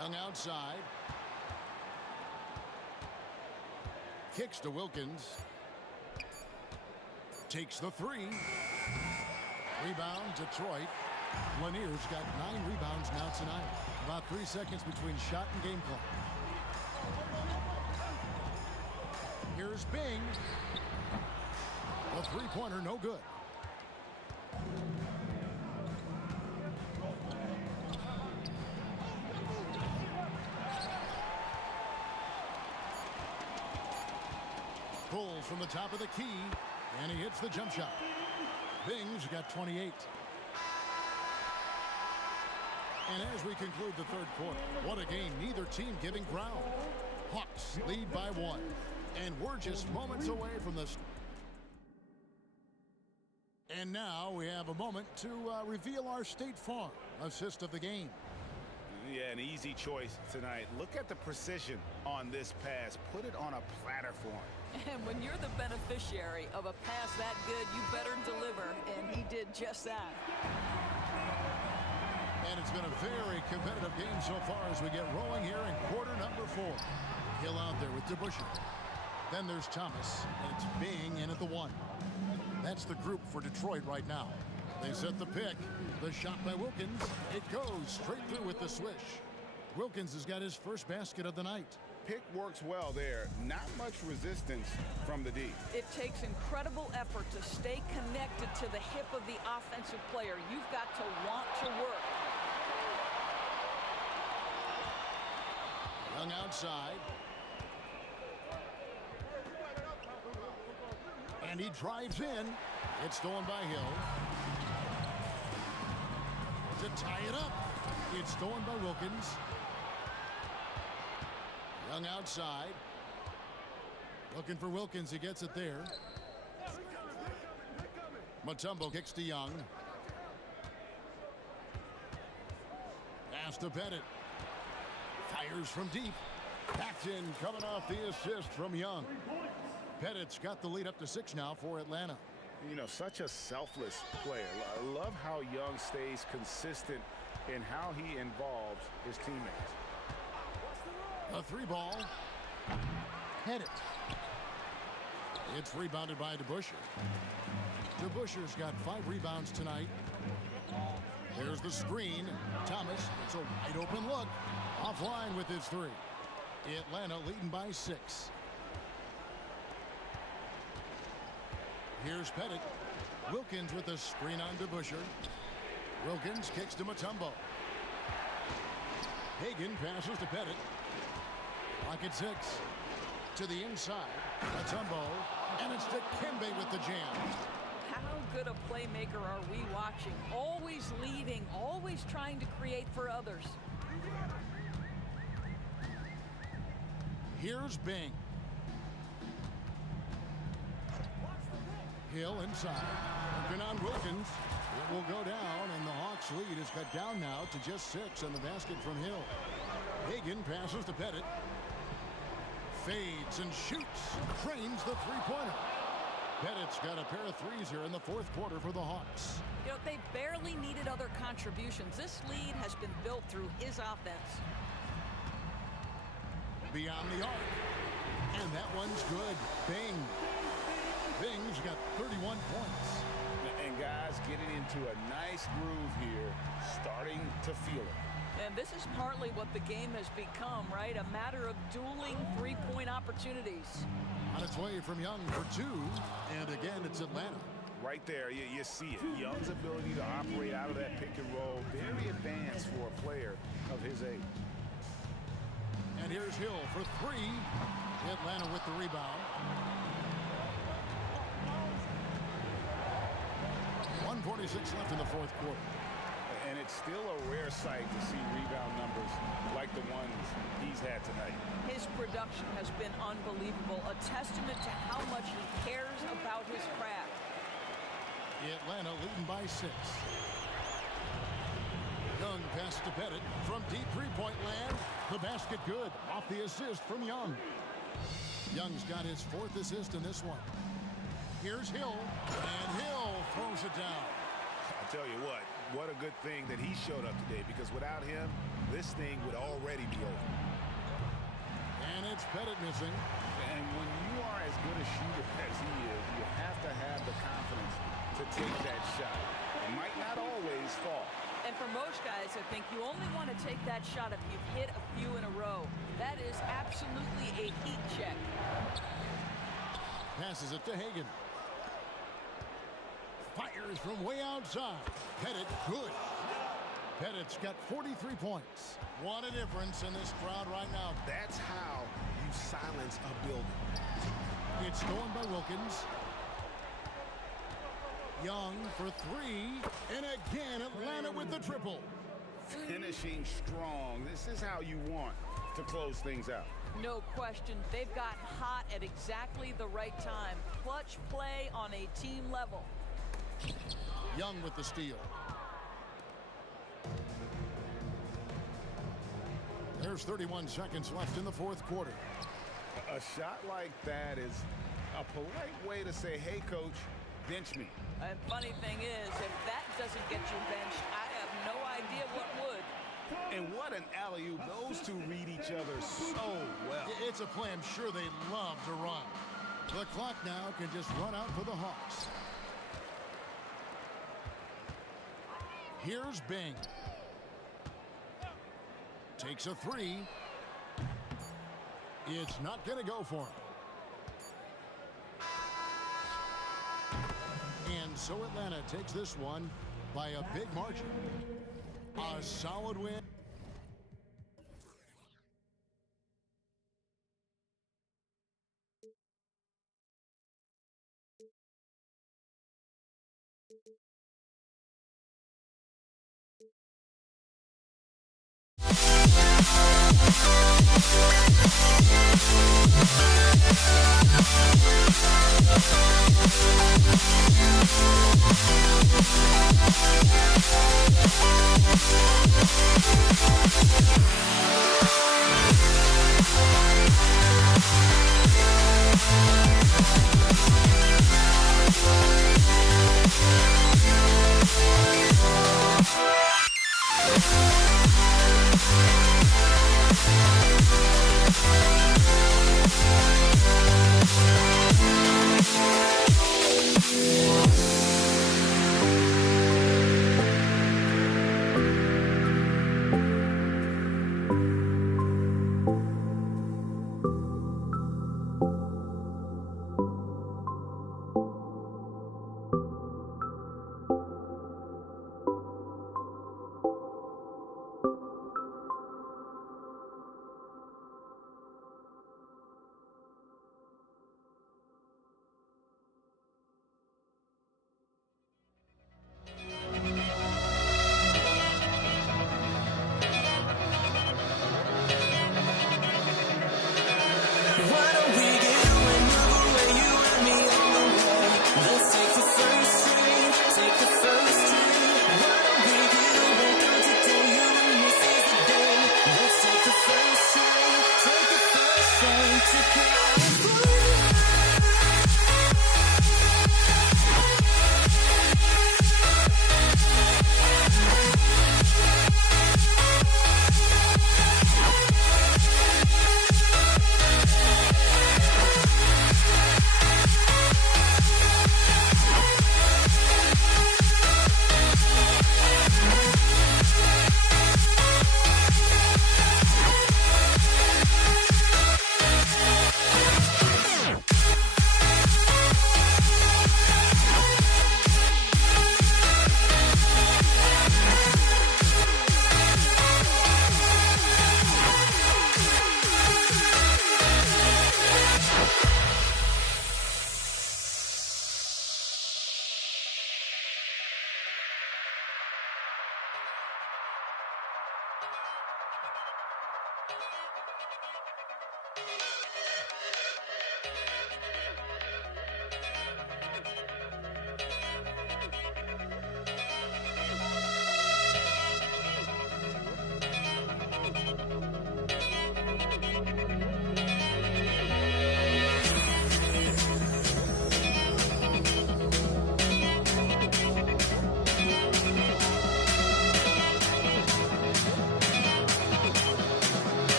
Young outside. Kicks to Wilkins. Takes the 3. Rebound, Detroit. Lanier's got 9 rebounds now tonight. About 3 seconds between shot and game clock. Here's Bing. The 3-pointer, no good. Pulls from the top of the key, and he hits the jump shot. Bing's got 28. And as we conclude the third quarter, what a game, neither team giving ground. Hawks lead by 1. And we're just moments away from the... And now we have a moment to reveal our State Farm assist of the game. Yeah, an easy choice tonight. Look at the precision on this pass. Put it on a platter for him. And when you're the beneficiary of a pass that good, you better deliver, and he did just that. And it's been a very competitive game so far as we get rolling here in quarter number 4. Hill out there with DeBusschere. Then there's Thomas, and it's Bing in at the 1. That's the group for Detroit right now. They set the pick. The shot by Wilkins. It goes straight through with the swish. Wilkins has got his first basket of the night. Pick works well there. Not much resistance from the D. It takes incredible effort to stay connected to the hip of the offensive player. You've got to want to work. Young outside. And he drives in. It's stolen by Hill. To tie it up. It's stolen by Wilkins. Young outside. Looking for Wilkins. He gets it there. Mutombo kicks to Young. Pass to Pettit. Fires from deep. Paxton coming off the assist from Young. Pettit's got the lead up to 6 now for Atlanta. You know, such a selfless player. I love how Young stays consistent in how he involves his teammates. A 3-ball. Pettit. It's rebounded by DeBusschere. DeBusschere's got 5 rebounds tonight. There's the screen. Thomas, it's a wide open look. Offline with his 3. Atlanta leading by 6. Here's Pettit. Wilkins with a screen on DeBusschere. Wilkins kicks to Mutombo. Hagan passes to Pettit. Pocket 6. To the inside. Mutombo. And it's Dikembe with the jam. How good a playmaker are we watching? Always leading, always trying to create for others. Here's Bing. Hill inside. Working on Wilkins. It will go down, and the Hawks lead is cut down now to just 6 on the basket from Hill. Hagan passes to Pettit. Fades and shoots. Trains the three-pointer. Pettit's got a pair of threes here in the fourth quarter for the Hawks. You know, they barely needed other contributions. This lead has been built through his offense. Beyond the arc. And that one's good. Bing. Bing's got 31 points. And guys getting into a nice groove here, starting to feel it. And this is partly what the game has become, right? A matter of dueling three-point opportunities. On its way from Young for 2. And again, it's Atlanta. Right there, you see it. Young's ability to operate out of that pick and roll, very advanced for a player of his age. And here's Hill for 3. Atlanta with the rebound. 1:46 left in the fourth quarter. And it's still a rare sight to see rebound numbers like the ones he's had tonight. His production has been unbelievable, a testament to how much he cares about his craft. Atlanta leading by 6. Young passes to Pettit from deep three-point land. The basket good. Off the assist from Young. Young's got his 4th assist in this one. Here's Hill, and Hill throws it down. I tell you what a good thing that he showed up today, because without him, this thing would already be over. And it's Pettit missing. And when you are as good a shooter as he is, you have to have the confidence to take that shot. It might not always fall. And for most guys, I think you only want to take that shot if you've hit a few in a row. That is absolutely a heat check. Passes it to Hagan. Fires from way outside. Pettit, good. Pettit's got 43 points. What a difference in this crowd right now. That's how you silence a building. It's stolen by Wilkins. Young for 3. And again, Atlanta with the triple. finishing strong. This is how you want to close things out. No question. They've gotten hot at exactly the right time. Clutch play on a team level. Young with the steal. There's 31 seconds left in the fourth quarter. A shot like that is a polite way to say, hey, coach, bench me. And funny thing is, if that doesn't get you benched, I have no idea what would. And what an alley-oop. Those two read each other so well. It's a play I'm sure they love to run. The clock now can just run out for the Hawks. Here's Bing. Takes a three. It's not going to go for him. And so Atlanta takes this one by a big margin. A solid win.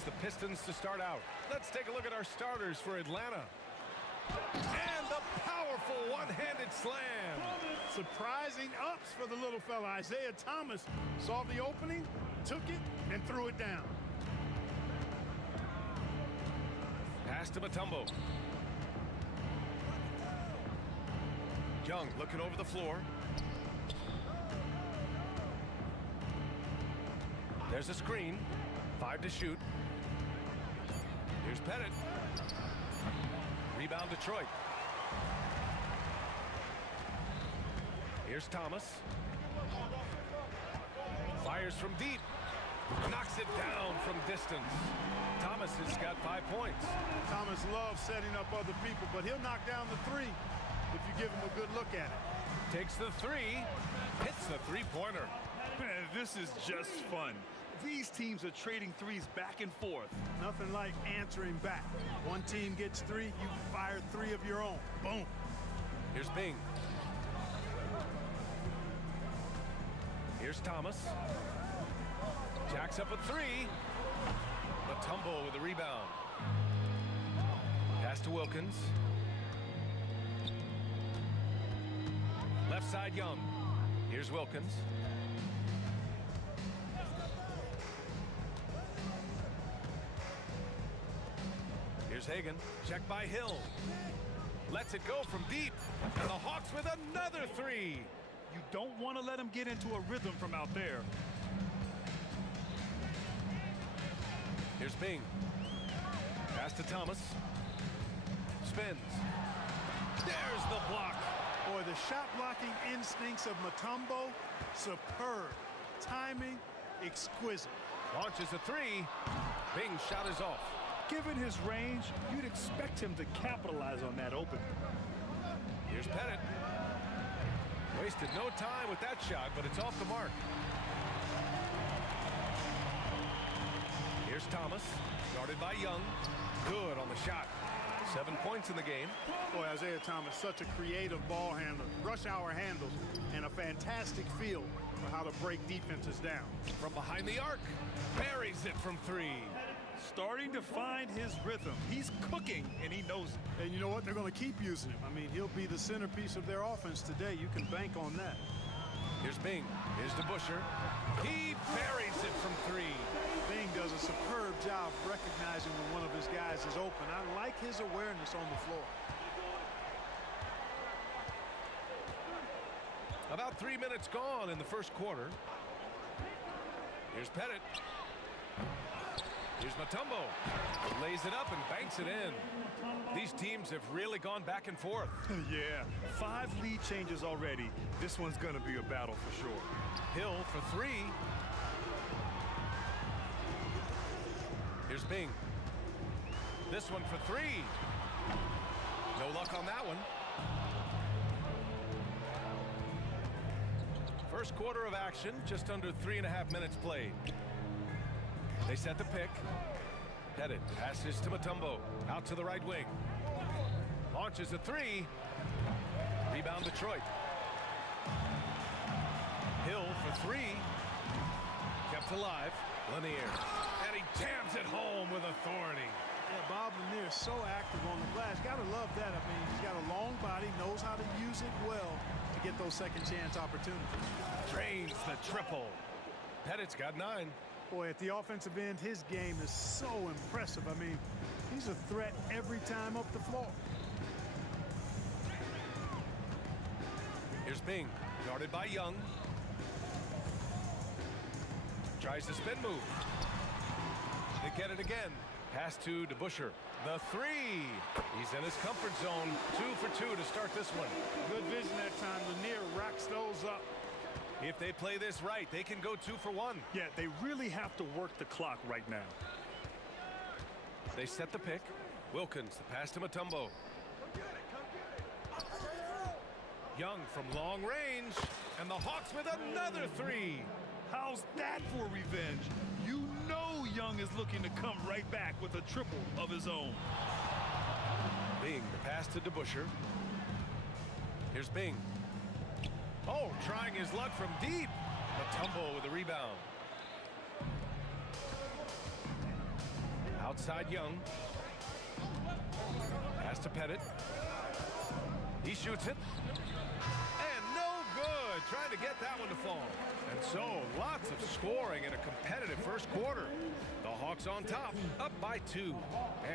against the Pistons to start out. Let's take a look at our starters for Atlanta. And the powerful one-handed slam. Surprising ups for the little fella. Isaiah Thomas saw the opening, took it, and threw it down. Pass to Mutombo. Young looking over the floor. There's a screen. 5 to shoot. Here's Pettit. Rebound Detroit. Here's Thomas. Fires from deep. Knocks it down from distance. Thomas has got 5 points. Thomas loves setting up other people, but he'll knock down the 3 if you give him a good look at it. Takes the 3. Hits the three-pointer. Man, this is just fun. These teams are trading threes back and forth. Nothing like answering back. One team gets 3, you fire 3 of your own. Boom. Here's Bing. Here's Thomas. Jacks up a 3. Mutombo with the rebound. Pass to Wilkins. Left side Young. Here's Wilkins. Here's Hagan. Check by Hill. Lets it go from deep. And the Hawks with another 3. You don't want to let him get into a rhythm from out there. Here's Bing. Pass to Thomas. Spins. There's the block. Boy, the shot blocking instincts of Mutombo, superb. Timing, exquisite. Launches a 3. Bing's shot is off. Given his range, you'd expect him to capitalize on that opening. Here's Pettit. Wasted no time with that shot, but it's off the mark. Here's Thomas, guarded by Young. Good on the shot. 7 points in the game. Boy, Isaiah Thomas, such a creative ball handler. Rush hour handles, and a fantastic feel for how to break defenses down. From behind the arc, buries it from 3. Starting to find his rhythm. He's cooking, and he knows it. And you know what? They're going to keep using him. I mean, he'll be the centerpiece of their offense today. You can bank on that. Here's Bing. Here's DeBuscher. He buries it from 3. Bing does a superb job recognizing when one of his guys is open. I like his awareness on the floor. About 3 minutes gone in the first quarter. Here's Pettit. Here's Mutombo. Lays it up and banks it in. These teams have really gone back and forth. Yeah, 5 lead changes already. This one's going to be a battle for sure. Hill for 3. Here's Bing. This one for 3. No luck on that one. First quarter of action, just under 3.5 minutes played. They set the pick. Pettit passes to Mutombo. Out to the right wing. Launches a 3. Rebound Detroit. Hill for 3. Kept alive. Lanier. And he jams it home with authority. Yeah, Bob Lanier is so active on the glass. Gotta love that. I mean, he's got a long body, knows how to use it well to get those second chance opportunities. Drains the triple. Pettit's got 9. Boy, at the offensive end, his game is so impressive. I mean, he's a threat every time up the floor. Here's Bing, guarded by Young. Tries the spin move. They get it again. Pass to DeBuscher. The 3. He's in his comfort zone. 2 for 2 to start this one. Good vision that time. Lanier racks those up. If they play this right, they can go 2 for 1. Yeah, they really have to work the clock right now. They set the pick. Wilkins, the pass to Mutombo. Young from long range. And the Hawks with another 3. How's that for revenge? You know Young is looking to come right back with a triple of his own. Bing, the pass to DeBuscher. Here's Bing. Oh, trying his luck from deep. Mutombo with the rebound. Outside Young. Pass to Pettit. He shoots it. And no good. Trying to get that one to fall. And so, lots of scoring in a competitive first quarter. The Hawks on top, up by 2.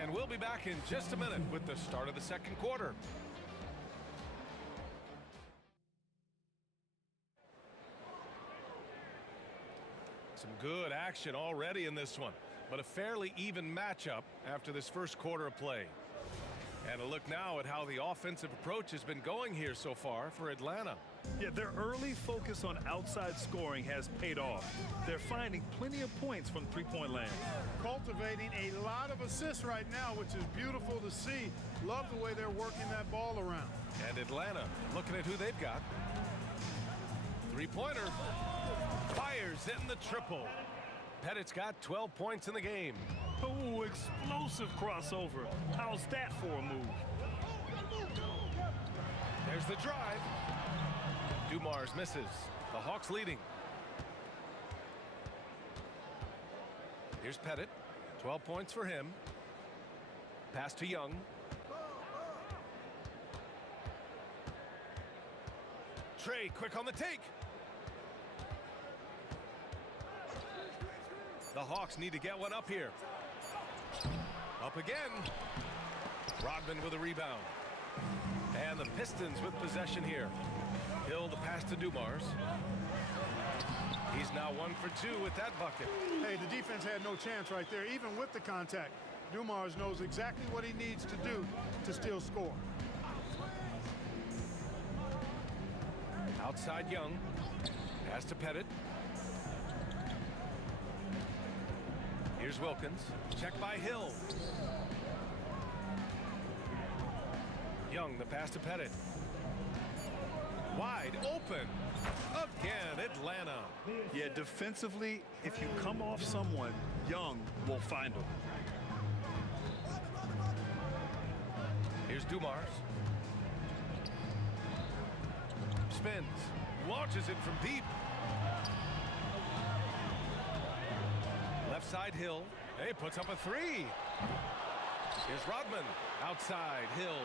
And we'll be back in just a minute with the start of the second quarter. Some good action already in this one, but a fairly even matchup after this first quarter of play. And a look now at how the offensive approach has been going here so far for Atlanta. Yeah, their early focus on outside scoring has paid off. They're finding plenty of points from three-point land. Cultivating a lot of assists right now, which is beautiful to see. Love the way they're working that ball around. And Atlanta, looking at who they've got. Three-pointer. Fires in the triple. Pettit's got 12 points in the game. Oh, explosive crossover. How's that for a move? There's the drive. Dumars misses. The Hawks leading. Here's Pettit. 12 points for him. Pass to Young. Trey quick on the take. The Hawks need to get one up here. Up again. Rodman with a rebound. And the Pistons with possession here. Hill the pass to Dumars. He's now 1 for 2 with that bucket. Hey, the defense had no chance right there, even with the contact. Dumars knows exactly what he needs to do to still score. Outside Young. Pass to Pettit. Here's Wilkins. Check by Hill. Young, the pass to Pettit. Wide open. Again, Atlanta. Yeah, defensively, if you come off someone, Young will find him. Here's Dumars. Spins. Launches it from deep. Left side Hill. Hey, puts up a 3. Here's Rodman. Outside Hill.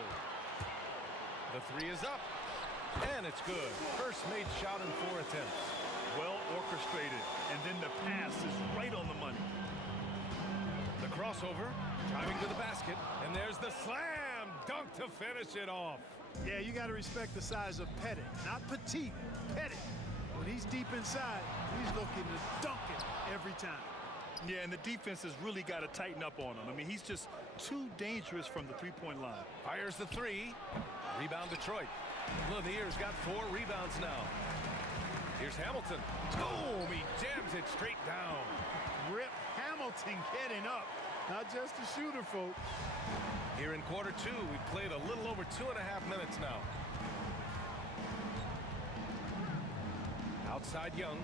The 3 is up. And it's good. First made shot in 4 attempts. Well orchestrated. And then the pass is right on the money. The crossover. Driving to the basket. And there's the slam dunk to finish it off. Yeah, you got to respect the size of Pettit. Not petite, Pettit. When he's deep inside, he's looking to dunk it every time. Yeah, and the defense has really got to tighten up on him. I mean, he's just too dangerous from the three-point line. Fires the 3. Rebound Detroit. Lanier's got 4 rebounds now. Here's Hamilton. Boom! He jams it straight down. Rip Hamilton getting up. Not just a shooter, folks. Here in quarter 2, we've played a little over 2.5 minutes now. Outside Young.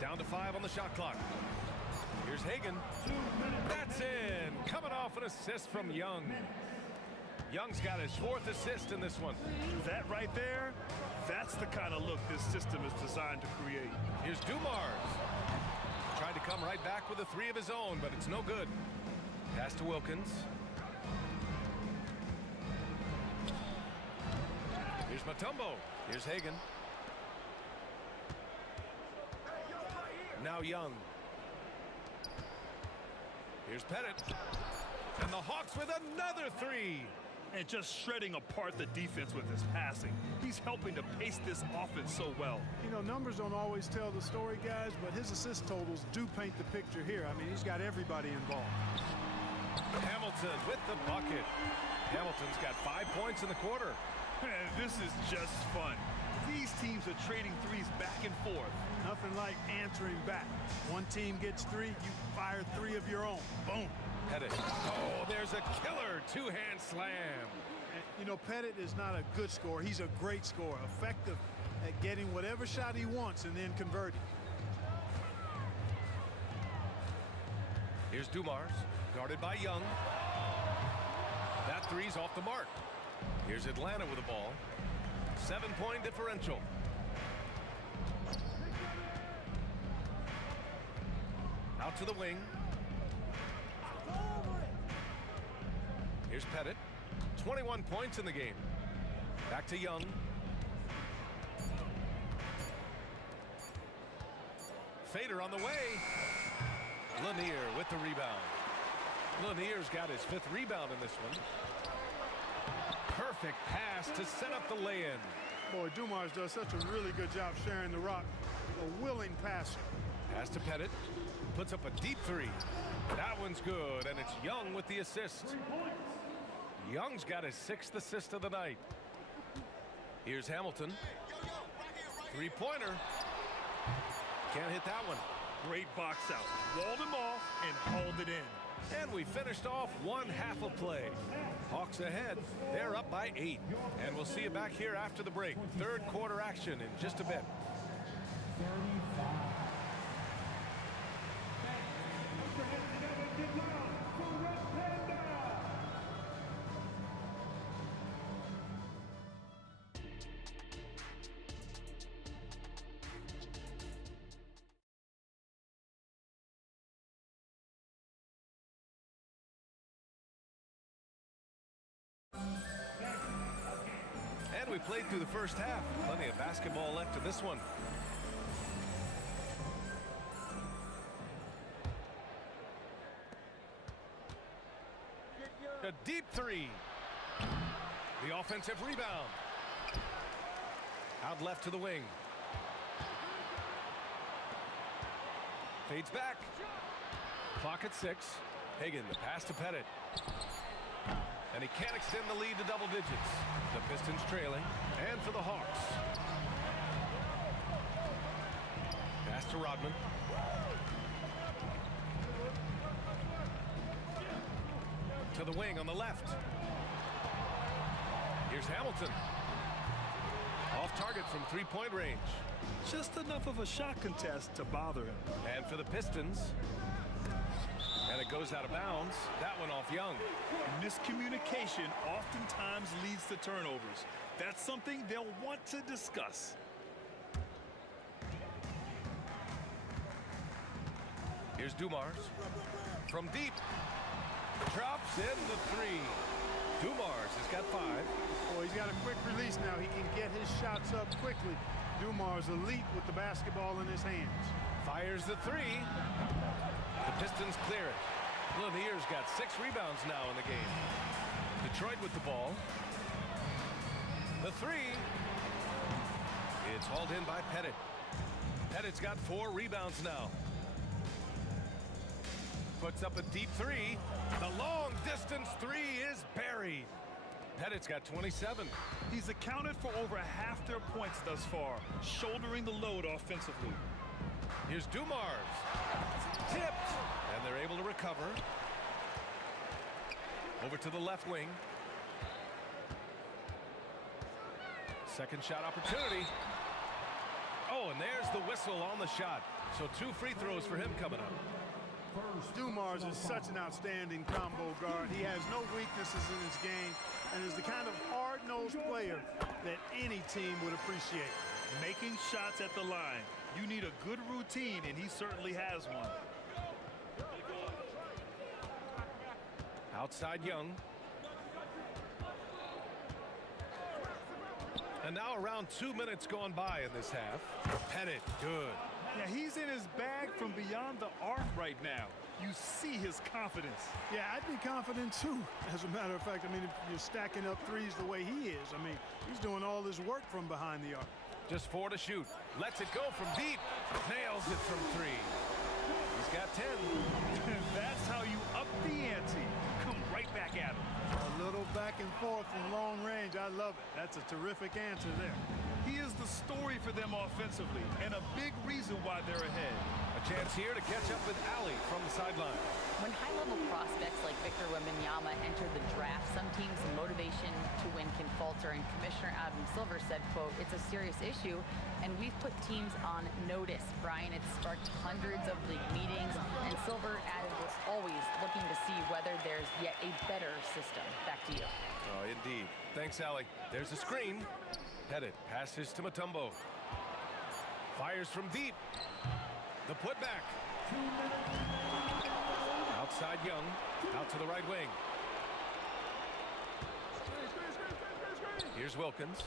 Down to 5 on the shot clock. Here's Hagan. That's in. Coming off an assist from Young. Young's got his 4th assist in this one. That right there, that's the kind of look this system is designed to create. Here's Dumars. Tried to come right back with a 3 of his own, but it's no good. Pass to Wilkins. Here's Mutombo. Here's Hagan. Now Young. Here's Pettit. And the Hawks with another 3. And just shredding apart the defense with his passing. He's helping to pace this offense so well. You know, numbers don't always tell the story, guys, but his assist totals do paint the picture here. I mean, he's got everybody involved. Hamilton with the bucket. Hamilton's got 5 points in the quarter. Man, this is just fun. These teams are trading threes back and forth. Nothing like answering back. One team gets 3, you fire 3 of your own. Boom. Pettit. Oh, there's a killer 2-hand slam. And, you know, Pettit is not a good scorer. He's a great scorer. Effective at getting whatever shot he wants and then converting. Here's Dumars. Guarded by Young. That 3's off the mark. Here's Atlanta with the ball. 7-point differential. Out to the wing. Here's Pettit. 21 points in the game. Back to Young. Fader on the way. Lanier with the rebound. Lanier's got his 5th rebound in this one. Perfect pass to set up the lay-in. Boy, Dumars does such a really good job sharing the rock. A willing passer. Pass to Pettit. Puts up a deep 3. That one's good, and it's Young with the assist. Young's got his 6th assist of the night. Here's Hamilton. 3-pointer. Can't hit that one. Great box out. Walled him off and hauled it in. And we finished off 1/2 of play. Hawks ahead. They're up by 8. And we'll see you back here after the break. 3rd quarter action in just a bit. We played through the first half. Plenty of basketball left in this one. A deep 3. The offensive rebound. Out left to the wing. Fades back. Clock at 6. Hagan, the pass to Pettit. And he can't extend the lead to double digits. The Pistons trailing. And for the Hawks. Pass to Rodman. To the wing on the left. Here's Hamilton. Off target from 3-point range. Just enough of a shot contest to bother him. And for the Pistons. And it goes out of bounds. That one off Young. Miscommunication oftentimes leads to turnovers. That's something they'll want to discuss. Here's Dumars. From deep. Drops in the 3. Dumars has got 5. Boy, he's got a quick release now. He can get his shots up quickly. Dumars elite with the basketball in his hands. Fires the 3. The Pistons clear it. Lanier's got 6 rebounds now in the game. Detroit with the ball. The 3. It's hauled in by Pettit. Pettit's got 4 rebounds now. Puts up a deep 3. The long distance 3 is buried. Pettit's got 27. He's accounted for over half their points thus far, shouldering the load offensively. Here's Dumars. Tipped. And they're able to recover. Over to the left wing. Second shot opportunity. Oh, and there's the whistle on the shot. So 2 free throws for him coming up. Dumars is such an outstanding combo guard. He has no weaknesses in his game and is the kind of hard-nosed player that any team would appreciate. Making shots at the line. You need a good routine, and he certainly has one. Outside Young. And now around 2 minutes gone by in this half. Pettit, good. Yeah, he's in his bag from beyond the arc right now. You see his confidence. Yeah, I'd be confident too. As a matter of fact, I mean, if you're stacking up threes the way he is, I mean, he's doing all this work from behind the arc. Just 4 to shoot. Lets it go from deep. Nails it from 3. He's got 10. That's how you up the ante. Come right back at him. A little back and forth from long range. I love it. That's a terrific answer there. He is the story for them offensively and a big reason why they're ahead. A chance here to catch up with Ali from the sideline. When high-level prospects like Victor Wembanyama enter the draft, some teams' motivation to win can falter, and Commissioner Adam Silver said, quote, "It's a serious issue, and we've put teams on notice." Brian, it's sparked hundreds of league meetings, and Silver added, "We're always looking to see whether there's yet a better system." Back to you. Oh, indeed. Thanks, Ali. There's a screen. Pettit passes to Mutombo. Fires from deep. The putback. Outside Young. Out to the right wing. Here's Wilkins.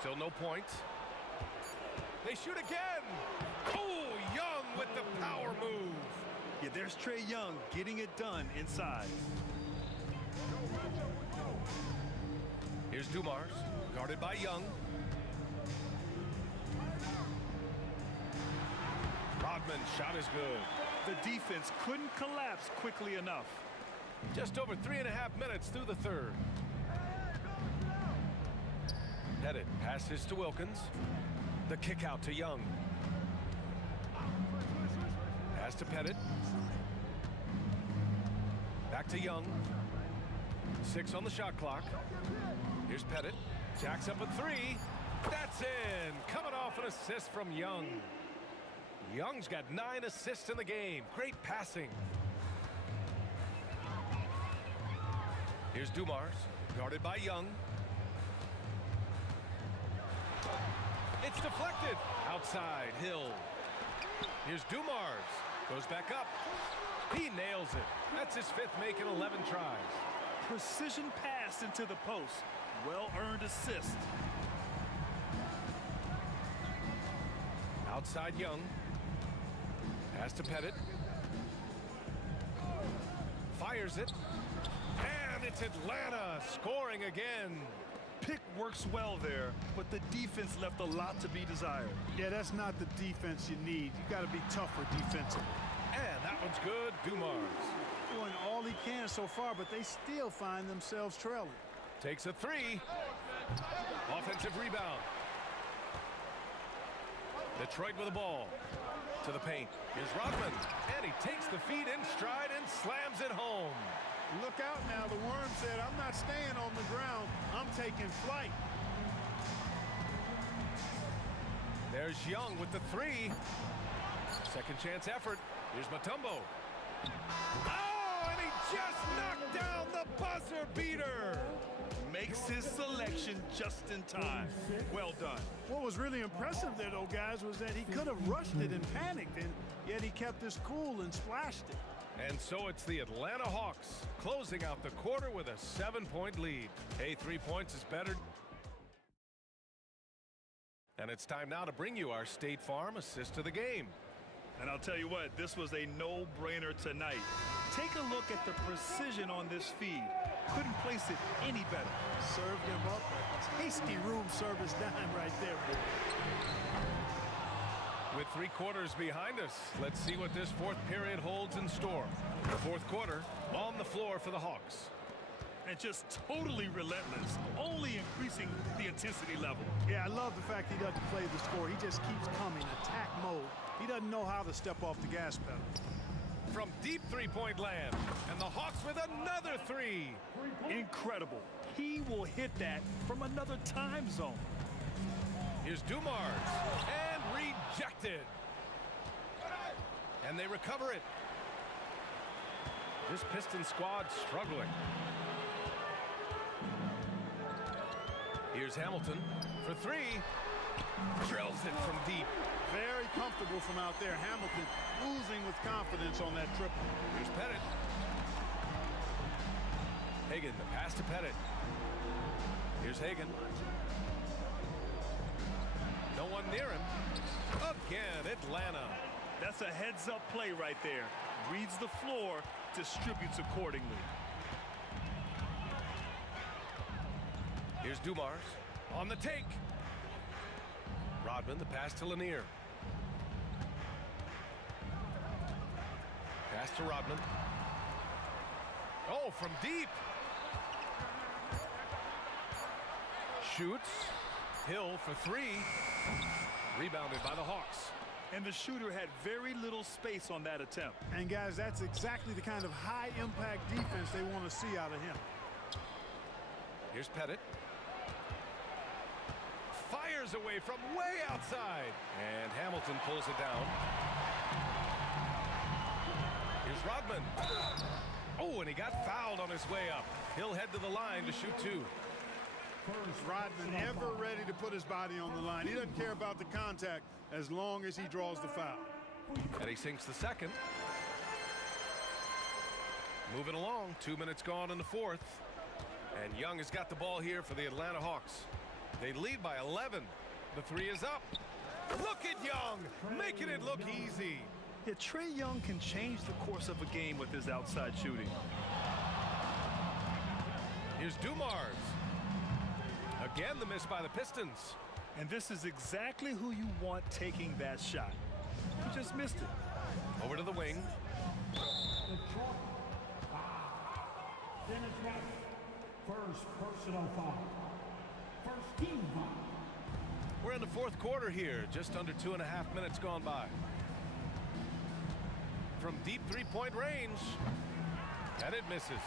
Still no points. They shoot again. Oh, Young with the power move. Yeah, there's Trae Young getting it done inside. Here's Dumars, guarded by Young. Rodman shot is good. The defense couldn't collapse quickly enough. Just over 3.5 minutes through the third. Pettit passes to Wilkins. The kick out to Young. Pass to Pettit. Back to Young. 6 on the shot clock. Here's Pettit. Jacks up a 3. That's in. Coming off an assist from Young. Young's got 9 assists in the game. Great passing. Here's Dumars, guarded by Young. It's deflected. Outside, Hill. Here's Dumars. Goes back up. He nails it. That's his 5th make in 11 tries. Precision pass into the post. Well-earned assist. Outside Young. Pass to Pettit. Fires it. And it's Atlanta scoring again. Pick works well there, but the defense left a lot to be desired. Yeah, that's not the defense you need. You got to be tougher defensively. And that one's good. Dumars. Doing all he can so far, but they still find themselves trailing. Takes a 3. Offensive rebound. Detroit with the ball. To the paint. Here's Rodman. And he takes the feed in stride and slams it home. Look out now. The Worm said, I'm not staying on the ground. I'm taking flight. There's Young with the 3. Second chance effort. Here's Mutombo. Oh, and he just knocked down the buzzer beater. Makes his selection just in time. Well done. What was really impressive there, though, guys, was that he could have rushed it and panicked, and yet he kept his cool and splashed it. And so it's the Atlanta Hawks closing out the quarter with a 7-point lead. Hey, 3 points is better. And it's time now to bring you our State Farm assist of the game. And I'll tell you what, this was a no-brainer tonight. Take a look at the precision on this feed. Couldn't place it any better. Served him up a tasty room service dime right there. With 3 quarters behind us, let's see what this 4th period holds in store. The 4th quarter on the floor for the Hawks. And just totally relentless, only increasing the intensity level. Yeah, I love the fact he doesn't play the score. He just keeps coming, attack mode. He doesn't know how to step off the gas pedal. From deep 3-point land, and the Hawks with another 3. Incredible. He will hit that from another time zone. Here's Dumars, and rejected. And they recover it. This Piston squad struggling. Here's Hamilton for 3. Drills it from deep. Very comfortable from out there. Hamilton oozing with confidence on that triple. Here's Pettit. Hagan, the pass to Pettit. Here's Hagan. No one near him. Again, Atlanta. That's a heads-up play right there. Reads the floor, distributes accordingly. Here's Dumars on the take. Rodman, the pass to Lanier. Pass to Rodman. Oh, from deep. Shoots. Hill for 3. Rebounded by the Hawks. And the shooter had very little space on that attempt. And guys, that's exactly the kind of high-impact defense they want to see out of him. Here's Pettit. Fires away from way outside. And Hamilton pulls it down. Here's Rodman. Oh, and he got fouled on his way up. He'll head to the line to shoot 2. Rodman ever ready to put his body on the line. He doesn't care about the contact as long as he draws the foul. And he sinks the second. Moving along, 2 minutes gone in the fourth. And Young has got the ball here for the Atlanta Hawks. They lead by 11. The three is up. Look at Young, making it look easy. Yeah, Trae Young can change the course of a game with his outside shooting. Here's Dumars. Again, the miss by the Pistons. And this is exactly who you want taking that shot. He just missed it. Over to the wing. First personal foul. First team foul. We're in the fourth quarter here, just under 2.5 minutes gone by. From deep three-point range, and it misses.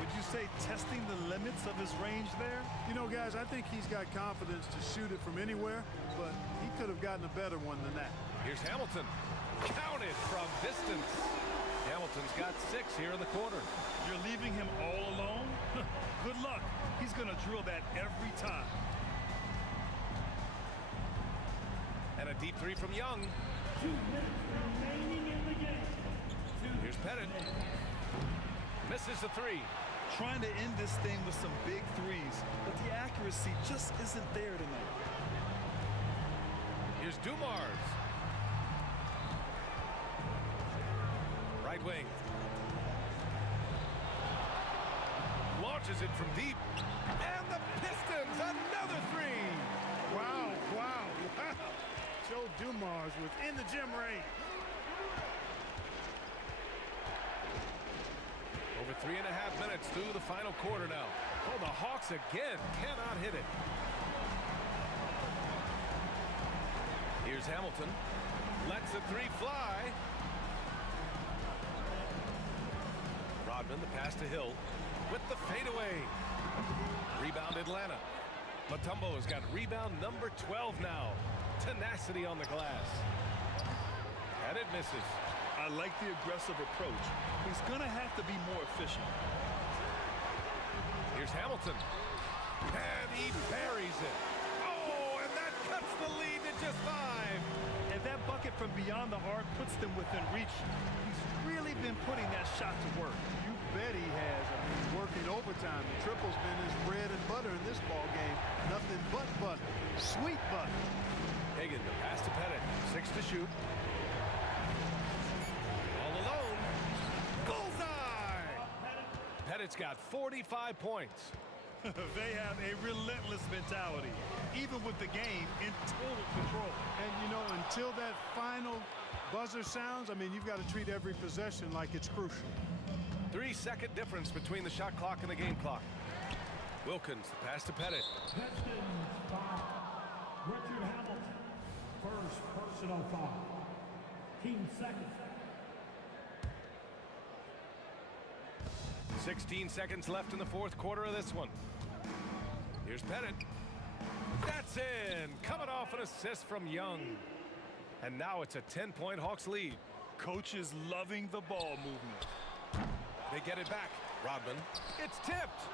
Would you say testing the limits of his range there? You know, guys, I think he's got confidence to shoot it from anywhere, but he could have gotten a better one than that. Here's Hamilton. Counted from distance. Hamilton's got 6 here in the quarter. You're leaving him all alone? Good luck. He's going to drill that every time. And a deep three from Young. 2 minutes remaining in the game. Here's Pettit. Misses the three. Trying to end this thing with some big threes, but the accuracy just isn't there tonight. Here's Dumars. Right wing. Launches it from deep. And the Pistons, another three. Wow, wow, wow. Joe Dumars within the gym range. Over 3.5 minutes through the final quarter now. Oh, the Hawks again cannot hit it. Here's Hamilton. Lets the three fly. Rodman, the pass to Hill with the fadeaway. Rebound Atlanta. Mutombo has got rebound number 12 now. Tenacity on the glass. And it misses. I like the aggressive approach. He's going to have to be more efficient. Here's Hamilton. And he buries it. Oh, and that cuts the lead to just 5. And that bucket from beyond the arc puts them within reach. He's really been putting that shot to work. You bet he has. I mean, working overtime. The triple's been his bread and butter in this ball game. Nothing but butter. Sweet butter. Hagan, the pass to Pettit. 6 to shoot. All alone. Bullseye! Pettit's got 45 points. They have a relentless mentality, even with the game in total control. And, you know, until that final buzzer sounds, I mean, you've got to treat every possession like it's crucial. 3-second difference between the shot clock and the game clock. Wilkins, the pass to Pettit. Pistons foul. Richard Hamilton. First personal foul. Team second. 16 seconds left in the fourth quarter of this one. Here's Pettit. That's in. Coming off an assist from Young. And now it's a 10-point Hawks lead. Coach is loving the ball movement. They get it back. Rodman. It's tipped.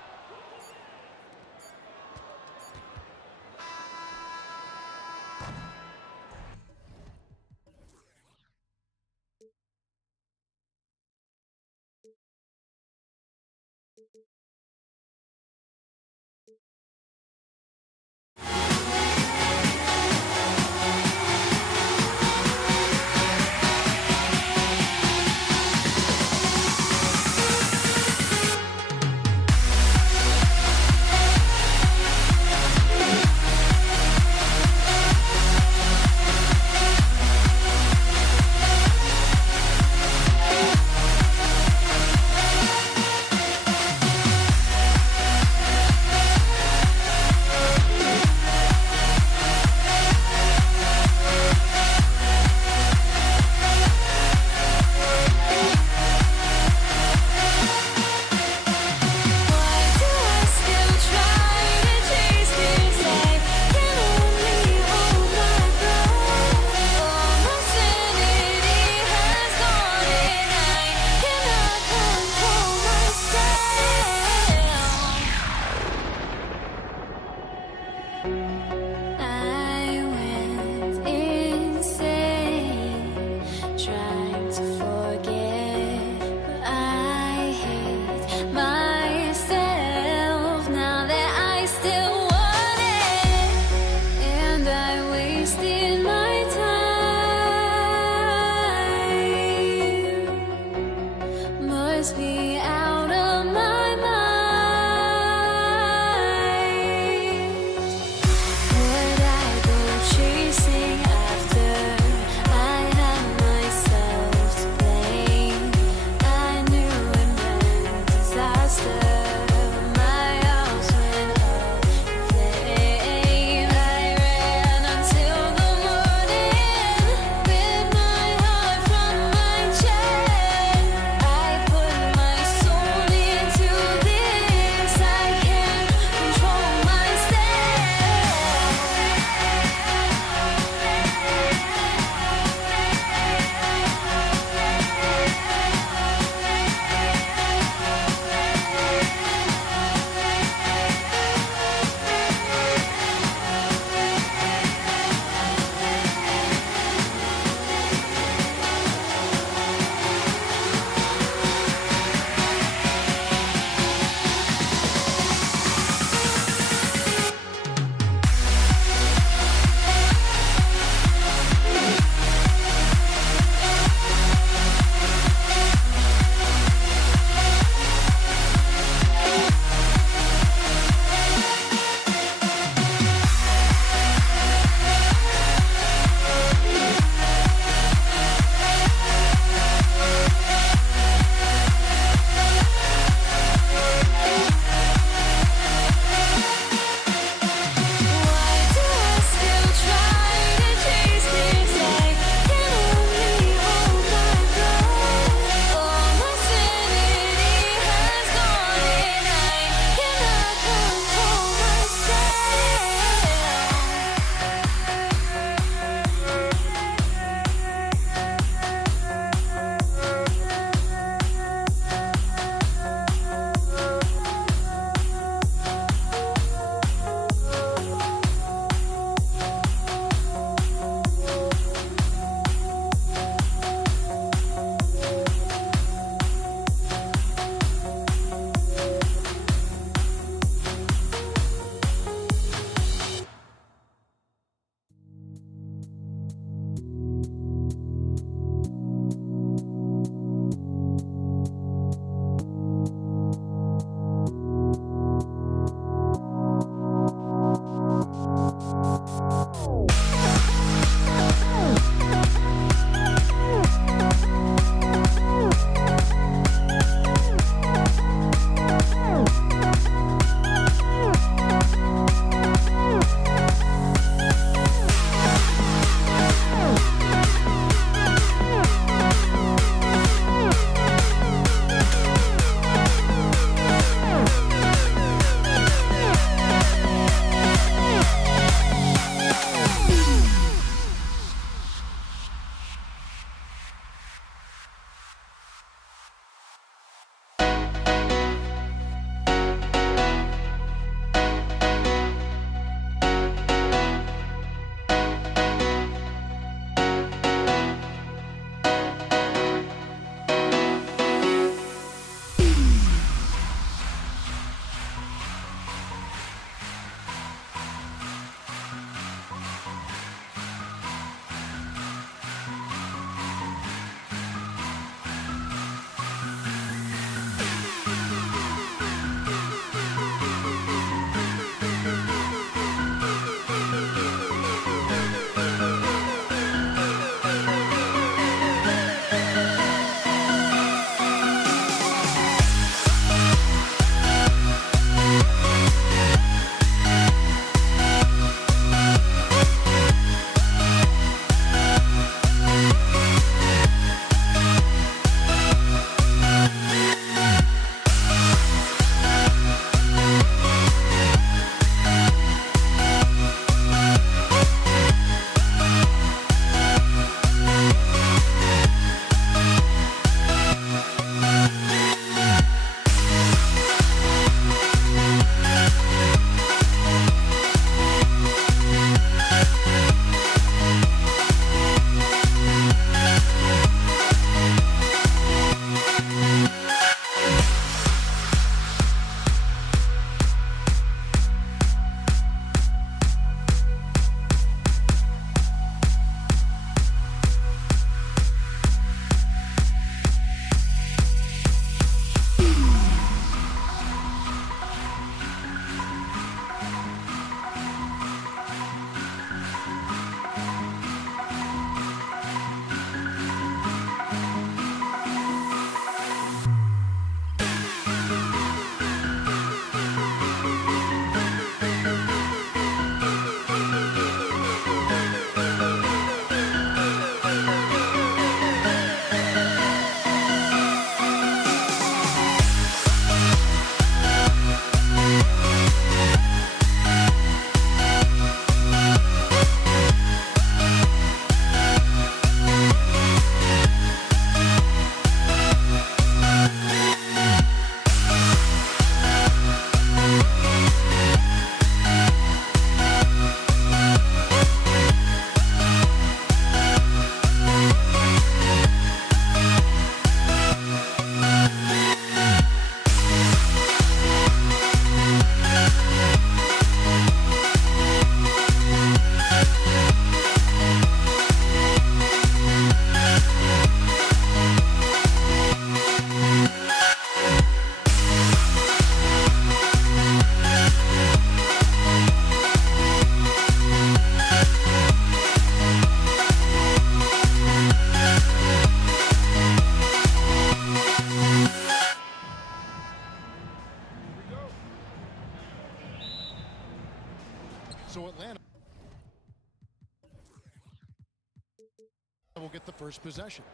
will get the first possession.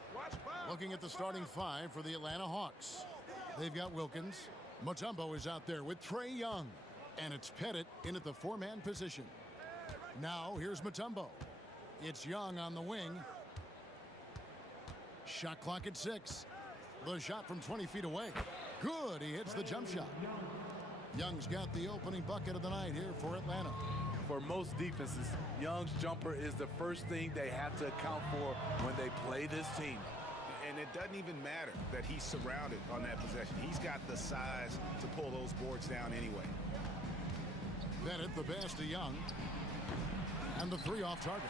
Looking at the starting five for the Atlanta Hawks. They've got Wilkins. Mutombo is out there with Trae Young. And it's Pettit in at the four-man position. Now here's Mutombo. It's Young on the wing. Shot clock at 6. The shot from 20 feet away. Good, he hits the jump shot. Young's got the opening bucket of the night here for Atlanta. For most defenses, Young's jumper is the first thing they have to account for when they play this team. And it doesn't even matter that he's surrounded on that possession. He's got the size to pull those boards down anyway. Bennett, the pass to Young. And the three off target.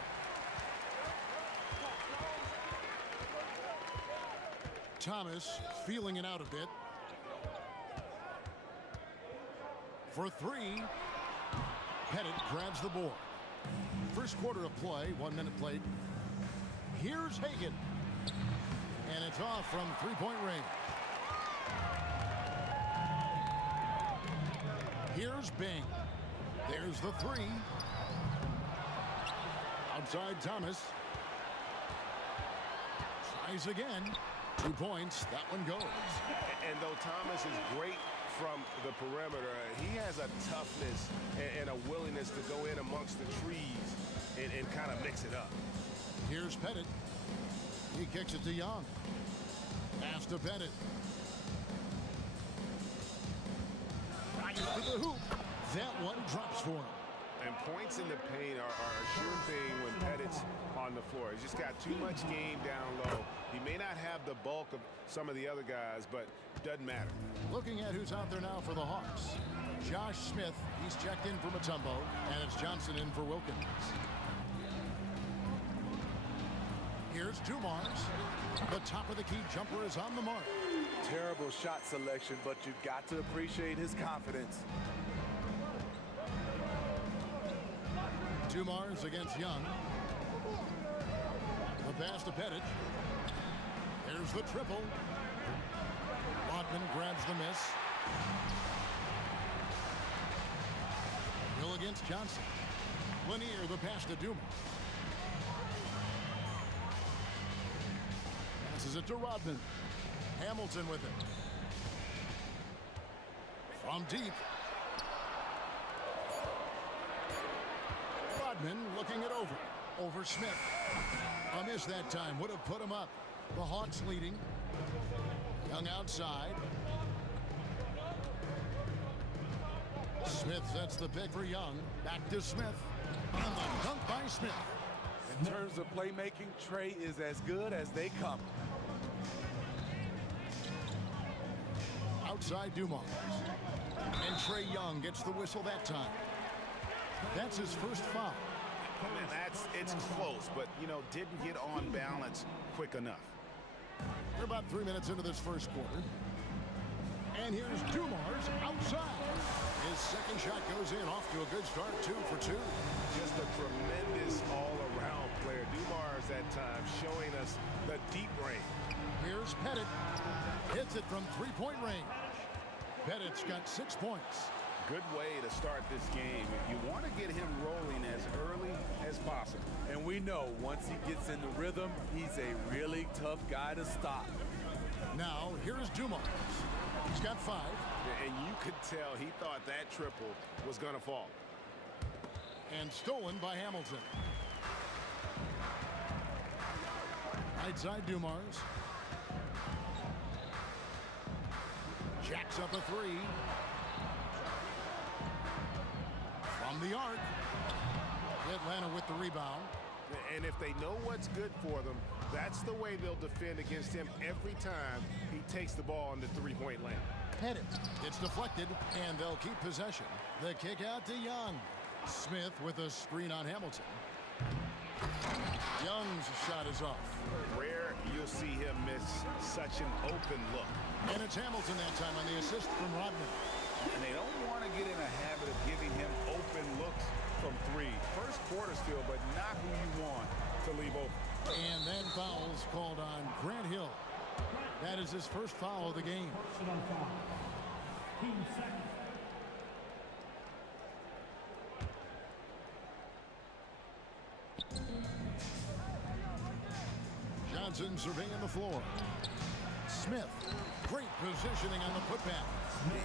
Thomas feeling it out a bit. For three. Pettit grabs the board. First quarter of play, 1 minute played. Here's Hagan. And it's off from three-point range. Here's Bing. There's the three. Outside Thomas. Tries again. 2 points. That one goes. And though Thomas is great from the perimeter, he has a toughness and a willingness to go in amongst the trees and kind of mix it up. Here's Pettit. He kicks it to Young. Pass to Pettit. Right to the hoop. That one drops for him. And points in the paint are a sure thing when Pettit's on the floor. He's just got too much game down low. He may not have the bulk of some of the other guys, but doesn't matter. Looking at who's out there now for the Hawks. Josh Smith, he's checked in for Mutombo, and it's Johnson in for Wilkins. Here's Dumars. The top of the key jumper is on the mark. Terrible shot selection, but you've got to appreciate his confidence. Dumars against Young. The pass to Pettit. There's the triple. Rodman grabs the miss. Hill against Johnson. Lanier, the pass to Dumars. Passes it to Rodman. Hamilton with it. From deep. Rodman looking it over. Over Smith. A miss that time. Would have put him up. The Hawks leading. Young outside. Smith sets the pick for Young. Back to Smith. And the dunk by Smith. In terms of playmaking, Trae is as good as they come. Outside Dumars. And Trae Young gets the whistle that time. That's his first foul. And it's close, but, you know, didn't get on balance quick enough. We're about 3 minutes into this first quarter. And here's Dumars outside. His second shot goes in, off to a good start, 2 for 2. Just a tremendous all-around player. Dumars that time showing us the deep range. Here's Pettit. Hits it from three-point range. Pettit's got 6 points. Good way to start this game. You want to get him rolling as early as possible. And we know once he gets in the rhythm, he's a really tough guy to stop. Now, here's Dumars. He's got 5. And you could tell he thought that triple was going to fall. And stolen by Hamilton. Right side Dumars. Jacks up a 3. From the arc. Atlanta with the rebound. And if they know what's good for them, that's the way they'll defend against him every time he takes the ball in the three-point lane. Pettit. It's deflected, and they'll keep possession. The kick out to Young. Smith with a screen on Hamilton. Young's shot is off. Rare you'll see him miss such an open look. And it's Hamilton that time on the assist from Rodman. And they don't want to get in a habit of giving him open looks from 3. First quarter still, but not who you want to leave open. And then fouls called on Grant Hill. That is his first foul of the game. Johnson surveying the floor. Smith, great positioning on the putback.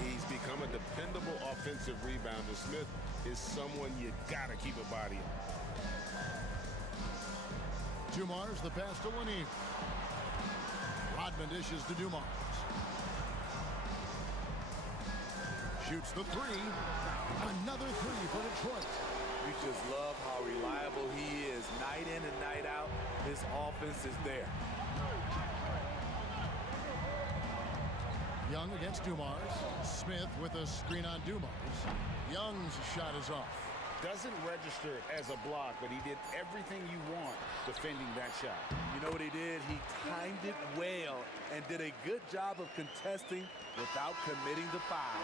He's become a dependable offensive rebounder. Smith is someone you gotta keep a body on. Dumars the pass to Lanier. Rodman dishes to Dumars. Shoots the three. Another three for Detroit. You just love how reliable he is. Night in and night out, his offense is there. Young against Dumars. Smith with a screen on Dumars. Young's shot is off. Doesn't register as a block, but he did everything you want defending that shot. You know what he did? He timed it well and did a good job of contesting without committing the foul.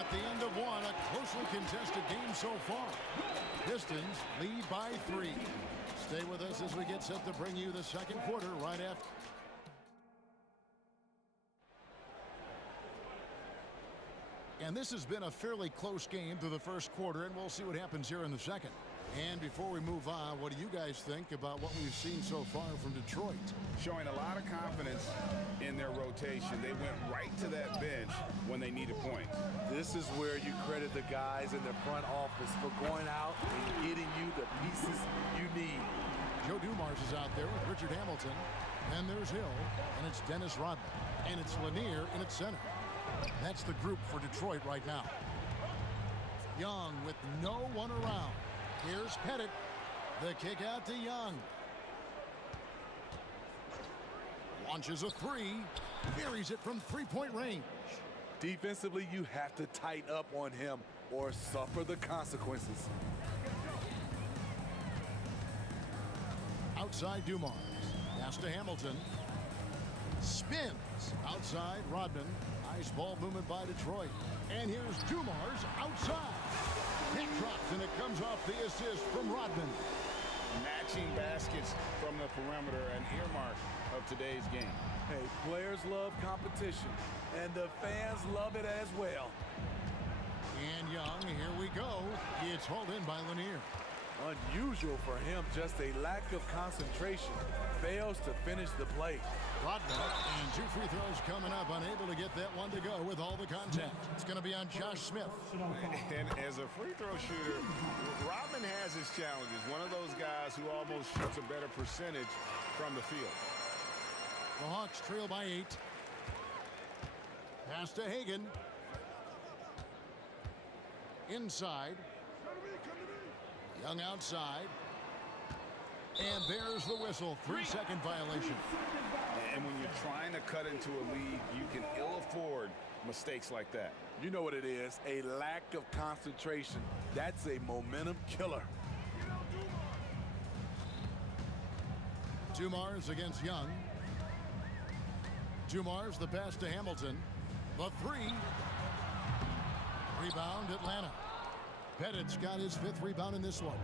At the end of one, a closely contested game so far. Pistons lead by 3. Stay with us as we get set to bring you the second quarter right after. And this has been a fairly close game through the first quarter, and we'll see what happens here in the second. And before we move on, what do you guys think about what we've seen so far from Detroit? Showing a lot of confidence in their rotation. They went right to that bench when they needed points. This is where you credit the guys in the front office for going out and getting you the pieces you need. Joe Dumars is out there with Richard Hamilton. And there's Hill, and it's Dennis Rodman. And it's Lanier in its center. That's the group for Detroit right now. Young with no one around. Here's Pettit. The kick out to Young. Launches a three. Buries it from three-point range. Defensively, you have to tighten up on him or suffer the consequences. Outside Dumars. Pass to Hamilton. Spins. Outside Rodman. Nice ball movement by Detroit. And here's Dumars outside. It drops, and it comes off the assist from Rodman. Matching baskets from the perimeter, an earmark of today's game. Hey, players love competition, and the fans love it as well. And Young, here we go. It's hauled in by Lanier. Unusual for him, just a lack of concentration. Fails to finish the play. Rodman, and 2 free throws coming up, unable to get that one to go with all the contact. It's going to be on Josh Smith. And as a free throw shooter, Rodman has his challenges. One of those guys who almost shoots a better percentage from the field. The Hawks trail by 8. Pass to Hagan. Inside. Young outside. And there's the whistle. 3-second violation. And when you're trying to cut into a lead, you can ill afford mistakes like that. You know what it is, a lack of concentration. That's a momentum killer. Dumars against Young. Dumars the pass to Hamilton. The three. Rebound Atlanta. Pettit's got his 5th rebound in this one.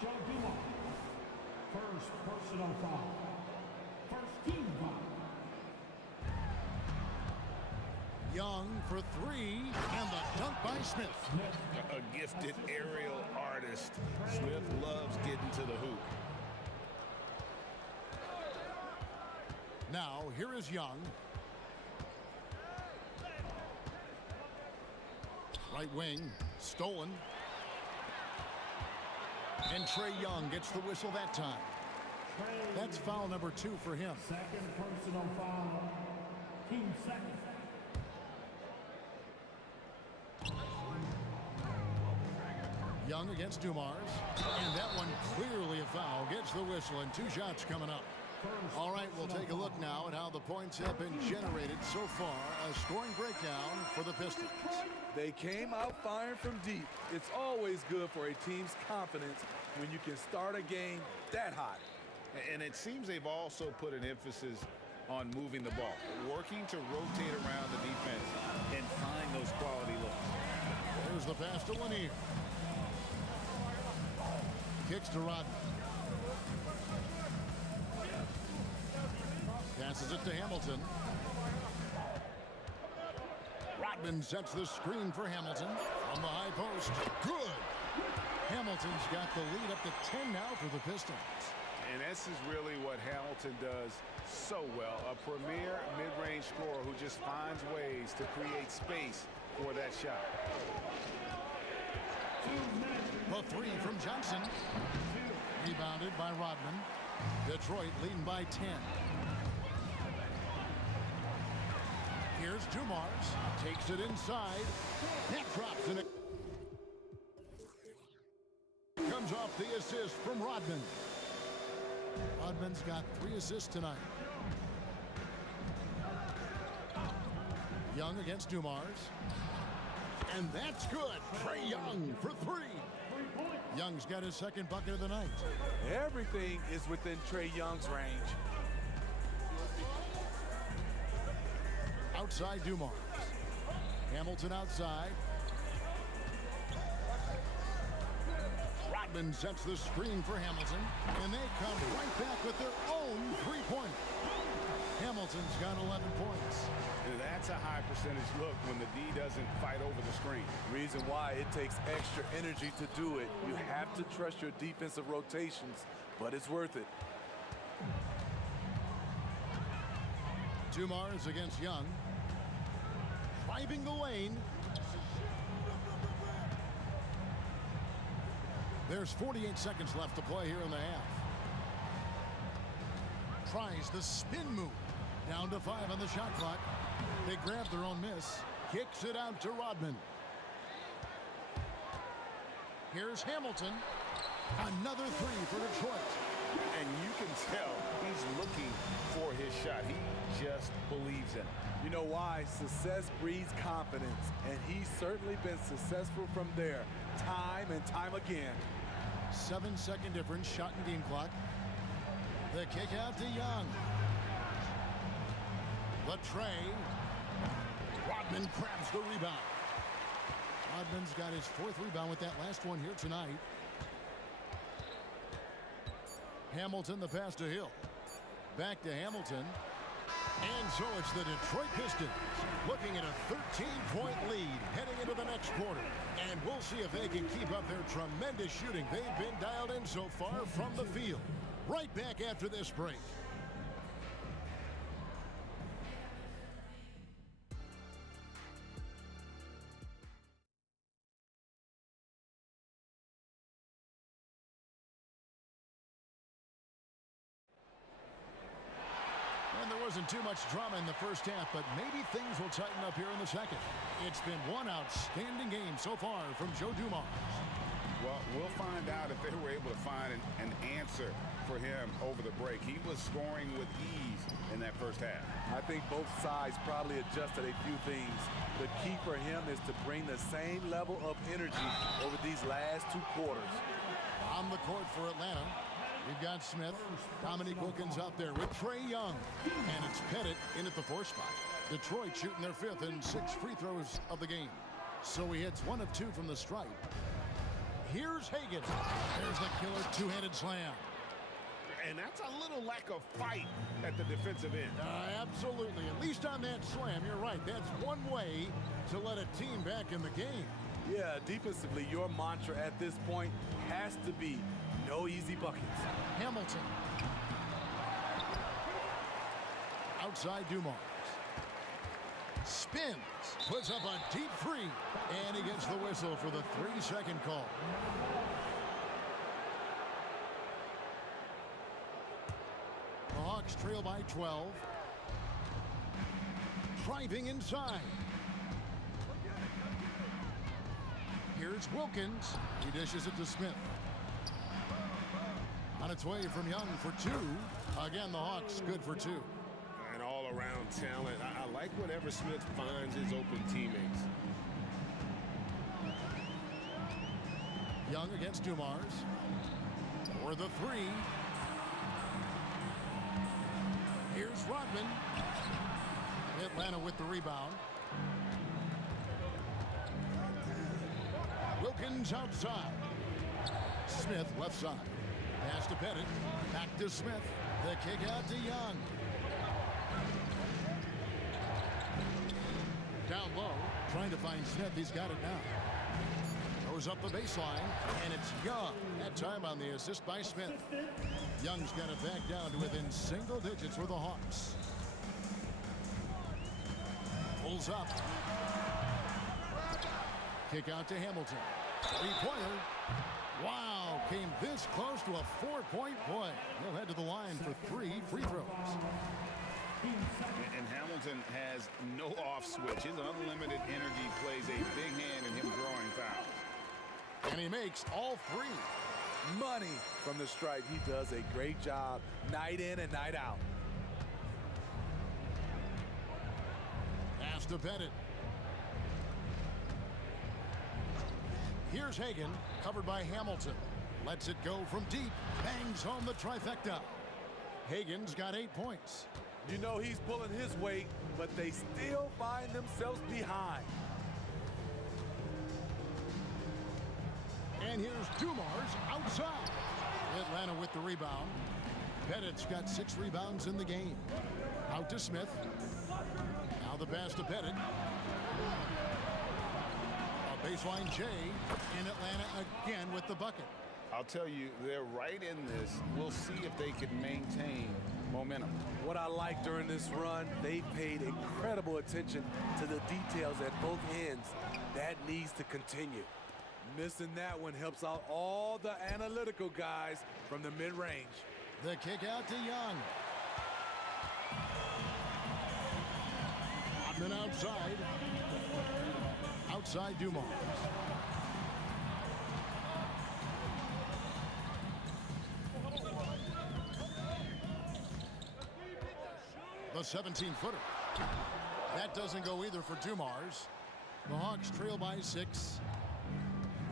Joe Dumars. First personal foul. First team foul. Young for 3, and the dunk by Smith. A gifted aerial artist. Smith loves getting to the hoop. Now, here is Young. Right wing, stolen. And Trae Young gets the whistle that time. That's foul number 2 for him. Second personal foul. Team second. Young against Dumars. And that one clearly a foul. Gets the whistle, and 2 shots coming up. All right, we'll take a look now at how the points have been generated so far. A scoring breakdown for the Pistons. They came out firing from deep. It's always good for a team's confidence when you can start a game that hot. And it seems they've also put an emphasis on moving the ball, working to rotate around the defense and find those quality looks. There's the pass to Lanier. Kicks to Rodman. Passes it to Hamilton. Rodman sets the screen for Hamilton. On the high post. Good. Hamilton's got the lead up to 10 now for the Pistons. And this is really what Hamilton does so well. A premier mid-range scorer who just finds ways to create space for that shot. The three from Johnson. Rebounded by Rodman. Detroit leading by 10. Here's Dumars. Takes it inside. That drops in it. Comes off the assist from Rodman. Rodman's got 3 assists tonight. Young against Dumars. And that's good. Trae Young for 3. Young's got his second bucket of the night. Everything is within Trae Young's range. Outside Dumars. Hamilton outside. Rodman sets the screen for Hamilton, and they come right back with their own three-pointer. Hamilton's got 11 points. That's a high percentage look when the D doesn't fight over the screen. Reason why it takes extra energy to do it. You have to trust your defensive rotations, but it's worth it. Dumars against Young. Driving the lane. There's 48 seconds left to play here in the half. Tries the spin move. Down to 5 on the shot clock. They grab their own miss. Kicks it out to Rodman. Here's Hamilton. Another 3 for Detroit. And you can tell he's looking for his shot. He just believes in it. You know why? Success breeds confidence, and he's certainly been successful from there, time and time again. 7-second difference, shot and game clock. The kick out to Young. The Trae. Rodman grabs the rebound. Rodman's got his 4th rebound with that last one here tonight. Hamilton, the pass to Hill. Back to Hamilton. And so it's the Detroit Pistons looking at a 13-point lead heading into the next quarter. And we'll see if they can keep up their tremendous shooting they've been dialed in so far from the field. Right back after this break. Wasn't too much drama in the first half, but maybe things will tighten up here in the second. It's been one outstanding game so far from Joe Dumars. Well, we'll find out if they were able to find an answer for him over the break. He was scoring with ease in that first half. I think both sides probably adjusted a few things. The key for him is to bring the same level of energy over these last 2 quarters. On the court for Atlanta, we've got Smith. Dominique Wilkins out there with Trae Young. And it's Pettit in at the 4 spot. Detroit shooting their 5th and 6th free throws of the game. So he hits 1 of 2 from the stripe. Here's Hagan. There's the killer 2-handed slam. And that's a little lack of fight at the defensive end. Absolutely. At least on that slam, you're right. That's one way to let a team back in the game. Yeah, defensively, your mantra at this point has to be no easy buckets. Hamilton. Outside Dumars. Spins. Puts up a deep 3. And he gets the whistle for the 3-second call. The Hawks trail by 12. Driving inside. Here's Wilkins. He dishes it to Smith. On its way from Young for 2. Again, the Hawks good for 2. And all-around talent. I like whenever Smith finds his open teammates. Young against Dumars. For the 3. Here's Rodman. Atlanta with the rebound. Wilkins outside. Smith left side. Pass to Pettit. Back to Smith. The kick out to Young. Down low. Trying to find Smith. He's got it now. Throws up the baseline, and it's Young. That time on the assist by Smith. Young's got it back down to within single digits for the Hawks. Pulls up. Kick out to Hamilton. Three-pointer. Wow, came this close to a 4-point play. He'll head to the line for 3 free throws. And Hamilton has no off switch. His unlimited energy plays a big hand in him drawing fouls. And he makes all 3. Money from the stripe. He does a great job night in and night out. Pass to Bennett. Here's Hagan, covered by Hamilton. Lets it go from deep. Bangs home the trifecta. Hagan's got 8 points. You know he's pulling his weight, but they still find themselves behind. And here's Dumars outside. Atlanta with the rebound. Bennett's got 6 rebounds in the game. Out to Smith. Now the pass to Bennett. A baseline J in Atlanta again with the bucket. I'll tell you, they're right in this. We'll see if they can maintain momentum. What I like during this run, they paid incredible attention to the details at both ends. That needs to continue. Missing that one helps out all the analytical guys from the mid-range. The kick out to Young. Then outside. Outside Dumars. The 17-footer. That doesn't go either for Dumars. The Hawks trail by 6.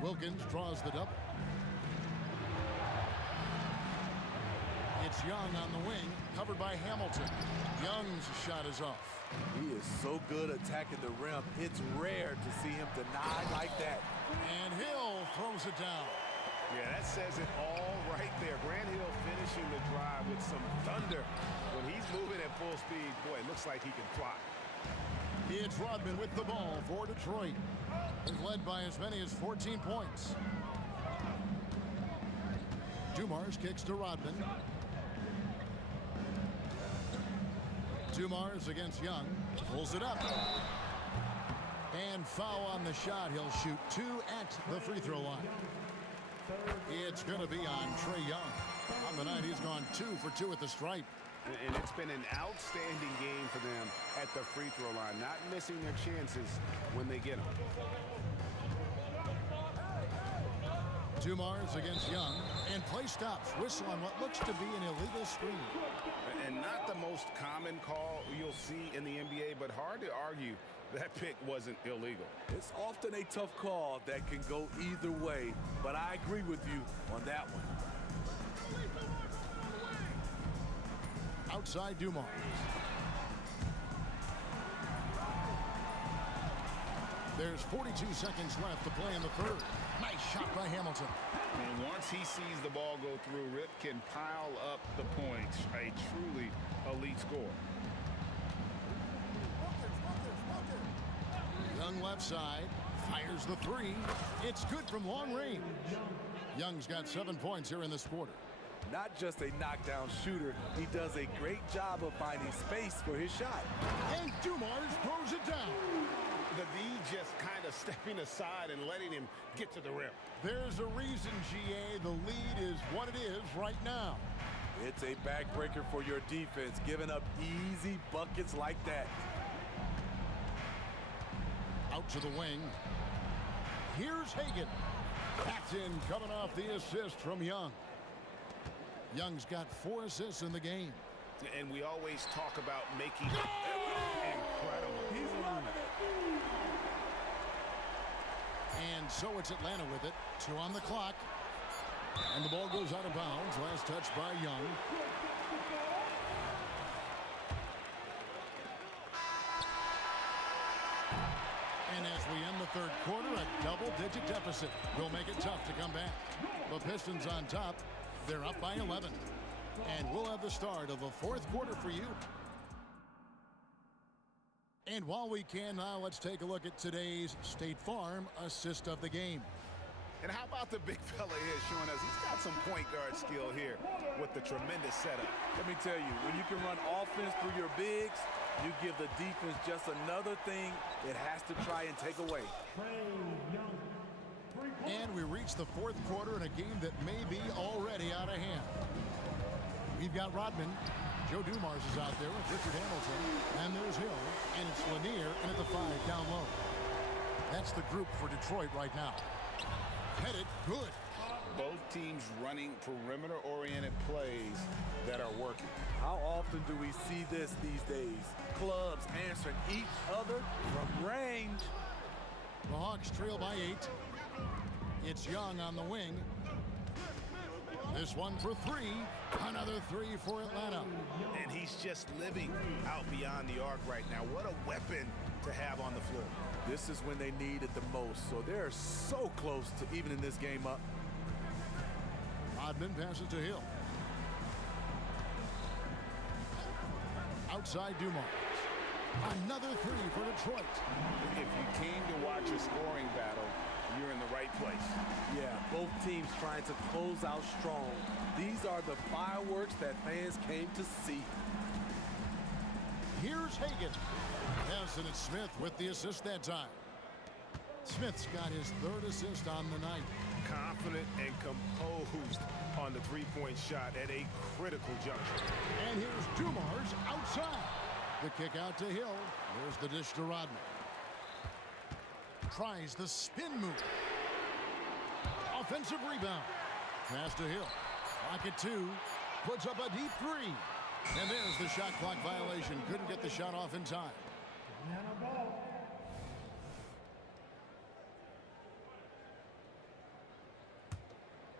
Wilkins draws the double. It's Young on the wing, covered by Hamilton. Young's shot is off. He is so good attacking the rim. It's rare to see him deny like that. And Hill throws it down. Yeah, that says it all right there. Grant Hill finishing the drive with some thunder. When he's moving at full speed, boy, it looks like he can fly. It's Rodman with the ball for Detroit. He's led by as many as 14 points. Dumars kicks to Rodman. Dumars against Young. Pulls it up. And foul on the shot. He'll shoot 2 at the free throw line. It's going to be on Trae Young. On the night, he's gone 2 for 2 at the stripe. And it's been an outstanding game for them at the free throw line, not missing their chances when they get them. Dumars against Young, and play stops. Whistle on what looks to be an illegal screen. And not the most common call you'll see in the NBA, but hard to argue that pick wasn't illegal. It's often a tough call that can go either way, but I agree with you on that one. Outside Dumars. There's 42 seconds left to play in the third. Nice shot by Hamilton. And once he sees the ball go through, Rip can pile up the points. A truly elite score. Young left side. Fires the 3. It's good from long range. Young's got 7 points here in this quarter. Not just a knockdown shooter, he does a great job of finding space for his shot. And Dumars throws it down. The D just kind of stepping aside and letting him get to the rim. There's a reason, GA, the lead is what it is right now. It's a backbreaker for your defense, giving up easy buckets like that. Out to the wing. Here's Hagan. That's in, coming off the assist from Young. Young's got 4 assists in the game. And we always talk about making incredible. He's loving it. And so it's Atlanta with it. 2 on the clock. And the ball goes out of bounds. Last touch by Young. And as we end the third quarter, a double-digit deficit will make it tough to come back. The Pistons on top. They're up by 11. And we'll have the start of the fourth quarter for you. And while we can now, let's take a look at today's State Farm assist of the game. And how about the big fella here showing us he's got some point guard skill here with the tremendous setup. Let me tell you, when you can run offense through your bigs, you give the defense just another thing it has to try and take away. And we reach the fourth quarter in a game that may be already out of hand. We've got Rodman. Joe Dumars is out there with Richard Hamilton. And there's Hill. And it's Lanier in at the 5 down low. That's the group for Detroit right now. Headed good. Both teams running perimeter-oriented plays that are working. How often do we see this these days? Clubs answering each other from range. The Hawks trail by 8. It's Young on the wing. This one for 3. Another 3 for Atlanta. And he's just living out beyond the arc right now. What a weapon to have on the floor. This is when they need it the most. So they're so close to evening this game up. Rodman passes to Hill. Outside Dumars. Another 3 for Detroit. If you came to watch a scoring battle, you're in the right place. Yeah, both teams trying to close out strong. These are the fireworks that fans came to see. Here's Hagan. Nelson and Smith with the assist that time. Smith's got his 3rd assist on the night. Confident and composed on the three-point shot at a critical juncture. And here's Dumars outside. The kick out to Hill. There's the dish to Rodman. Tries the spin move. Offensive rebound. Pass to Hill. Pocket 2. Puts up a deep 3. And there's the shot clock violation. Couldn't get the shot off in time.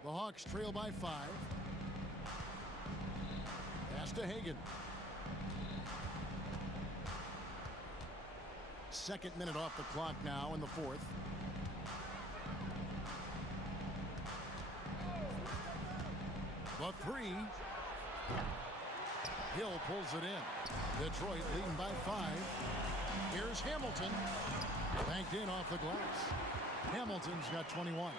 The Hawks trail by 5. Pass to Hagan. 2nd minute off the clock now in the 4th. The 3. Hill pulls it in. Detroit leading by 5. Here's Hamilton. Banked in off the glass. Hamilton's got 21.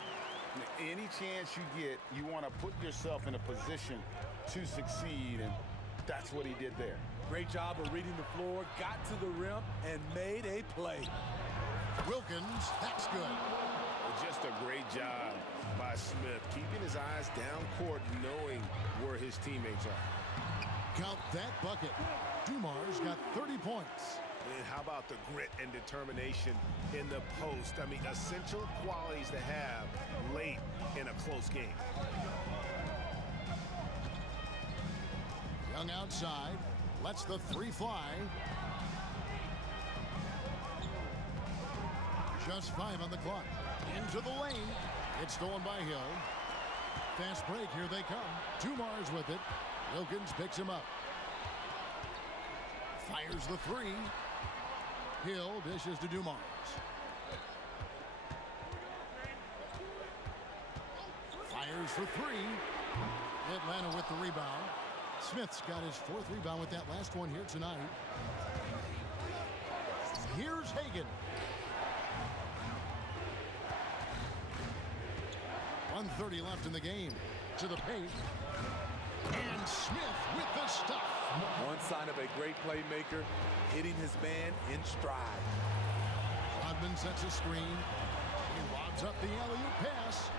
Any chance you get, you want to put yourself in a position to succeed, and that's what he did there. Great job of reading the floor, got to the rim, and made a play. Wilkins, that's good. Just a great job by Smith, keeping his eyes down court, knowing where his teammates are. Count that bucket. Dumars got 30 points. And how about the grit and determination in the post? I mean, essential qualities to have late in a close game. Young outside. Lets the 3 fly. Just 5 on the clock. Into the lane. It's stolen by Hill. Fast break. Here they come. Dumars with it. Wilkins picks him up. Fires the 3. Hill dishes to Dumars. Fires for 3. Atlanta with the rebound. Smith's got his 4th rebound with that last one here tonight. Here's Hagan. 1:30 left in the game. To the paint. And Smith with the stuff. One sign of a great playmaker, hitting his man in stride. Rodman sets a screen. He lobs up the alley-oop pass.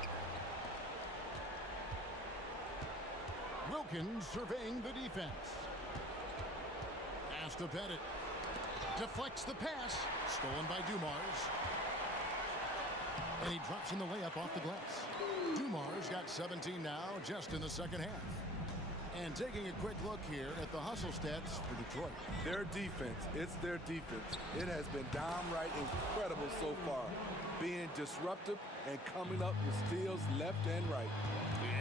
Wilkins surveying the defense. Pass to Pettit. Deflects the pass. Stolen by Dumars. And he drops in the layup off the glass. Dumars got 17 now, just in the 2nd half. And taking a quick look here at the hustle stats for Detroit. Their defense, it's their defense. It has been downright incredible so far. Being disruptive and coming up with steals left and right.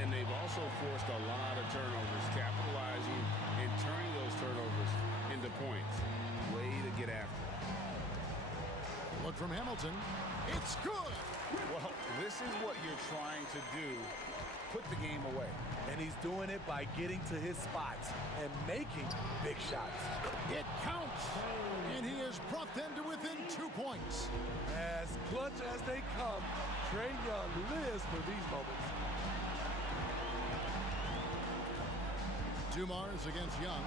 And they've also forced a lot of turnovers, capitalizing and turning those turnovers into points. Way to get after it. Look from Hamilton. It's good. Well, this is what you're trying to do put the game away. And he's doing it by getting to his spots and making big shots. It counts. And he has brought them to within 2 points. As clutch as they come, Trae Young lives for these moments. Dumars against Young.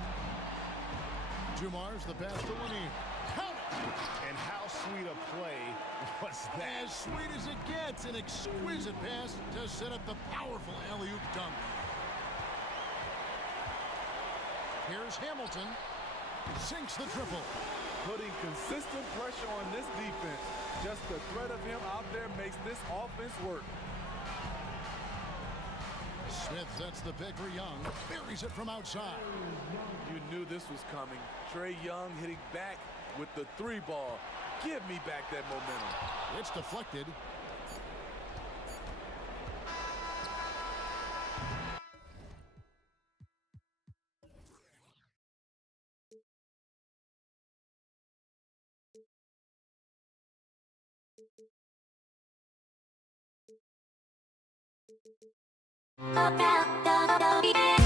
Dumars the pass to Lanier. Count it! And how sweet a play was that? As sweet as it gets, an exquisite pass to set up the powerful alley-oop dunk. Here's Hamilton. Sinks the triple. Putting consistent pressure on this defense. Just the threat of him out there makes this offense work. Smith sets the pick for Young. Buries it from outside. You knew this was coming. Trae Young hitting back with the 3 ball. Give me back that momentum. It's deflected. Oh,